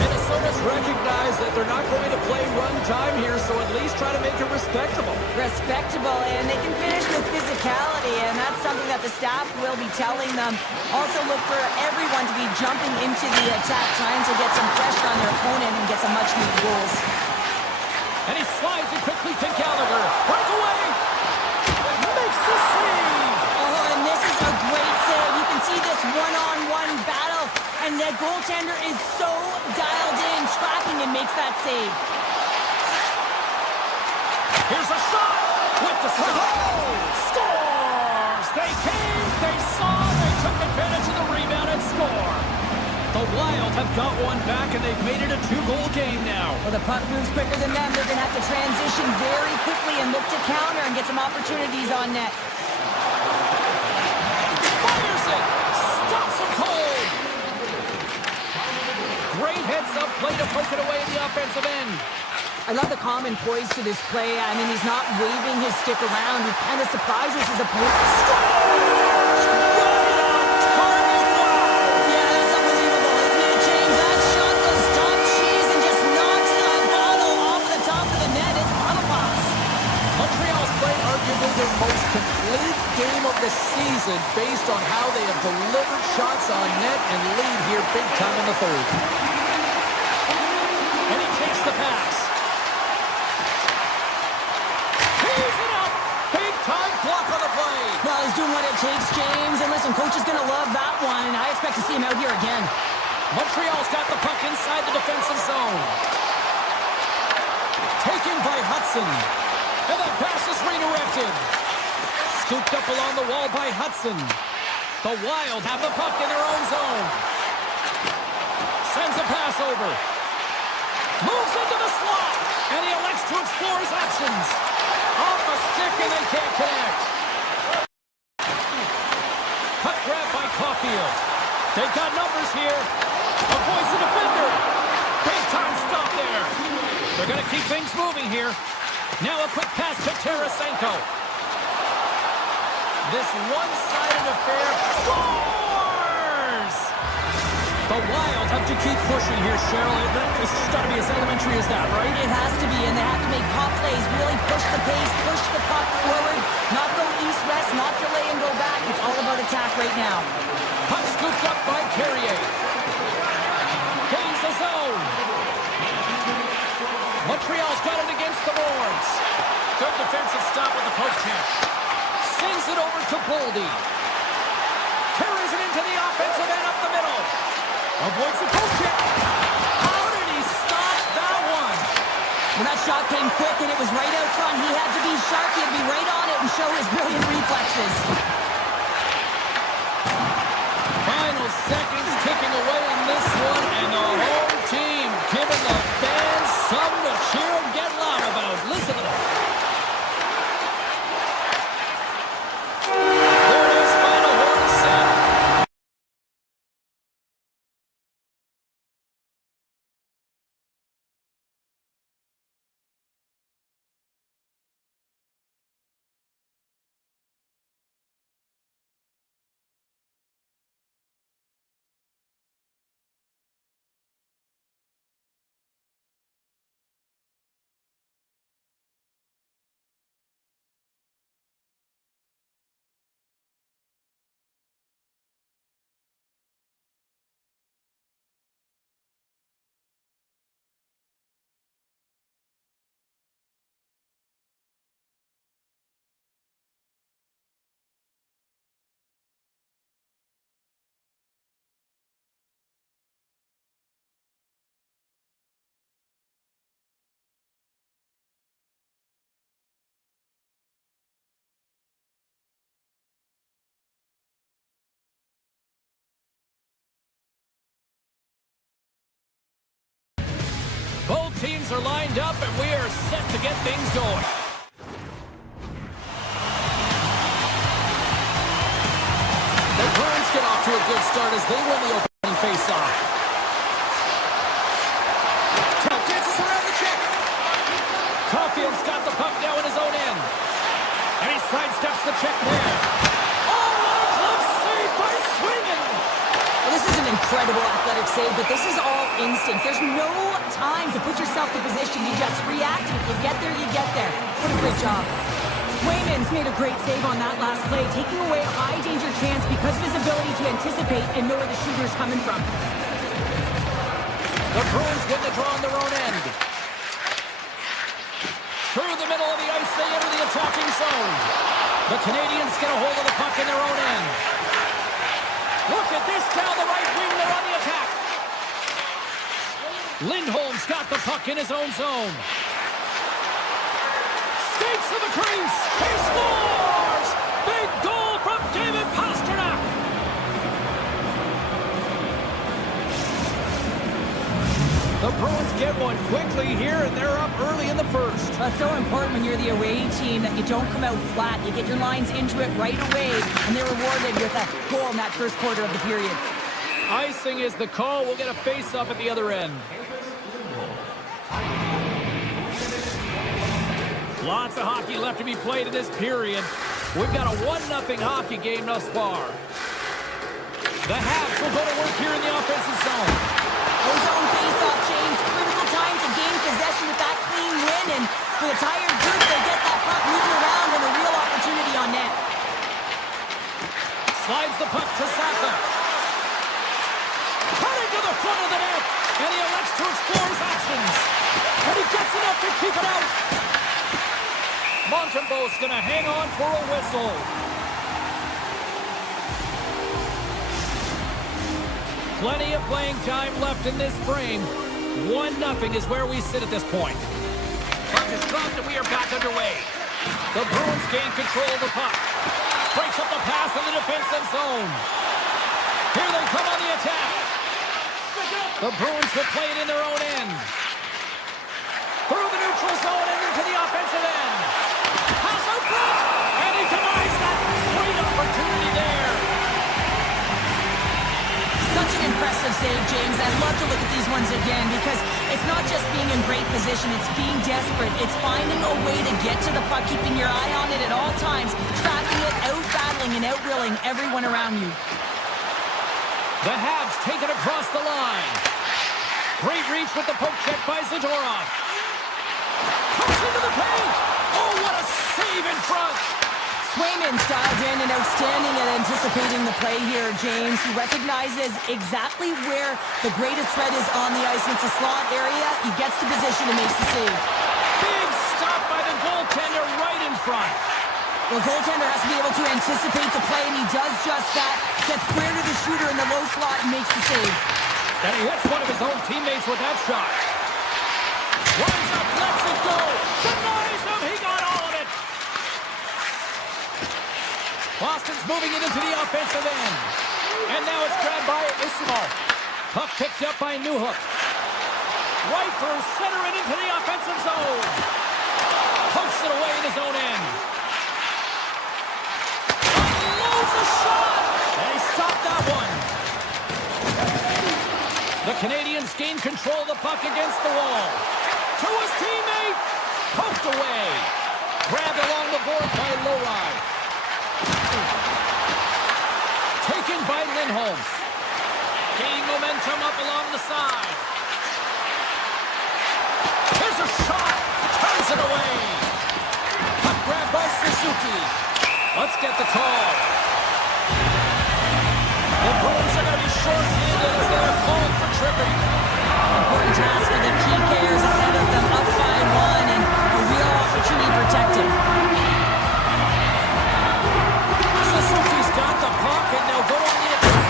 Minnesota's recognized that they're not going to play run time here, so at least try to make it respectable. Respectable, and they can finish with physicality, and that's something that the staff will be telling them. Also look for everyone to be jumping into the attack, trying to get some pressure on their opponent and get some much-needed goals. And he slides it quickly to Gallagher. Breakaway! Makes the save! Oh, and this is a great save. You can see this one-on-one battle, and the goaltender is so dialed in, tracking and makes that save. Here's a shot with the stop. Scores! They came, they saw, they took advantage of the rebound and score. The Wild have got one back, and they've made it a two-goal game now. Well, the puck moves quicker than them. They're going to have to transition very quickly and look to counter and get some opportunities on net. Fires it! Stops him cold! Great heads-up play to poke it away in the offensive end. I love the calm and poise to this play. I mean, he's not waving his stick around. He kind of surprises his opponent. Scores! Right on target! Wow! Yeah, that's unbelievable, isn't it, James? That shot goes top cheese and just knocks the bottle off the top of the net. It's bottle pass. Montreal's played arguably their most complete game of the season based on how they have delivered shots on net and lead here big time in the third. And he takes the pass. Block on the play. Well, he's doing what it takes, James. And listen, coach is going to love that one. I expect to see him out here again. Montreal's got the puck inside the defensive zone. Taken by Hudson. And that pass is redirected. Scooped up along the wall by Hudson. The Wild have the puck in their own zone. Sends a pass over. Moves into the slot. And he elects to explore his options. Off a stick and they can't connect. Puck grab by Caulfield. They've got numbers here. Avoids the defender. Big time stop there. They're going to keep things moving here. Now a quick pass to Tarasenko. This one-sided affair scores! The Wild have to keep pushing here, Cheryl. It's just got to be as elementary as that, right? It has to be, and they have to make pop plays, really push the pace, push the puck forward, not go east-west, not delay and go back. It's all about attack right now. Puck scooped up by Carrier. Gains the zone. Montreal's got it against the boards. Good defensive stop with the poke check. Sends it over to Boldy. Carries it into the offensive end up the middle. Avoids the poke check. How did he stop that one? Well, that shot came quick, and it was right out front. He had to be sharp. He had to be right on it and show his brilliant reflexes. Final seconds ticking away in this one, and the home team giving the fans something to cheer and get loud about. Listen to that. to get things going. The Bruins get off to a good start as they win the opening faceoff. Tell dances around the check. Caulfield's got the puck now in his own end. And he sidesteps the check there. Oh, what a glove save by Swingen! Well, this is an incredible athletic save, but this is all instinct. There's no time to put yourself in position. You just react. If you get there, you get there. What a great job. Swayman's made a great save on that last play, taking away a high-danger chance because of his ability to anticipate and know where the shooter's coming from. The Bruins win the draw on their own end. Through the middle of the ice, they enter the attacking zone. The Canadiens get a hold of the puck in their own end. Look at this down the right wing. They're on the attack. Lindholm's got the puck in his own zone. Skates to the crease. He scores! Big goal from David Pastrnak. The Bruins get one quickly here, and they're up early in the first. That's so important when you're the away team that you don't come out flat. You get your lines into it right away, and they're rewarded with a goal in that first quarter of the period. Icing is the call. We'll get a face-up at the other end. Lots of hockey left to be played in this period. We've got a 1-0 hockey game thus far. The Habs will go to work here in the offensive zone. Zone face-off, James. Critical time to gain possession with that clean win, and with a tired group, they get that puck moving around and a real opportunity on net. Slides the puck to Saka. Cutting to the front of the net, and he elects to explore his options. And he gets enough to keep it out. Montembeau's going to hang on for a whistle. Plenty of playing time left in this frame. 1-0 is where we sit at this point. Puck is dropped and we are back underway. The Bruins gain control of the puck. Breaks up the pass in the defensive zone. Here they come on the attack. The Bruins will play it in their own end. Through the neutral zone and into the offensive end. Pass out front, and he denies that great opportunity there. Such an impressive save, James. I'd love to look at these ones again because it's not just being in great position, it's being desperate. It's finding a way to get to the puck, keeping your eye on it at all times, tracking it, out-battling and out-willing everyone around you. The Habs take it across the line. Great reach with the poke check by Zadorov. Comes into the paint. Oh, what a save in front. Swayman's dialed in and outstanding at anticipating the play here, James. He recognizes exactly where the greatest threat is on the ice. It's a slot area. He gets to position and makes the save. Big stop by the goaltender right in front. The goaltender has to be able to anticipate the play, and he does just that. Gets square to the shooter in the low slot and makes the save. And he hits one of his own teammates with that shot. Runs up, lets it go. Denies him. He got all of it. Boston's moving it into the offensive end. And now it's grabbed by Ismo. Puck picked up by Newhook. Right through center and into the offensive zone. Pokes it away in his own end. Unloads a shot. And he stopped that one. The Canadiens gain control of the puck against the wall. To his teammate. Poked away. Grabbed along the board by Lowry. Taken by Lindholm. Gaining momentum up along the side. Here's a shot. Turns it away. Puck grab by Suzuki. Let's get the call. The Bruins are going to be short-handed as they are called for tripping. Important task for the PKers ahead of them, up by one, and a real opportunity protected. Suzuki's got the puck, and they'll go on the attack.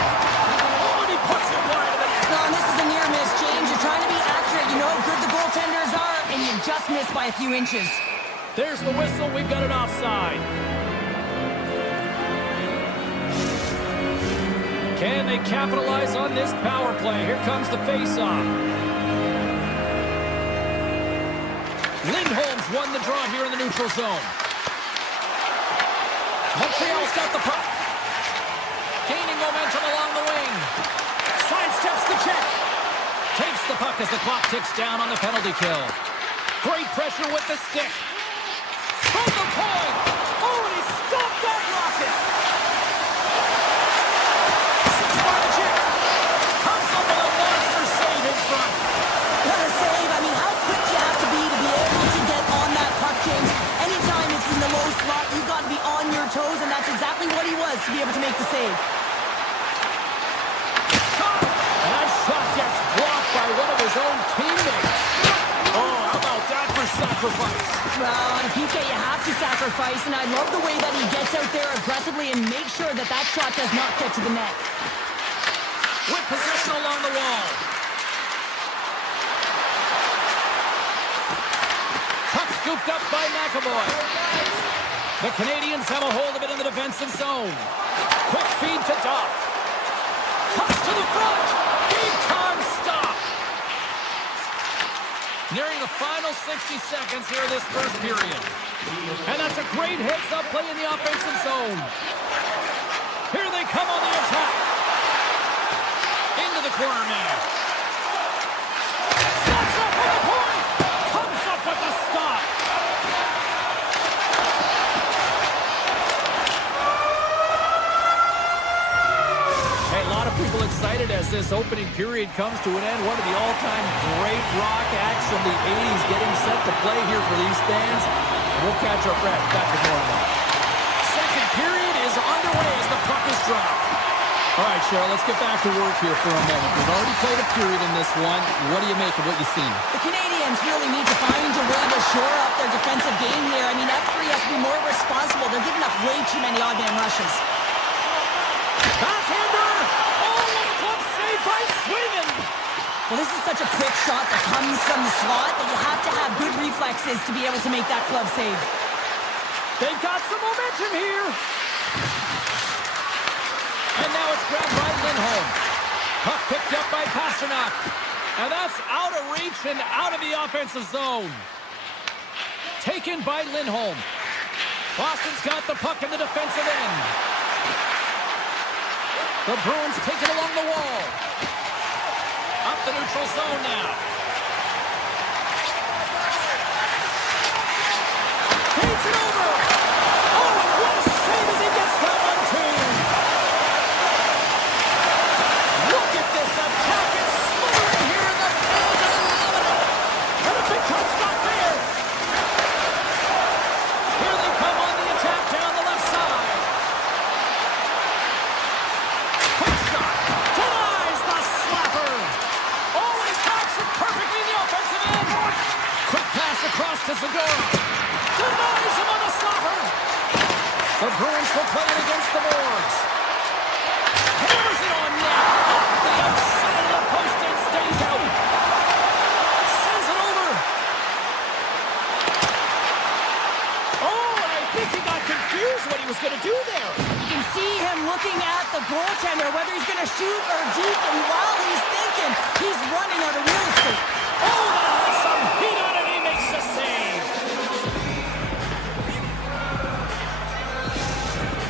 Oh, and he puts it wide of the net. No, and this is a near miss, James. You're trying to be accurate. You know how good the goaltenders are, and you just missed by a few inches. There's the whistle. We've got it offside. Can they capitalize on this power play? Here comes the face-off. Lindholm's won the draw here in the neutral zone. Montreal's got the puck. Gaining momentum along the wing. Sidesteps the check. Takes the puck as the clock ticks down on the penalty kill. Great pressure with the stick. From the point. Oh, and he stopped that rocket. Six by the check. Comes up with a monster save in front. What a save. I mean, how quick you have to be able to get on that puck, James. Anytime it's in the low slot, you've got to be on your toes, and that's exactly what he was to be able to make the save. And that shot gets blocked by one of his own teammates. Oh, how about that for sacrifice? Well, on a PK, you have to sacrifice, and I love the way that he gets out there aggressively and makes sure that that shot does not get to the net. With possession along the wall. Puck scooped up by McAvoy. The Canadiens have a hold of it in the defensive zone. Quick feed to Doc. Cuts to the front. Big time stop. Nearing the final 60 seconds here of this first period. And that's a great heads-up play in the offensive zone. Here they come on the attack. Into the corner man. Shots up on the point. Comes up with the stop. Hey, a lot of people excited as this opening period comes to an end. One of the all-time great rock acts from the 80s getting set to play here for these fans. And we'll catch our breath. Back with more on that. Second period is underway as the puck is dropped. All right, Cheryl, let's get back to work here for a moment. We've already played a period in this one. What do you make of what you've seen? The Canadiens really need to find a way to shore up their defensive game here. I mean, F3 has to be more responsible. They're giving up way too many odd-man rushes. Backhander! Oh, what a glove save by Sweden! Well, this is such a quick shot that comes from the slot that you have to have good reflexes to be able to make that glove save. They've got some momentum here. And now it's grabbed by Lindholm. Puck picked up by Pasternak. And that's out of reach and out of the offensive zone. Taken by Lindholm. Boston's got the puck in the defensive end. The Bruins take it along the wall. Up the neutral zone now. Takes it over. Oh, and what a save as he gets that one too. Look at this attack. It's smothering here in the fans are loving it. And a big time stop there. Here they come on the attack down the left side. Quick shot. Denies the slapper. Oh, and he tracks it perfectly in the offensive end. Quick pass across to Segura. Denies him on the slapper. The Bruins will play it against the boards. Hammers it on net. Off the outside of the post and stays out. Sends it over. Oh, and I think he got confused what he was going to do there. You can see him looking at the goaltender, whether he's going to shoot or deke, and while he's thinking, he's running out of real estate. Oh, that has some heat on it. He makes the save.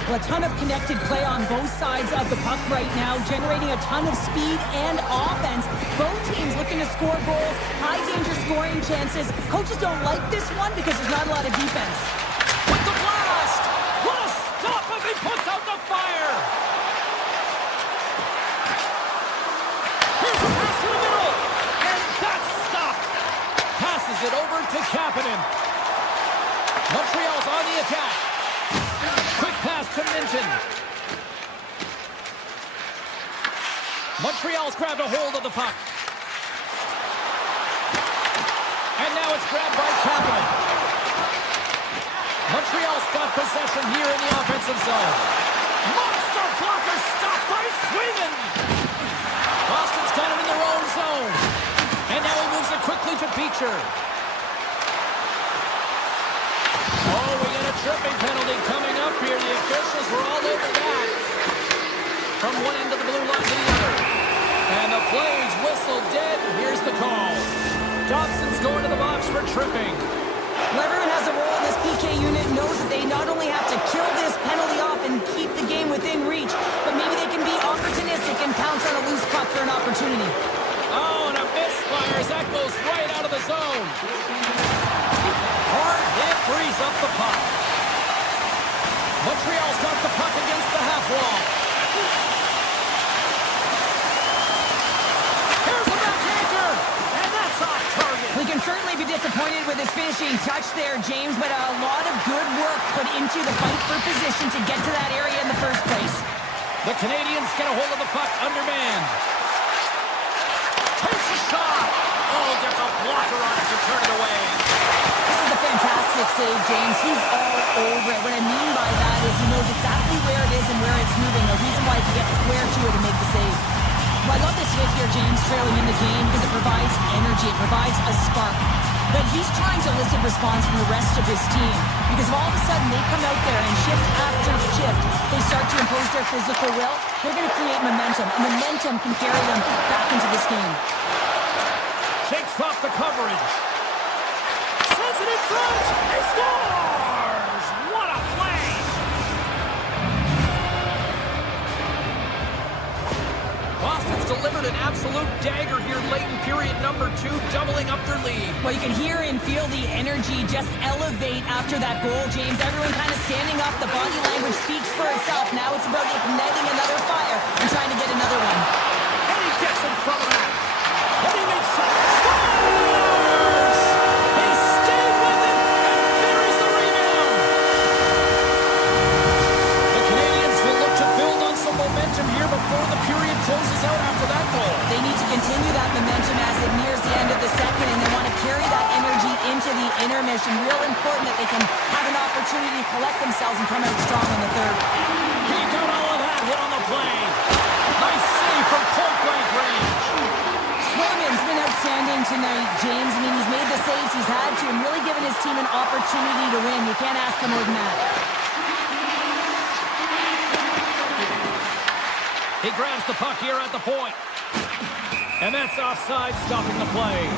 Well, a ton of connected play on both sides of the puck right now, generating a ton of speed and offense. Both teams looking to score goals, high-danger scoring chances. Coaches don't like this one because there's not a lot of defense. With the blast! What a stop as he puts out the fire! Here's a pass to the middle! And that's stopped! Passes it over to Kapanen. Montreal's on the attack. Quick pass to Minton. Montreal's grabbed a hold of the puck. And now it's grabbed by Kapanen. Montreal's got possession here in the offensive zone. Monster blocker stopped by Sweden. Boston's got it in their own zone. And now he moves it quickly to Beecher. Oh, we got a tripping penalty coming up here. The officials were all over that. From one end of the blue line to the other. And the play's whistled dead. Here's the call. Dobson's going to the box for tripping. Well, everyone has a role in this PK unit, knows that they not only have to kill this penalty off and keep the game within reach, but maybe they can be opportunistic and pounce on a loose puck for an opportunity. Oh, and a misfire as that goes right out of the zone. Hard hit frees up the puck. Montreal's got the puck against the half wall. Here's a backhander, and that's off target. We can certainly be disappointed with his finishing touch there, James, but a lot of good work put into the fight for position to get to that area in the first place. The Canadiens get a hold of the puck undermanned. Takes a shot. Oh, gets a blocker on it to turn it away. This is a fantastic save, James. He's all over it. What I mean by that is he knows exactly where it is and where it's moving. A reason why he can get square to it and make the save. Well, I love this hit here, James, trailing in the game because it provides energy. It provides a spark. But he's trying to elicit response from the rest of his team because if all of a sudden they come out there and shift after shift, they start to impose their physical will, they're going to create momentum, and momentum can carry them back into this game. Shakes off the coverage. Sends it in front. He scores! What a play! Boston's delivered an absolute dagger here late in period number 2, doubling up their lead. Well, you can hear and feel the energy just elevate after that goal, James. Everyone kind of standing up. The body language speaks for itself. Now it's about igniting another fire and trying to get another one. And he gets in front of that. And he makes it. Scores! He stayed with it and buries the rebound. The Canadiens will look to build on some momentum here before the period closes out after that goal. They need to continue that momentum as it nears the end of the second, and they want to carry that energy into the intermission. Real important that they can have an opportunity to collect themselves and come out strong in the third. He got all of that hit on the play. Nice save from point-blank range. Swayman's been outstanding tonight, James. I mean, he's made the saves he's had to and really given his team an opportunity to win. You can't ask for more than that. He grabs the puck here at the point. And that's offside, stopping the play.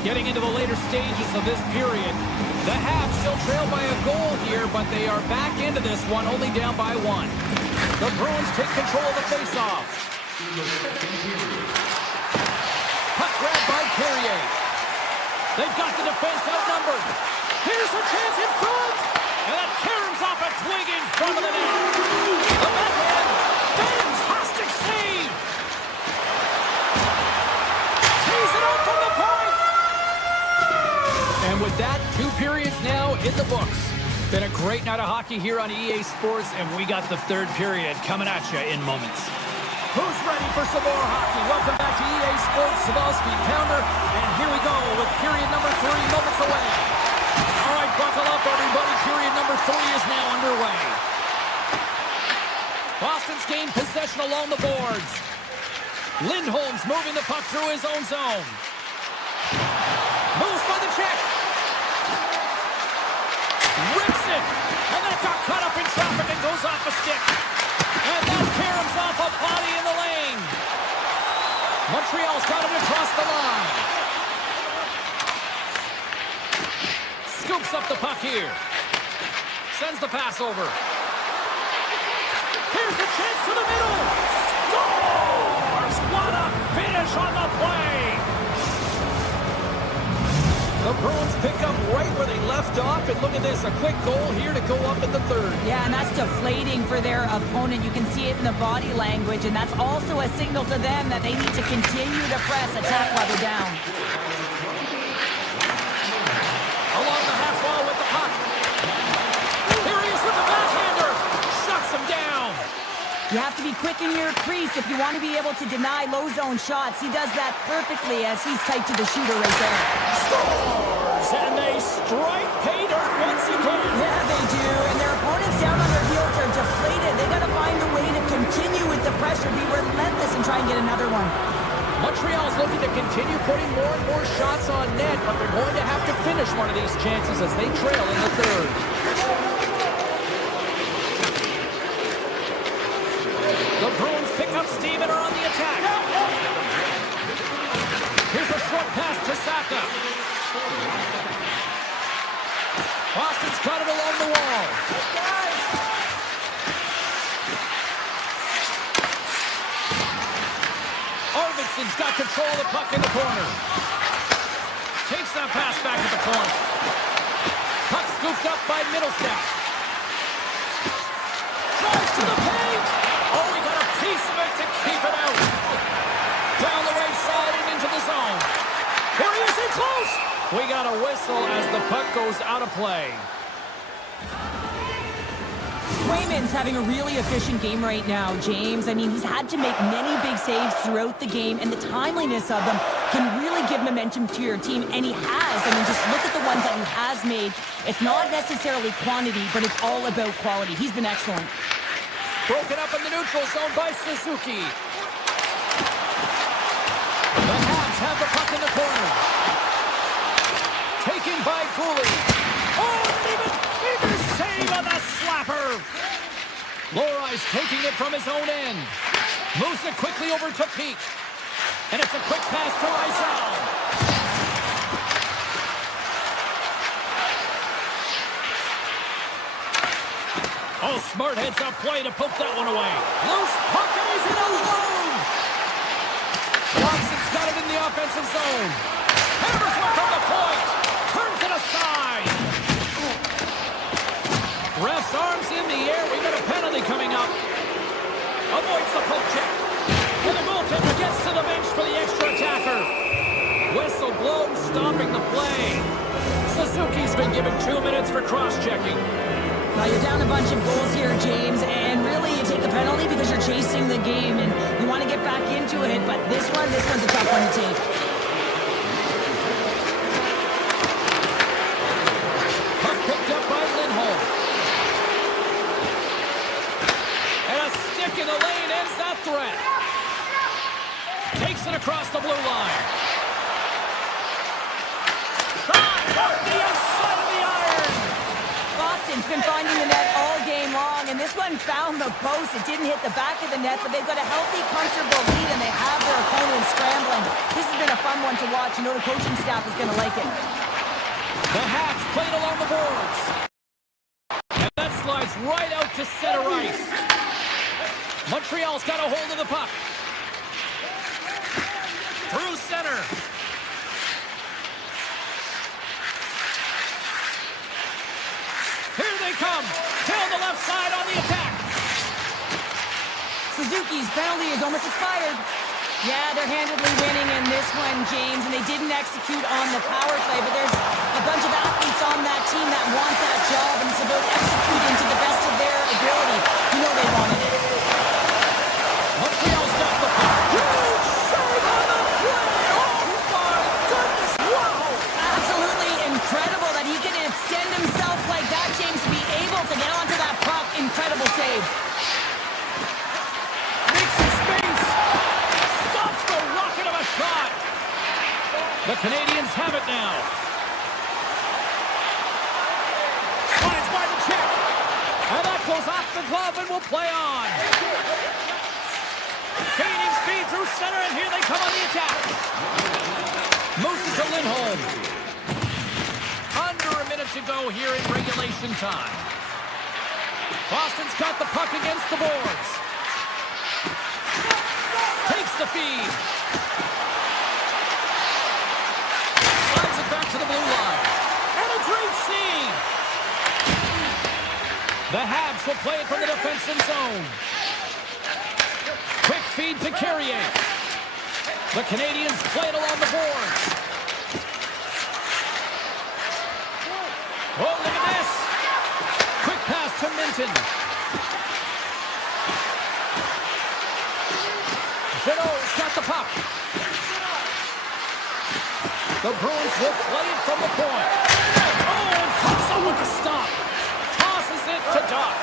Getting into the later stages of this period, the Habs still trail by a goal here, but they are back into this one, only down by 1. The Bruins take control of the faceoff. Puck grabbed by Carrier. They've got the defense outnumbered. Here's a chance in front. And that caroms off a twig in front of the net. The backhand. Fantastic save. Tees it up from the point. And with that, 2 periods now in the books. Been a great night of hockey here on EA Sports, and we got the 3rd period coming at you in moments. Who's ready for some more hockey? Welcome back to EA Sports, Savalsky Pounder, and here we go with period number 3 moments away. All right, buckle up, everybody. Period number 3 is now underway. Boston's gained possession along the boards. Lindholm's moving the puck through his own zone. Moves by the check. Rips it. And that got caught up in traffic and goes off a stick. And that caroms off a body in the lane. Montreal's got it across the line. Scoops up the puck here. Sends the pass over. Here's a chance to the middle. Scores! What a finish on the play! The Bruins pick up right where they left off, and look at this, a quick goal here to go up in the 3rd. Yeah, and that's deflating for their opponent. You can see it in the body language, and that's also a signal to them that they need to continue to press, attack while they're down. Along the half wall with the puck. Here he is with the backhander. Shuts him down. You have to be quick in your crease if you want to be able to deny low zone shots. He does that perfectly as he's tight to the shooter right there. Scores! And they strike pay dirt once again. Yeah, they do. And their opponents down on their heels are deflated. They got to find a way to continue with the pressure, be relentless, and try and get another one. Montreal's looking to continue putting more and more shots on net, but they're going to have to finish one of these chances as they trail in the 3rd. The Bruins pick up steam and are on the attack. Saka. Boston's got it along the wall. Arvidsson's got control of the puck in the corner. Takes that pass back at the point. Puck scooped up by Middlestep. Drives to the paint. Oh, he got a piece of it to keep it out. Down the right side and into the zone. Here he is in close. We got a whistle as the puck goes out of play. Swayman's having a really efficient game right now, James. I mean, he's had to make many big saves throughout the game, and the timeliness of them can really give momentum to your team, and he has. I mean, just look at the ones that he has made. It's not necessarily quantity, but it's all about quality. He's been excellent. Broken up in the neutral zone by Suzuki. The Habs have the puck in the corner. Taken by Cooley. Oh, even save on the slapper. Lorai's taking it from his own end. Moves it quickly over to Peak. And it's a quick pass to Rysel. Oh, smart heads up play to poke that one away. Loose puck and he's in alone. Watson's got it in the offensive zone. Hammers one from the point. Turns it aside. Ref's arms in the air. We got a penalty coming up. Avoids the poke check. And the goaltender gets to the bench for the extra attacker. Whistle blown, stopping the play. Suzuki's been given 2 minutes for cross-checking. Now you're down a bunch of goals here, James, and really you take the penalty because you're chasing the game and you want to get back into it, but this one's a tough one to take. Puck picked up by Lindholm. And a stick in the lane ends that threat. Takes it across the blue line. Shot off the outside of the iron. Boston's been finding the net all game long, and this one found the post. It didn't hit the back of the net, but they've got a healthy, comfortable lead, and they have their opponent scrambling. This has been a fun one to watch. You know the coaching staff is going to like it. The Habs played along the boards. And that slides right out to center ice. Montreal's got a hold of the puck. Through center. Here they come. Down the left side on the attack. Suzuki's penalty is almost expired. Yeah, they're handedly winning in this one, James, and they didn't execute on the power play, but there's a bunch of athletes on that team that want that job, and it's about executing to the best of their ability. You know they want it. Montreal's got the puck. Huge save on the play. Oh, my goodness. Wow. Absolutely incredible that he can extend himself like that, James, to be able to get onto that puck. Incredible save. Makes some space. Stops the rocket of a shot. The Canadiens have it now. Slides by the check. And that goes off the glove and will play on. Gaining speed through center, and here they come on the attack. Moves it to Lindholm. Under a minute to go here in regulation time. Boston's got the puck against the boards. Takes the feed. Slides it back to the blue line. And a great save. The Habs will play it from the defensive zone. Quick feed to Carrier. The Canadiens play it along the boards. Oh, look at this. Quick pass to Minton. Jeannot's got the puck. The Bruins will play it from the point. Oh, and cuts on with the stop. Tosses it to Doc.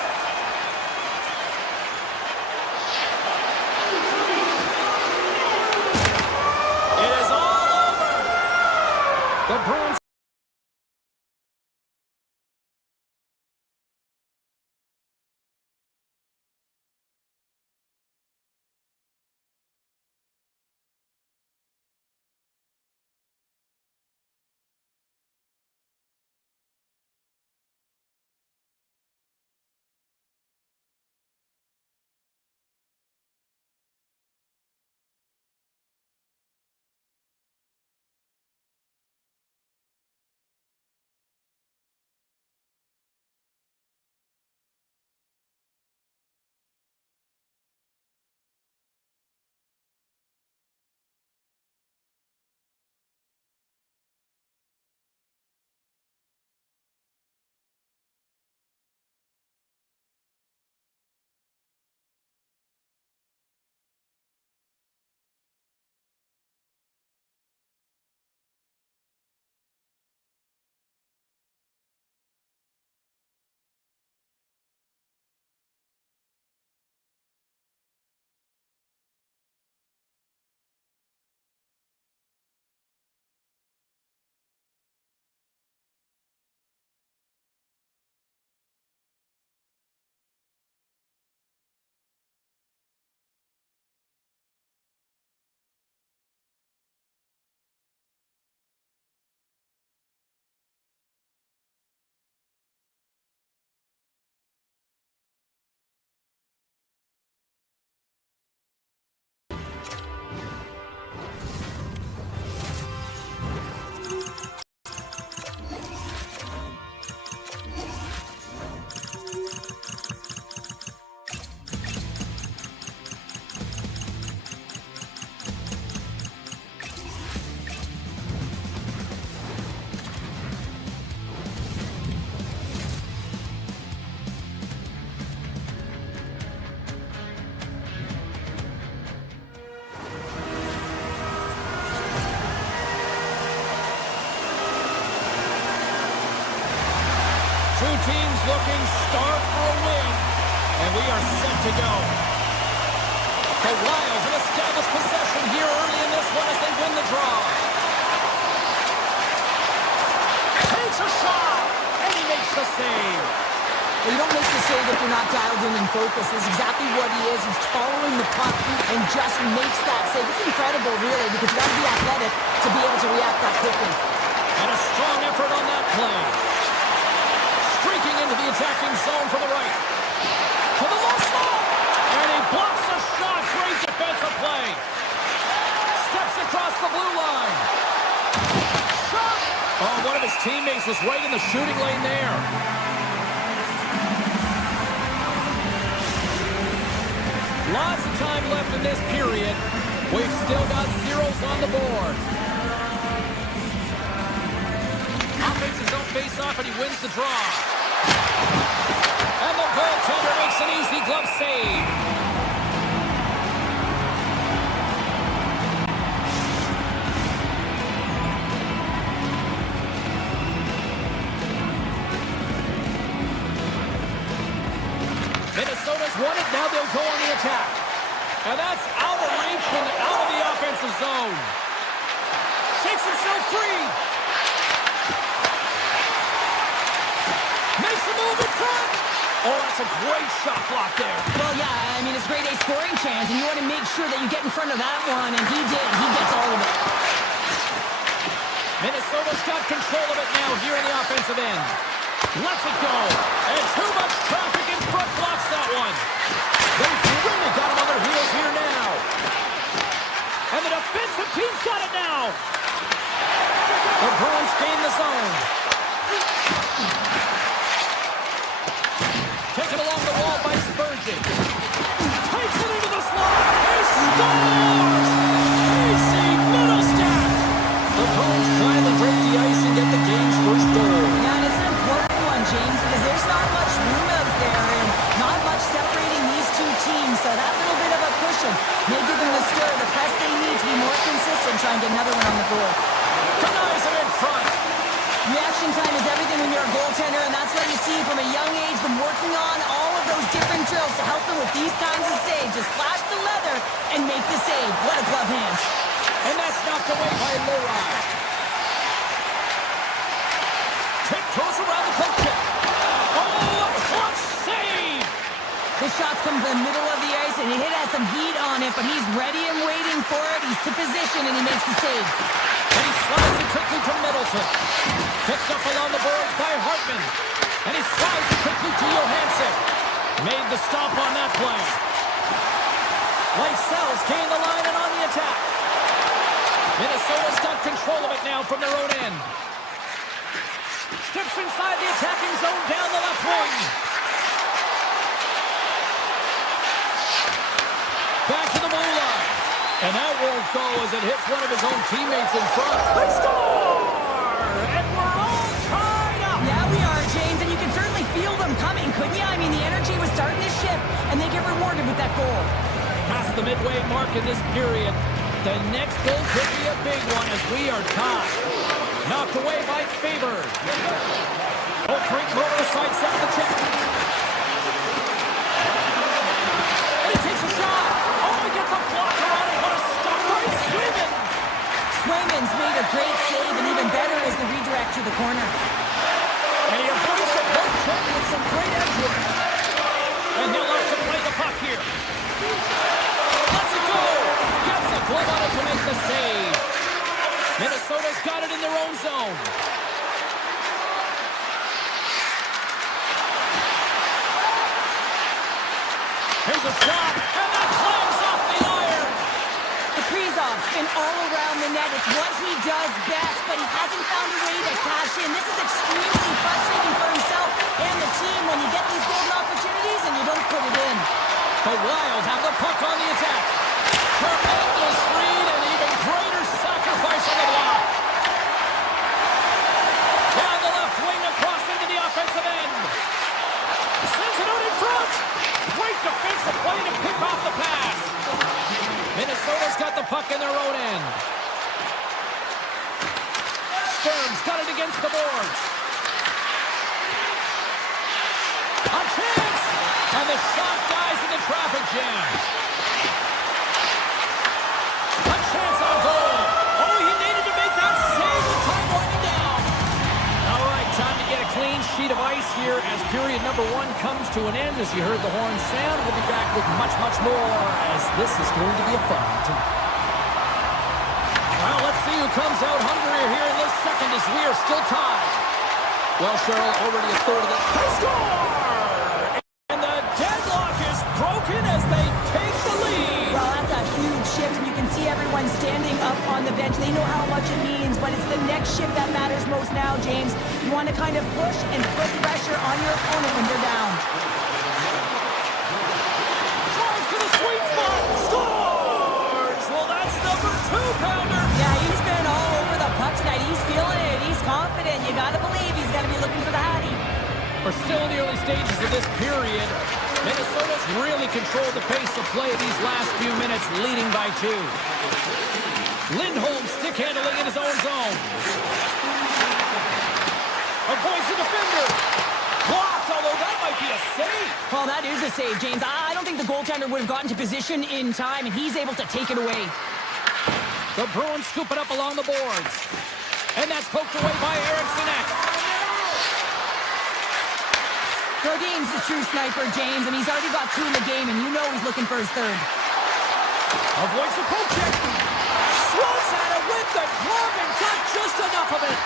It is all over. The Bruins Two teams looking starved for a win, and we are set to go. The Wild have established possession here early in this one as they win the draw. Takes a shot, and he makes the save. Well, you don't make the save if you're not dialed in and focused. This is exactly what he is. He's following the puck and just makes that save. It's incredible, really, because you got to be athletic to be able to react that quickly. And a strong effort on that play. Streaking into the attacking zone from the right. To the low slot. And he blocks a shot. Great defensive play. Steps across the blue line. Shot. Oh, one of his teammates was right in the shooting lane there. Lots of time left in this period. We've still got zeros on the board. Offense his own face-off, and he wins the draw. And the goaltender makes an easy glove save. Minnesota's won it. Now they'll go on the attack. And that's out of reach and out of the offensive zone. Shakes himself free. Makes a move in front. Oh, that's a great shot block there. Well, yeah, I mean, it's a grade A scoring chance, and you want to make sure that you get in front of that one, and he did. He gets all of it. Minnesota's got control of it now here in the offensive end. Lets it go. And too much traffic in front blocks that one. They've really got him on their heels here now. And the defensive team's got it now. The Bruins gain the zone. Taken along the wall by Spurgeon. Takes it into the slot. He scores! Casey Middlestat. The Bruins finally break the ice and get the game's first goal. Yeah, and it's an important one, James, because there's not much room out there and not much separating these two teams. So that little bit of a cushion may give them the stir, the press they need to be more consistent, try and get another one on the board. Denies it in front. Reaction time is everything when you're a goaltender, and that's what you see from a young age, them working on all of those different drills to help them with these kinds of saves. Just flash the leather and make the save. What a glove hand. And that's knocked away by Leroy. Tiptoes around the poke check. Oh, a clutch save! The shots come from the middle of the ice, and he has some heat on it, but he's ready and waiting for it. He's to position, and he makes the save. And he slides it quickly to Middleton. Picked up along the boards by Hartman. And he slides it quickly to Johansson. Made the stop on that play. Lysel's gained the line and on the attack. Minnesota's got control of it now from their own end. Steps inside the attacking zone down the left wing. Back to the blue line. And that won't go as it hits one of his own teammates in front. They score! And we're all tied up! Yeah, we are, James, and you can certainly feel them coming, couldn't you? I mean, the energy was starting to shift, and they get rewarded with that goal. Past the midway mark in this period. The next goal could be a big one as we are tied. Knocked away by Faber. Oak Creek over the side set of the check. And he takes a shot. Oh, he gets a blocker on it. What a stop by Swayman. Swayman's made a great save, and even better is the redirect to the corner. And he avoids the poke check with some great edge work. And he'll have to play the puck here. Lets it go. Gets a glove on it to make the save. Minnesota's got it in their own zone. Here's a shot, and that clangs off the iron. Kaprizov's been all around the net. It's what he does best, but he hasn't found a way to cash in. This is extremely frustrating for himself and the team when you get these golden opportunities and you don't put it in. The Wild have the puck on the attack. Tremendous read and even greater sacrifice on the block. Down the left wing across into the offensive end. Sends it out in front. Great defensive play to pick off the pass. Minnesota's got the puck in their own end. Sturm's got it against the boards. the shot dies in the traffic jam. A chance on goal. Oh, he needed to make that save with time winding down. All right, time to get a clean sheet of ice here as period number 1 comes to an end. As you heard the horn sound, we'll be back with much, much more as this is going to be a fun one tonight. Well, let's see who comes out hungrier here in this second as we are still tied. Well, Cheryl, already a third of it. They score! And the deadlock is broken as they take the lead. Well, that's a huge shift, and you can see everyone standing up on the bench. They know how much it means, but it's the next shift that matters most now, James. You want to kind of push and put pressure on your opponent when they're down. Drives to the sweet spot. Scores! Well, that's number 2-pounder. Yeah, he's been all over the puck tonight. He's feeling it. He's confident. You got to believe he's going to be looking for the hattie. We're still in the early stages of this period. Minnesota's really controlled the pace of play these last few minutes, leading by 2. Lindholm stick handling in his own zone. Avoids the defender. Blocked, although that might be a save. Well, that is a save, James. I don't think the goaltender would have gotten to position in time, and he's able to take it away. The Bruins scoop it up along the boards. And that's poked away by Eriksson. Godin's the true sniper, James, and he's already got 2 in the game, and you know he's looking for his third. Avoids the poke check. Swats at it with the glove and got just enough of it.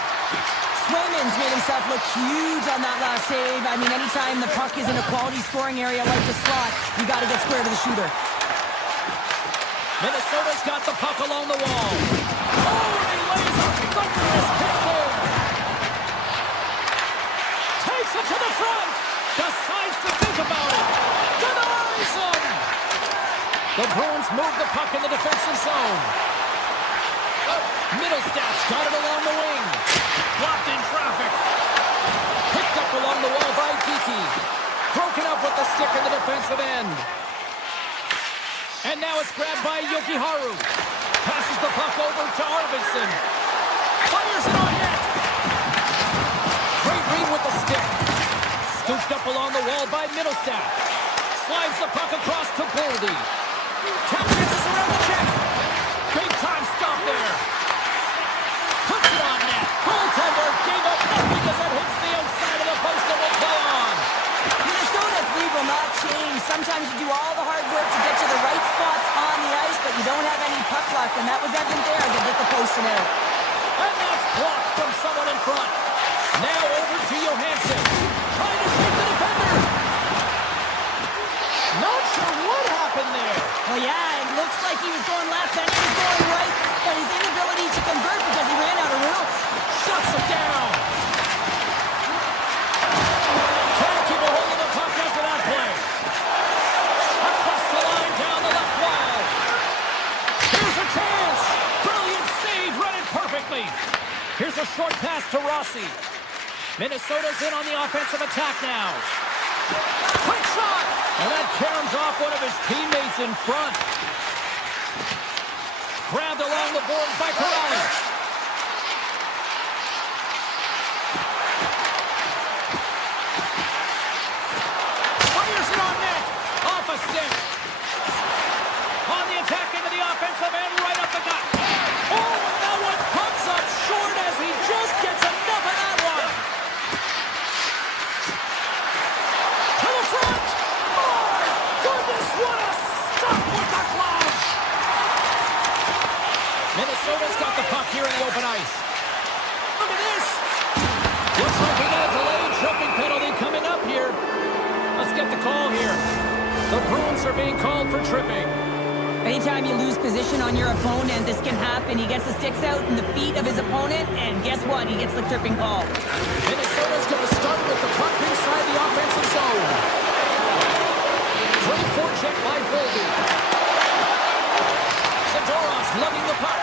Swayman's made himself look huge on that last save. I mean, anytime the puck is in a quality scoring area like the slot, you got to get square to the shooter. Minnesota's got the puck along the wall. Oh, and he lays a thunderous hit there. Takes it to the front. Decides to think about it. Denies him. The Bruins move the puck in the defensive zone. Middlestats got it along the wing. Blocked in traffic. Picked up along the wall by Kiki. Broken up with the stick in the defensive end. And now it's grabbed by Yokiharu. Passes the puck over to Arvidsson. Fires it on net. Great read with the stick. Scooped up along the wall by Middlestat. Slides the puck across to Boldy. Catches around the check. Big time stop there. Puts it on net. Goaltender gave up nothing as it hits the outside of the post and will play on. Minnesota's lead will not change. Sometimes you do all the hard work to get to the right spots on the ice, but you don't have any puck luck, and that was evident there as it hit the post and out. And that's blocked from someone in front. Now over to Johansson. Trying to shake the defender. Not sure what happened there. Well, yeah, it looks like he was going left and he was going right, but his inability to convert because he ran out of room. Shuts him down. Can't keep a hold of the puck after that play. Across the line, down the left wall. Here's a chance. Brilliant save, run it perfectly. Here's a short pass to Rossi. Minnesota's in on the offensive attack now. Quick shot! And that caroms off one of his teammates in front. Grabbed along the boards by Corrales. Fires it on net. Off a stick. On the attack into the offensive end, right up the gut. Oh, and that one comes up short as he just gets enough of that one. To the front. My goodness, what a stop with the gloves. Minnesota's got the puck here in the open ice. Look at this. Looks like we got a delayed tripping penalty coming up here. Let's get the call here. The Bruins are being called for tripping. Anytime you lose position on your opponent, this can happen. He gets the sticks out in the feet of his opponent, and guess what? He gets the tripping call. Minnesota's going to start with the puck inside the offensive zone. Great forecheck by Boldy. Zadorov's lugging the puck.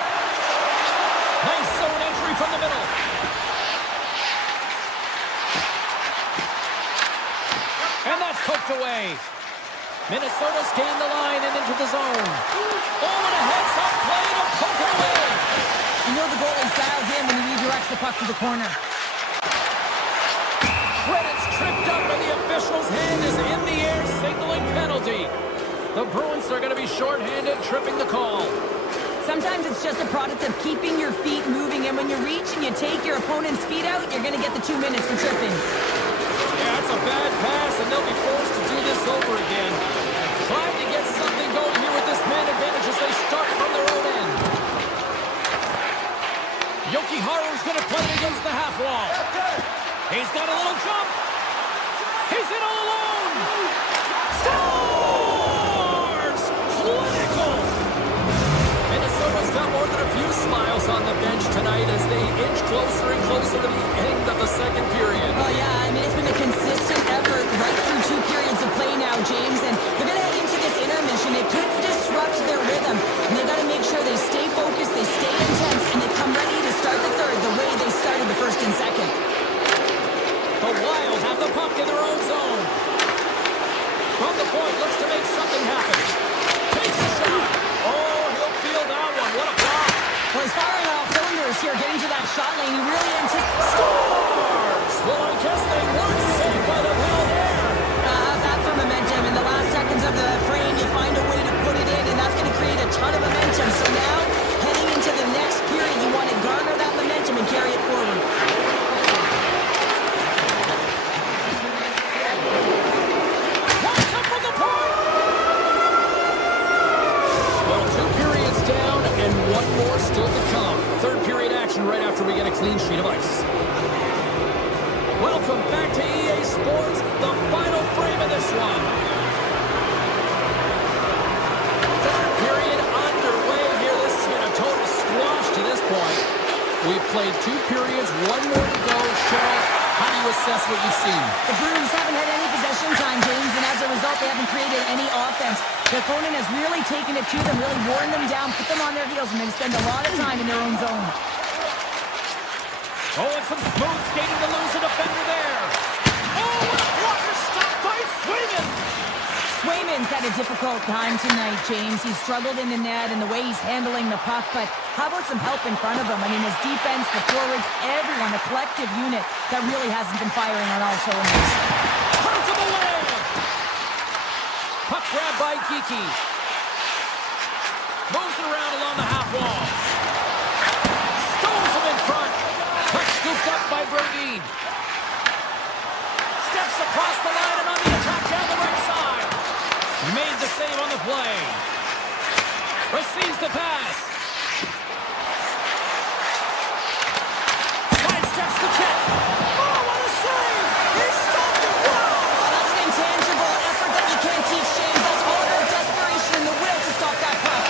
Nice zone entry from the middle. And that's poked away. Minnesota's gained the line and into the zone. Oh, and a heads-up play to poke it away. You know the goalie's dialed in when he redirects the puck to the corner. Credits tripped up, and the official's hand is in the air, signaling penalty. The Bruins are going to be shorthanded, tripping the call. Sometimes it's just a product of keeping your feet moving, and when you reach and you take your opponent's feet out, you're going to get the 2 minutes for tripping. Yeah, that's a bad pass, and they'll be forced to do this over again. Trying to get something going here with this man advantage as they start from their own end. Yoki Haru's going to play it against the half wall. He's got a little jump. He's in all alone. Scores! Clinical! Minnesota's got more than a few smiles on the bench tonight as they inch closer and closer to the end of the second period. Well, yeah, I mean, it's been a consistent effort right through 2 periods of play now, James, and they're going to head into this intermission. It could disrupt their rhythm, and they got to make sure they stay focused, they stay intense, and they come ready to start the third the way they started the first and second. The Wild have the puck in their own zone. From the point, looks to make something happen. Takes a shot. Oh, he'll feel that one. What a block. Well, he's firing on all cylinders here, getting to that shot lane. He really anticipates. Scores! Well, I guess they weren't saved by the hell there. How's that for momentum? In the last seconds of the frame, you find a way to put it in, and that's going to create a ton of momentum. So now, heading into the next period, you want to garner that momentum and carry it forward. What's up from the point? Well, 2 periods down and 1 more still to come. Third period action right after we get a clean sheet of ice. Welcome back to EA Sports, the final frame of this one. Third period underway here. This has been a total squash to this point. We've played 2 periods, 1 more to go. Cheryl, how do you assess what you've seen? The Bruins haven't had any possession time, James, and as a result, they haven't created any offense. Their opponent has really taken it to them, really worn them down, put them on their heels, and they spend a lot of time in their own zone. Oh, and some smooth skating to lose a defender there. Oh, what a blocker stop by Swayman. Swayman's had a difficult time tonight, James. He's struggled in the net and the way he's handling the puck, but how about some help in front of him? I mean, his defense, the forwards, everyone, a collective unit that really hasn't been firing on all cylinders. Punts him away. Puck grab by Geeky. Moves it around along the half wall. Stones him in front. Puck scooped up by Brodin. Steps across the line and on the attack down the right side. Made the save on the play. Receives the pass. Sidesteps the check. Oh, what a save! He stopped it well! Oh, that's an intangible effort that you can't teach, James. That's order, desperation, and the will to stop that puck.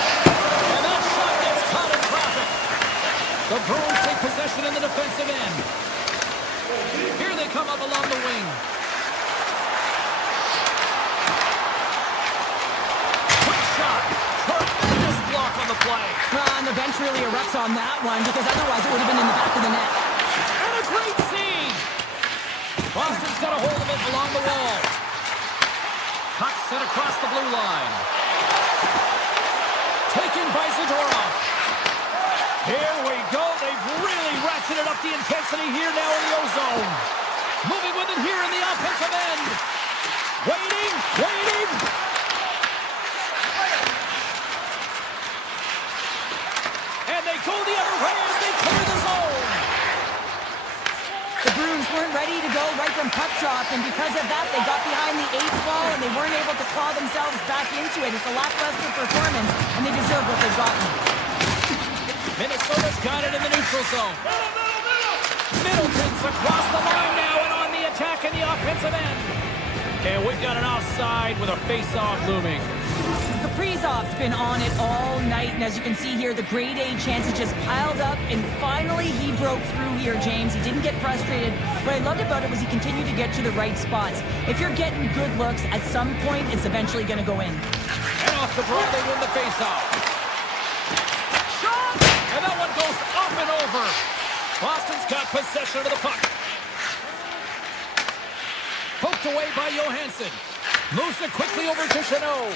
And that shot gets caught in traffic. The Bruins take possession in the defensive end. Here they come up along the wing. Quick shot. Tremendous block on the play. And the bench really erupts on that one because otherwise it would have been in the back of the net. And a great save. Boston's got a hold of it along the wall. Puck sent across the blue line. Taken by Zadorov. Here we go. They've really ratcheted up the intensity here now in the O-zone. Moving with it here in the offensive end. Waiting, waiting. And they go the other way as they clear the zone. The Bruins weren't ready to go right from puck drop, and because of that, they got behind the 8th wall, and they weren't able to claw themselves back into it. It's a lackluster performance, and they deserve what they've gotten. Minnesota's got it in the neutral zone. Middleton's across the line now and on the attack in the offensive end. And we've got an offside with a face-off looming. Kaprizov's been on it all night, and as you can see here, the grade A chances just piled up, and finally he broke through here, James. He didn't get frustrated. What I loved about it was he continued to get to the right spots. If you're getting good looks, at some point, it's eventually going to go in. And off the draw, they win the face-off. Shot! And that one goes up and over. Boston's got possession of the puck. Poked away by Johansson. Moves it quickly over to Chanot.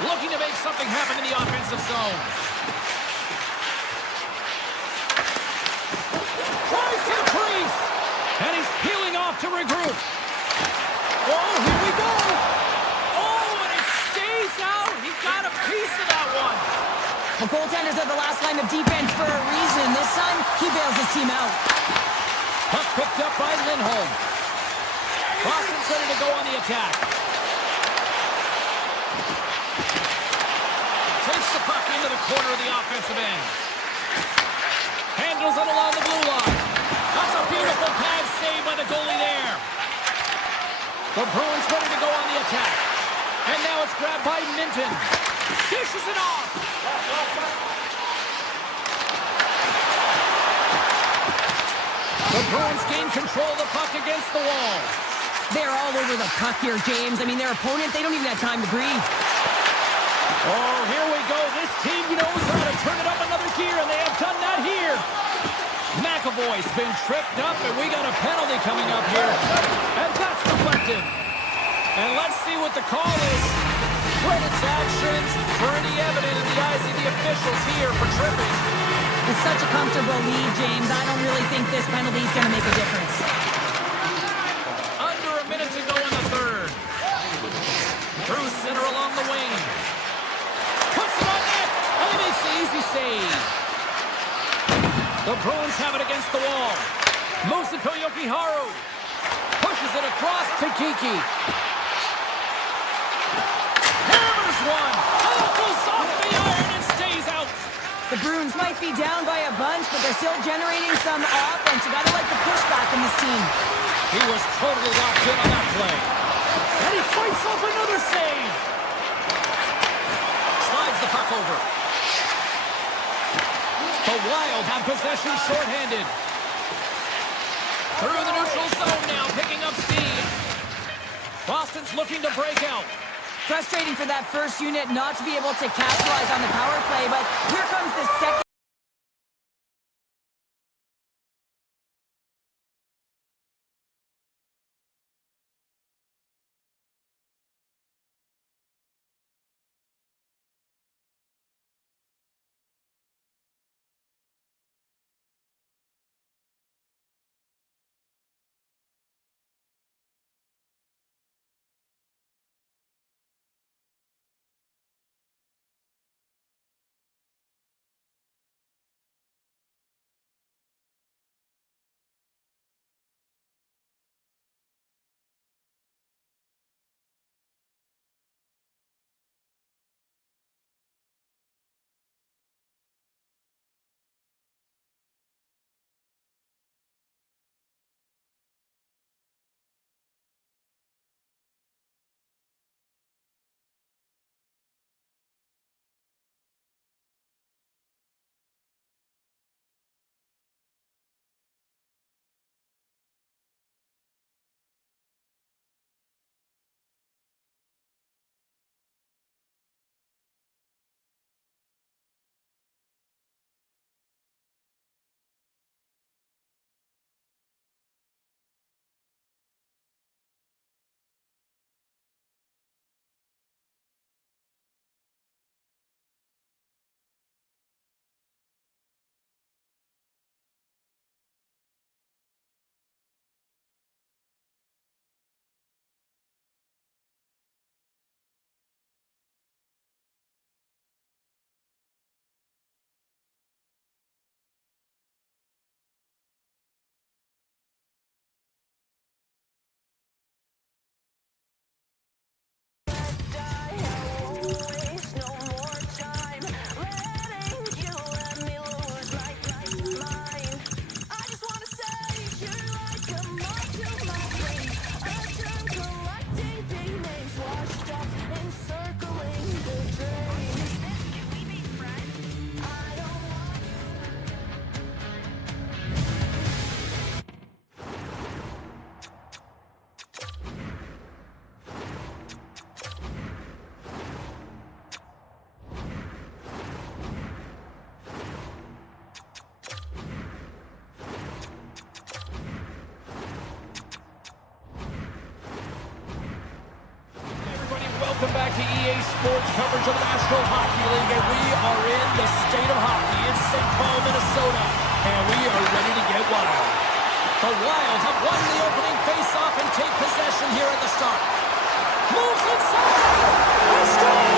Looking to make something happen in the offensive zone. Tries to the crease. And he's peeling off to regroup. Oh, here we go. Oh, and it stays out. He got a piece of that one. The goaltenders are the last line of defense for a reason. This time, he bails his team out. Puck picked up by Lindholm. Boston's ready to go on the attack. Takes the puck into the corner of the offensive end. Handles it along the blue line. That's a beautiful pad save by the goalie there. The Bruins ready to go on the attack. And now it's grabbed by Minton. Dishes it off. The Bruins gain control of the puck against the wall. They're all over the puck here, James. I mean, their opponent, they don't even have time to breathe. Oh, here we go. This team knows how to turn it up another gear, and they have done that here. McAvoy's been tripped up, and we got a penalty coming up here. And that's deflected. And let's see what the call is. Credit's actions pretty evident in the eyes of the officials here for tripping. It's such a comfortable lead, James. I don't really think this penalty is going to make a difference. Under a minute to go in the third. Through center along the wing. Puts it on net, and he makes the easy save. The Bruins have it against the wall. Moves it to Yokiharu. Pushes it across to Kiki. Hammers one. Oh, goes off the iron and stays out. The Bruins might be down by a bunch, but they're still generating some offense. You gotta like the pushback in this team. He was totally locked in on that play. And he fights off another save. Slides the puck over. The Wild have possession shorthanded. Through the neutral zone now, picking up steam. Boston's looking to break out. Frustrating for that first unit not to be able to capitalize on the power play, but here comes the second. Welcome back to EA Sports coverage of the National Hockey League, and we are in the state of hockey. It's St. Paul, Minnesota, and we are ready to get wild. The Wild have won the opening face-off in take possession here at the start. Moves inside! They score!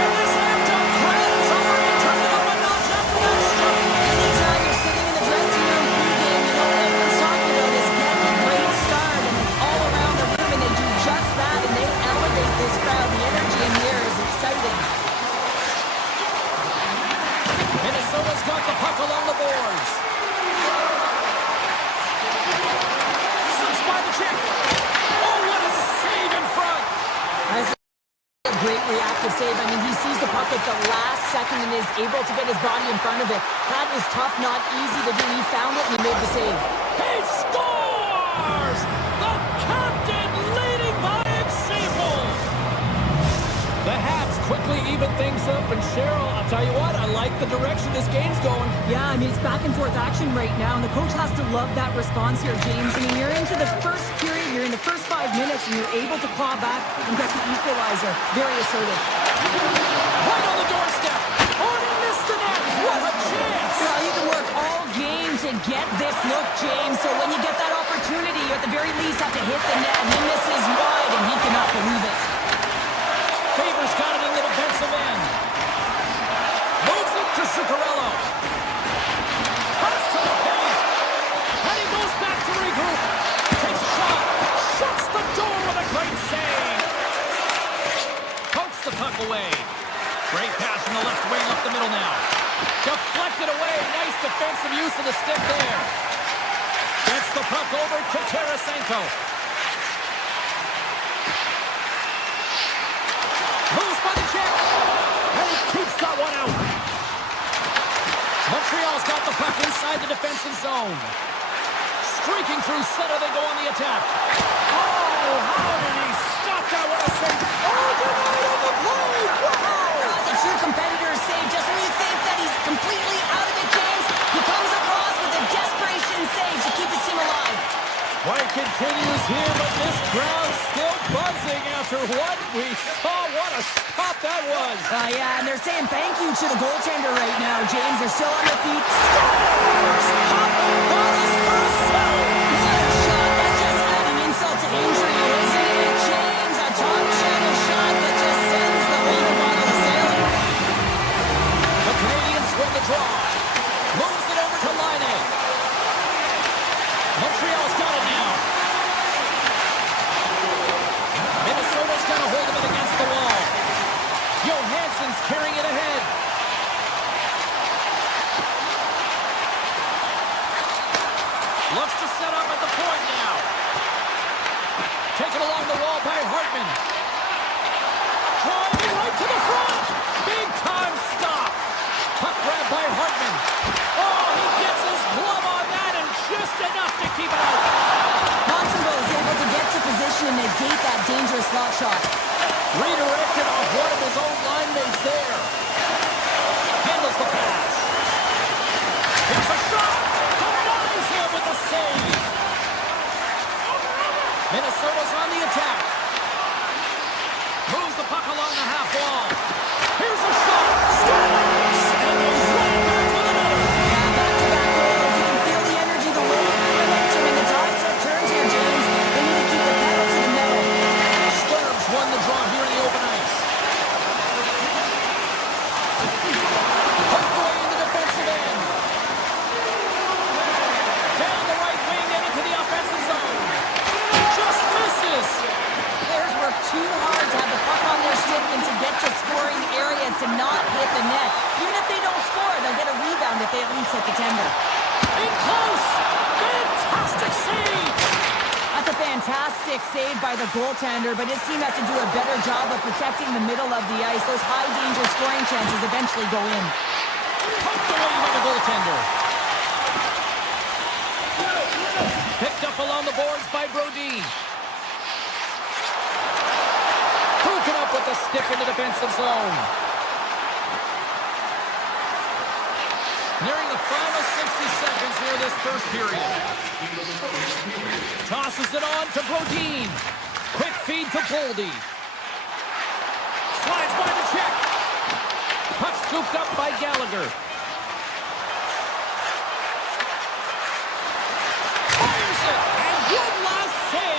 And this amped-up crowd is already turned up a notch after that start. Anytime you're sitting in the dressing room pregame, you know what everyone's talking about is getting a great start, and it's all around the room, and they do just that, and they elevate this crowd. The energy in here is exciting. Minnesota's got the puck along the boards. Slips by the check. Oh, what a save in front. That's a great reactive save. I mean, he sees the puck at the last second and is able to get his body in front of it. That is tough, not easy to do. He found it and he made the save. He scores! The captain leading by example. The Habs quickly even things up, and Cheryl, I'll tell you what, I like the direction this game's going. Yeah, I mean, it's back and forth action right now, and the coach has to love that response here, James. I mean, you're into the first period, you're in the first 5 minutes, and you're able to claw back and get the equalizer. Very assertive. Right on the doorstep. Oh, he missed the net. What a chance. Well, you can work all game to get this look, James, so when you get that opportunity, you at the very least have to hit the net. He misses wide, and he cannot believe it. Favors got it in the defensive end. Moves it to Zuccarello. Pass to the paint. And he goes back to regroup. Takes a shot. Shuts the door with a great save. Pokes the puck away. Great pass from the left wing up the middle now. Deflected away. Nice defensive use of the stick there. Gets the puck over to Tarasenko. Moves by the check. And he keeps that one out. Montreal's got the puck inside the defensive zone. Streaking through center, they go on the attack. Oh, how did he stop that? What a save. Oh, denied on the play. Wow. That's a true competitor's save. Just when you think that he's completely out of it, James, he comes across with a desperation save to keep his team alive. Play continues here, but this crowd's still buzzing after what we saw. What a stop that was. Yeah, and they're saying thank you to the goaltender right now, James. They're still on their feet. Scores! Pop and Wallace for a save. What a shot. That's just adding insult to injury, isn't it, James? A top channel shot that just sends the water bottle sailing. The Canadiens win the draw. Moves it over to Laine. Montreal's got it now. Minnesota's got a hold of it against the wall. Johansson's carrying it ahead. Looks to set up at the point now. Taken along the wall by Hartman. Driving right to the front. Big time stop. Puck grab by Hartman. Oh, he gets his glove on that and just enough to keep it out. Montreal is able to get to position and negate that dangerous slot shot. Redirected off one of his own line mates there. Handles the pass. Here's a shot. Denies him with the save. Minnesota's on the attack. Moves the puck along the half wall. Here's a shot. Scores! And goes right back with another. Yeah, back-to-back goals. You can feel the energy, the weight, the momentum, and the tides have turned here, James. They need to keep the pedal to the metal. Sturms won the draw here in the open ice. Poked away in the defensive end. Down the right wing and into the offensive zone. Just misses. Players work too hard to have the puck on their stick and to get to scoring areas to not hit the net. Even if they don't score, they'll get a rebound if they at least hit the tender. In close. Fantastic save. That's a fantastic save by the goaltender, but his team has to do a better job of protecting the middle of the ice. Those high-danger scoring chances eventually go in. Poked away by the goaltender. Picked up along the boards by Brodin. Broken up with the stick in the defensive zone. Nearing the final 60 seconds here this first period. Tosses it on to Brodin. Quick feed to Boldy. Slides by the check. Puck scooped up by Gallagher. Fires it, and one last save.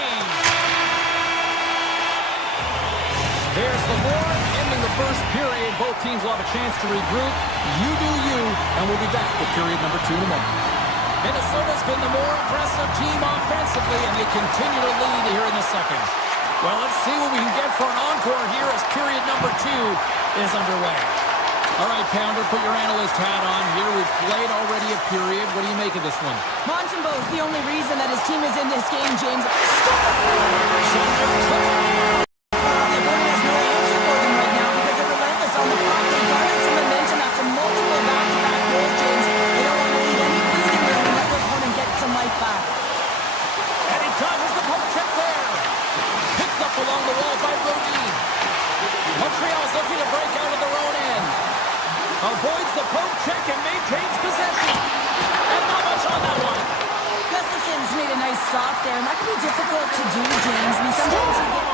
first period. Both teams will have a chance to regroup. You do you, and we'll be back with period number 2 in a moment. Minnesota's been the more impressive team offensively, and they continue to lead here in the second. Well, let's see what we can get for an encore here as period number 2 is underway. All right, Pounder, put your analyst hat on here. We've played already a period. What do you make of this one? Montembeau's the only reason that his team is in this game, James. Montreal's looking to break out of their own end. Avoids the poke check and maintains possession. And not much on that one. Gustafson's made a nice stop there, and that can be difficult to do, James. I mean, sometimes you get...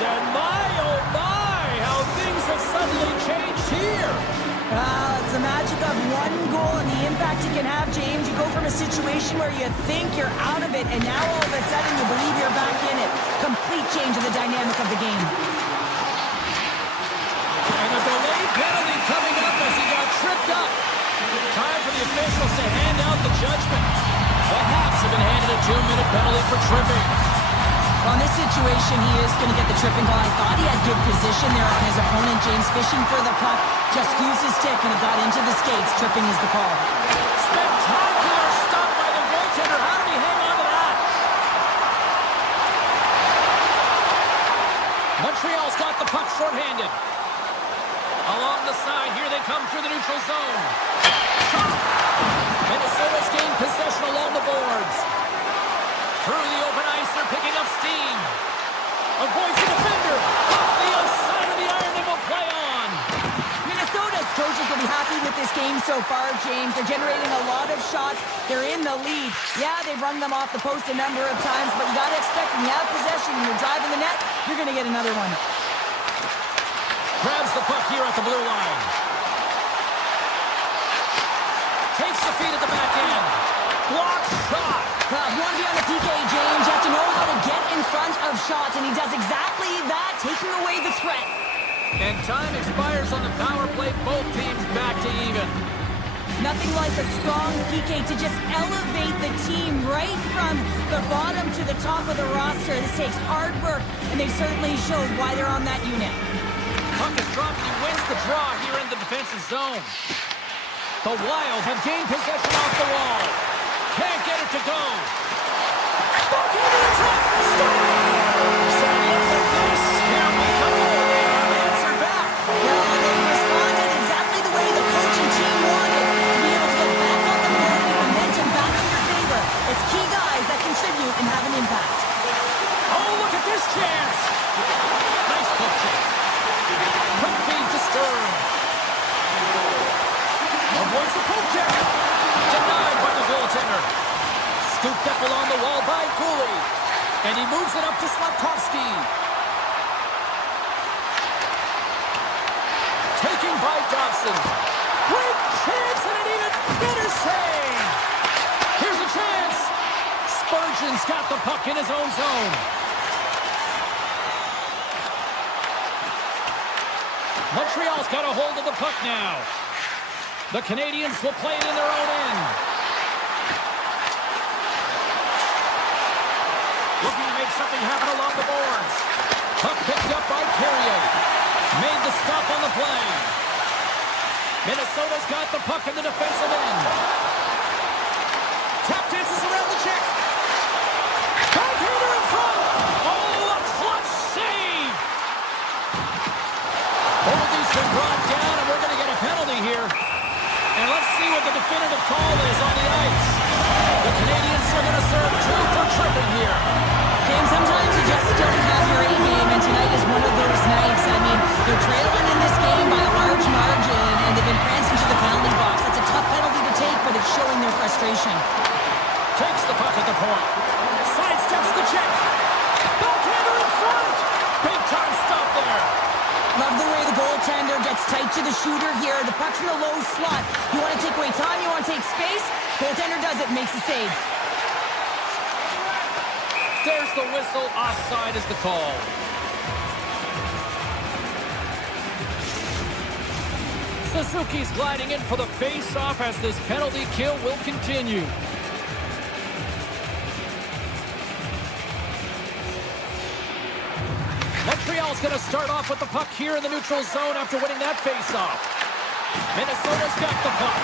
And my, oh my, how things have suddenly changed here. It's the magic of one goal and the impact it can have, James. You go from a situation where you think you're out of it, and now all of a sudden you believe you're back in it. Complete change of the dynamic of the game. And a delayed penalty coming up as he got tripped up. Time for the officials to hand out the judgment. The Habs have been handed a 2-minute penalty for tripping. Well, in this situation, he is going to get the tripping call. I thought he had good position there on his opponent. James fishing for the puck. Just used his stick and it got into the skates. Tripping is the call. Spectacular stop by the goaltender. How did he hang on to that? Montreal's got the puck shorthanded. Along the side, here they come through the neutral zone. Shot! Minnesota's gained possession along the boards. Through the open ice, they're picking up steam. Avoids the defender. Off the outside of the iron, and will play on. Minnesota's coaches will be happy with this game so far, James. They're generating a lot of shots. They're in the lead. Yeah, they've run them off the post a number of times, but you got to expect when you have possession and you're driving the net, you're going to get another one. Grabs the puck here at the blue line. Takes the feed at the back end. Block shot. Well, if you want to be on the PK, James, you have to know how to get in front of shots, and he does exactly that, taking away the threat. And time expires on the power play. Both teams back to even. Nothing like a strong PK to just elevate the team right from the bottom to the top of the roster. This takes hard work, and they certainly showed why they're on that unit. Puck is dropped, and he wins the draw here in the defensive zone. The Wild have gained possession off the wall. Can't get it to go. Backhand in front. Stop! So look at this. Here we go. They have answered back. Well, they responded exactly the way the coach and team wanted. To be able to get back on the board with momentum back in your favor. It's key guys that contribute and have an impact. Oh, look at this chance. Nice poke check. Quick feed to Sturm. Avoids the poke check. Denied by the goaltender. Scooped up along the wall by Cooley. And he moves it up to Slavkovsky. Taking by Dobson. Great chance and an even better save. Here's a chance. Spurgeon's got the puck in his own zone. Montreal's got a hold of the puck now. The Canadiens will play it in their own end. Looking to make something happen along the boards. Puck picked up by Carrier. Made the stop on the play. Minnesota's got the puck in the defensive end. Tap dances around the check. Backhander in front. Oh, a clutch save. Holdy's been brought down, and we're going to get a penalty here. And let's see what the definitive call is on the ice. The Canadiens are going to serve 2 for tripping here. James, sometimes you just don't have your A game, and tonight is one of those nights. I mean, they're trailing in this game by a large margin, and they've been prancing to the penalty box. That's a tough penalty to take, but it's showing their frustration. Takes the puck at the point. Sidesteps the check. Backhander in front. Big time stop there. Love the way the goaltender gets tight to the shooter here. The puck's in the low slot. You want to take away time, you want to take space. Goaltender does it, makes the save. There's the whistle. Offside is the call. Suzuki's gliding in for the face-off as this penalty kill will continue. Montreal's going to start off with the puck here in the neutral zone after winning that face-off. Minnesota's got the puck.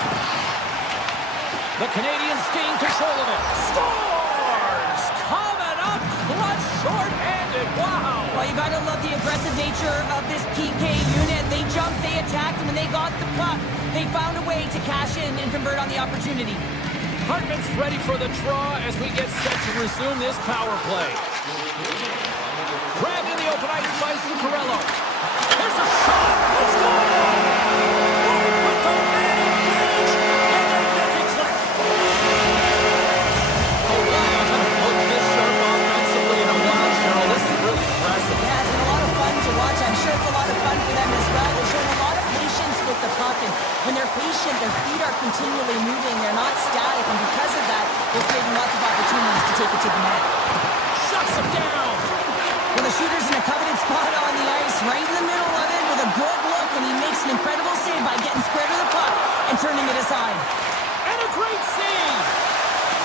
The Canadiens gain control of it. Scores! Coming up clutch, short-handed. Wow! Well, you got to love the aggressive nature of this PK unit. They jumped, they attacked, and when they got the puck, they found a way to cash in and convert on the opportunity. Hartman's ready for the draw as we get set to resume this power play. Grabbed in the open ice by Zuccarello. There's a shot! It's gone! Right with the man advantage, and they make it click. Oh, wow. Haven't looked this sharp offensively in a while, Cheryl. This is really impressive. Yeah, it's been a lot of fun to watch. I'm sure it's a lot of fun for them as well. They're showing a lot of patience with the puck, and when they're patient, their feet are continually moving. They're not static, and because of that, they're creating lots of opportunities to take it to the net. Shuts him down. Well, the shooter's in a coveted spot on the ice, right in the middle of it with a good look, and he makes an incredible save by getting square to the puck and turning it aside. And a great save.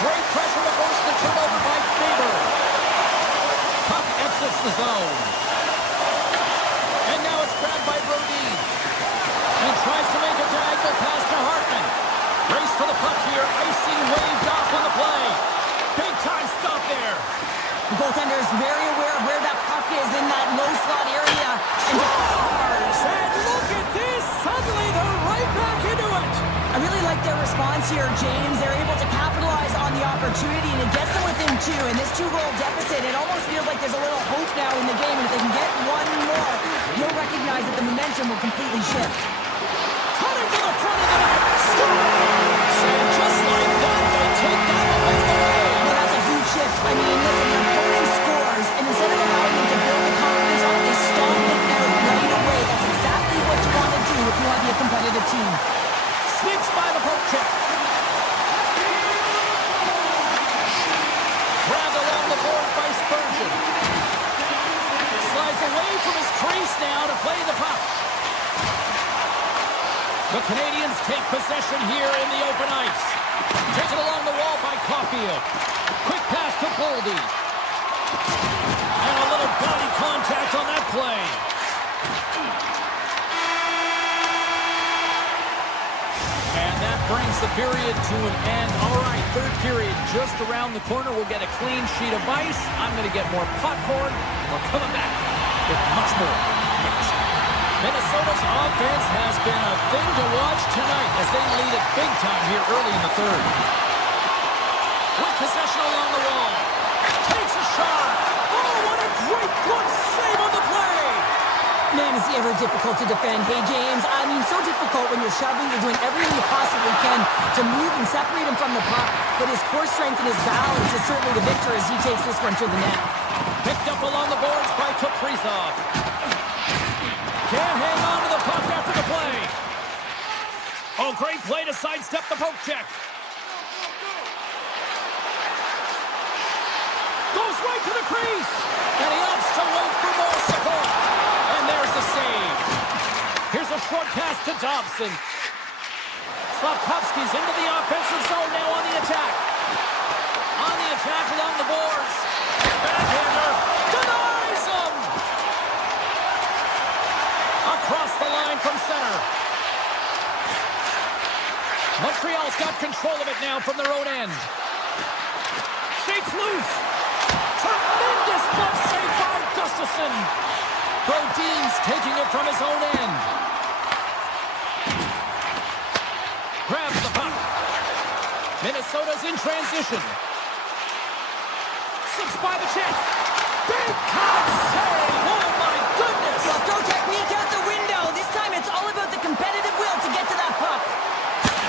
Great pressure to force the turnover by Faber. Puck exits the zone. And now it's grabbed by Brodin. And tries to make a diagonal pass to Hartman. Race for the puck here. Icing waved off on the play. Big time stop there. The goaltender is very aware of where that puck is in that low slot area. And look at this! Suddenly they're right back into it! I really like their response here, James. They're able to capitalize on the opportunity, and it gets them within two. In this two-goal deficit, it almost feels like there's a little hope now in the game. And if they can get one more, you'll recognize that the momentum will completely shift. Cutting to the front of the net! Scores! And just like that, they take that away. Well, that's a huge shift. I mean, listen, your opponent scores, and instead of allowing them to build the confidence up, they stomp it out right away. That's exactly what you want to do if you want to be a competitive team. Sneaks by the poke check. Grabbed along the boards by Spurgeon. Slides away from his crease now to play the puck. The Canadiens take possession here in the open ice. Taken along the wall by Caulfield. Quick pass to Boldy. And a little body contact on that play. And that brings the period to an end. All right, third period just around the corner. We'll get a clean sheet of ice. I'm going to get more popcorn. We're coming back with much more next. Minnesota's offense has been a thing to watch tonight as they lead it big time here early in the third. With possession along the wall. Takes a shot. Oh, what a great good save on the play. Man, is he ever difficult to defend. Hey, James, I mean, so difficult when you're shoving. You're doing everything you possibly can to move and separate him from the puck. But his core strength and his balance is certainly the victor as he takes this one to the net. Picked up along the boards by Kaprizov. Can't hang on to the puck after the play. Oh, great play to sidestep the poke check. Goes right to the crease. And he opts to wait for more support. And there's the save. Here's a short pass to Dobson. Slavkovsky's into the offensive zone now on the attack. On the attack along the boards. Backhander denies him. Across the line from center. Montreal's got control of it now from their own end. Shakes loose. Tremendous glove save by Gustafsson. Brodin's taking it from his own end. Grabs the puck. Minnesota's in transition. Slips by the check. Big time save. Oh my goodness. Well, throw technique out the window. This time it's all about the competitive will to get to that puck.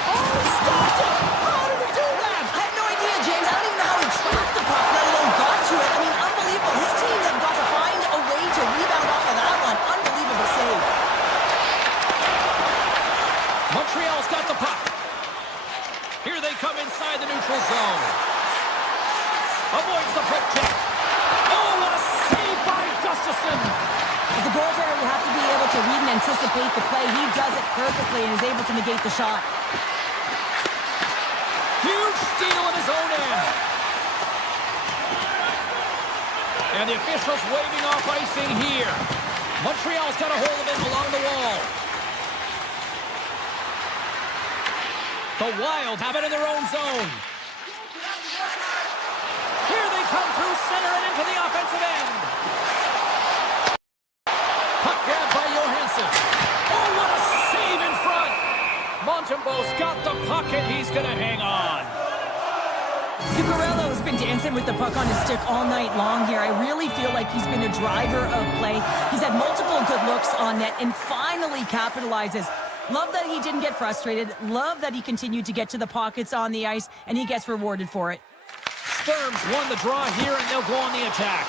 Oh, he stopped it. How did he do that? I have no idea, James. I don't even know how he tracked the puck, let alone got to it. I mean, unbelievable. His team have got to find a way to rebound off of that one. Unbelievable save. Montreal's got the puck. Here they come inside the neutral zone. Avoids the poke check. to read and anticipate the play. He does it perfectly and is able to negate the shot. Huge steal in his own end. And the officials waving off icing here. Montreal's got a hold of it along the wall. The Wild have it in their own zone. Here they come through center and into the offensive end. Puck grab by Johansson. Oh, what a save in front. Montembeau's got the puck and he's going to hang on. Zuccarello's been dancing with the puck on his stick all night long here. I really feel like he's been a driver of play. He's had multiple good looks on net and finally capitalizes. Love that he didn't get frustrated. Love that he continued to get to the pockets on the ice, and he gets rewarded for it. Sturm's won the draw here, and they'll go on the attack.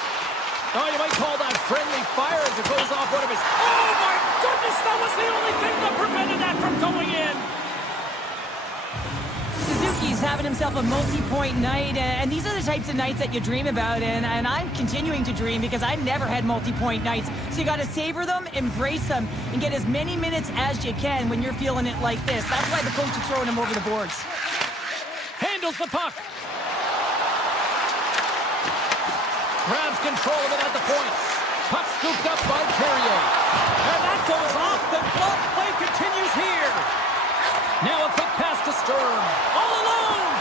Oh, you might call that friendly fire as it goes off one of his... Oh, my goodness, that was the only thing that prevented that from going in. Suzuki's having himself a multi-point night, and these are the types of nights that you dream about, and I'm continuing to dream because I've never had multi-point nights. So you got to savor them, embrace them, and get as many minutes as you can when you're feeling it like this. That's why the coach is throwing him over the boards. Handles the puck. Grabs control of it at the point. Puck scooped up by Carrier. And that goes off. The glove play continues here. Now a quick pass to Sturm. All alone.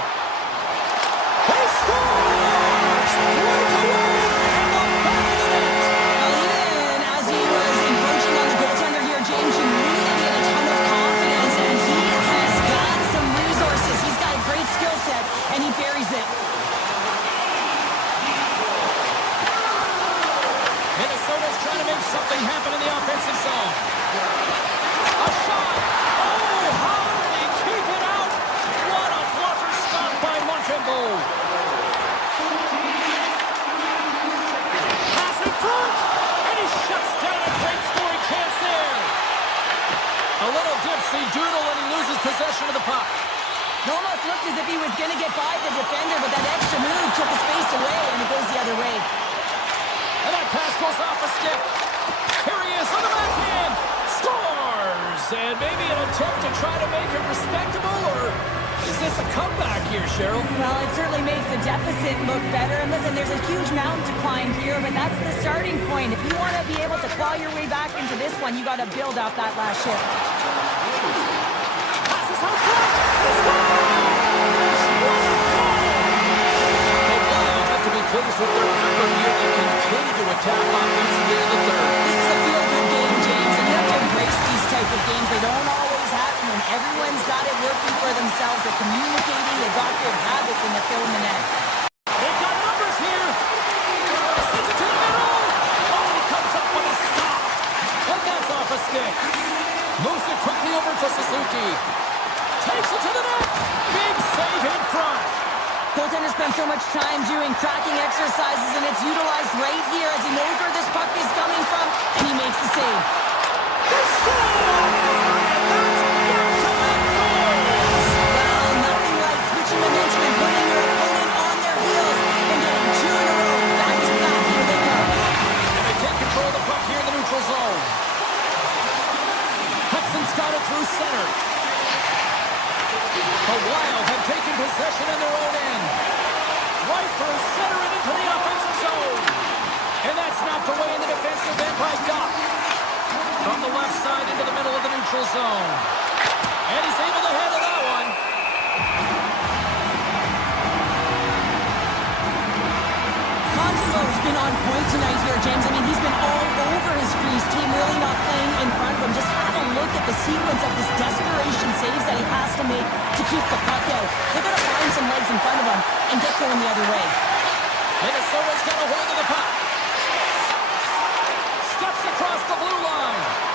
He scores! Breakaway in the back of the net. Well, even as he was encroaching on the goaltender here, James, you knew that he had a ton of confidence, and he has got some resources. He's got a great skill set, and he buries it. Minnesota's trying to make something happen in the offensive zone. A shot. Oh, how did he keep it out? What a blocker stop by Montembeau. Pass in front, and he shuts down a great scoring chance there. A little dipsy doodle, and he loses possession of the puck. It almost looked as if he was going to get by the defender, but that extra move took his space away, and it goes the other way. And that pass goes off a stick. Here he is on the backhand. Scores! And maybe an attempt to try to make it respectable, or is this a comeback here, Cheryl? Well, it certainly makes the deficit look better. And listen, there's a huge mountain to climb here, but that's the starting point. If you want to be able to claw your way back into this one, you got to build up that last shift. Passes out front. He scores! The Wild have to be pleased with their effort here. They continue to attack offensively in the third. This is a feel-good game, James, and you have to embrace these type of games. They don't always happen, and everyone's got it working for themselves. They're communicating, they've got good habits, and they're filling the net. They've got numbers here. Sends it to the middle. Oh, he comes up with a stop. And that's off a stick. Moves it quickly over to Suzuki. Takes it to the net. Big save in front. Goaltender spends so much time doing tracking exercises, and it's utilized right here as he knows where this puck is coming from, and he makes the save. They score! And that's back-to-back goals. Well, nothing like switching momentum and putting your opponent on their heels and getting two in a row. Back-to-back, here they go. And they take control of the puck here in the neutral zone. Hudson's got it through center. The Wild have taken possession in their own end. Right through center and into the offensive zone. And that's knocked away in the defensive end by Doc. From the left side into the middle of the neutral zone. And he's able to handle that one. Montembeau's been on point tonight here, James. I mean, he's been all over his crease. Team really not playing in front of him. Just have a look at the sequence of this desperation saves that he has to make to keep the puck out. They've got to find some legs in front of him and get going the other way. Minnesota's got a hold of the puck. Steps across the blue line.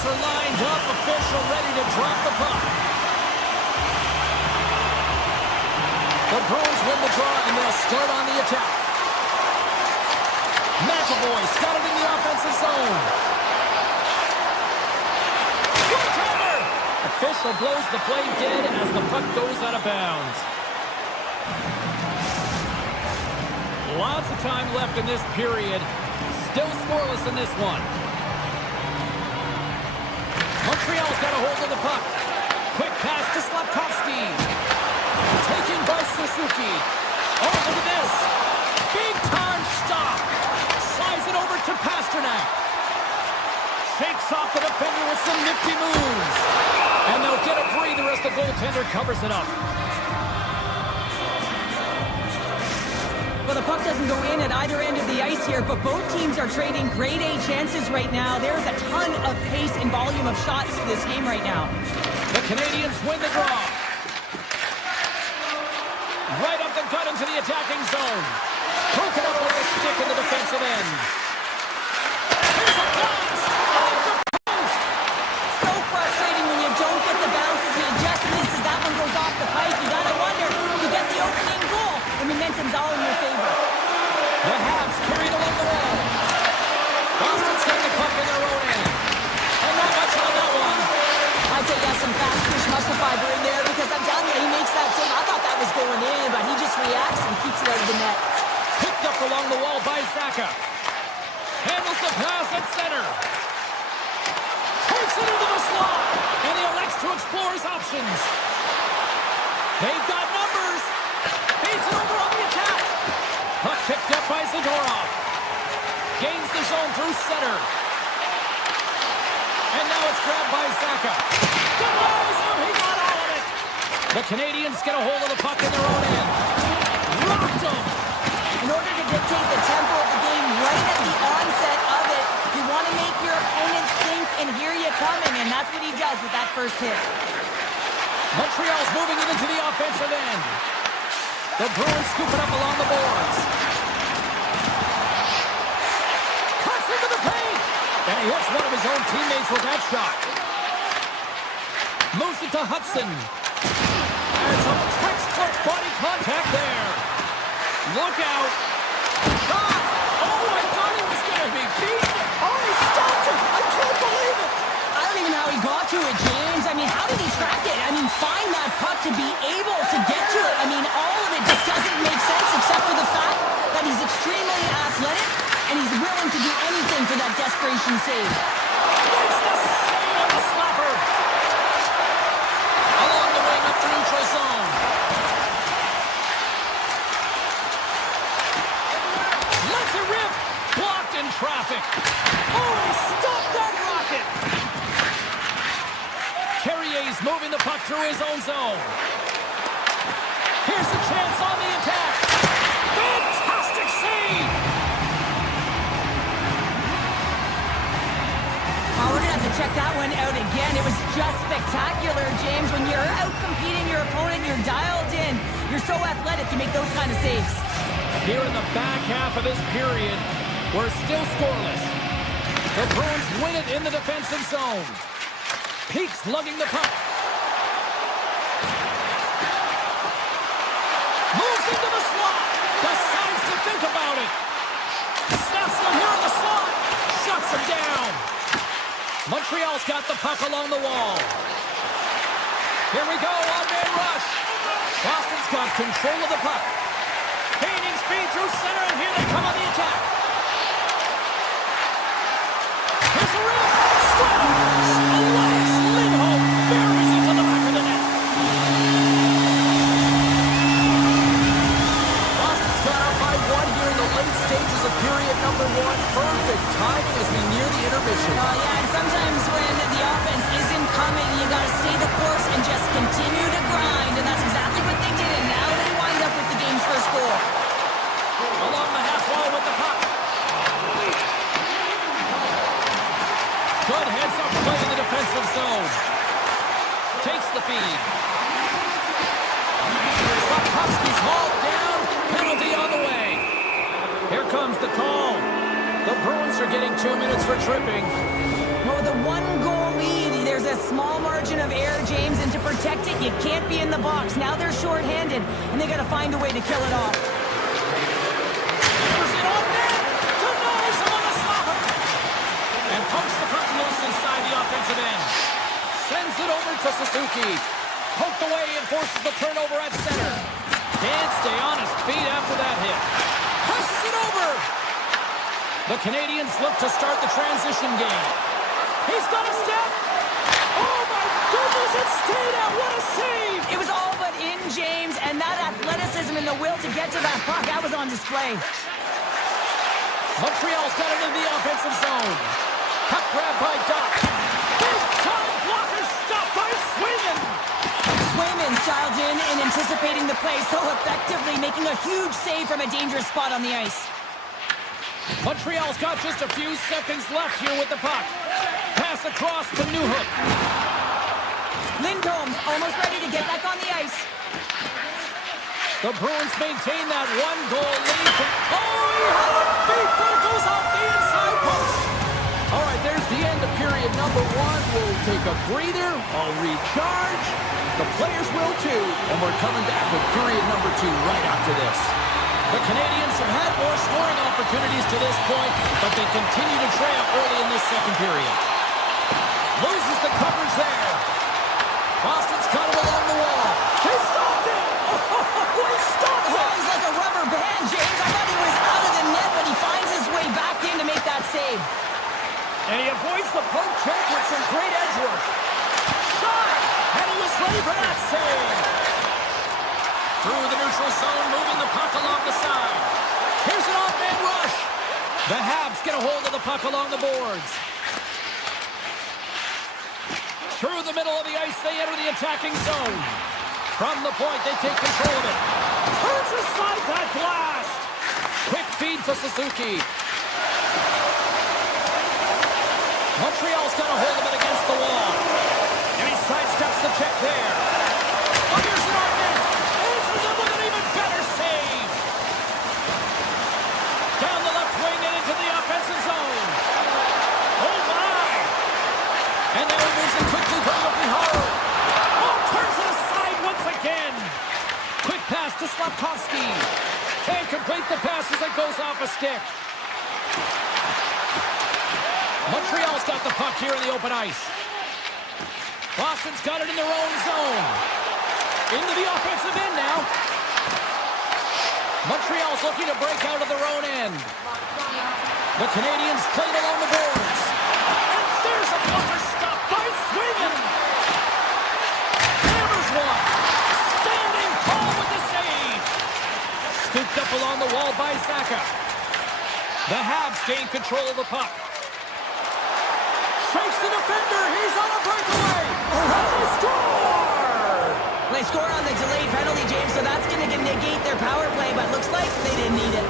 players are lined up, official ready to drop the puck. The Bruins win the draw, and they'll start on the attack. McAvoy's got it in the offensive zone. One-timer! Official blows the play dead as the puck goes out of bounds. Lots of time left in this period. Still scoreless in this one. Montreal's got a hold of the puck. Quick pass to Slafkovsky. Taken by Suzuki. Oh, look at this. Big time stop. Slides it over to Pasternak. Shakes off the defender with some nifty moves. And they'll get a breather as the goaltender covers it up. Well, the puck doesn't go in at either end of the ice here, but both teams are trading grade A chances right now. There's a ton of pace and volume of shots to this game right now. The Canadiens win the draw. Right up the gut into the attacking zone. Broken up with a stick in the defensive end. Here's a blast! Off the post! So frustrating when you don't get the bounces. You just misses. That one goes off the pipe. You gotta wonder, you get the opening goal. The momentum's all in your favor. The Habs carried along the wall. Boston's got the puck in their own end. And not much on that one. I'd say yes, some fast fish muscle fiber in there because I'm telling you, he makes that save. I thought that was going in, but he just reacts and keeps it out of the net. Picked up along the wall by Zacha. Handles the pass at center. Takes it into the slot. And he elects to explore his options. They've got numbers. Feeds it over on the attack. Puck picked up by Zadorov. Gains the zone through center. And now it's grabbed by Zacha. Denies him. He got all of it. The Canadiens get a hold of the puck in their own end. Rocked him. In order to dictate the tempo of the game right at the onset of it, you want to make your opponent think and hear you coming, and that's what he does with that first hit. Montreal's moving it into the offensive end. The Bruins scoop it up along the boards. Cuts into the paint. And he hits one of his own teammates with that shot. Moves it to Hudson. And some textbook body contact there. Look out. Shot. Oh, I thought he was going to be beaten. Oh, he stopped it. I can't believe it. I don't even know how he got to it, James. I mean, how did he track it? I mean, find that puck to be able to get to it. I mean, all of it just doesn't make sense except for the fact that he's extremely athletic and he's willing to do anything for that desperation save. Makes the save on the slapper. Along the wing up the neutral zone. Lets it rip. Blocked in traffic. Oh, he stopped that rocket. Carrier's moving the puck through his own zone. Here's the chance on the attack. Fantastic save. Oh, we're going to have to check that one out again. It was just spectacular, James. When you're out-competing your opponent, you're dialed in. You're so athletic, you make those kind of saves. Here in the back half of this period, we're still scoreless. The Bruins win it in the defensive zone. Peaks lugging the puck. Moves into the slot. Decides to think about it. Snaps it here in the slot. Shuts him down. Montreal's got the puck along the wall. Here we go, one-man rush. Boston's got control of the puck. Gaining speed through center, and here they come on the attack. Here's the rip. Scores! Elias Lindholm buries it to the back of the net. Boston's got up by one here in the late stages of period number one. Perfect timing as we near the intermission. Oh, yeah, and sometimes when the offense isn't coming, you got to stay the course and just continue to grind, and that's exactly what they did, and now they wind up with the game's first goal. Along the half wall with the puck. Good heads-up play in the defensive zone. Takes the feed. Slafkovsky's hauled down. Penalty on the way. Here comes the call. The Bruins are getting 2 minutes for tripping. Well, the one goal small margin of error, James, and to protect it, you can't be in the box. Now they're short-handed, and they got to find a way to kill it off. Hammers it on net. Denies him on the stopper. And pokes the puck loose inside the offensive end. Sends it over to Suzuki. Poked away and forces the turnover at center. Can't stay on his feet after that hit. Passes it over. The Canadiens look to start the transition game. He's got a step. Oh, my goodness, it stayed out. What a save. It was all but in, James, and that athleticism and the will to get to that puck, that was on display. Montreal's got it in the offensive zone. Puck grab by Doc. Big time blocker stop by Swayman. Swayman's dialed in and anticipating the play so effectively, making a huge save from a dangerous spot on the ice. Montreal's got just a few seconds left here with the puck. Pass across to Newhook. Lindholm's almost ready to get back on the ice. The Bruins maintain that one-goal lead. Oh, he had it beat, but it goes off the inside post. All right, there's the end of period number one. We'll take a breather. I'll recharge. The players will too. And we're coming back with period number two right after this. The Canadiens have had more scoring opportunities to this point, but they continue to trail early in this second period. Loses the coverage there. Boston's got it along the wall. He stopped it! Oh, he stopped it! Oh, he's like a rubber band, James. I thought he was out of the net, but he finds his way back in to make that save. And he avoids the poke check with some great edge work. Shot! And he was ready for that save. Through the neutral zone, moving the puck along the side. Here's an off-man rush. The Habs get a hold of the puck along the boards. Through the middle of the ice, they enter the attacking zone. From the point, they take control of it. Turns aside that blast. Quick feed to Suzuki. Montreal's got a hold of it against the wall. And he sidesteps the check there. Oh, here's an on-net. Answers it with an even better save. Down the left wing and into the offensive zone. Oh, my. And now he moves it quickly for Yoshihiro. Oh, turns it aside once again. Quick pass to Slavkovsky. Can't complete the pass as it goes off a stick. Montreal's got the puck here in the open ice. Boston's got it in their own zone. Into the offensive end now. Montreal's looking to break out of their own end. The Canadiens played along the boards. And there's a blocker stop by Swayman. Hammers one. Standing tall with the save. Scooped up along the wall by Zaka. The Habs gain control of the puck. Shakes the defender. He's on a breakaway. And they score! They score on the delayed penalty, James, so that's going to negate their power play, but looks like they didn't need it.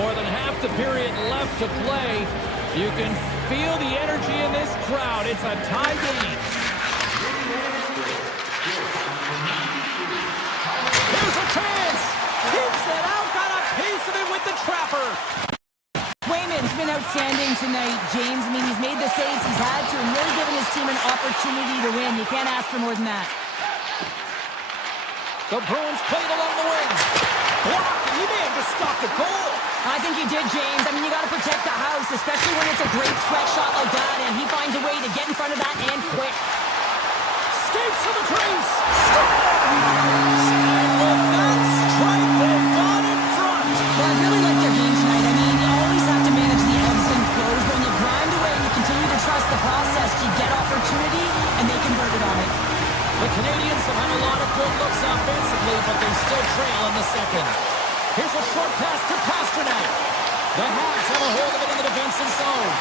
More than half the period left to play. You can feel the energy in this crowd. It's a tie game. Here's a chance. Keeps it out. Got a piece of it with the trapper. Swayman's been outstanding tonight, James. I mean, he's made the saves he's had to and really given his team an opportunity to win. You can't ask for more than that. The Bruins played along the wing. Blocked, and he may have just stopped a goal. I think he did, James. I mean, you got to protect the house, especially when it's a great threat shot like that, and he finds a way to get in front of that and quick. Skates to the crease. And with that strike, they got in front. Well, I really like their game tonight. I mean, you always have to manage the ebbs and flows. When you grind away and you continue to trust the process, you get opportunity, and they convert it on it. The Canadiens have had a lot of good looks offensively, but they still trail in the second. Here's a short pass to Pasternak. The Habs have a hold of it in the defensive zone.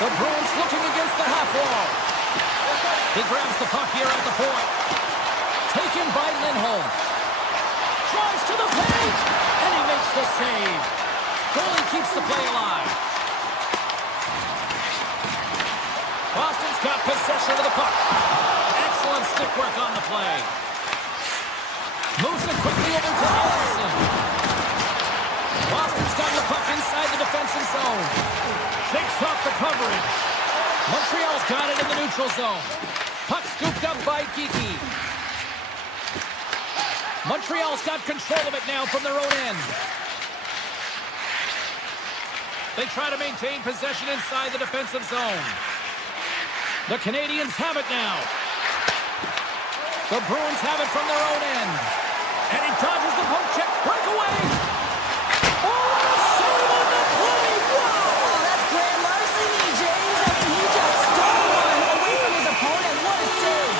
The Bruins looking against the half wall. He grabs the puck here at the point. Taken by Lindholm. Drives to the paint, and he makes the save. Goalie keeps the play alive. Boston's got possession of the puck. Excellent stick work on the play. Moves it quickly over to Anderson. Boston's got the puck inside the defensive zone. Shakes off the coverage. Montreal's got it in the neutral zone. Puck scooped up by Kiki. Montreal's got control of it now from their own end. They try to maintain possession inside the defensive zone. The Canadiens have it now. The Bruins have it from their own end. And he dodges the poke check. Breakaway. Oh, save on the play. Wow. Oh, that's grand larceny, James. I mean, he just stole one away from his opponent. What a save.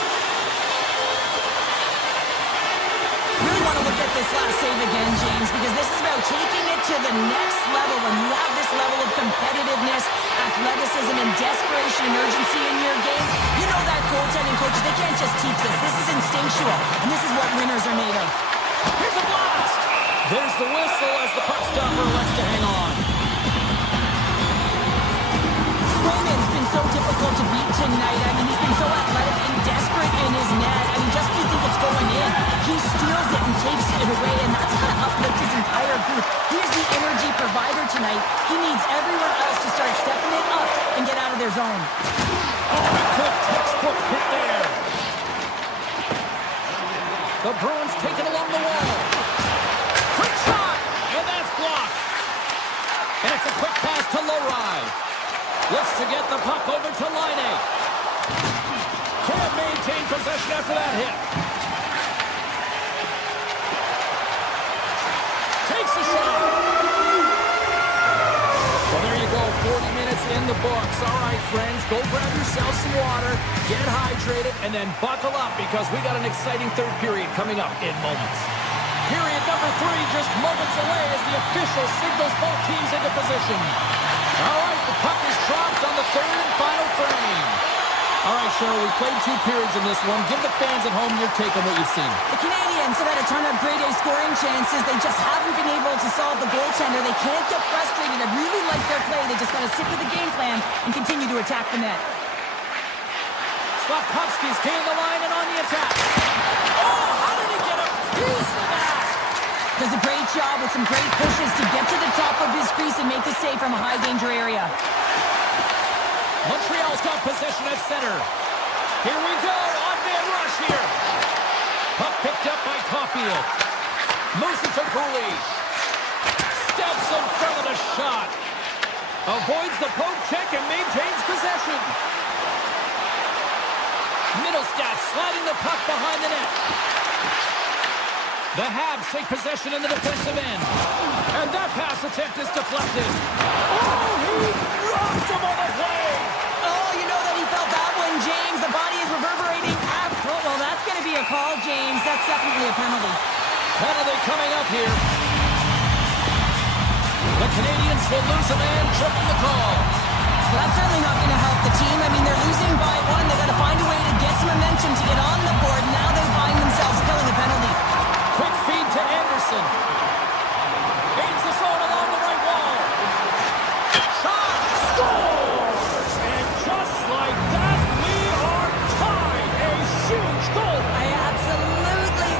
Really want to look at this last save again, James, because this is about taking it to the next level. When you have this level of competitiveness, athleticism, and desperation and urgency in your game, you know that goaltending coaches, they can't just teach this. This is instinctual, and this is what winners are made of. Here's a blast. There's the whistle as the puck stopper elects to hang on. Swayman's been so difficult to beat tonight. I mean, he's been so athletic and desperate in his net. I mean, just when you think it's going in, he steals it and takes it away, and that's going to uplift his entire group. He's the energy provider tonight. He needs everyone else to start stepping it up and get out of their zone. Oh, a good textbook hit there. The Bruins take it along the wall. Quick shot, and that's blocked. And it's a quick pass to Lowry. Looks to get the puck over to Laine. Can't maintain possession after that hit. Takes a shot. Well, there you go. 40 minutes in the books. All right, friends, go grab yourself some water, get hydrated, and then buckle up because we got an exciting third period coming up in moments. Period number 3 just moments away as the official signals both teams into position. All right, the puck is dropped on the third and final frame. All right, Cheryl, we played 2 periods in this one. Give the fans at home your take on what you've seen. The Canadiens have had a ton of grade A scoring chances. They just haven't been able to solve the goaltender. They can't get frustrated. I really like their play. They just got to stick with the game plan and continue to attack the net. Slavkovsky's gained the line and on the attack. Oh, how did he get a piece of that? Does a great job with some great pushes to get to the top of his crease and make the save from a high-danger area. Montreal's got possession at center. Here we go. Odd-man rush here. Puck picked up by Caulfield. Moves it to Cooley. Steps in front of the shot. Avoids the poke check and maintains possession. Middlestat sliding the puck behind the net. The Habs take possession in the defensive end. And that pass attempt is deflected. Oh, he rocked him on the play. Oh, you know that he felt that one, James. The body is reverberating after. Oh, well, that's going to be a call, James. That's definitely a penalty. Penalty coming up here. The Canadiens will lose a man tripping the call. Well, that's certainly not going to help the team. I mean, they're losing by 1. They've got to find a way to get some momentum to get on the board. Now they find themselves killing a penalty. Quick feed to Anderson. Aids the zone along the right wall. Shot! Scores! And just like that, we are tied. A huge goal. I absolutely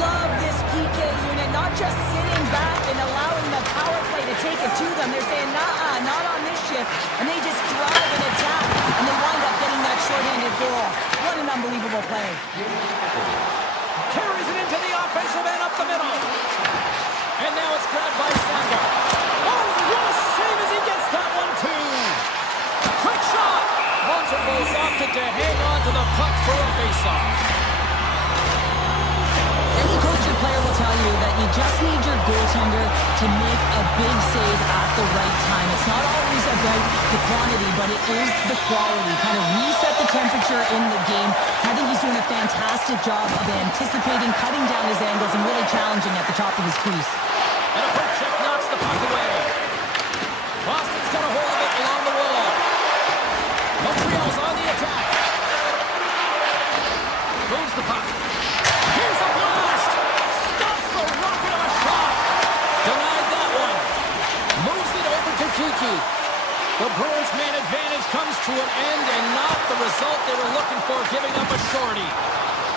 love this PK unit. Not just sitting back and allowing the power play to take it to them. They're saying, nah, not on this shift. And they just drive and attack. And they wind up getting that shorthanded goal. What an unbelievable play. Carries it into the offensive end up the middle. And now it's grabbed by Sanga. Oh, what a save as he gets that one too. Quick shot. Montreal's opted to hang on to the puck for a faceoff. Any coach or player will tell you that you just need your goaltender to make a big save at the right time. It's not always about the quantity, but it is the quality. Kind of reset the temperature in the game. I think he's doing a fantastic job of anticipating, cutting down his angles, and really challenging at the top of his crease. And a quick check knocks the puck away. Boston's got a hold of it along the wall. Montreal's on the attack. Moves the puck. Here's a blast. Stops the rocket of a shot. Denied that one. Moves it over to Kiki. The Bruins' man advantage comes to an end and not the result they were looking for, giving up a shorty.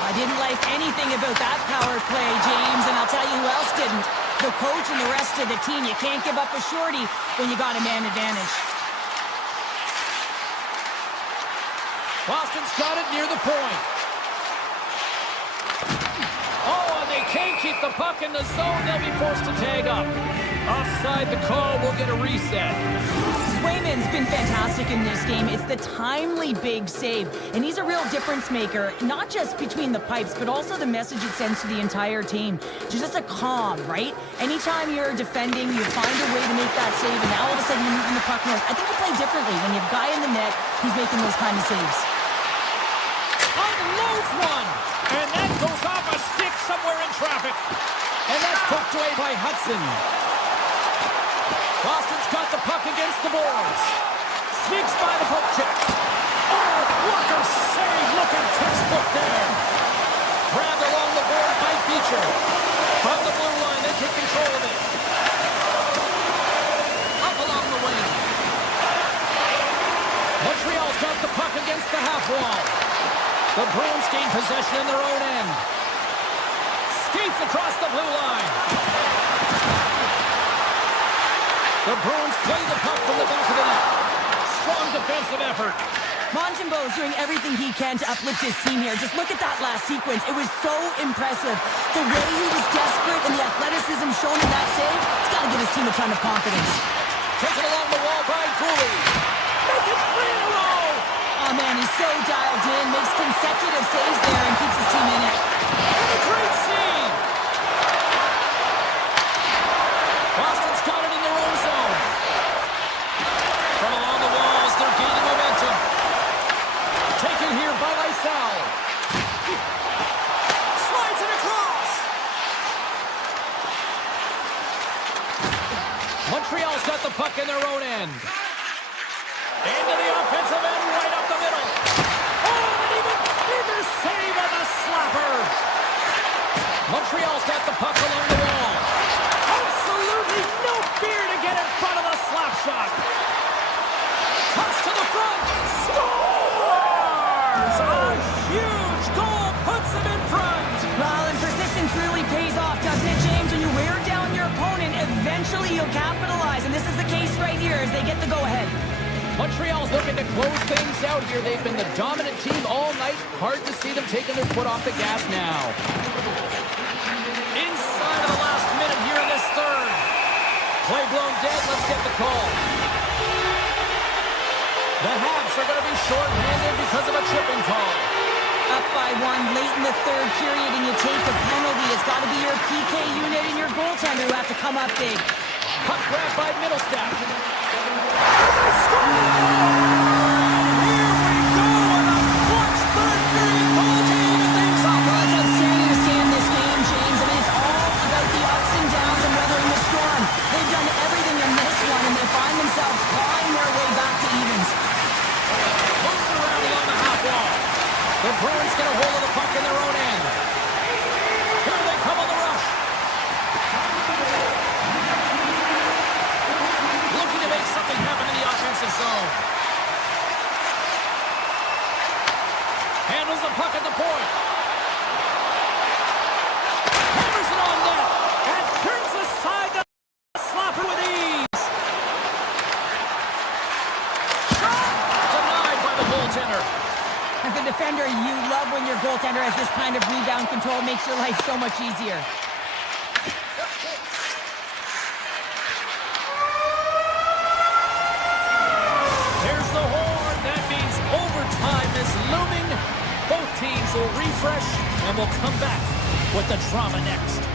I didn't like anything about that power play, James, and I'll tell you who else didn't. The coach and the rest of the team. You can't give up a shorty when you got a man advantage. Boston's got it near the point. Oh, and they can't keep the puck in the zone. They'll be forced to tag up. Offside the call. We'll get a reset. Swayman's been fantastic in this game. It's the timely big save, and he's a real difference maker, not just between the pipes, but also the message it sends to the entire team. Just a calm, right? Anytime you're defending, you find a way to make that save, and now all of a sudden you're moving the puck north. I think you play differently when you have a guy in the net who's making those kind of saves. Unloads one, and that goes off a stick somewhere in traffic. And that's poked away by Hudson. Boston's got the puck against the boards. Sneaks by the poke check. Oh, what a save. Looking textbook there. Grabbed along the boards by Beecher. From the blue line, they take control of it. Up along the wing. Montreal's got the puck against the half wall. The Bruins gain possession in their own end. Skates across the blue line. The Bruins play the puck from the back of the net. Strong defensive effort. Montembeault's doing everything he can to uplift his team here. Just look at that last sequence. It was so impressive. The way he was desperate and the athleticism shown in that save, it's got to give his team a ton of confidence. Taken along the wall by Cooley. Make it 3 in a row. Oh, man, he's so dialed in. Makes consecutive saves there and keeps his team in it. And a great save. Boston's got it in their own zone. From along the walls, they're gaining momentum. Taken here by Lysell. Slides it across. Montreal's got the puck in their own end. Into the offensive end, right up the middle. Oh, and even bigger save on the slapper. Montreal's got the puck along the wall. Absolutely no fear to get in front of the slap shot. Toss to the front. Scores! A huge goal puts him in front. Well, and persistence really pays off, doesn't it, James? When you wear down your opponent, eventually you'll capitalize. And this is the case right here as they get the go-ahead. Montreal's looking to close things out here. They've been the dominant team all night. Hard to see them taking their foot off the gas now. Inside of the last minute here in this third. Play blown dead. Let's get the call. The Habs are going to be short-handed because of a tripping call. Up by one late in the third period and you take a penalty. It's got to be your PK unit and your goaltender who have to come up big. Puck grab by Middlestat. The Bruins get a hold of the puck in their own end. Here they come on the rush. Looking to make something happen in the offensive zone. Handles the puck at the point. Hammers it on net. And turns aside the slapper with ease. Shot! Denied by the goaltender. As a defender, you love when your goaltender has this kind of rebound control. Makes your life so much easier. There's the horn. That means overtime is looming. Both teams will refresh and will come back with the drama next.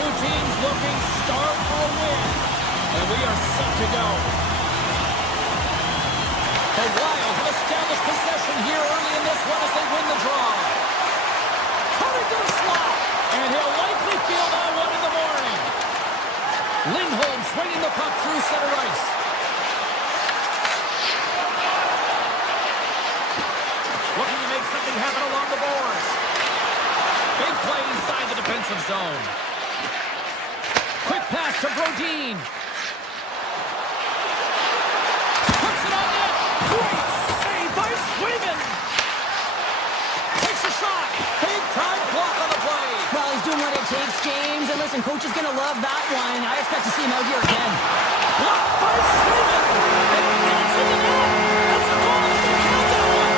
two teams looking starved for a win. And we are set to go. The Wild have established possession here early in this one as they win the draw. Cutting to the slot. And he'll likely feel that one in the morning. Lindholm swinging the puck through center ice. Looking to make something happen along the boards. Big play inside the defensive zone. Quick pass to Brodin. Puts it on net. Great save by Swayman. Takes a shot. Big time block on the play. Well, he's doing what it takes, James. And listen, coach is going to love that one. I expect to see him out here again. Blocked by Swayman. And it's in the net. That's a goal. They count that one.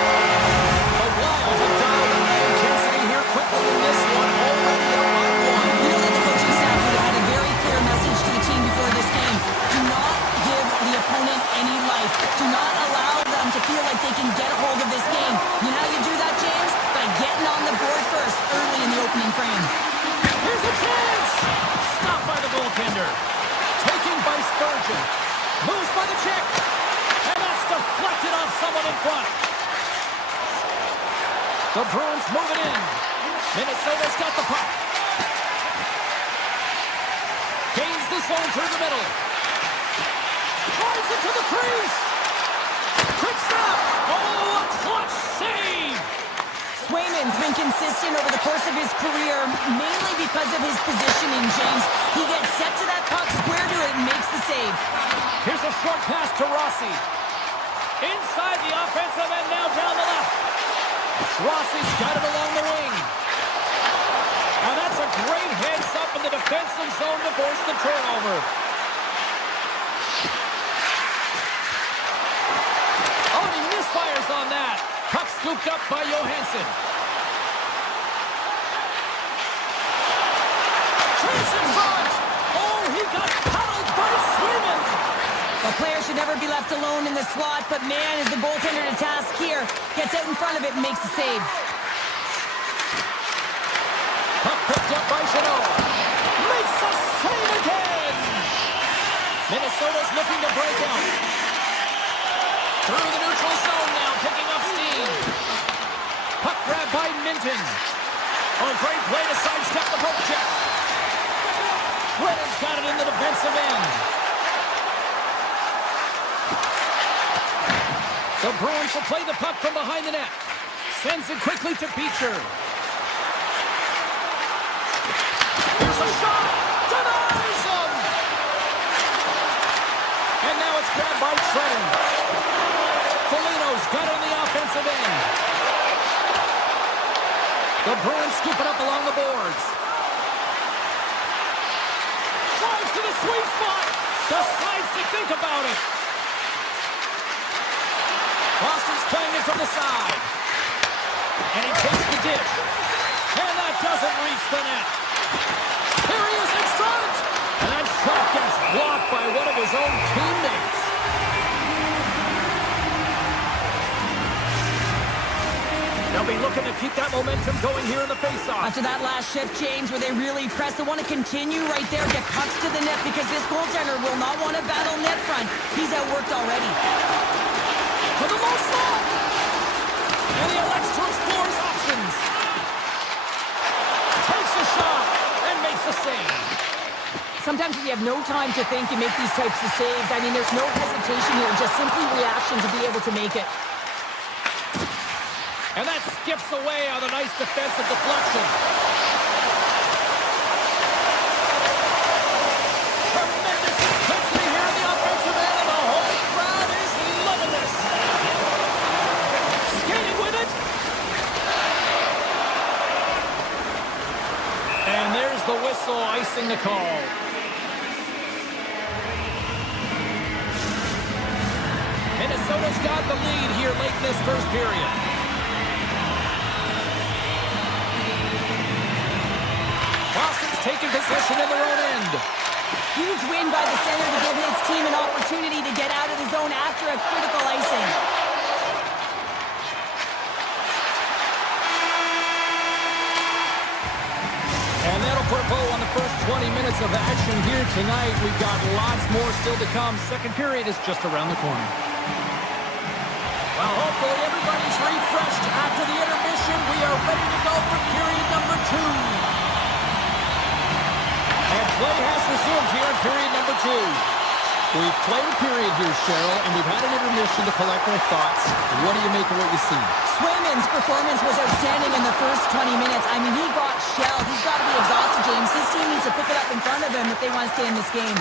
The Wild have dialed up the intensity here quickly in this one. Already up by one. You know that the coaching staff would have had a very clear message to the team before this game. Do not give the opponent any life. Do not allow them to feel like they can get a hold of this game. You know how you do that, James? By getting on the board first early in the opening frame. Here's a chance. Stopped by the goaltender. Taken by Spurgeon. Moves by the check. And that's deflected off someone in front. The Bruins move it in. Minnesota's got the puck. Gains the zone through the middle. Drives it to the crease. Quick stop. Oh, a clutch save. Swayman's been consistent over the course of his career, mainly because of his positioning, James. He gets set to that puck, square to it, and makes the save. Here's a short pass to Rossi. Inside the offensive end, now down the left. Rossi's got it along the wing. And that's a great heads-up in the defensive zone to force the turnover. Oh, and he misfires on that. Puck scooped up by Johansson. Chase in front. Oh, he got paddled by Swayman. A player should never be left alone in the slot, but man, is the goaltender to task here. Gets out in front of it and makes the save. Puck picked up by Janot. Makes the save again. Minnesota's looking to break out. Through the neutral zone now, picking up steam. Puck grab by Minton. Oh, great play to sidestep the poke check. Shredder's got it in the defensive end. The Bruins will play the puck from behind the net. Sends it quickly to Beecher. Here's a shot. Denies him. And now it's grabbed by Trenton. Foligno's got it on the offensive end. The Bruins scoop it up along the boards. Drives to the sweet spot. Decides to think about it. Boston's playing it from the side. And he takes the dish. And that doesn't reach the net. Here he is in front. And that shot gets blocked by one of his own teammates. They'll be looking to keep that momentum going here in the faceoff. After that last shift, James, where they really press, they want to continue right there, get pucks to the net, because this goaltender will not want to battle net front. He's outworked already. To the low slot. And he elects to explore his options. Takes a shot and makes the save. Sometimes if you have no time to think, you make these types of saves. I mean, there's no hesitation here, just simply reaction to be able to make it. And that skips away on a nice defensive deflection. Tremendous intensity here in the offensive end, and the whole crowd is loving this. Skating with it. And there's the whistle icing the call. Minnesota's got the lead here late in this first period. Boston's taking possession in their own end. Huge win by the center to give his team an opportunity to get out of the zone after a critical icing. And that'll put a bow on the first 20 minutes of action here tonight. We've got lots more still to come. Second period is just around the corner. Well, hopefully everybody's refreshed after the intermission. We are ready to go for period number 2. And play has resumed here in period number 2. We've played a period here, Cheryl, and we've had an intermission to collect our thoughts. What do you make of what you see? Swayman's performance was outstanding in the first 20 minutes. I mean, he got shelled. He's got to be exhausted, James. His team needs to pick it up in front of him if they want to stay in this game.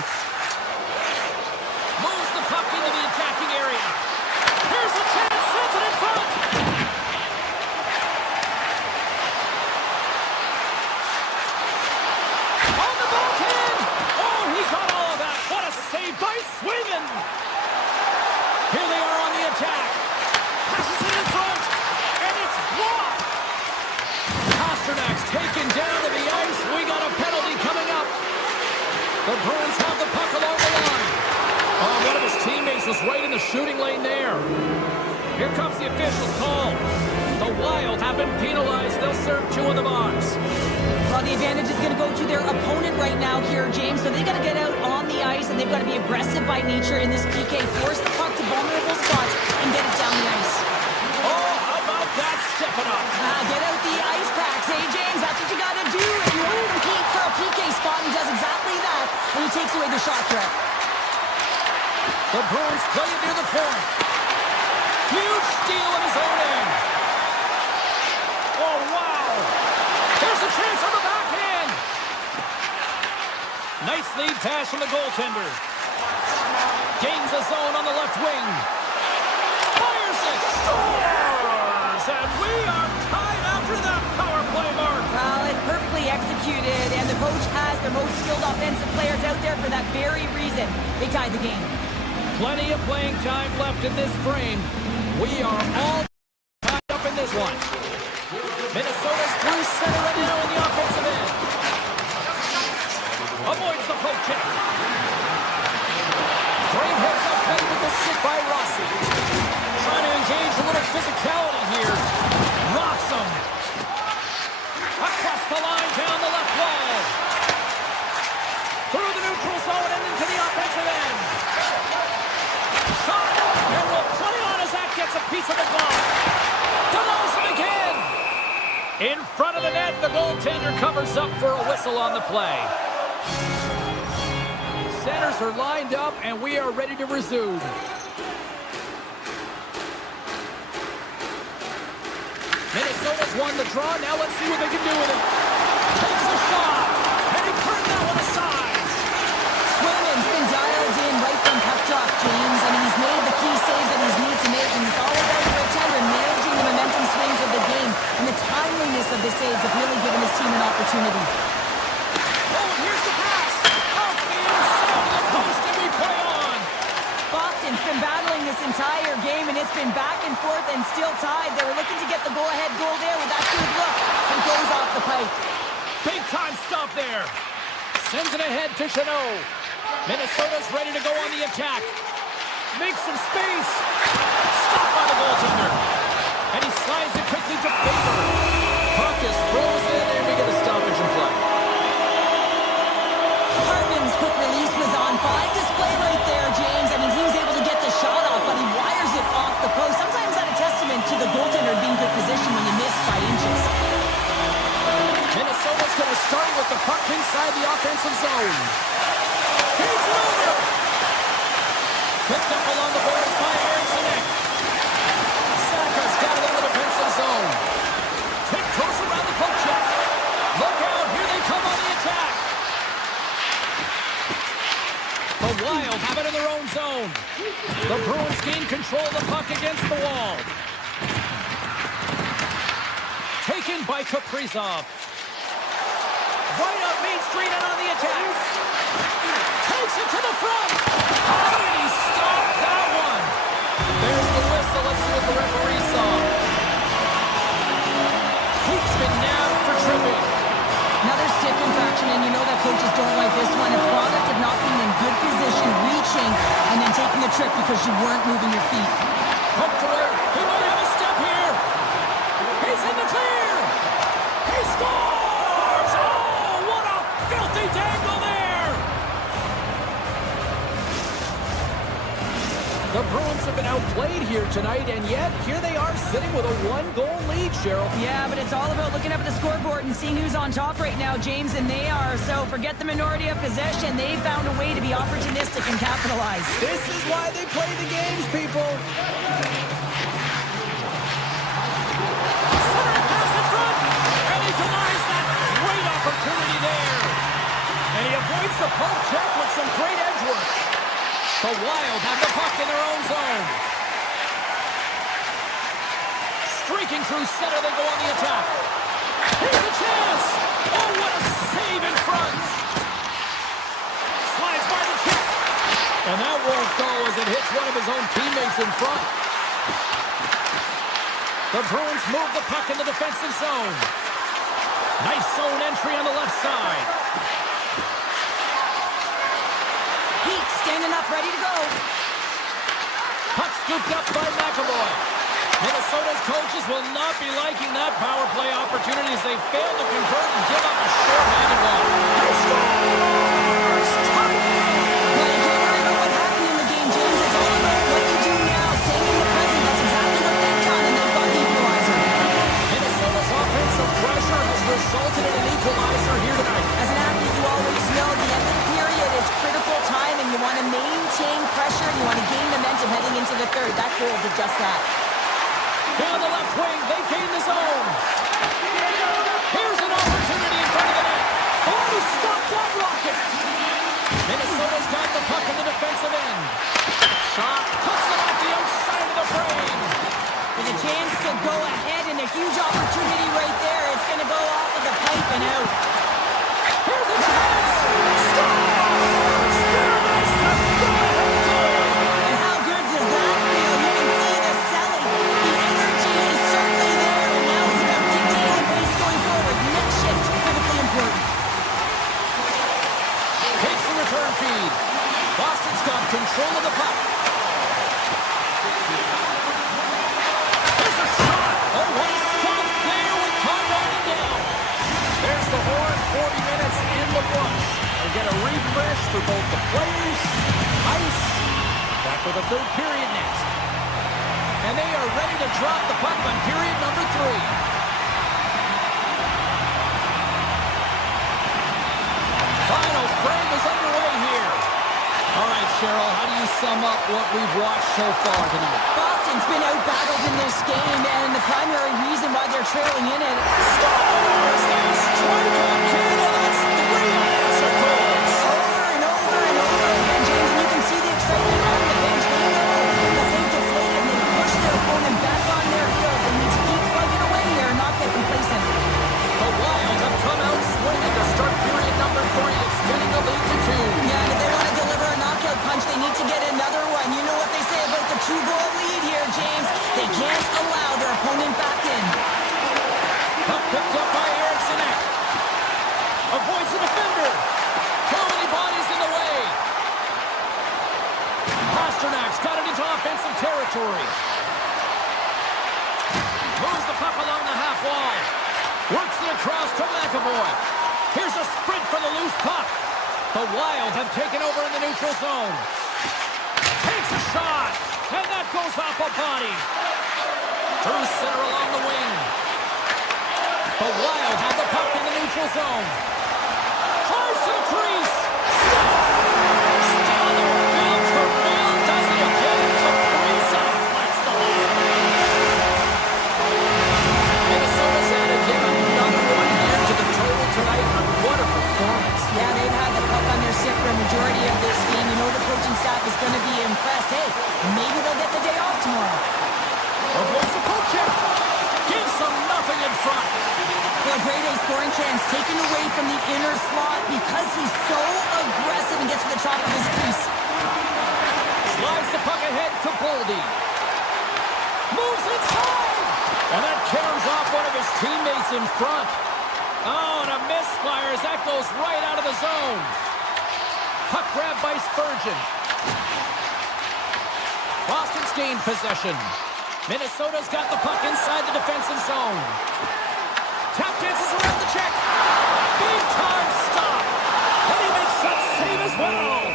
Moves the puck into the attacking area. Here's a chance. Sends it in front. On the backhand. Oh, he got all of that. What a save by Swayman. Here they are on the attack. Passes it in front. And it's blocked. Pasternak's taken down to the ice. We got a penalty coming up. The Bruins have the puck along the line. Oh, one of his teammates was right in the shooting lane there. Here comes the official's call. The Wild have been penalized. They'll serve 2 in the box. Well, the advantage is going to go to their opponent right now here, James. So they got to get out on the ice, and they've got to be aggressive by nature in this PK. Force the puck to vulnerable spots and get it down the ice. Oh, how about that stepping up? Get out the ice packs, hey, James? That's what you got to do if you want to compete for a PK spot. He does exactly that, and he takes away the shot threat. The Bruins play it near the point. Huge steal in his own end. Oh, wow. There's a chance on the backhand. Nice lead pass from the goaltender. Gains a zone on the left wing. Fires it. Scores. And we are tied after that power play mark. Well, it's perfectly executed, and the coach has their most skilled offensive players out there for that very reason. They tied the game. Plenty of playing time left in this frame. We are all tied up in this one. Minnesota's through center and now in the offensive end. Avoids the poke check. Great hits up play with the stick by Rossi. Trying to engage a little physicality here. Rocks him. Across the line down the left wall. Through the neutral zone and into the offensive end. Shot, and will play on as that gets a piece of the glove. Denies him again. In front of the net, the goaltender covers up for a whistle on the play. Centers are lined up, and we are ready to resume. Minnesota's won the draw. Now let's see what they can do with it. Takes a shot, and he turned that one aside. Swayman's been dialed in right from puck drop, James. I mean, he's made the key saves that he's need to make, and it's all about the tender managing the momentum swings of the game, and the timeliness of the saves have really given his team an opportunity. Oh, here's the pass. Off the inside of the post, and we play on. Boston's been battling this entire game, and it's been back and forth and still tied. They were looking to get the go-ahead goal there with that good look, and it goes off the pipe. Big time stop there. Sends it ahead to Chanot. Minnesota's ready to go on the attack. Makes some space. Stopped by the goaltender. And he slides it quickly to Faber. Puck is frozen, and we get a stoppage in play. Hartman's quick release was on fine display right there, James. I mean, he was able to get the shot off, but he wires it off the post. Sometimes that's a testament to the goaltender being in good position when you miss by inches. Minnesota's going to start with the puck inside the offensive zone. He's over. Picked up along the boards by Eriksson. Saka's got it in the defensive zone. Tiptoes around the poke check. Look out, here they come on the attack. The Wild have it in their own zone. The Bruins gain control of the puck against the wall. Taken by Kaprizov. Right up Main Street and on the attack. Takes it to the front. How did he stop that one? There's the whistle. Let's see what the referee saw. He's been nabbed for tripping. Another stick infraction, and you know that coaches don't like this one. A product of not being in good position, reaching, and then taking the trip because you weren't moving your feet. Poked away. He might have a step here. He's in the clear. He scores! Oh, what a Bruins have been outplayed here tonight, and yet here they are sitting with a one-goal lead, Cheryl. Yeah, but it's all about looking up at the scoreboard and seeing who's on top right now, James, and they are. So forget the minority of possession. They found a way to be opportunistic and capitalize. This is why they play the games, people. Center pass in front, and he denies that great opportunity there. And he avoids the poke check with some great edge work. The Wild have the puck in their own zone. Streaking through center, they go on the attack. Here's a chance! Oh, what a save in front! Slides by the check. And that won't go as it hits one of his own teammates in front. The Bruins move the puck in the defensive zone. Nice zone entry on the left side. Heat standing up, ready to go. Puck scooped up by McAvoy. Minnesota's coaches will not be liking that power play opportunity as they fail to convert and give up a short-handed one. He scores! Well, you can't worry about what happened in the game, James. It's all about what you do now, staying in the present. That's exactly what they've done, and they've got the equalizer. Minnesota's offensive pressure has resulted in an equalizer here tonight. As an athlete, you always know the end of the period is critical time, and you want to maintain pressure, and you want to gain momentum heading into the third. That goal did just that. Down the left wing, they gain the zone. Here's an opportunity in front of the net. Oh, he stopped that rocket. Minnesota's got the puck in the defensive end. Shot puts it off the outside of the frame. With a chance to go ahead and a huge opportunity right there. It's going to go off of the pipe and out. Here's a chance. Scores! There is the go-ahead goal. And how good does that feel? You can see the selling. The energy is certainly there, and now it's about dictating the pace going forward. Next shift, critically important. Takes the return feed. Boston's got control of the puck. There's a shot. Oh, what a stop there with time winding down. There's the horn. 40 minutes in the books. We get a refresh for both the players, ice. Back for the third period next. And they are ready to drop the puck on period number 3. Final frame is underway here. All right, Cheryl, how do you sum up what we've watched so far tonight? Boston's been out-battled in this game, and the primary reason why they're trailing in it. Scores! They strike on Canada. That's 3 unanswered goals. Over and over and over again, James, and you can see the excitement on the bench. They know that they've deflated and they've pushed their opponent back on their heels. They need to keep plugging away here and not get complacent. The Wild have come out swinging to start period number 3, extending the lead to 2. Yeah, and if they want to deliver a knockout punch, they need to get another one. You know what they say about the 2-goal lead here, James. They can't allow their opponent back in. Puck picked up by Eriksson. Avoids the defender. Too many bodies in the way. Pasternak's got it into offensive territory. Moves the puck along the half wall. Works it across to McAvoy. Here's a sprint for the loose puck. The Wild have taken over in the neutral zone. Takes a shot, and that goes off a body. Through center along the wing. The Wild have the puck in the neutral zone. Tries to the crease. Scores! Down the Bill Terrell does it again. Kaprizov lights the lead. Minnesota's added yet another one here to the total tonight. What a performance. Yeah, they've had the puck on their stick for a majority of this game. You know the coaching staff is going to be impressed. Hey, maybe they'll get the day off tomorrow. Avoids the poke check. Gives them nothing in front. Well, grade A scoring chance taken away from the inner slot because he's so aggressive and gets to the top of his crease. Slides the puck ahead to Boldy. Moves inside. And that caroms off one of his teammates in front. Oh, and a misfire as that goes right out of the zone. Puck grab by Spurgeon. Boston's gained possession. Minnesota's got the puck inside the defensive zone. Tap dances around the check. Big time stop. And he makes that save as well.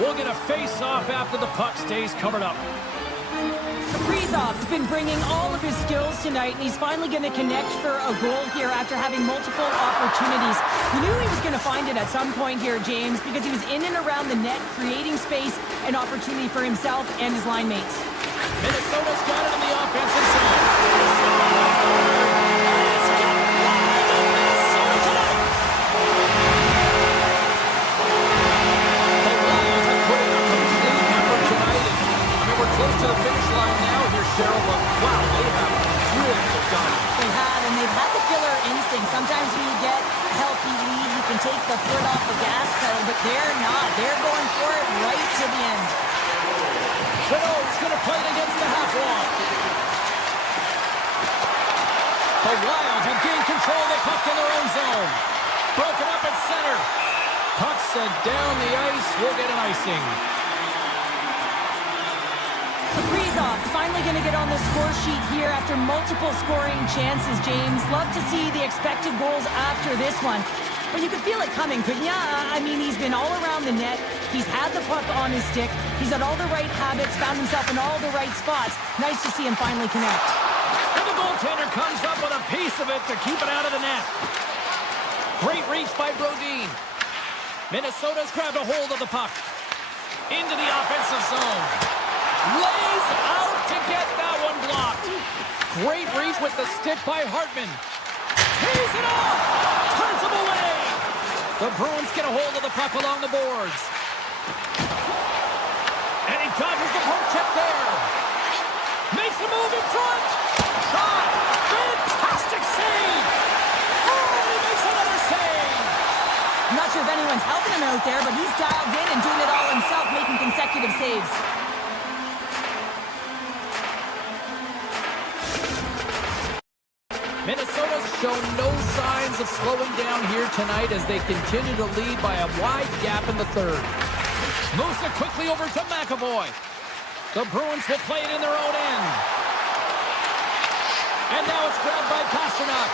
We'll get a face-off after the puck stays covered up. Kaprizov's been bringing all of his skills tonight, and he's finally going to connect for a goal here after having multiple opportunities. We knew he was going to find it at some point here, James, because he was in and around the net, creating space and opportunity for himself and his line mates. Minnesota's got it in the offensive zone. It's got wild in Minnesota tonight. The Wild have put in a complete effort tonight. And, we're close to the finish line now here, Cheryl, but wow, they have really done it. They have, and they've had the killer instinct. Sometimes when you get a healthy lead, you can take the foot off the gas pedal, but they're not. They're going for it right to the end. Trudeau's going to play it against the half wall. The Wild have gained control of the puck in their own zone. Broken up at center. Puck sent down the ice. We'll get an icing. Kaprizov finally going to get on the score sheet here after multiple scoring chances, James. Love to see the expected goals after this one. But you could feel it coming, couldn't ya? I mean, he's been all around the net. He's had the puck on his stick. He's had all the right habits, found himself in all the right spots. Nice to see him finally connect. And the goaltender comes up with a piece of it to keep it out of the net. Great reach by Brodin. Minnesota's grabbed a hold of the puck. Into the offensive zone. Lays out to get that one blocked. Great reach with the stick by Hartman. Pays it off. Turns him away. The Bruins get a hold of the puck along the boards. And he dodges the poke check there. Makes a move in front. Shot. Fantastic save. Oh, he makes another save. I'm not sure if anyone's helping him out there, but he's dialed in and doing it all himself, making consecutive saves. Minnesota's shown no signs of slowing down here tonight as they continue to lead by a wide gap in the third. Moves it quickly over to McAvoy. The Bruins will play it in their own end. And now it's grabbed by Pasternak.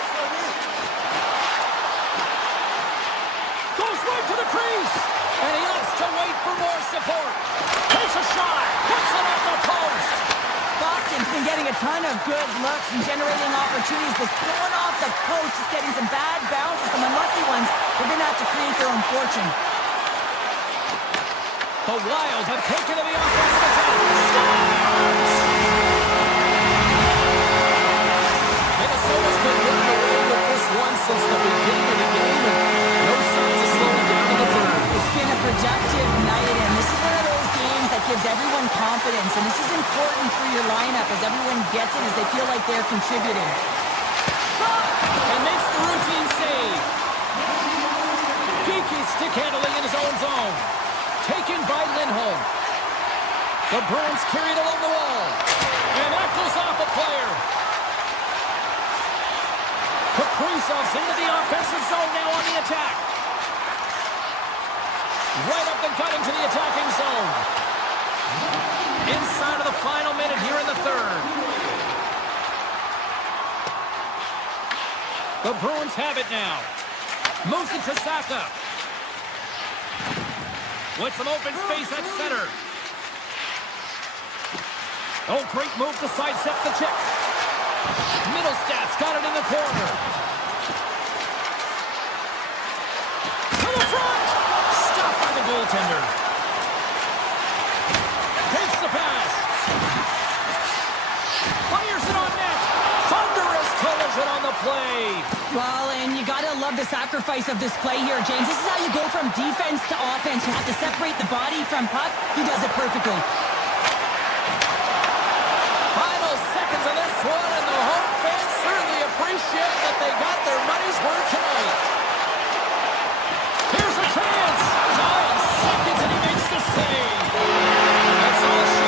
Goes right to the crease. And he opts to wait for more support. Takes a shot. Puts it off the post. Boston's been getting a ton of good looks and generating opportunities, but going off the post, just getting some bad bounces, some unlucky ones. They're going to have to create their own fortune. The Wild have taken to the offensive attack. Scores! Minnesota's been running away with this one since the beginning of the game, and no signs of slowing down in the third. It's been a productive night, and this is one of those games that gives everyone confidence, and this is important for your lineup as everyone gets it, as they feel like they're contributing. And makes the routine save. Geeky stick handling in his own zone. Taken by Lindholm. The Bruins carry it along the wall. And that goes off a player. Kaprizov's into the offensive zone now on the attack. Right up the gut into the attacking zone. Inside of the final minute here in the third. The Bruins have it now. Moves it to Saka. With some open space at center. Oh, great move to sidestep the check. Middlestad's got it in the corner. To the front. Stopped by the goaltender. Takes the pass. Fires it on net. Thunderous collision on the play. Well, and you got to love the sacrifice of this play here, James. This is how you go from defense to offense. You have to separate the body from puck. He does it perfectly. Final seconds of this one, and the home fans certainly appreciate that they got their money's worth tonight. Here's a chance. 9 seconds, and he makes the save. That's all she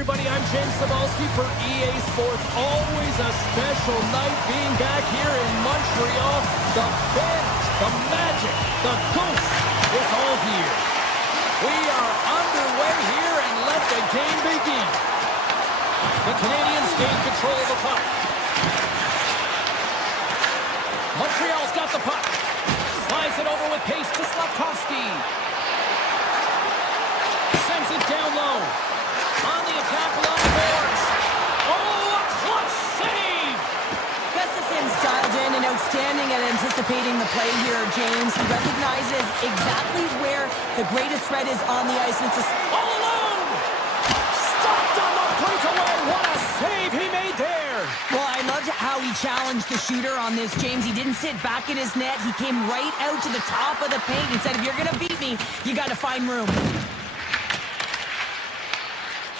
everybody. I'm James Cebulski for EA Sports. Always a special night being back here in Montreal. The Phantoms, the Magic, the Ghosts, it's all here. We are underway here, and let the game begin. The Canadiens gain control of the puck. Montreal's got the puck. Slides it over with pace to Slafkovsky. Sends it down low. On the attack along the boards. Oh, a clutch save! Gustafson's dialed in and outstanding at anticipating the play here, James. He recognizes exactly where the greatest threat is on the ice. And it's all alone! Stopped on the breakaway. What a save he made there! Well, I loved how he challenged the shooter on this, James. He didn't sit back in his net. He came right out to the top of the paint and said, if you're going to beat me, you got to find room.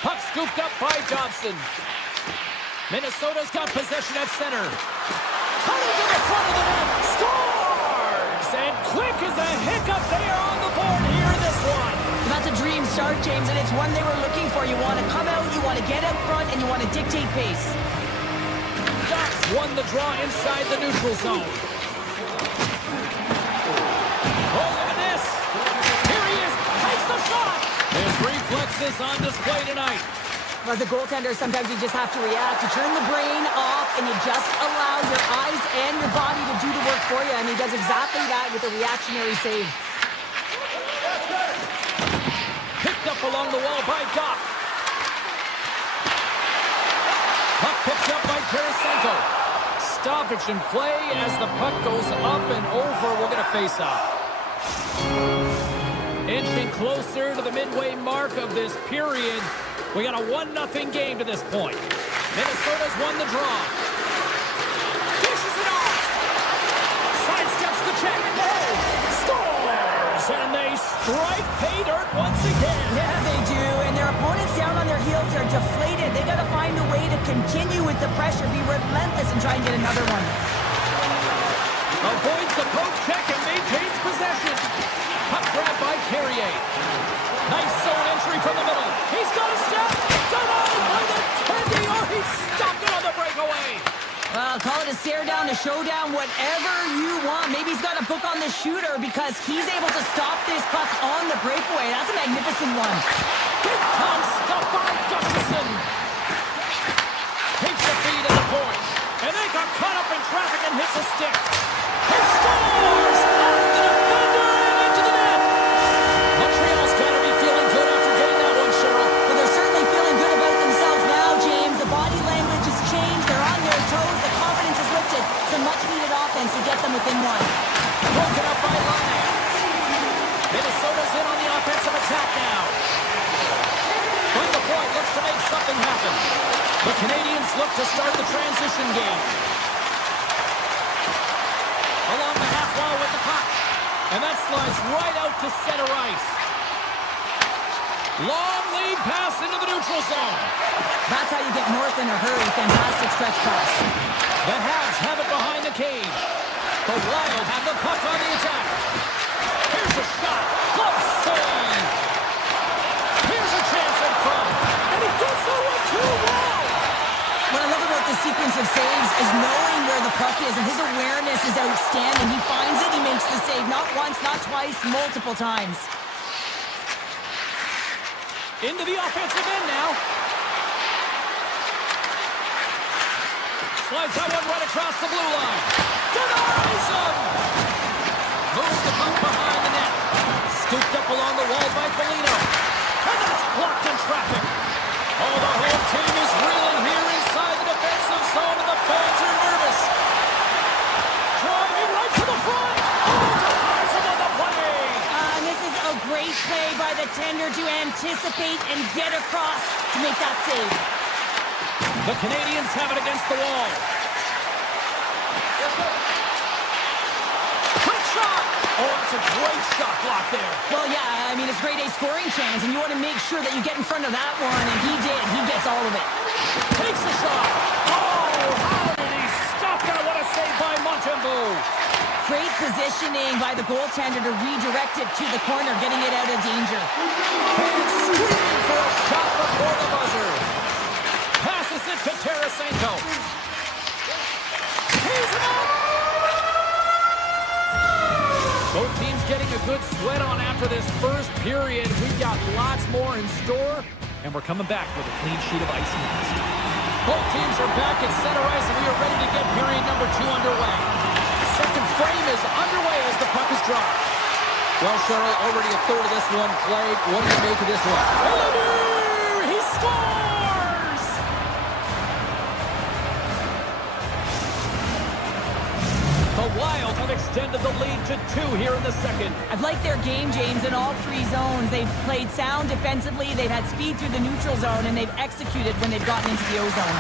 Puck scooped up by Johnson. Minnesota's got possession at center. Cutting to the front of the net. Scores! And quick as a hiccup, they are on the board here in this one. That's a dream start, James, and it's one they were looking for. You want to come out, you want to get out front, and you want to dictate pace. Ducks won the draw inside the neutral zone. Oh, look at this. Here he is. Takes the shot. His reflexes on display tonight. As a goaltender, sometimes you just have to react. You turn the brain off, and you just allow your eyes and your body to do the work for you, and he does exactly that with a reactionary save. Picked up along the wall by Doc. Puck picked up by Tarasenko. Stoppage in play as the puck goes up and over. We're going to face off. Inching closer to the midway mark of this period. We got a 1-0 game to this point. Minnesota's won the draw. Dishes it off. Sidesteps the check. Oh, scores! And they strike pay dirt once again. Yeah, they do. And their opponents down on their heels are deflated. They got to find a way to continue with the pressure, be relentless, and try and get another one. Avoids the poke check and maintains possession. Puck grab by Carrier. Nice zone entry from the middle. He's got a step. Denied by the Teddy, or he stopped it on the breakaway. Well, call it a stare down, a showdown, whatever you want. Maybe he's got a book on the shooter because he's able to stop this puck on the breakaway. That's a magnificent one. Big time stop by Gustafson. Takes the feed at the point. And they got caught up in traffic and hits a stick. He scores! Off the defender and into the net. Montreal's got to be feeling good after getting that one, Cheryl. But they're certainly feeling good about themselves now, James. The body language has changed. They're on their toes. The confidence is lifted. Some much-needed offense to get them within one. Broken up by Laine. Minnesota's in on the offensive attack now. From the point, looks to make something happen. The Canadiens look to start the transition game. Along the half wall with the puck. And that slides right out to center ice. Long lead pass into the neutral zone. That's how you get north in a hurry. Fantastic stretch pass. The Habs have it behind the cage. The Wild have the puck on the attack. Here's a shot. Glove save. Here's a chance in front. And he gets the one too well. What I love about this sequence of saves is knowing where the puck is, and his awareness is outstanding. He finds it, he makes the save. Not once, not twice, multiple times. Into the offensive end now. Slides that one right across the blue line. Denies him! Moves the puck behind the net. Scooped up along the wall by Foligno. And that's blocked in traffic. Oh, the whole team is reeling here inside the defensive zone, and the fans are nervous. Driving right to the front. Oh, denies him on the play. And this is a great play by the tender to anticipate and get across to make that save. The Canadiens have it against the wall. Quick shot! Oh, it's a great shot block there. Well, yeah, I mean, it's grade A scoring chance, and you want to make sure that you get in front of that one, and he did. He gets all of it. Takes the shot. Oh, how did he stop that? What a save by Montembeault. Great positioning by the goaltender to redirect it to the corner, getting it out of danger. Fans screaming for a shot before the buzzer. Passes it to Tarasenko. He's up! Both teams getting a good sweat on after this first period. We've got lots more in store, and we're coming back with a clean sheet of ice next. Both teams are back at center ice, and we are ready to get period number 2 underway. Second frame is underway as the puck is dropped. Well, Cheryl, already a third of this one played. What do you make of this one? He scores! The Wild have extended the lead to 2 here in the second. I've liked their game, James, in all 3 zones. They've played sound defensively, they've had speed through the neutral zone, and they've executed when they've gotten into the O-zone.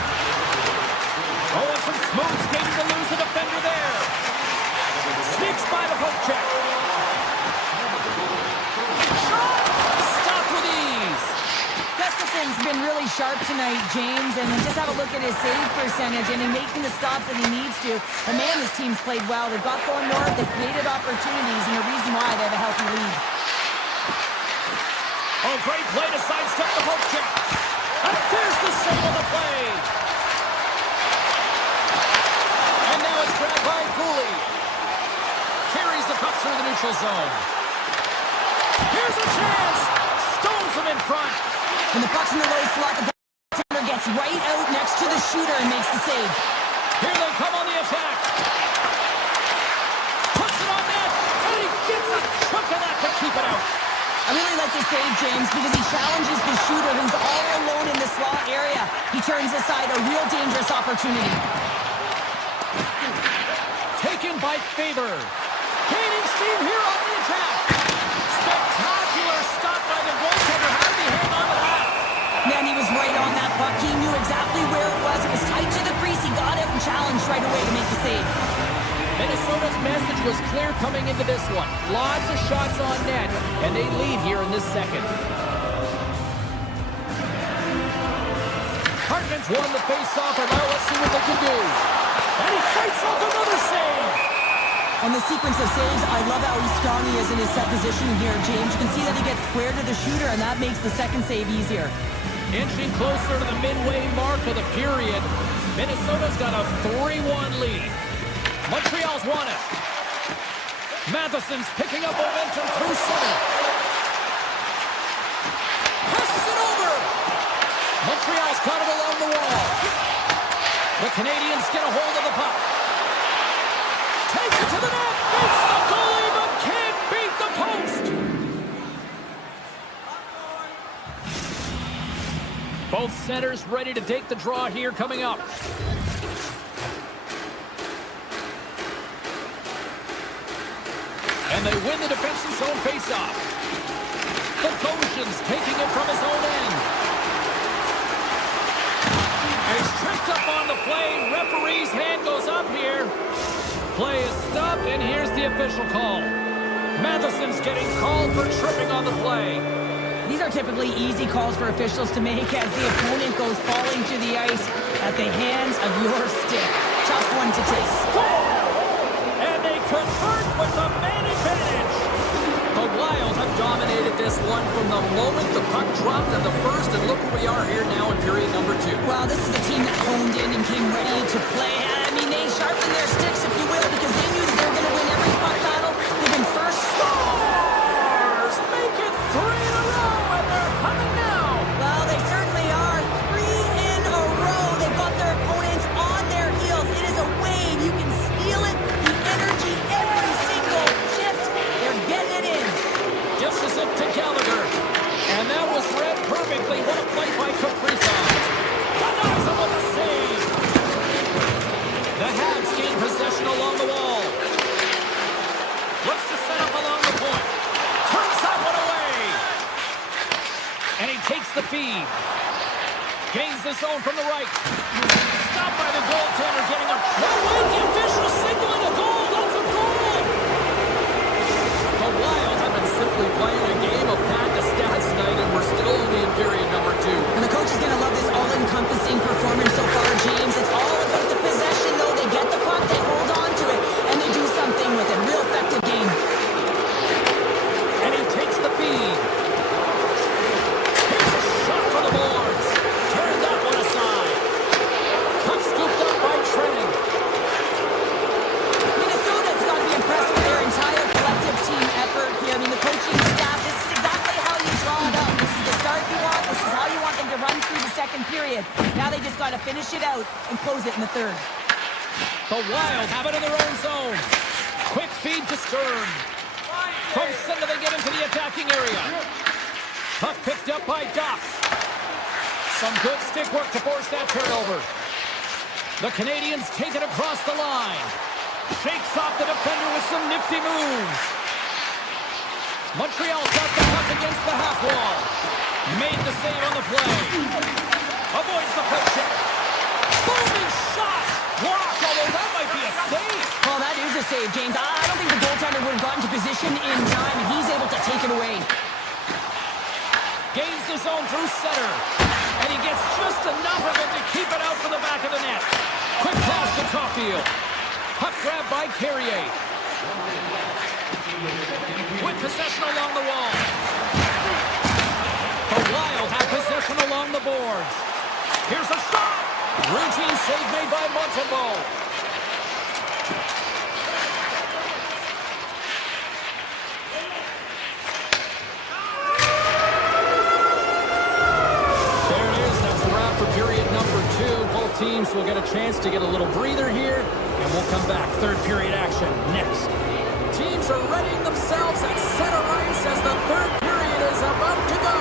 Oh, and some smooth skating to lose the defender there. Sneaks by the poke check. Stopped with ease. Gustafson's been really sharp tonight, James, and just have a look at his save percentage and in making the stops that he needs to. But man, this team's played well. They've got going north, they've created opportunities, and the reason why they have a healthy lead. Oh, great play to sidestep the poke check. And there's the save on the play. And now it's grabbed by Cooley. Carries the puck through the neutral zone. Here's a chance. Stones him in front. When the puck's in the low slot, the goaltender gets right out next to the shooter and makes the save. Here they come on the attack. Puts it on net, and he gets a chunk of that to keep it out. I really like this save, James, because he challenges the shooter who's all alone in the slot area. He turns aside a real dangerous opportunity. Taken by Faber. Gaining steam here on the attack. Spectacular stop by the goaltender. How did he hang on to that? Man, he was right on that puck. He knew exactly where it was. It was tight to the crease. He got out and challenged right away to make the save. Minnesota's message was clear coming into this one. Lots of shots on net, and they lead here in this second. Hartman's won the face-off, and now let's see what they can do. And he fights off another save. On the sequence of saves, I love how strong he is in his set position here, James. You can see that he gets square to the shooter, and that makes the second save easier. Inching closer to the midway mark of the period, Minnesota's got a 3-1 lead. Montreal's won it. Matheson's picking up momentum through center. Passes it over. Montreal's got it along the wall. The Canadiens get a hold of the puck. Takes it to the net. It's the goalie, but can't beat the post. Both centers ready to take the draw here coming up. And they win the defensive zone faceoff. The Goshen's taking it from his own end. He's tripped up on the play. Referee's hand goes up here. Play is stopped, and here's the official call. Matheson's getting called for tripping on the play. These are typically easy calls for officials to make as the opponent goes falling to the ice at the hands of your stick. Tough one to take. And they convert with the man advantage. The Wild have dominated this one from the moment the puck dropped in the first, and look where we are here now in period number 2. Well, this is a team that honed in and came ready to play. I mean, they sharpened their sticks, if you will, because they knew that they were going to win every puck battle. They've been first. Stars make it 3 in a row, and they're humming now. Well, they certainly are. 3 in a row. They've got their opponents on their heels. It is a wave. You can feel it. The energy every single shift. They're getting it in. Dishes it to Gallagher. And that was read perfectly. What a play by Kaprizov. Denies him with a save. The Habs gain possession along the wall. Looks to set up along the point. Turns that one away. And he takes the feed. Gains the zone from the right. Stopped by the goaltender getting up. No, wait, the official signaling a goal. That's a goal. The Wild have been simply playing a game of packed to stats tonight, and we're still only in period number 2. And the coach is going to love this all-encompassing performance so far, James. It's all about the possession, though. They get the puck, they hold on to it, and they do something with it real fast. finish it out and close it in the third. The Wild have it in their own zone. Quick feed to Stern. From center they get into the attacking area. Puck picked up by Doc. Some good stick work to force that turnover. The Canadiens take it across the line. Shakes off the defender with some nifty moves. Montreal got the puck against the half wall. Made the save on the play. Avoids the poke check. Booming shot. Block, although that might be a save. Well, that is a save, James. I don't think the goaltender would have gotten to position in time, and he's able to take it away. Gains the zone through center. And he gets just enough of it to keep it out from the back of the net. Quick pass to Caulfield. Puck grab by Carrier. With possession along the wall. The Wild have possession along the boards. Here's a shot. Routine save made by Montembeault. There it is. That's a wrap for period number 2. Both teams will get a chance to get a little breather here, and we'll come back. Third period action next. Teams are readying themselves at center ice as the third period is about to go.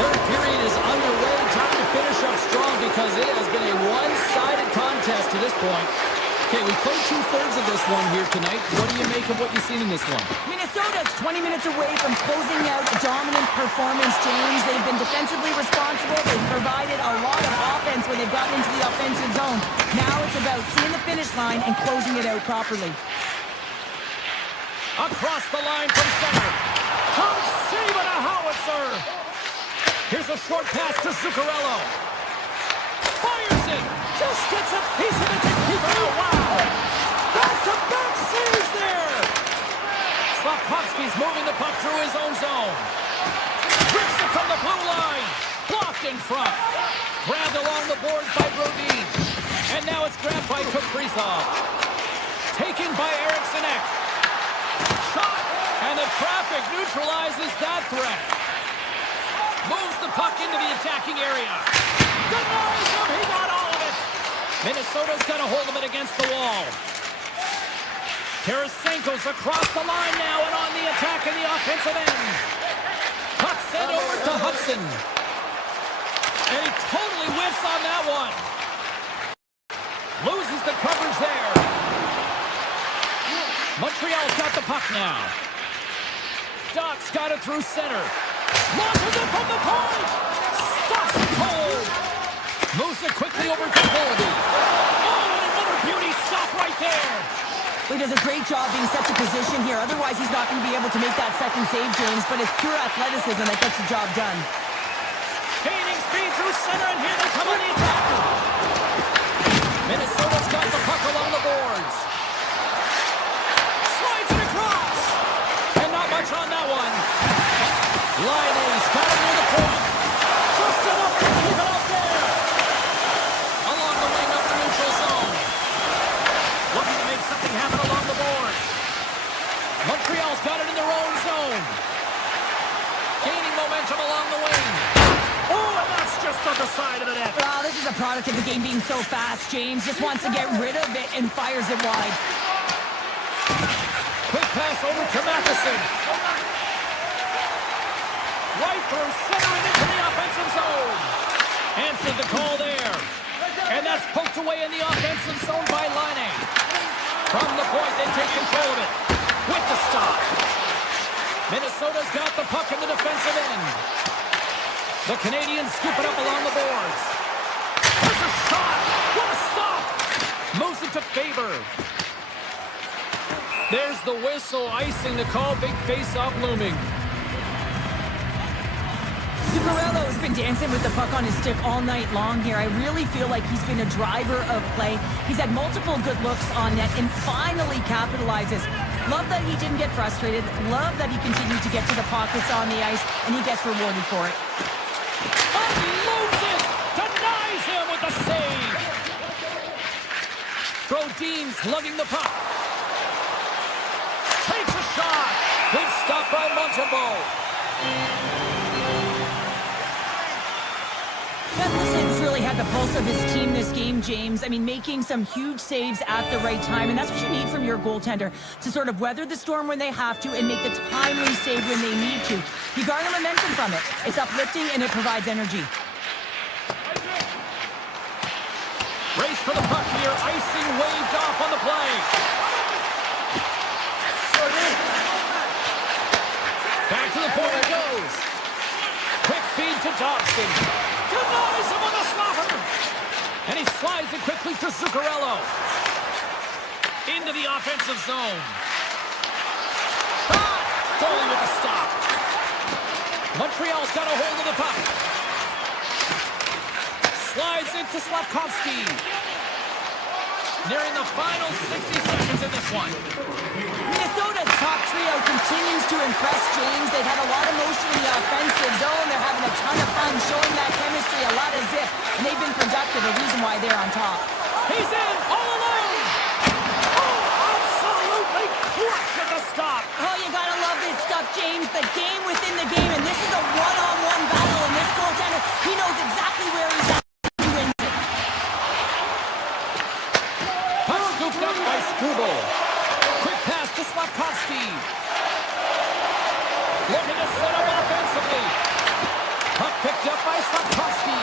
Third period is underway. Time to finish up strong because it has been a one-sided contest to this point. Okay, we played 2/3 of this one here tonight. What do you make of what you've seen in this one? Minnesota's 20 minutes away from closing out a dominant performance, James. They've been defensively responsible. They've provided a lot of offense when they've gotten into the offensive zone. Now it's about seeing the finish line and closing it out properly. Across the line from center. Tom save and a howitzer. Here's a short pass to Zuccarello. Fires it. Just gets a piece of it to keep it out. Wow. Back-to-back saves there. Slavkovsky's moving the puck through his own zone. Rips it from the blue line. Blocked in front. Grabbed along the boards by Brodin. And now it's grabbed by Kaprizov. Taken by Eriksson Ek. Shot, and the traffic neutralizes that threat. Moves the puck into the attacking area. Denies him, he got all of it. Minnesota's got a hold of it against the wall. Tarasenko's across the line now and on the attack in the offensive end. Puck sent over to Hudson. And he totally whiffs on that one. Loses the coverage there. Montreal's got the puck now. Doc's got it through center. Launches it from the point. Stops it cold. Moves it quickly over to Boldy. Oh, and another beauty stop right there. He does a great job being such a position here. Otherwise, he's not going to be able to make that second save, James. But it's pure athleticism that gets the job done. Gaining speed through center, and here they come on the attack. Minnesota's got the puck along the boards. On that one. Liney's got it near the point. Just enough to keep it out there. Along the wing up the neutral zone. Looking to make something happen along the boards. Montreal's got it in their own zone. Gaining momentum along the wing. Oh, and that's just on the side of the net. Wow, this is a product of the game being so fast. James just wants to get rid of it and fires it wide. Quick pass over to Matheson. Right through center and into the offensive zone. Answered the call there. And that's poked away in the offensive zone by Laine. From the point, they take control of it. With the stop. Minnesota's got the puck in the defensive end. The Canadiens scoop it up along the boards. There's a shot. What a stop. Moves it to Faber. There's the whistle, icing the call, big face-off looming. Zuccarello has been dancing with the puck on his stick all night long here. I really feel like he's been a driver of play. He's had multiple good looks on net and finally capitalizes. Love that he didn't get frustrated. Love that he continued to get to the pockets on the ice, and he gets rewarded for it. Unloads it! Denies him with the save! Brodin's lugging the puck. Takes a shot. Good stop by Montembeault. Gustafson's really had the pulse of his team this game, James. I mean, making some huge saves at the right time, and that's what you need from your goaltender, to sort of weather the storm when they have to and make the timely save when they need to. You garner momentum from it. It's uplifting and it provides energy. Race for the puck here. Icing waved off on the play. Back to the point it goes. Quick feed to Dobson. Denies him on the slapper. And he slides it quickly to Zuccarello. Into the offensive zone. Shot! Goalie with the stop. Montreal's got a hold of the puck. Slides into Slafkovsky. Nearing the final 60 seconds in this one. Minnesota's top trio continues to impress, James. They've had a lot of motion in the offensive zone. They're having a ton of fun, showing that chemistry, a lot of zip, and they've been productive, a reason why they're on top. He's in, all alone! Oh, absolutely clutch at the stop! Oh, you gotta love this stuff, James. The game within the game, and this is a one-on-one battle, and this goaltender, he knows exactly where he's at. Puck scooped up by Struble. Quick pass to Slafkovsky. Looking to set up offensively. Puck picked up by Slafkovsky.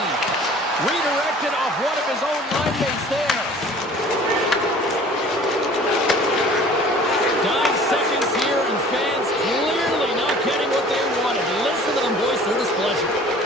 Redirected off one of his own line mates there. 9 seconds here, and fans clearly not getting what they wanted. Listen to them voice their displeasure.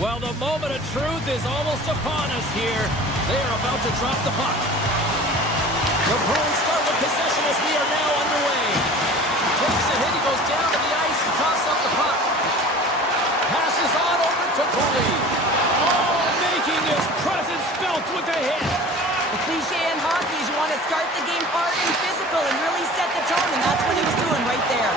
Well, the moment of truth is almost upon us here. They are about to drop the puck. The Bruins start with possession as we are now underway. Takes a hit, he goes down to the ice and tosses up the puck. Passes on over to Bully. Oh, making his presence felt with the hit. The cliche in hockey is you want to start the game hard and physical and really set the tone, and that's what he was doing right there.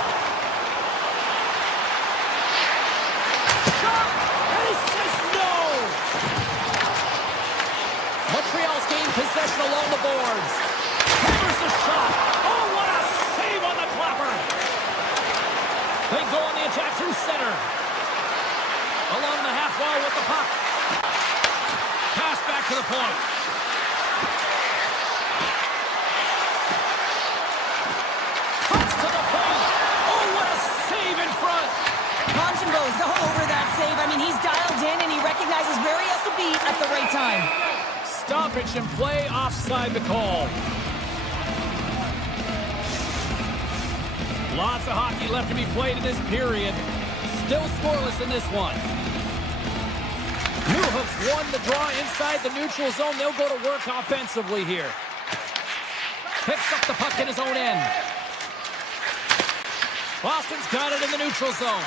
Montreal's gained possession along the boards. Hammers the shot. Oh, what a save on the clapper. They go on the attack through center. Along the half wall with the puck. Pass back to the point. Cuts to the point. Oh, what a save in front. Montembeau's all over that save. I mean, he's dialed in and he recognizes where he has to be at the right time. Stoppage and play, offside the call. Lots of hockey left to be played in this period. Still scoreless in this one. Newhook's won the draw inside the neutral zone. They'll go to work offensively here. Picks up the puck in his own end. Boston's got it in the neutral zone.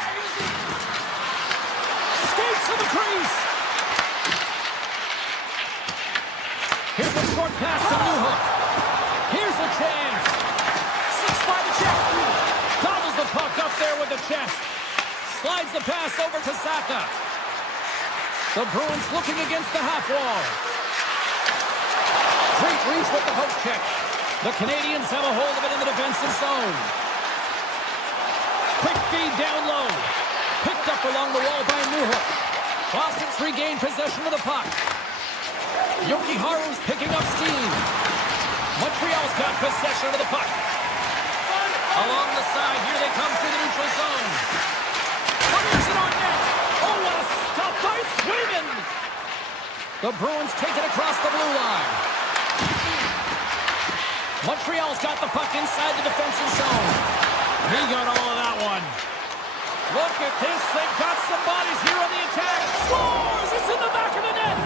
Skates to the crease. Here's a short pass to Newhook. Here's a chance. 6 by the check. Gobbles the puck up there with the chest. Slides the pass over to Saka. The Bruins looking against the half wall. Great reach with the poke check. The Canadiens have a hold of it in the defensive zone. Quick feed down low. Picked up along the wall by Newhook. Boston's regained possession of the puck. Jokiharju's picking up steam. Montreal's got possession of the puck. Along the side, here they come through the neutral zone. Here's it on net. Oh, what a stop by Swayman. The Bruins take it across the blue line. Montreal's got the puck inside the defensive zone. He got all of that one. Look at this. They've got some bodies here on the attack. Scores! It's in the back of the net.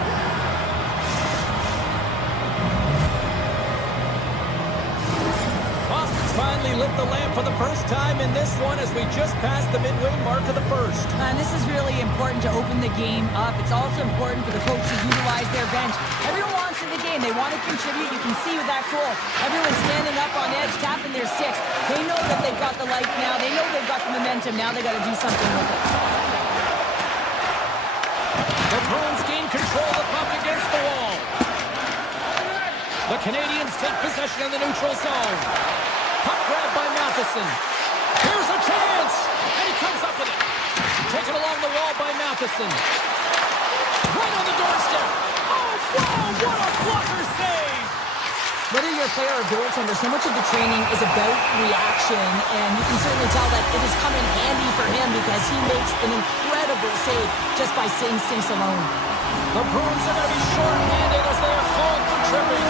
Boston's finally lit the lamp for the first time in this one as we just passed the midway mark of the first. And this is really important to open the game up. It's also important for the coach to utilize their bench. Everyone wants in the game. They want to contribute. You can see with that goal. Everyone's standing up on edge, tapping their sticks. They know that they've got the life now. They know they've got the momentum. Now they got to do something with it. The Bruins gain control of the puck against the wall. The Canadiens take possession in the neutral zone. Puck grabbed by Matheson. Here's a chance! And he comes up with it. Taken along the wall by Matheson. Right on the doorstep. Oh, wow! What a blocker save! Whether you're a player or goaltender, so much of the training is about reaction, and you can certainly tell that it has come in handy for him because he makes an incredible save just by instincts alone. The Bruins are going to be short-handed as they are called for tripping.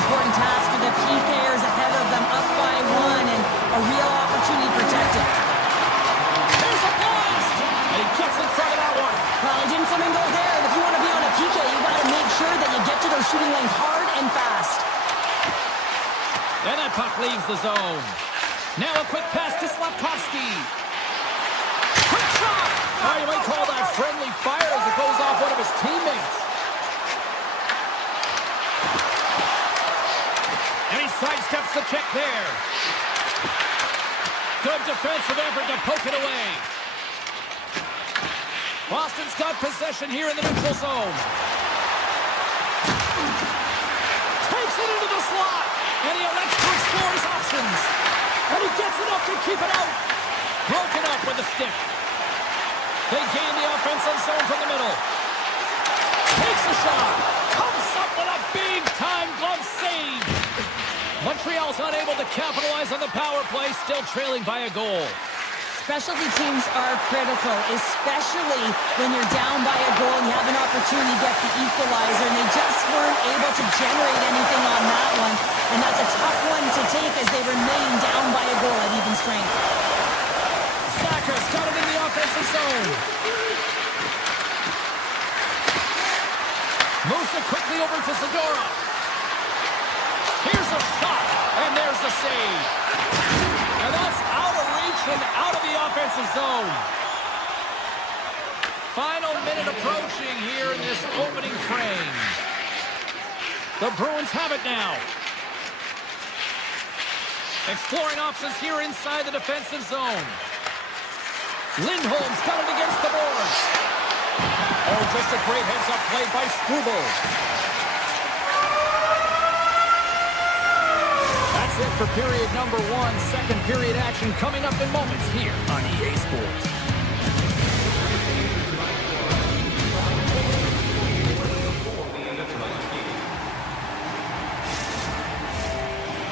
Important task for the PKers ahead of them, up by one, and a real opportunity protected. There's a blast! And he gets in front of that one. Well, he didn't come and go there, and if you want to be on a PK, you got to make sure that you get to those shooting lanes hard and fast. And that puck leaves the zone. Now a quick pass to Slafkovsky. Quick shot! Oh, you might call that friendly fire as it goes off one of his teammates. And he sidesteps the check there. Good defensive effort to poke it away. Boston's got possession here in the neutral zone. Takes it into the slot. And he elects to explore his options. And he gets enough to keep it out. Broken up with the stick. They gain the offensive zone from the middle. Takes a shot. Comes up with a big-time glove save. Montreal's unable to capitalize on the power play, still trailing by a goal. Specialty teams are critical, especially when you're down by a goal and you have an opportunity to get the equalizer, and they just weren't able to generate anything on that one. And that's a tough one to take as they remain down by a goal at even strength. Sacker's got it in the offensive zone. Moves it quickly over to Zadora. Here's a shot, and there's the save. And that's out of reach and out of the offensive zone. Final minute approaching here in this opening frame. The Bruins have it now. Exploring options here inside the defensive zone. Lindholm's got it against the boards. Oh, just a great heads-up play by Struble. That's it for period number one. Second period action coming up in moments here on EA Sports.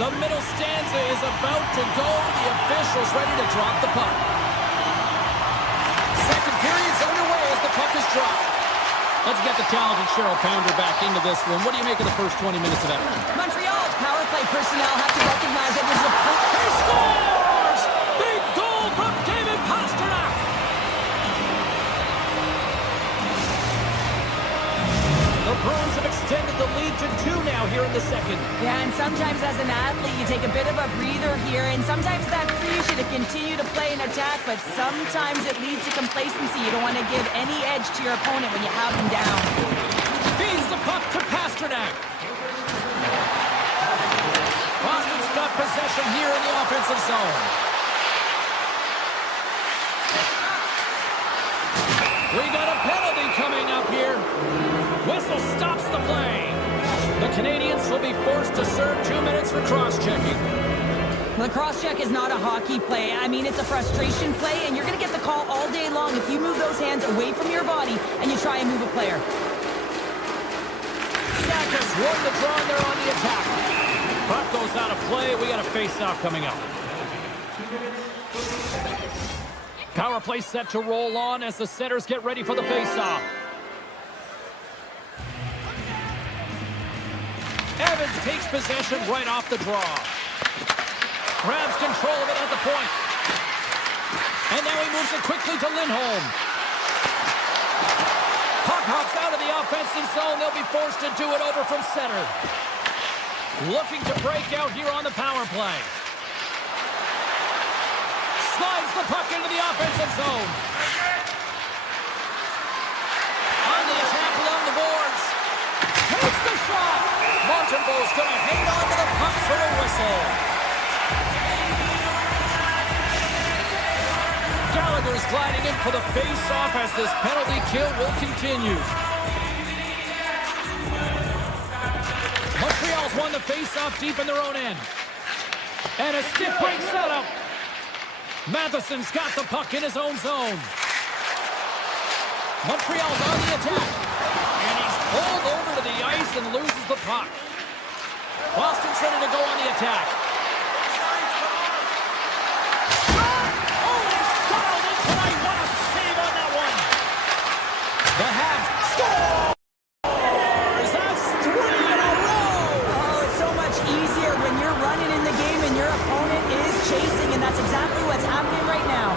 The middle stanza is about to go. The officials ready to drop the puck. Second period's underway as the puck is dropped. Let's get the talented Cheryl Pounder back into this one. What do you make of the first 20 minutes of action? Montreal's power play personnel have to recognize that this is a... He scores! Big goal from David Pastrnak! The Bruins have extended the lead to 2 now here in the second. Yeah, and sometimes as an athlete, you take a bit of a breather here, and sometimes that frees you to continue to play and attack, but sometimes it leads to complacency. You don't want to give any edge to your opponent when you have them down. Feeds the puck to Pastrnak. Boston's got possession here in the offensive zone. We got a penalty coming up here. Whistle stops the play. The Canadiens will be forced to serve 2 minutes for cross-checking. The cross-check is not a hockey play. I mean, it's a frustration play, and you're going to get the call all day long if you move those hands away from your body and you try and move a player. Sackers won the draw, and they're on the attack. Puck goes out of play. We got a face-off coming up. Power play set to roll on as the setters get ready for the face-off. Evans takes possession right off the draw. Grabs control of it at the point. And now he moves it quickly to Lindholm. Puck hops out of the offensive zone. They'll be forced to do it over from center. Looking to break out here on the power play. Slides the puck into the offensive zone. On the attack along the boards. Takes the shot. Montembeau's going to hang on to the puck for a whistle. Gallagher's gliding in for the face-off as this penalty kill will continue. Montreal's won the face-off deep in their own end. And a stiff break setup. Matheson's got the puck in his own zone. Montreal's on the attack. And he's pulled over to the ice and loses the puck. Boston's ready to go on the attack. Shot! Oh, he's dialed in tonight. What a save on that one. The Habs score! That's 3 in a row! Oh, it's so much easier when you're running in the game and your opponent is chasing, and that's exactly what's happening right now.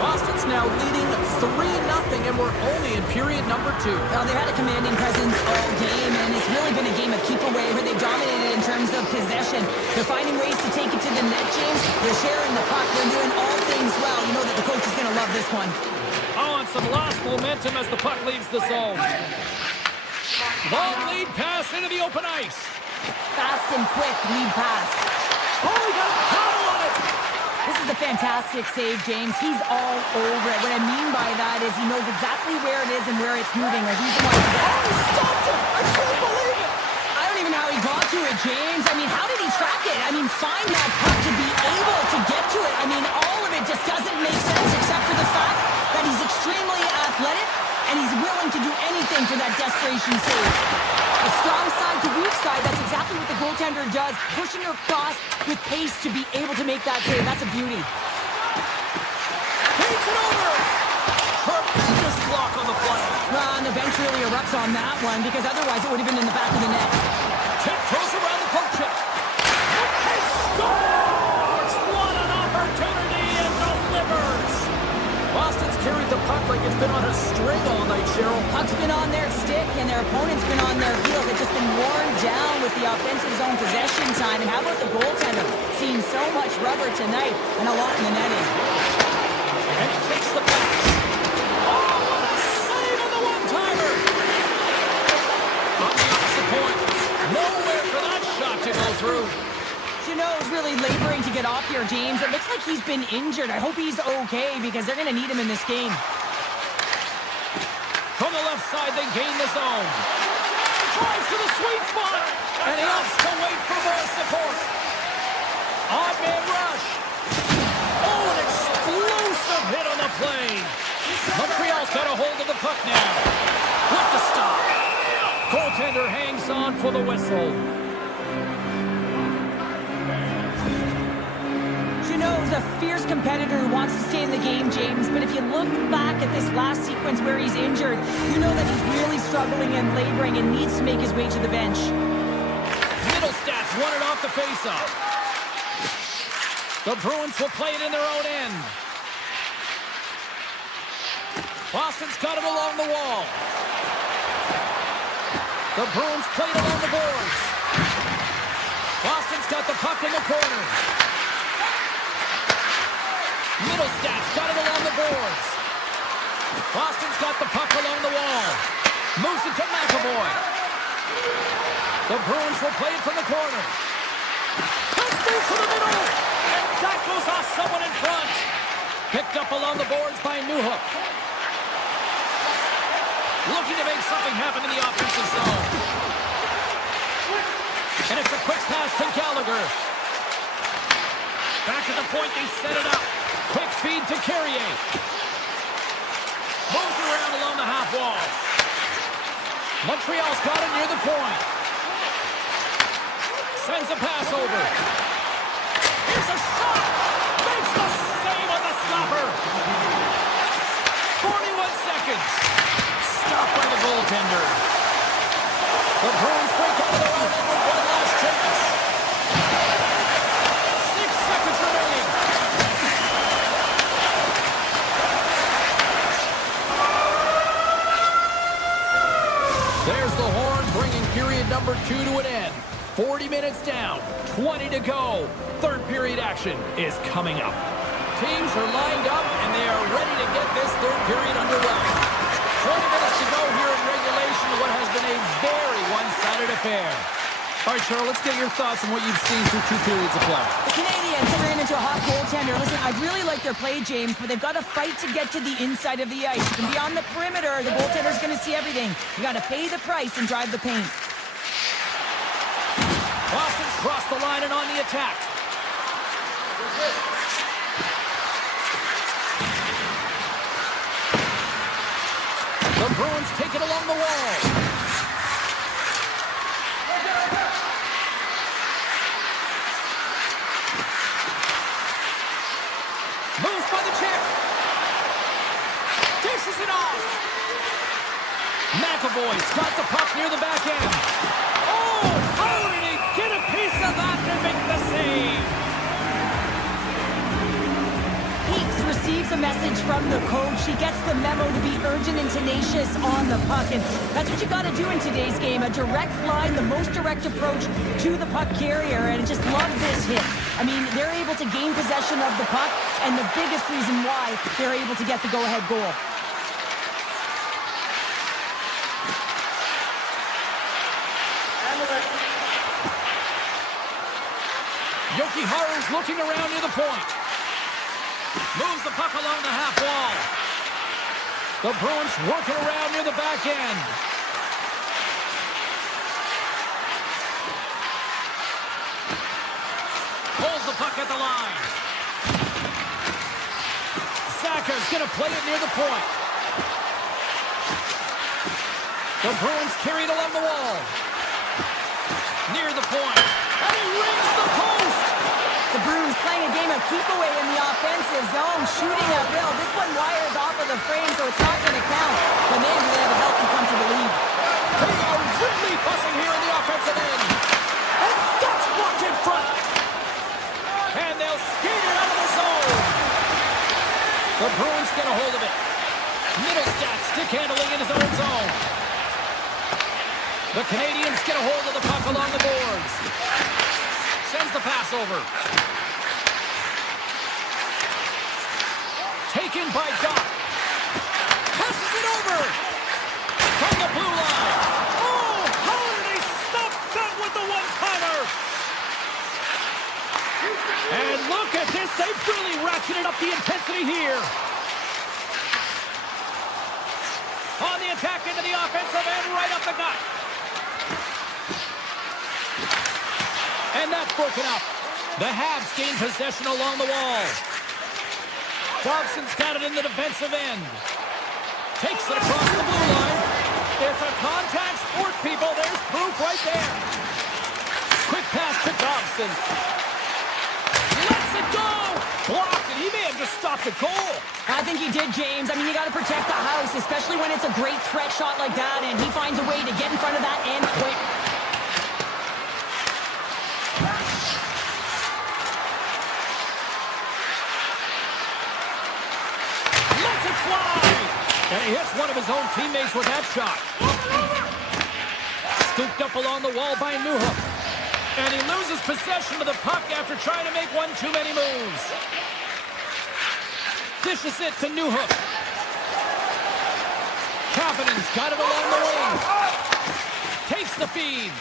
Boston's now leading 3-0, and we're only in period number 2. Well, they've had a commanding presence all game, and it's really been a game of keep away where they've dominated in terms of possession. They're finding ways to take it to the net, James. They're sharing the puck. They're doing all things well. You know that the coach is going to love this one. Oh, and some lost momentum as the puck leaves the zone. Long lead pass into the open ice. Fast and quick lead pass. Oh, he got a paddle on it! This is a fantastic save, James. He's all over it. What I mean by that is he knows exactly where it is and where it's moving. Like he's the one who Oh, he stopped it! I can't believe it! I don't even know how he got to it, James. I mean, how did he track it? I mean, find that puck to be able to get to it. I mean, all of it just doesn't make sense except for the fact that he's extremely athletic and he's willing to do anything for that desperation save. A strong side to weak side, that's exactly what the goaltender does, pushing across with pace to be able to make that save. That's a beauty. Takes it over! Tremendous block on the play. Well, and the bench really erupts on that one because otherwise it would have been in the back of the net. Tiptoes around the poke check. He scores! What an opportunity and delivers! Boston's carried the puck like it's been on a string all night, Cheryl. Puck's been on their stick and their opponent's been on their heels. They've just been worn down with the offensive zone possession time. And how about the goaltender? Seeing so much rubber tonight and a lot in the netting. And he takes the pass. Oh, what a save on the one-timer! On the opposite point. Nowhere for that shot to go through. Jeannot's really laboring to get off here, James. It looks like he's been injured. I hope he's okay because they're going to need him in this game. From the left side, they gain the zone. Tries to the sweet spot. And he opts to wait for more support. Odd man rush. Oh, an explosive hit on the play. Montreal's got a hold of the puck now. With the stop. Goaltender hangs on for the whistle. Jeannot's a fierce competitor who wants to stay in the game, James. But if you look back at this last sequence where he's injured, you know that he's really struggling and laboring and needs to make his way to the bench. Middlestats won it off the faceoff. The Bruins will play it in their own end. Boston's got it along the wall. The Bruins play it along the boards. Boston's got the puck in the corner. Middlestats got it along the boards. Boston's got the puck along the wall. Moves it to McAvoy. The Bruins will play it from the corner. Let's move to the middle. And that goes off someone in front. Picked up along the boards by Newhook. Looking to make something happen in the offensive zone. And it's a quick pass to Gallagher. Back at the point, they set it up. Quick feed to Carrier. Moves around along the half wall. Montreal's got it near the point. Sends a pass over. Here's a shot. Makes the save on the stopper. 41 seconds. Stopped by the goaltender. The Bruins break out of their own end with one last horn, bringing period number 2 to an end. 40 minutes down, 20 to go. Third period action is coming up. Teams are lined up, and they are ready to get this third period underway. 20 minutes to go here in regulation, what has been a very one-sided affair. All right, Cheryl, let's get your thoughts on what you've seen through 2 periods of play. The Canadiens have ran into a hot goaltender. Listen, I really like their play, James, but they've got to fight to get to the inside of the ice. You can be on the perimeter. The goaltender's going to see everything. You got to pay the price and drive the paint. Boston's crossed the line and on the attack. The Bruins take it along the wall. Moves by the check. Dishes it off. McAvoy's got the puck near the back end. Oh, how did he get a piece of that to make the save? Peaks receives a message from the coach. He gets the memo to be urgent and tenacious on the puck. And that's what you got to do in today's game. A direct line, the most direct approach to the puck carrier. And I just love this hit. I mean, they're able to gain possession of the puck, and the biggest reason why they're able to get the go-ahead goal. Jokiharju's looking around near the point. Moves the puck along the half wall. The Bruins working around near the back end. Pulls the puck at the line. Sacker's going to play it near the point. The Bruins carry it along the wall. Near the point. And he rings the post! The Bruins playing a game of keep away in the offensive zone, shooting uphill. This one wires off of the frame, so it's not going to count. But man, do they have a healthy, comfortable lead. They are really buzzing here in the offensive end. And that's blocked in front. And they'll skate it out of the zone. The Bruins get a hold of it. Middlestat stick handling in his own zone. The Canadiens get a hold of the puck along the boards. Sends the pass over. Taken by Doc. Passes it over. From the blue line. Oh, how did he stop that with the one-timer? And look at this. They've really ratcheted up the intensity here. On the attack into the offensive end, right up the gut. And that's broken up. The Habs gain possession along the wall. Dobson's got it in the defensive end. Takes it across the blue line. It's a contact sport, people. There's proof right there. Quick pass to Dobson. Lets it go. Blocked, and he may have just stopped the goal. I think he did, James. I mean, you got to protect the house, especially when it's a great threat shot like that, and he finds a way to get in front of that and quick. Lets it fly! And he hits one of his own teammates with that shot. Scooped up along the wall by Newhook. And he loses possession of the puck after trying to make one too many moves. Dishes it to Newhook. Kapanen's got it along the wing. Takes the feed.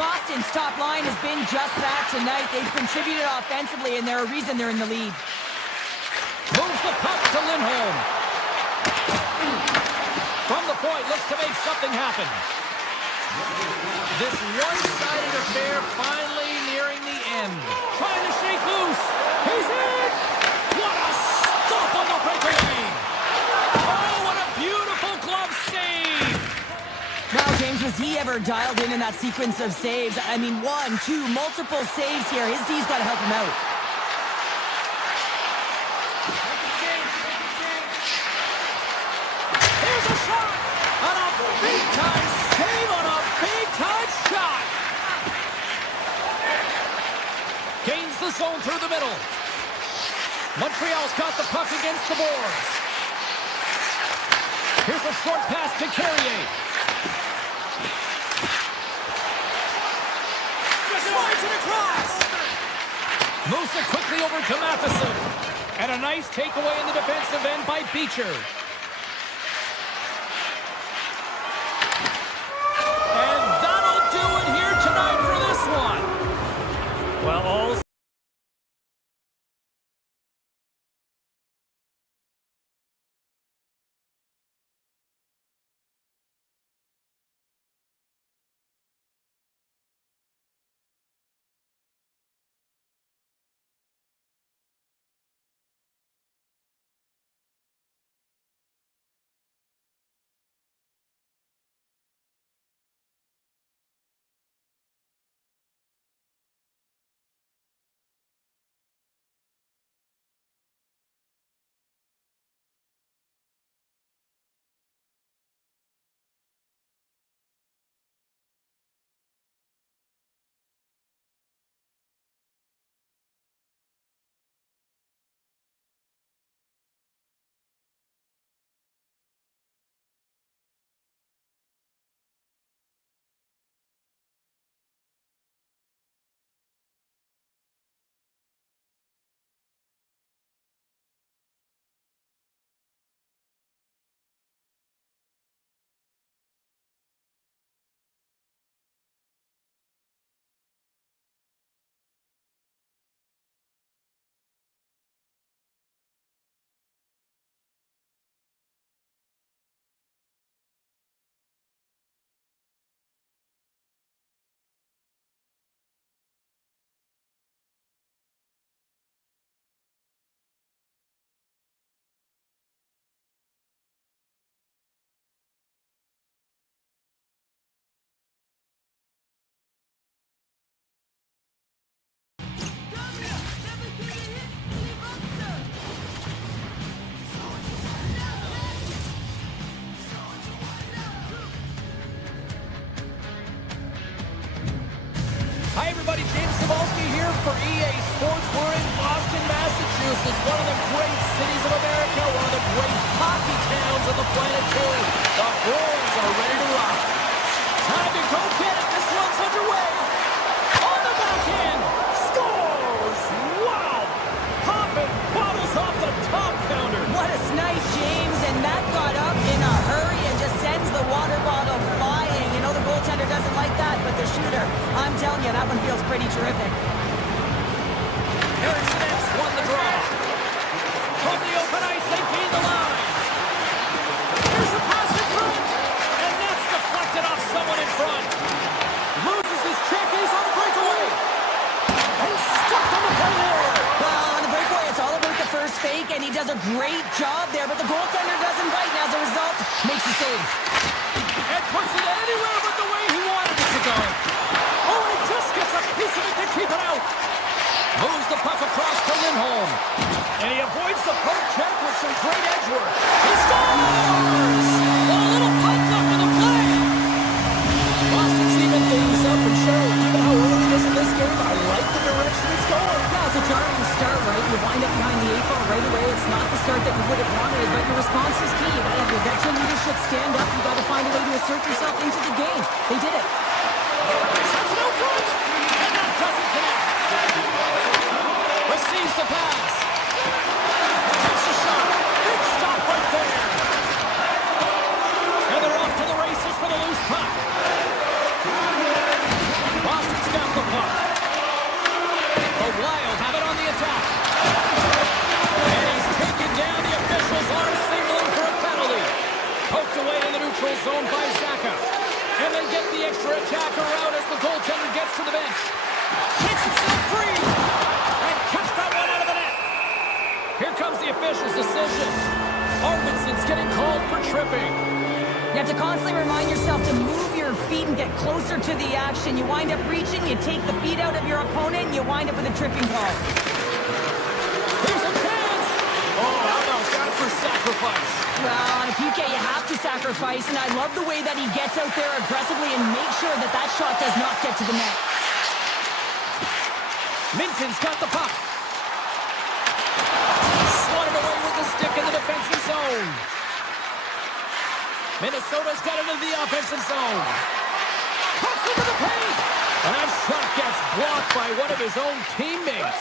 Boston's top line has been just that tonight. They've contributed offensively, and they're a reason they're in the lead. Moves the puck to Lindholm. From the point, looks to make something happen. This one-sided affair finally nearing the end. Trying to shake loose. He's in! What a stop on the breakaway! Oh, what a beautiful glove save! Now, James, was he ever dialed in that sequence of saves? I mean, 1, 2, multiple saves here. His D's got to help him out. Here's a shot! On a big-time save on a big-time shot! Gains the zone through the middle. Montreal's got the puck against the boards. Here's a short pass to Carrier. Moves it quickly over to Matheson. And a nice takeaway in the defensive end by Beecher. And that'll do it here tonight for this one. Well, all... Hi, everybody. James Cebulski here for EA Sports. We're in Boston, Massachusetts, one of the great cities of America, one of the great hockey towns on the planet, too. The Bruins are ready to rock. Time to go get it. This one's underway. On the backhand. Scores. Wow. Popping bottles off the top counter. What a snipe, James, and that got up in a hurry and just sends the water bottle flying. You know the goaltender doesn't like that, but the shooter, I'm telling you, that one feels pretty terrific. Erickson X won the draw. From the open ice, they gain the line. Here's a pass in front, and that's deflected off someone in front. Loses his check, he's on the breakaway. And stuck on the play there. Well, on the breakaway, it's all about the first fake, and he does a great job there, but the goaltender doesn't bite, and as a result, makes the save. And puts it anywhere but the way he wanted it to go. Oh, and he just gets a piece of it to keep it out. Moves the puck across to Lindholm. And he avoids the poke check with some great edge work. He scores! A little puck luck on the play. Boston's even things up, and Cheryl, given how early it is in this game, I like the direction it's going. Yeah, it's a jarring start, right? You wind up behind the 8 ball right away. It's not the start that you would have wanted, but your response is key. You gotta have your veteran leadership stand up. You gotta find a way to assert yourself into the game. They did it. Sets it out front, and that doesn't connect. Receives the pass. Takes a shot. Big stop right there. And they're off to the races for the loose puck. Boston's got the puck. The Wild have it on the attack. And he's taken down. The officials aren't signaling for a penalty. Poked away in the neutral zone by Saka. And they get the extra attacker out as the goaltender gets to the bench. Kicks himself free. And kicks that one out of the net. Here comes the official's decision. Arvidsson's getting called for tripping. You have to constantly remind yourself to move your feet and get closer to the action. You wind up reaching, you take the feet out of your opponent, and you wind up with a tripping call. Here's a chance. Oh, how about that for sacrifice? Well, on a PK, you have to sacrifice, and I love the way that he gets out there aggressively and makes sure that that shot does not get to the net. Minton's got the puck. Swatted away with the stick in the defensive zone. Minnesota's got it into the offensive zone. Cuts into the paint. And that shot gets blocked by one of his own teammates.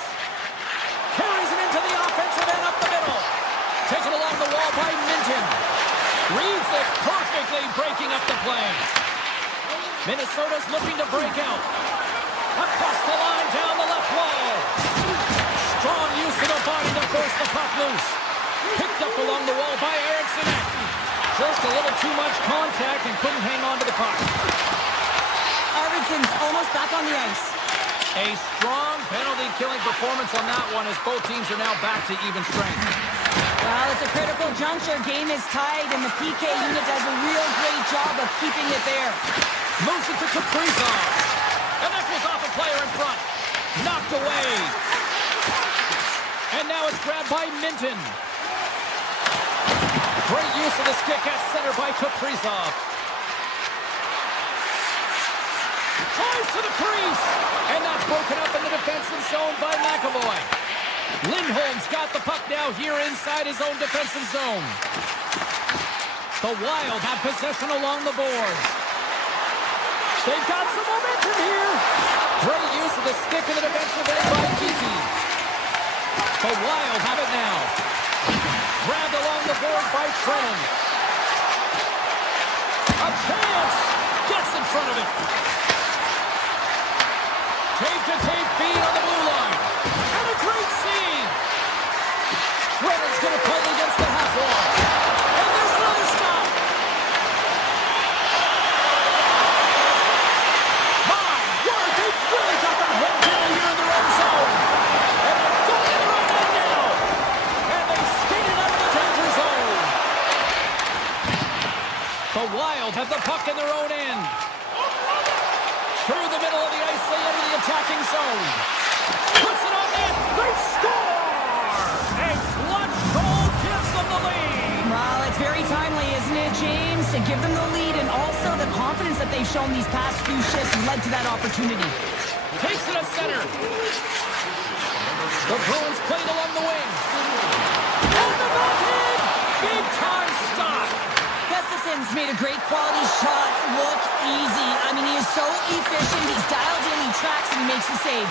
perfectly breaking up the play. Minnesota's looking to break out. Across the line, down the left wall. Strong use of the body to force the puck loose. Picked up along the wall by Eriksson. Just a little too much contact and couldn't hang on to the puck. Arvidsson's almost back on the ice. A strong penalty-killing performance on that one as both teams are now back to even strength. Well, it's a critical juncture. Game is tied, and the PK unit does a real great job of keeping it there. Moves it to Kaprizov. And that goes off a player in front. Knocked away. And now it's grabbed by Minton. Great use of the stick at center by Kaprizov. Tries to the crease. And that's broken up in the defensive zone by McAvoy. Lindholm's got the puck now here inside his own defensive zone. The Wild have possession along the boards. They've got some momentum here. Great use of the stick in the defensive end by Geeky. The Wild have it now. Grabbed along the board by Trennan. A chance. Gets in front of it. Tape-to-tape feed on the blue line. And a great save. Trennan's going to play against the half wall. And there's another stop. My word, they've really got them hemmed in here in their own zone. And they're going in their own end now. And they skated out of the danger zone. The Wild have the puck in their own end. Through the middle of the ice, they enter the attacking zone. Puts it on net. They score! A clutch goal gives them the lead. Well, it's very timely, isn't it, James? To give them the lead, and also the confidence that they've shown these past few shifts led to that opportunity. Takes it at center. The Bruins played along the wing. And the backhand! Big time stop. Gustafson's made a great quality shot look easy. I mean, he is so efficient. He's dialed in, he tracks, and he makes the save.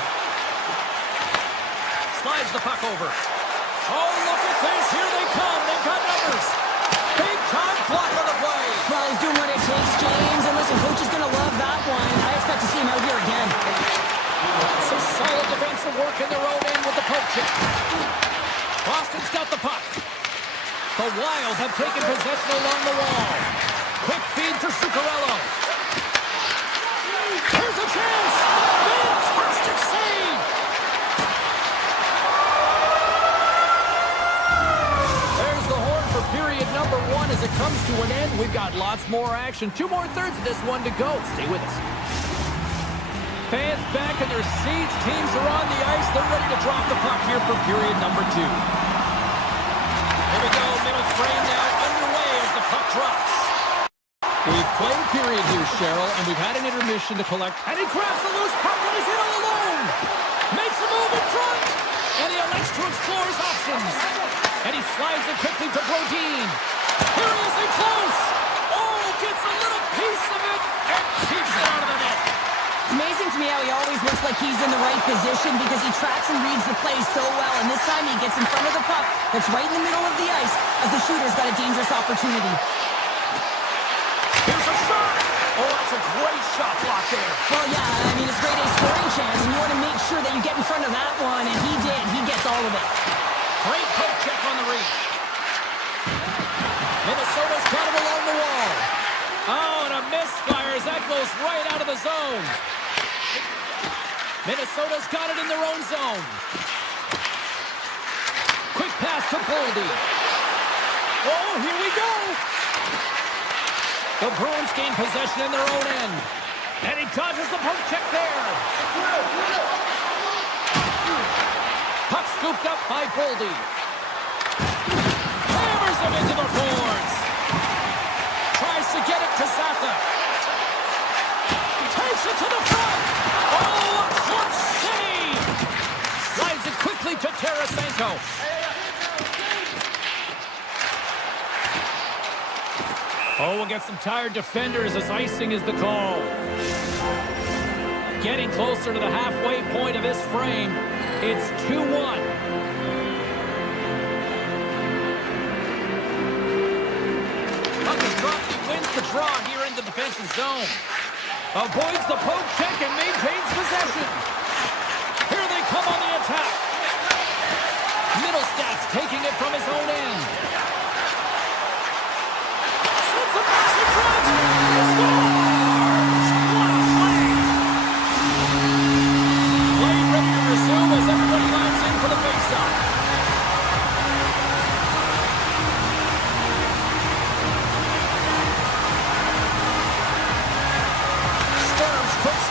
Slides the puck over. Oh, look at this. Here they come. They've got numbers. Big time block on the play. Well, he's doing what it takes, James. And listen, coach is going to love that one. I expect to see him out here again. Some solid defensive work in their own end with the poke check. Boston's got the puck. The Wild have taken possession along the wall. Quick feed for Zuccarello. Here's a chance. Fantastic save. There's the horn for period number 1 as it comes to an end. We've got lots more action. 2 more thirds of this one to go. Stay with us. Fans back in their seats. Teams are on the ice. They're ready to drop the puck here for period number 2. Here we go, middle frame now underway as the puck drops. We've played a period here, Cheryl, and we've had an intermission to collect. And he grabs the loose puck and he's in all alone. Makes a move in front. And he elects to explore his options. And he slides it quickly to Brodin. Here he is in close. Oh, gets a little piece of it and keeps it out of the net. It's amazing to me how he always looks like he's in the right position because he tracks and reads the play so well. And this time he gets in front of the puck that's right in the middle of the ice as the shooter's got a dangerous opportunity. Here's a shot. Oh, that's a great shot block there. Well, yeah, I mean, it's grade A scoring chance, and you want to make sure that you get in front of that one, and he did. He gets all of it. Great poke check on the reach. Minnesota's got him along the wall. Oh, and a misfire as that goes right out of the zone. Minnesota's got it in their own zone. Quick pass to Boldy. Oh, here we go. The Bruins gain possession in their own end. And he dodges the poke check there. Puck scooped up by Boldy. Hammers him into the boards. Tries to get it to Zappa. Takes it to the front. Oh, a clutch save. Slides it quickly to Tarasenko. Oh, we'll get some tired defenders as icing is the call. Getting closer to the halfway point of this frame. It's 2-1. Puck is dropped defensive zone. Avoids the poke check and maintains possession. Here they come on the attack. Middlestats taking it from his own end. Sends a pass in front. He scores! What a play! Play ready to resume as everybody lines in for the face-off.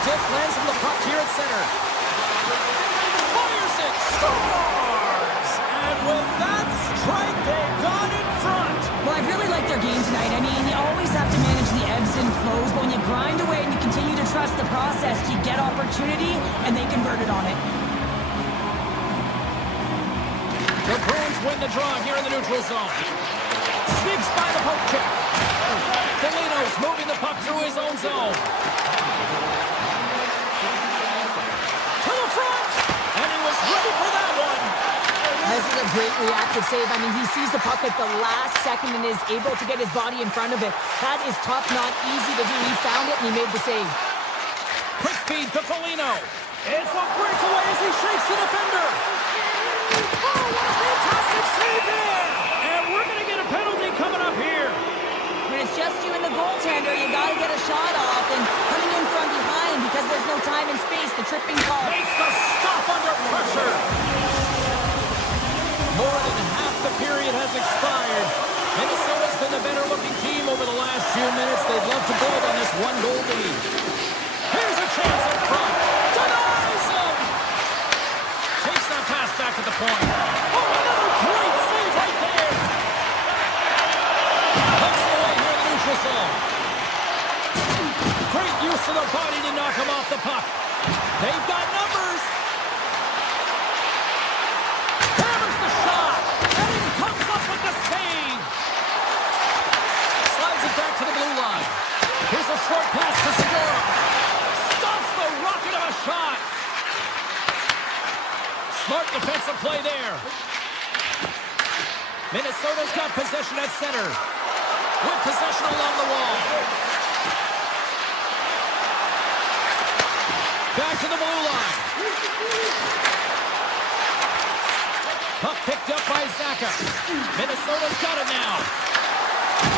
Lands from the puck here at center. Fires it. Scores! And with that strike, they got in front. Well, I really like their game tonight. I mean, you always have to manage the ebbs and flows. But when you grind away and you continue to trust the process, you get opportunity, and they converted on it. The Bruins win the draw here in the neutral zone. Sneaks by the poke check. Foligno's moving the puck through his own zone. Ready for that one. This is a great reactive save. I mean, he sees the puck at the last second and is able to get his body in front of it. That is tough, not easy to do. He found it and he made the save. Quick feed to Foligno. It's a breakaway as he shakes the defender. Oh, what a fantastic save there. And we're going to get a penalty coming up here. When it's just you and the goaltender, you got to get a shot off. And coming in from behind because there's no time and space, the tripping call. Makes the stop under pressure. More than half the period has expired. Minnesota's been the better-looking team over the last few minutes. They'd love to build on this one-goal lead. Here's a chance up front. Denies him. Takes that pass back at the point. Oh, another great save right there. Hucks away here in the neutral zone. Great use of their body to knock him off the puck. They've got numbers. Hammers the shot. And he comes up with the save. Slides it back to the blue line. Here's a short pass to Segura. Stops the rocket of a shot. Smart defensive play there. Minnesota's got possession at center. With possession along the wall. Back to the blue line. Puck picked up by Zaka. Minnesota's got it now.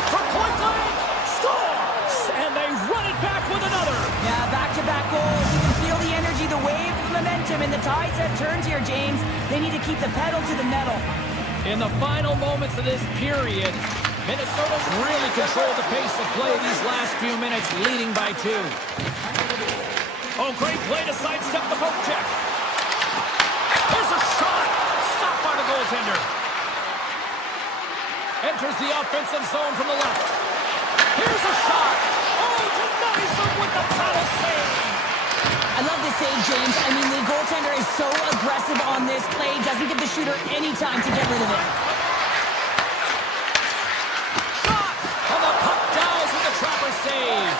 From point blank. Scores! And they run it back with another. Yeah, back-to-back goals. You can feel the energy, the wave, momentum, and the tides have turned here, James. They need to keep the pedal to the metal. In the final moments of this period, Minnesota's really controlled the pace of play these last few minutes, leading by 2. Oh, great play to sidestep the poke check. There's a shot. Stopped by the goaltender. Enters the offensive zone from the left. Here's a shot. Oh, denies him with the paddle save. I love this save, James. I mean, the goaltender is so aggressive on this play. Doesn't give the shooter any time to get rid of it. Shot. And the puck dives with the trapper save.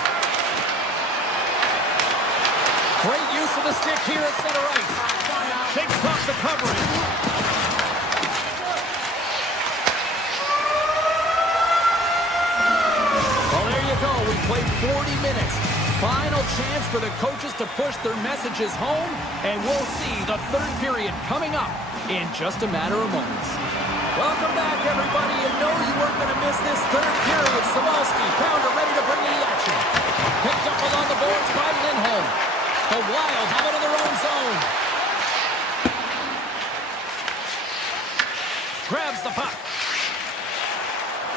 Great use of the stick here at center ice. Shakes off the coverage. Well, there you go. We played 40 minutes. Final chance for the coaches to push their messages home, and we'll see the third period coming up in just a matter of moments. Welcome back, everybody. You know you weren't going to miss this third period. Samolsky, Pounder ready to bring in the action. Picked up along the boards by Lindholm. The Wild have it in their own zone. Grabs the puck.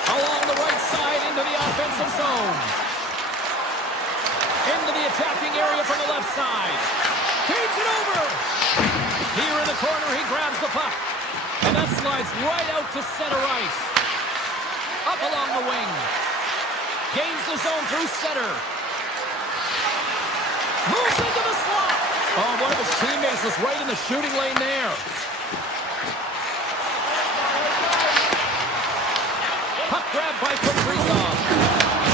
Along the right side into the offensive zone. Into the attacking area from the left side. Feeds it over. Here in the corner, he grabs the puck. And that slides right out to center ice. Up along the wing. Gains the zone through center. Moves into the slot. Oh, one of his teammates was right in the shooting lane there. Puck grab by Kaprizov.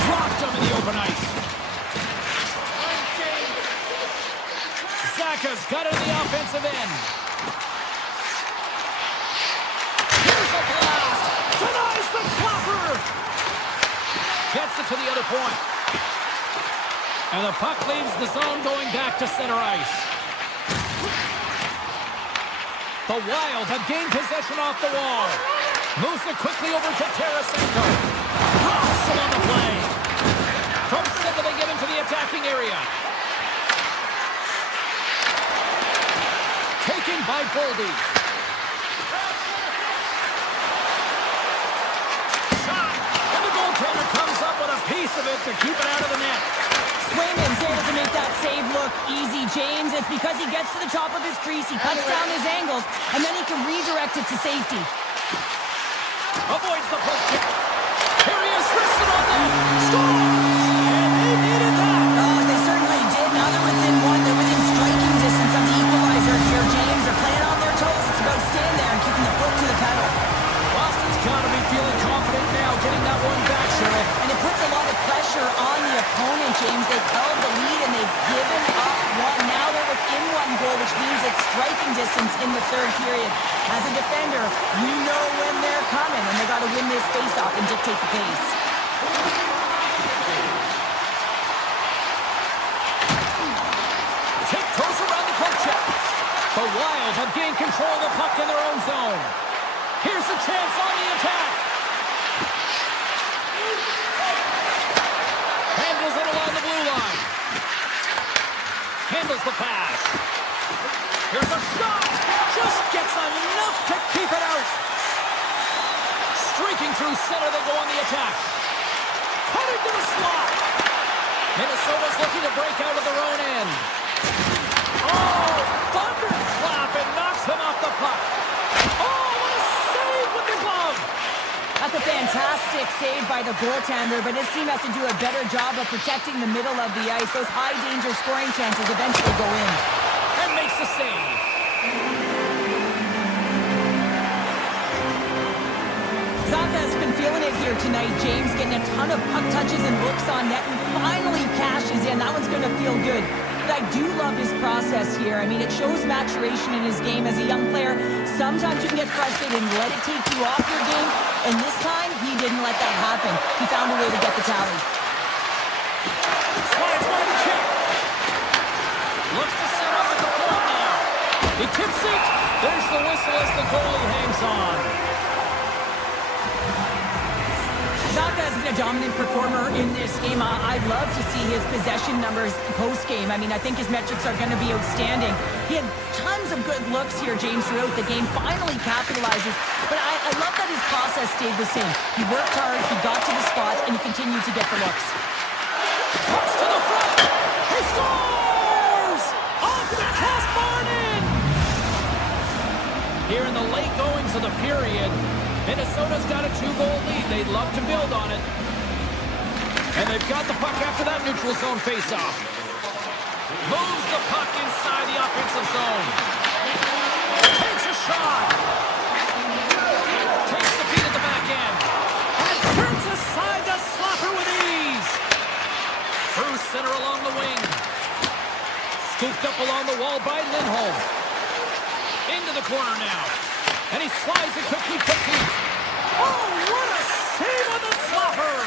Dropped him in the open ice. Zaka's got it in the offensive end. Here's a blast. Denies the clapper. Gets it to the other point. And the puck leaves the zone going back to center ice. The Wild have gained possession off the wall. Moves it quickly over to Tarasenko. Drops him on the play. From center they get into the attacking area. Taken by Boldy. Shot. And the goaltender comes up with a piece of it to keep it out of the net. Swayman's able to make that save look easy, James. It's because he gets to the top of his crease, he cuts down his angles, and then he can redirect it to safety. Avoids the poke check. Here he is, wristed on net. Scores! And they needed that. Oh, they certainly did. Now they're within one. They're within striking distance of the equalizer here, James. They're playing on their toes. It's about staying there and keeping the foot to the pedal. Boston's got to be feeling confident now, getting that one back, Cheryl. And it puts a lot of pressure on the opponent, James. They've held the lead and they've given up one. Now they're within one goal, which means it's striking distance in the third period. As a defender, you know when they're coming, and they got to win this face-off and dictate the pace. Tip goes around the poke check. The Wild have gained control of the puck in their own zone. Here's a chance on the attack. Handles it along the blue line. Handles the pass. Here's a shot. Just gets enough to keep it out. Streaking through center, they go on the attack. Cutting to the slot. Minnesota's looking to break out of their own end. Oh, thunderclap, and knocks him off the puck. Oh, what a save with the glove. That's a fantastic save by the goaltender, but his team has to do a better job of protecting the middle of the ice. Those high-danger scoring chances eventually go in. And makes the save. Zaka's been feeling it here tonight, James, getting a ton of puck touches and looks on net, and finally cashes in. That one's going to feel good. But I do love his process here. I mean, it shows maturation in his game as a young player. Sometimes you can get frustrated and let it take you off your game, and this time, he didn't let that happen. He found a way to get the tally. Slides by the check. Looks to set up at the point now. He tips it. There's the whistle as the goalie hangs on. Zaka has been a dominant performer in this game. I'd love to see his possession numbers post-game. I mean, I think his metrics are going to be outstanding. He had tons of good looks here, James, throughout the game. Finally capitalizes. But I love that his process stayed the same. He worked hard, he got to the spots, and he continued to get the looks. Comes to the front. He scores! Onto the crossbar and in! Here in the late goings of the period, Minnesota's got a 2-goal lead. They'd love to build on it. And they've got the puck after that neutral zone faceoff. Moves the puck inside the offensive zone. Takes a shot. Takes the feed at the back end. And turns aside the slapper with ease. Through center along the wing. Scooped up along the wall by Lindholm. Into the corner now. And he slides it quickly to Pete. Oh, what a save on the slapper!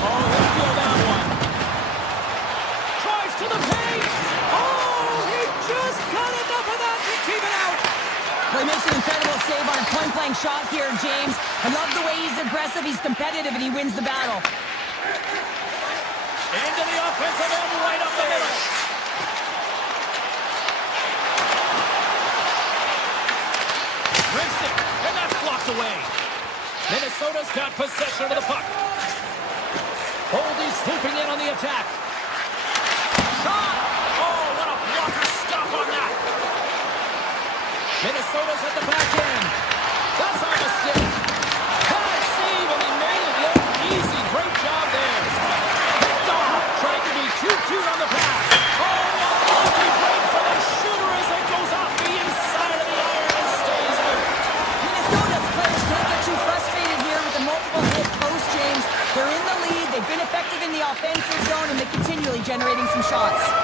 Oh, he'll feel that one. Drives to the paint. Oh, he just got enough of that to keep it out. Well, he makes an incredible save on a point-blank shot here, James. I love the way he's aggressive, he's competitive, and he wins the battle. Into the offensive end, right up the middle. Rips it, and that's blocked away. Minnesota's got possession of the puck. Boldy swooping in on the attack. Shot! Oh, what a blocker stop on that. Minnesota's at the back end. That's on the stick. Bad save, and he made it look easy. Great job there. Picked off, trying to be too cute on the pass. Oh, a lucky break for the shooter as it goes off the inside of the iron and stays out. Minnesota's players can't get too frustrated here with the multiple hit post, James. They're in the lead, they've been effective in the offensive zone, and they're continually generating some shots.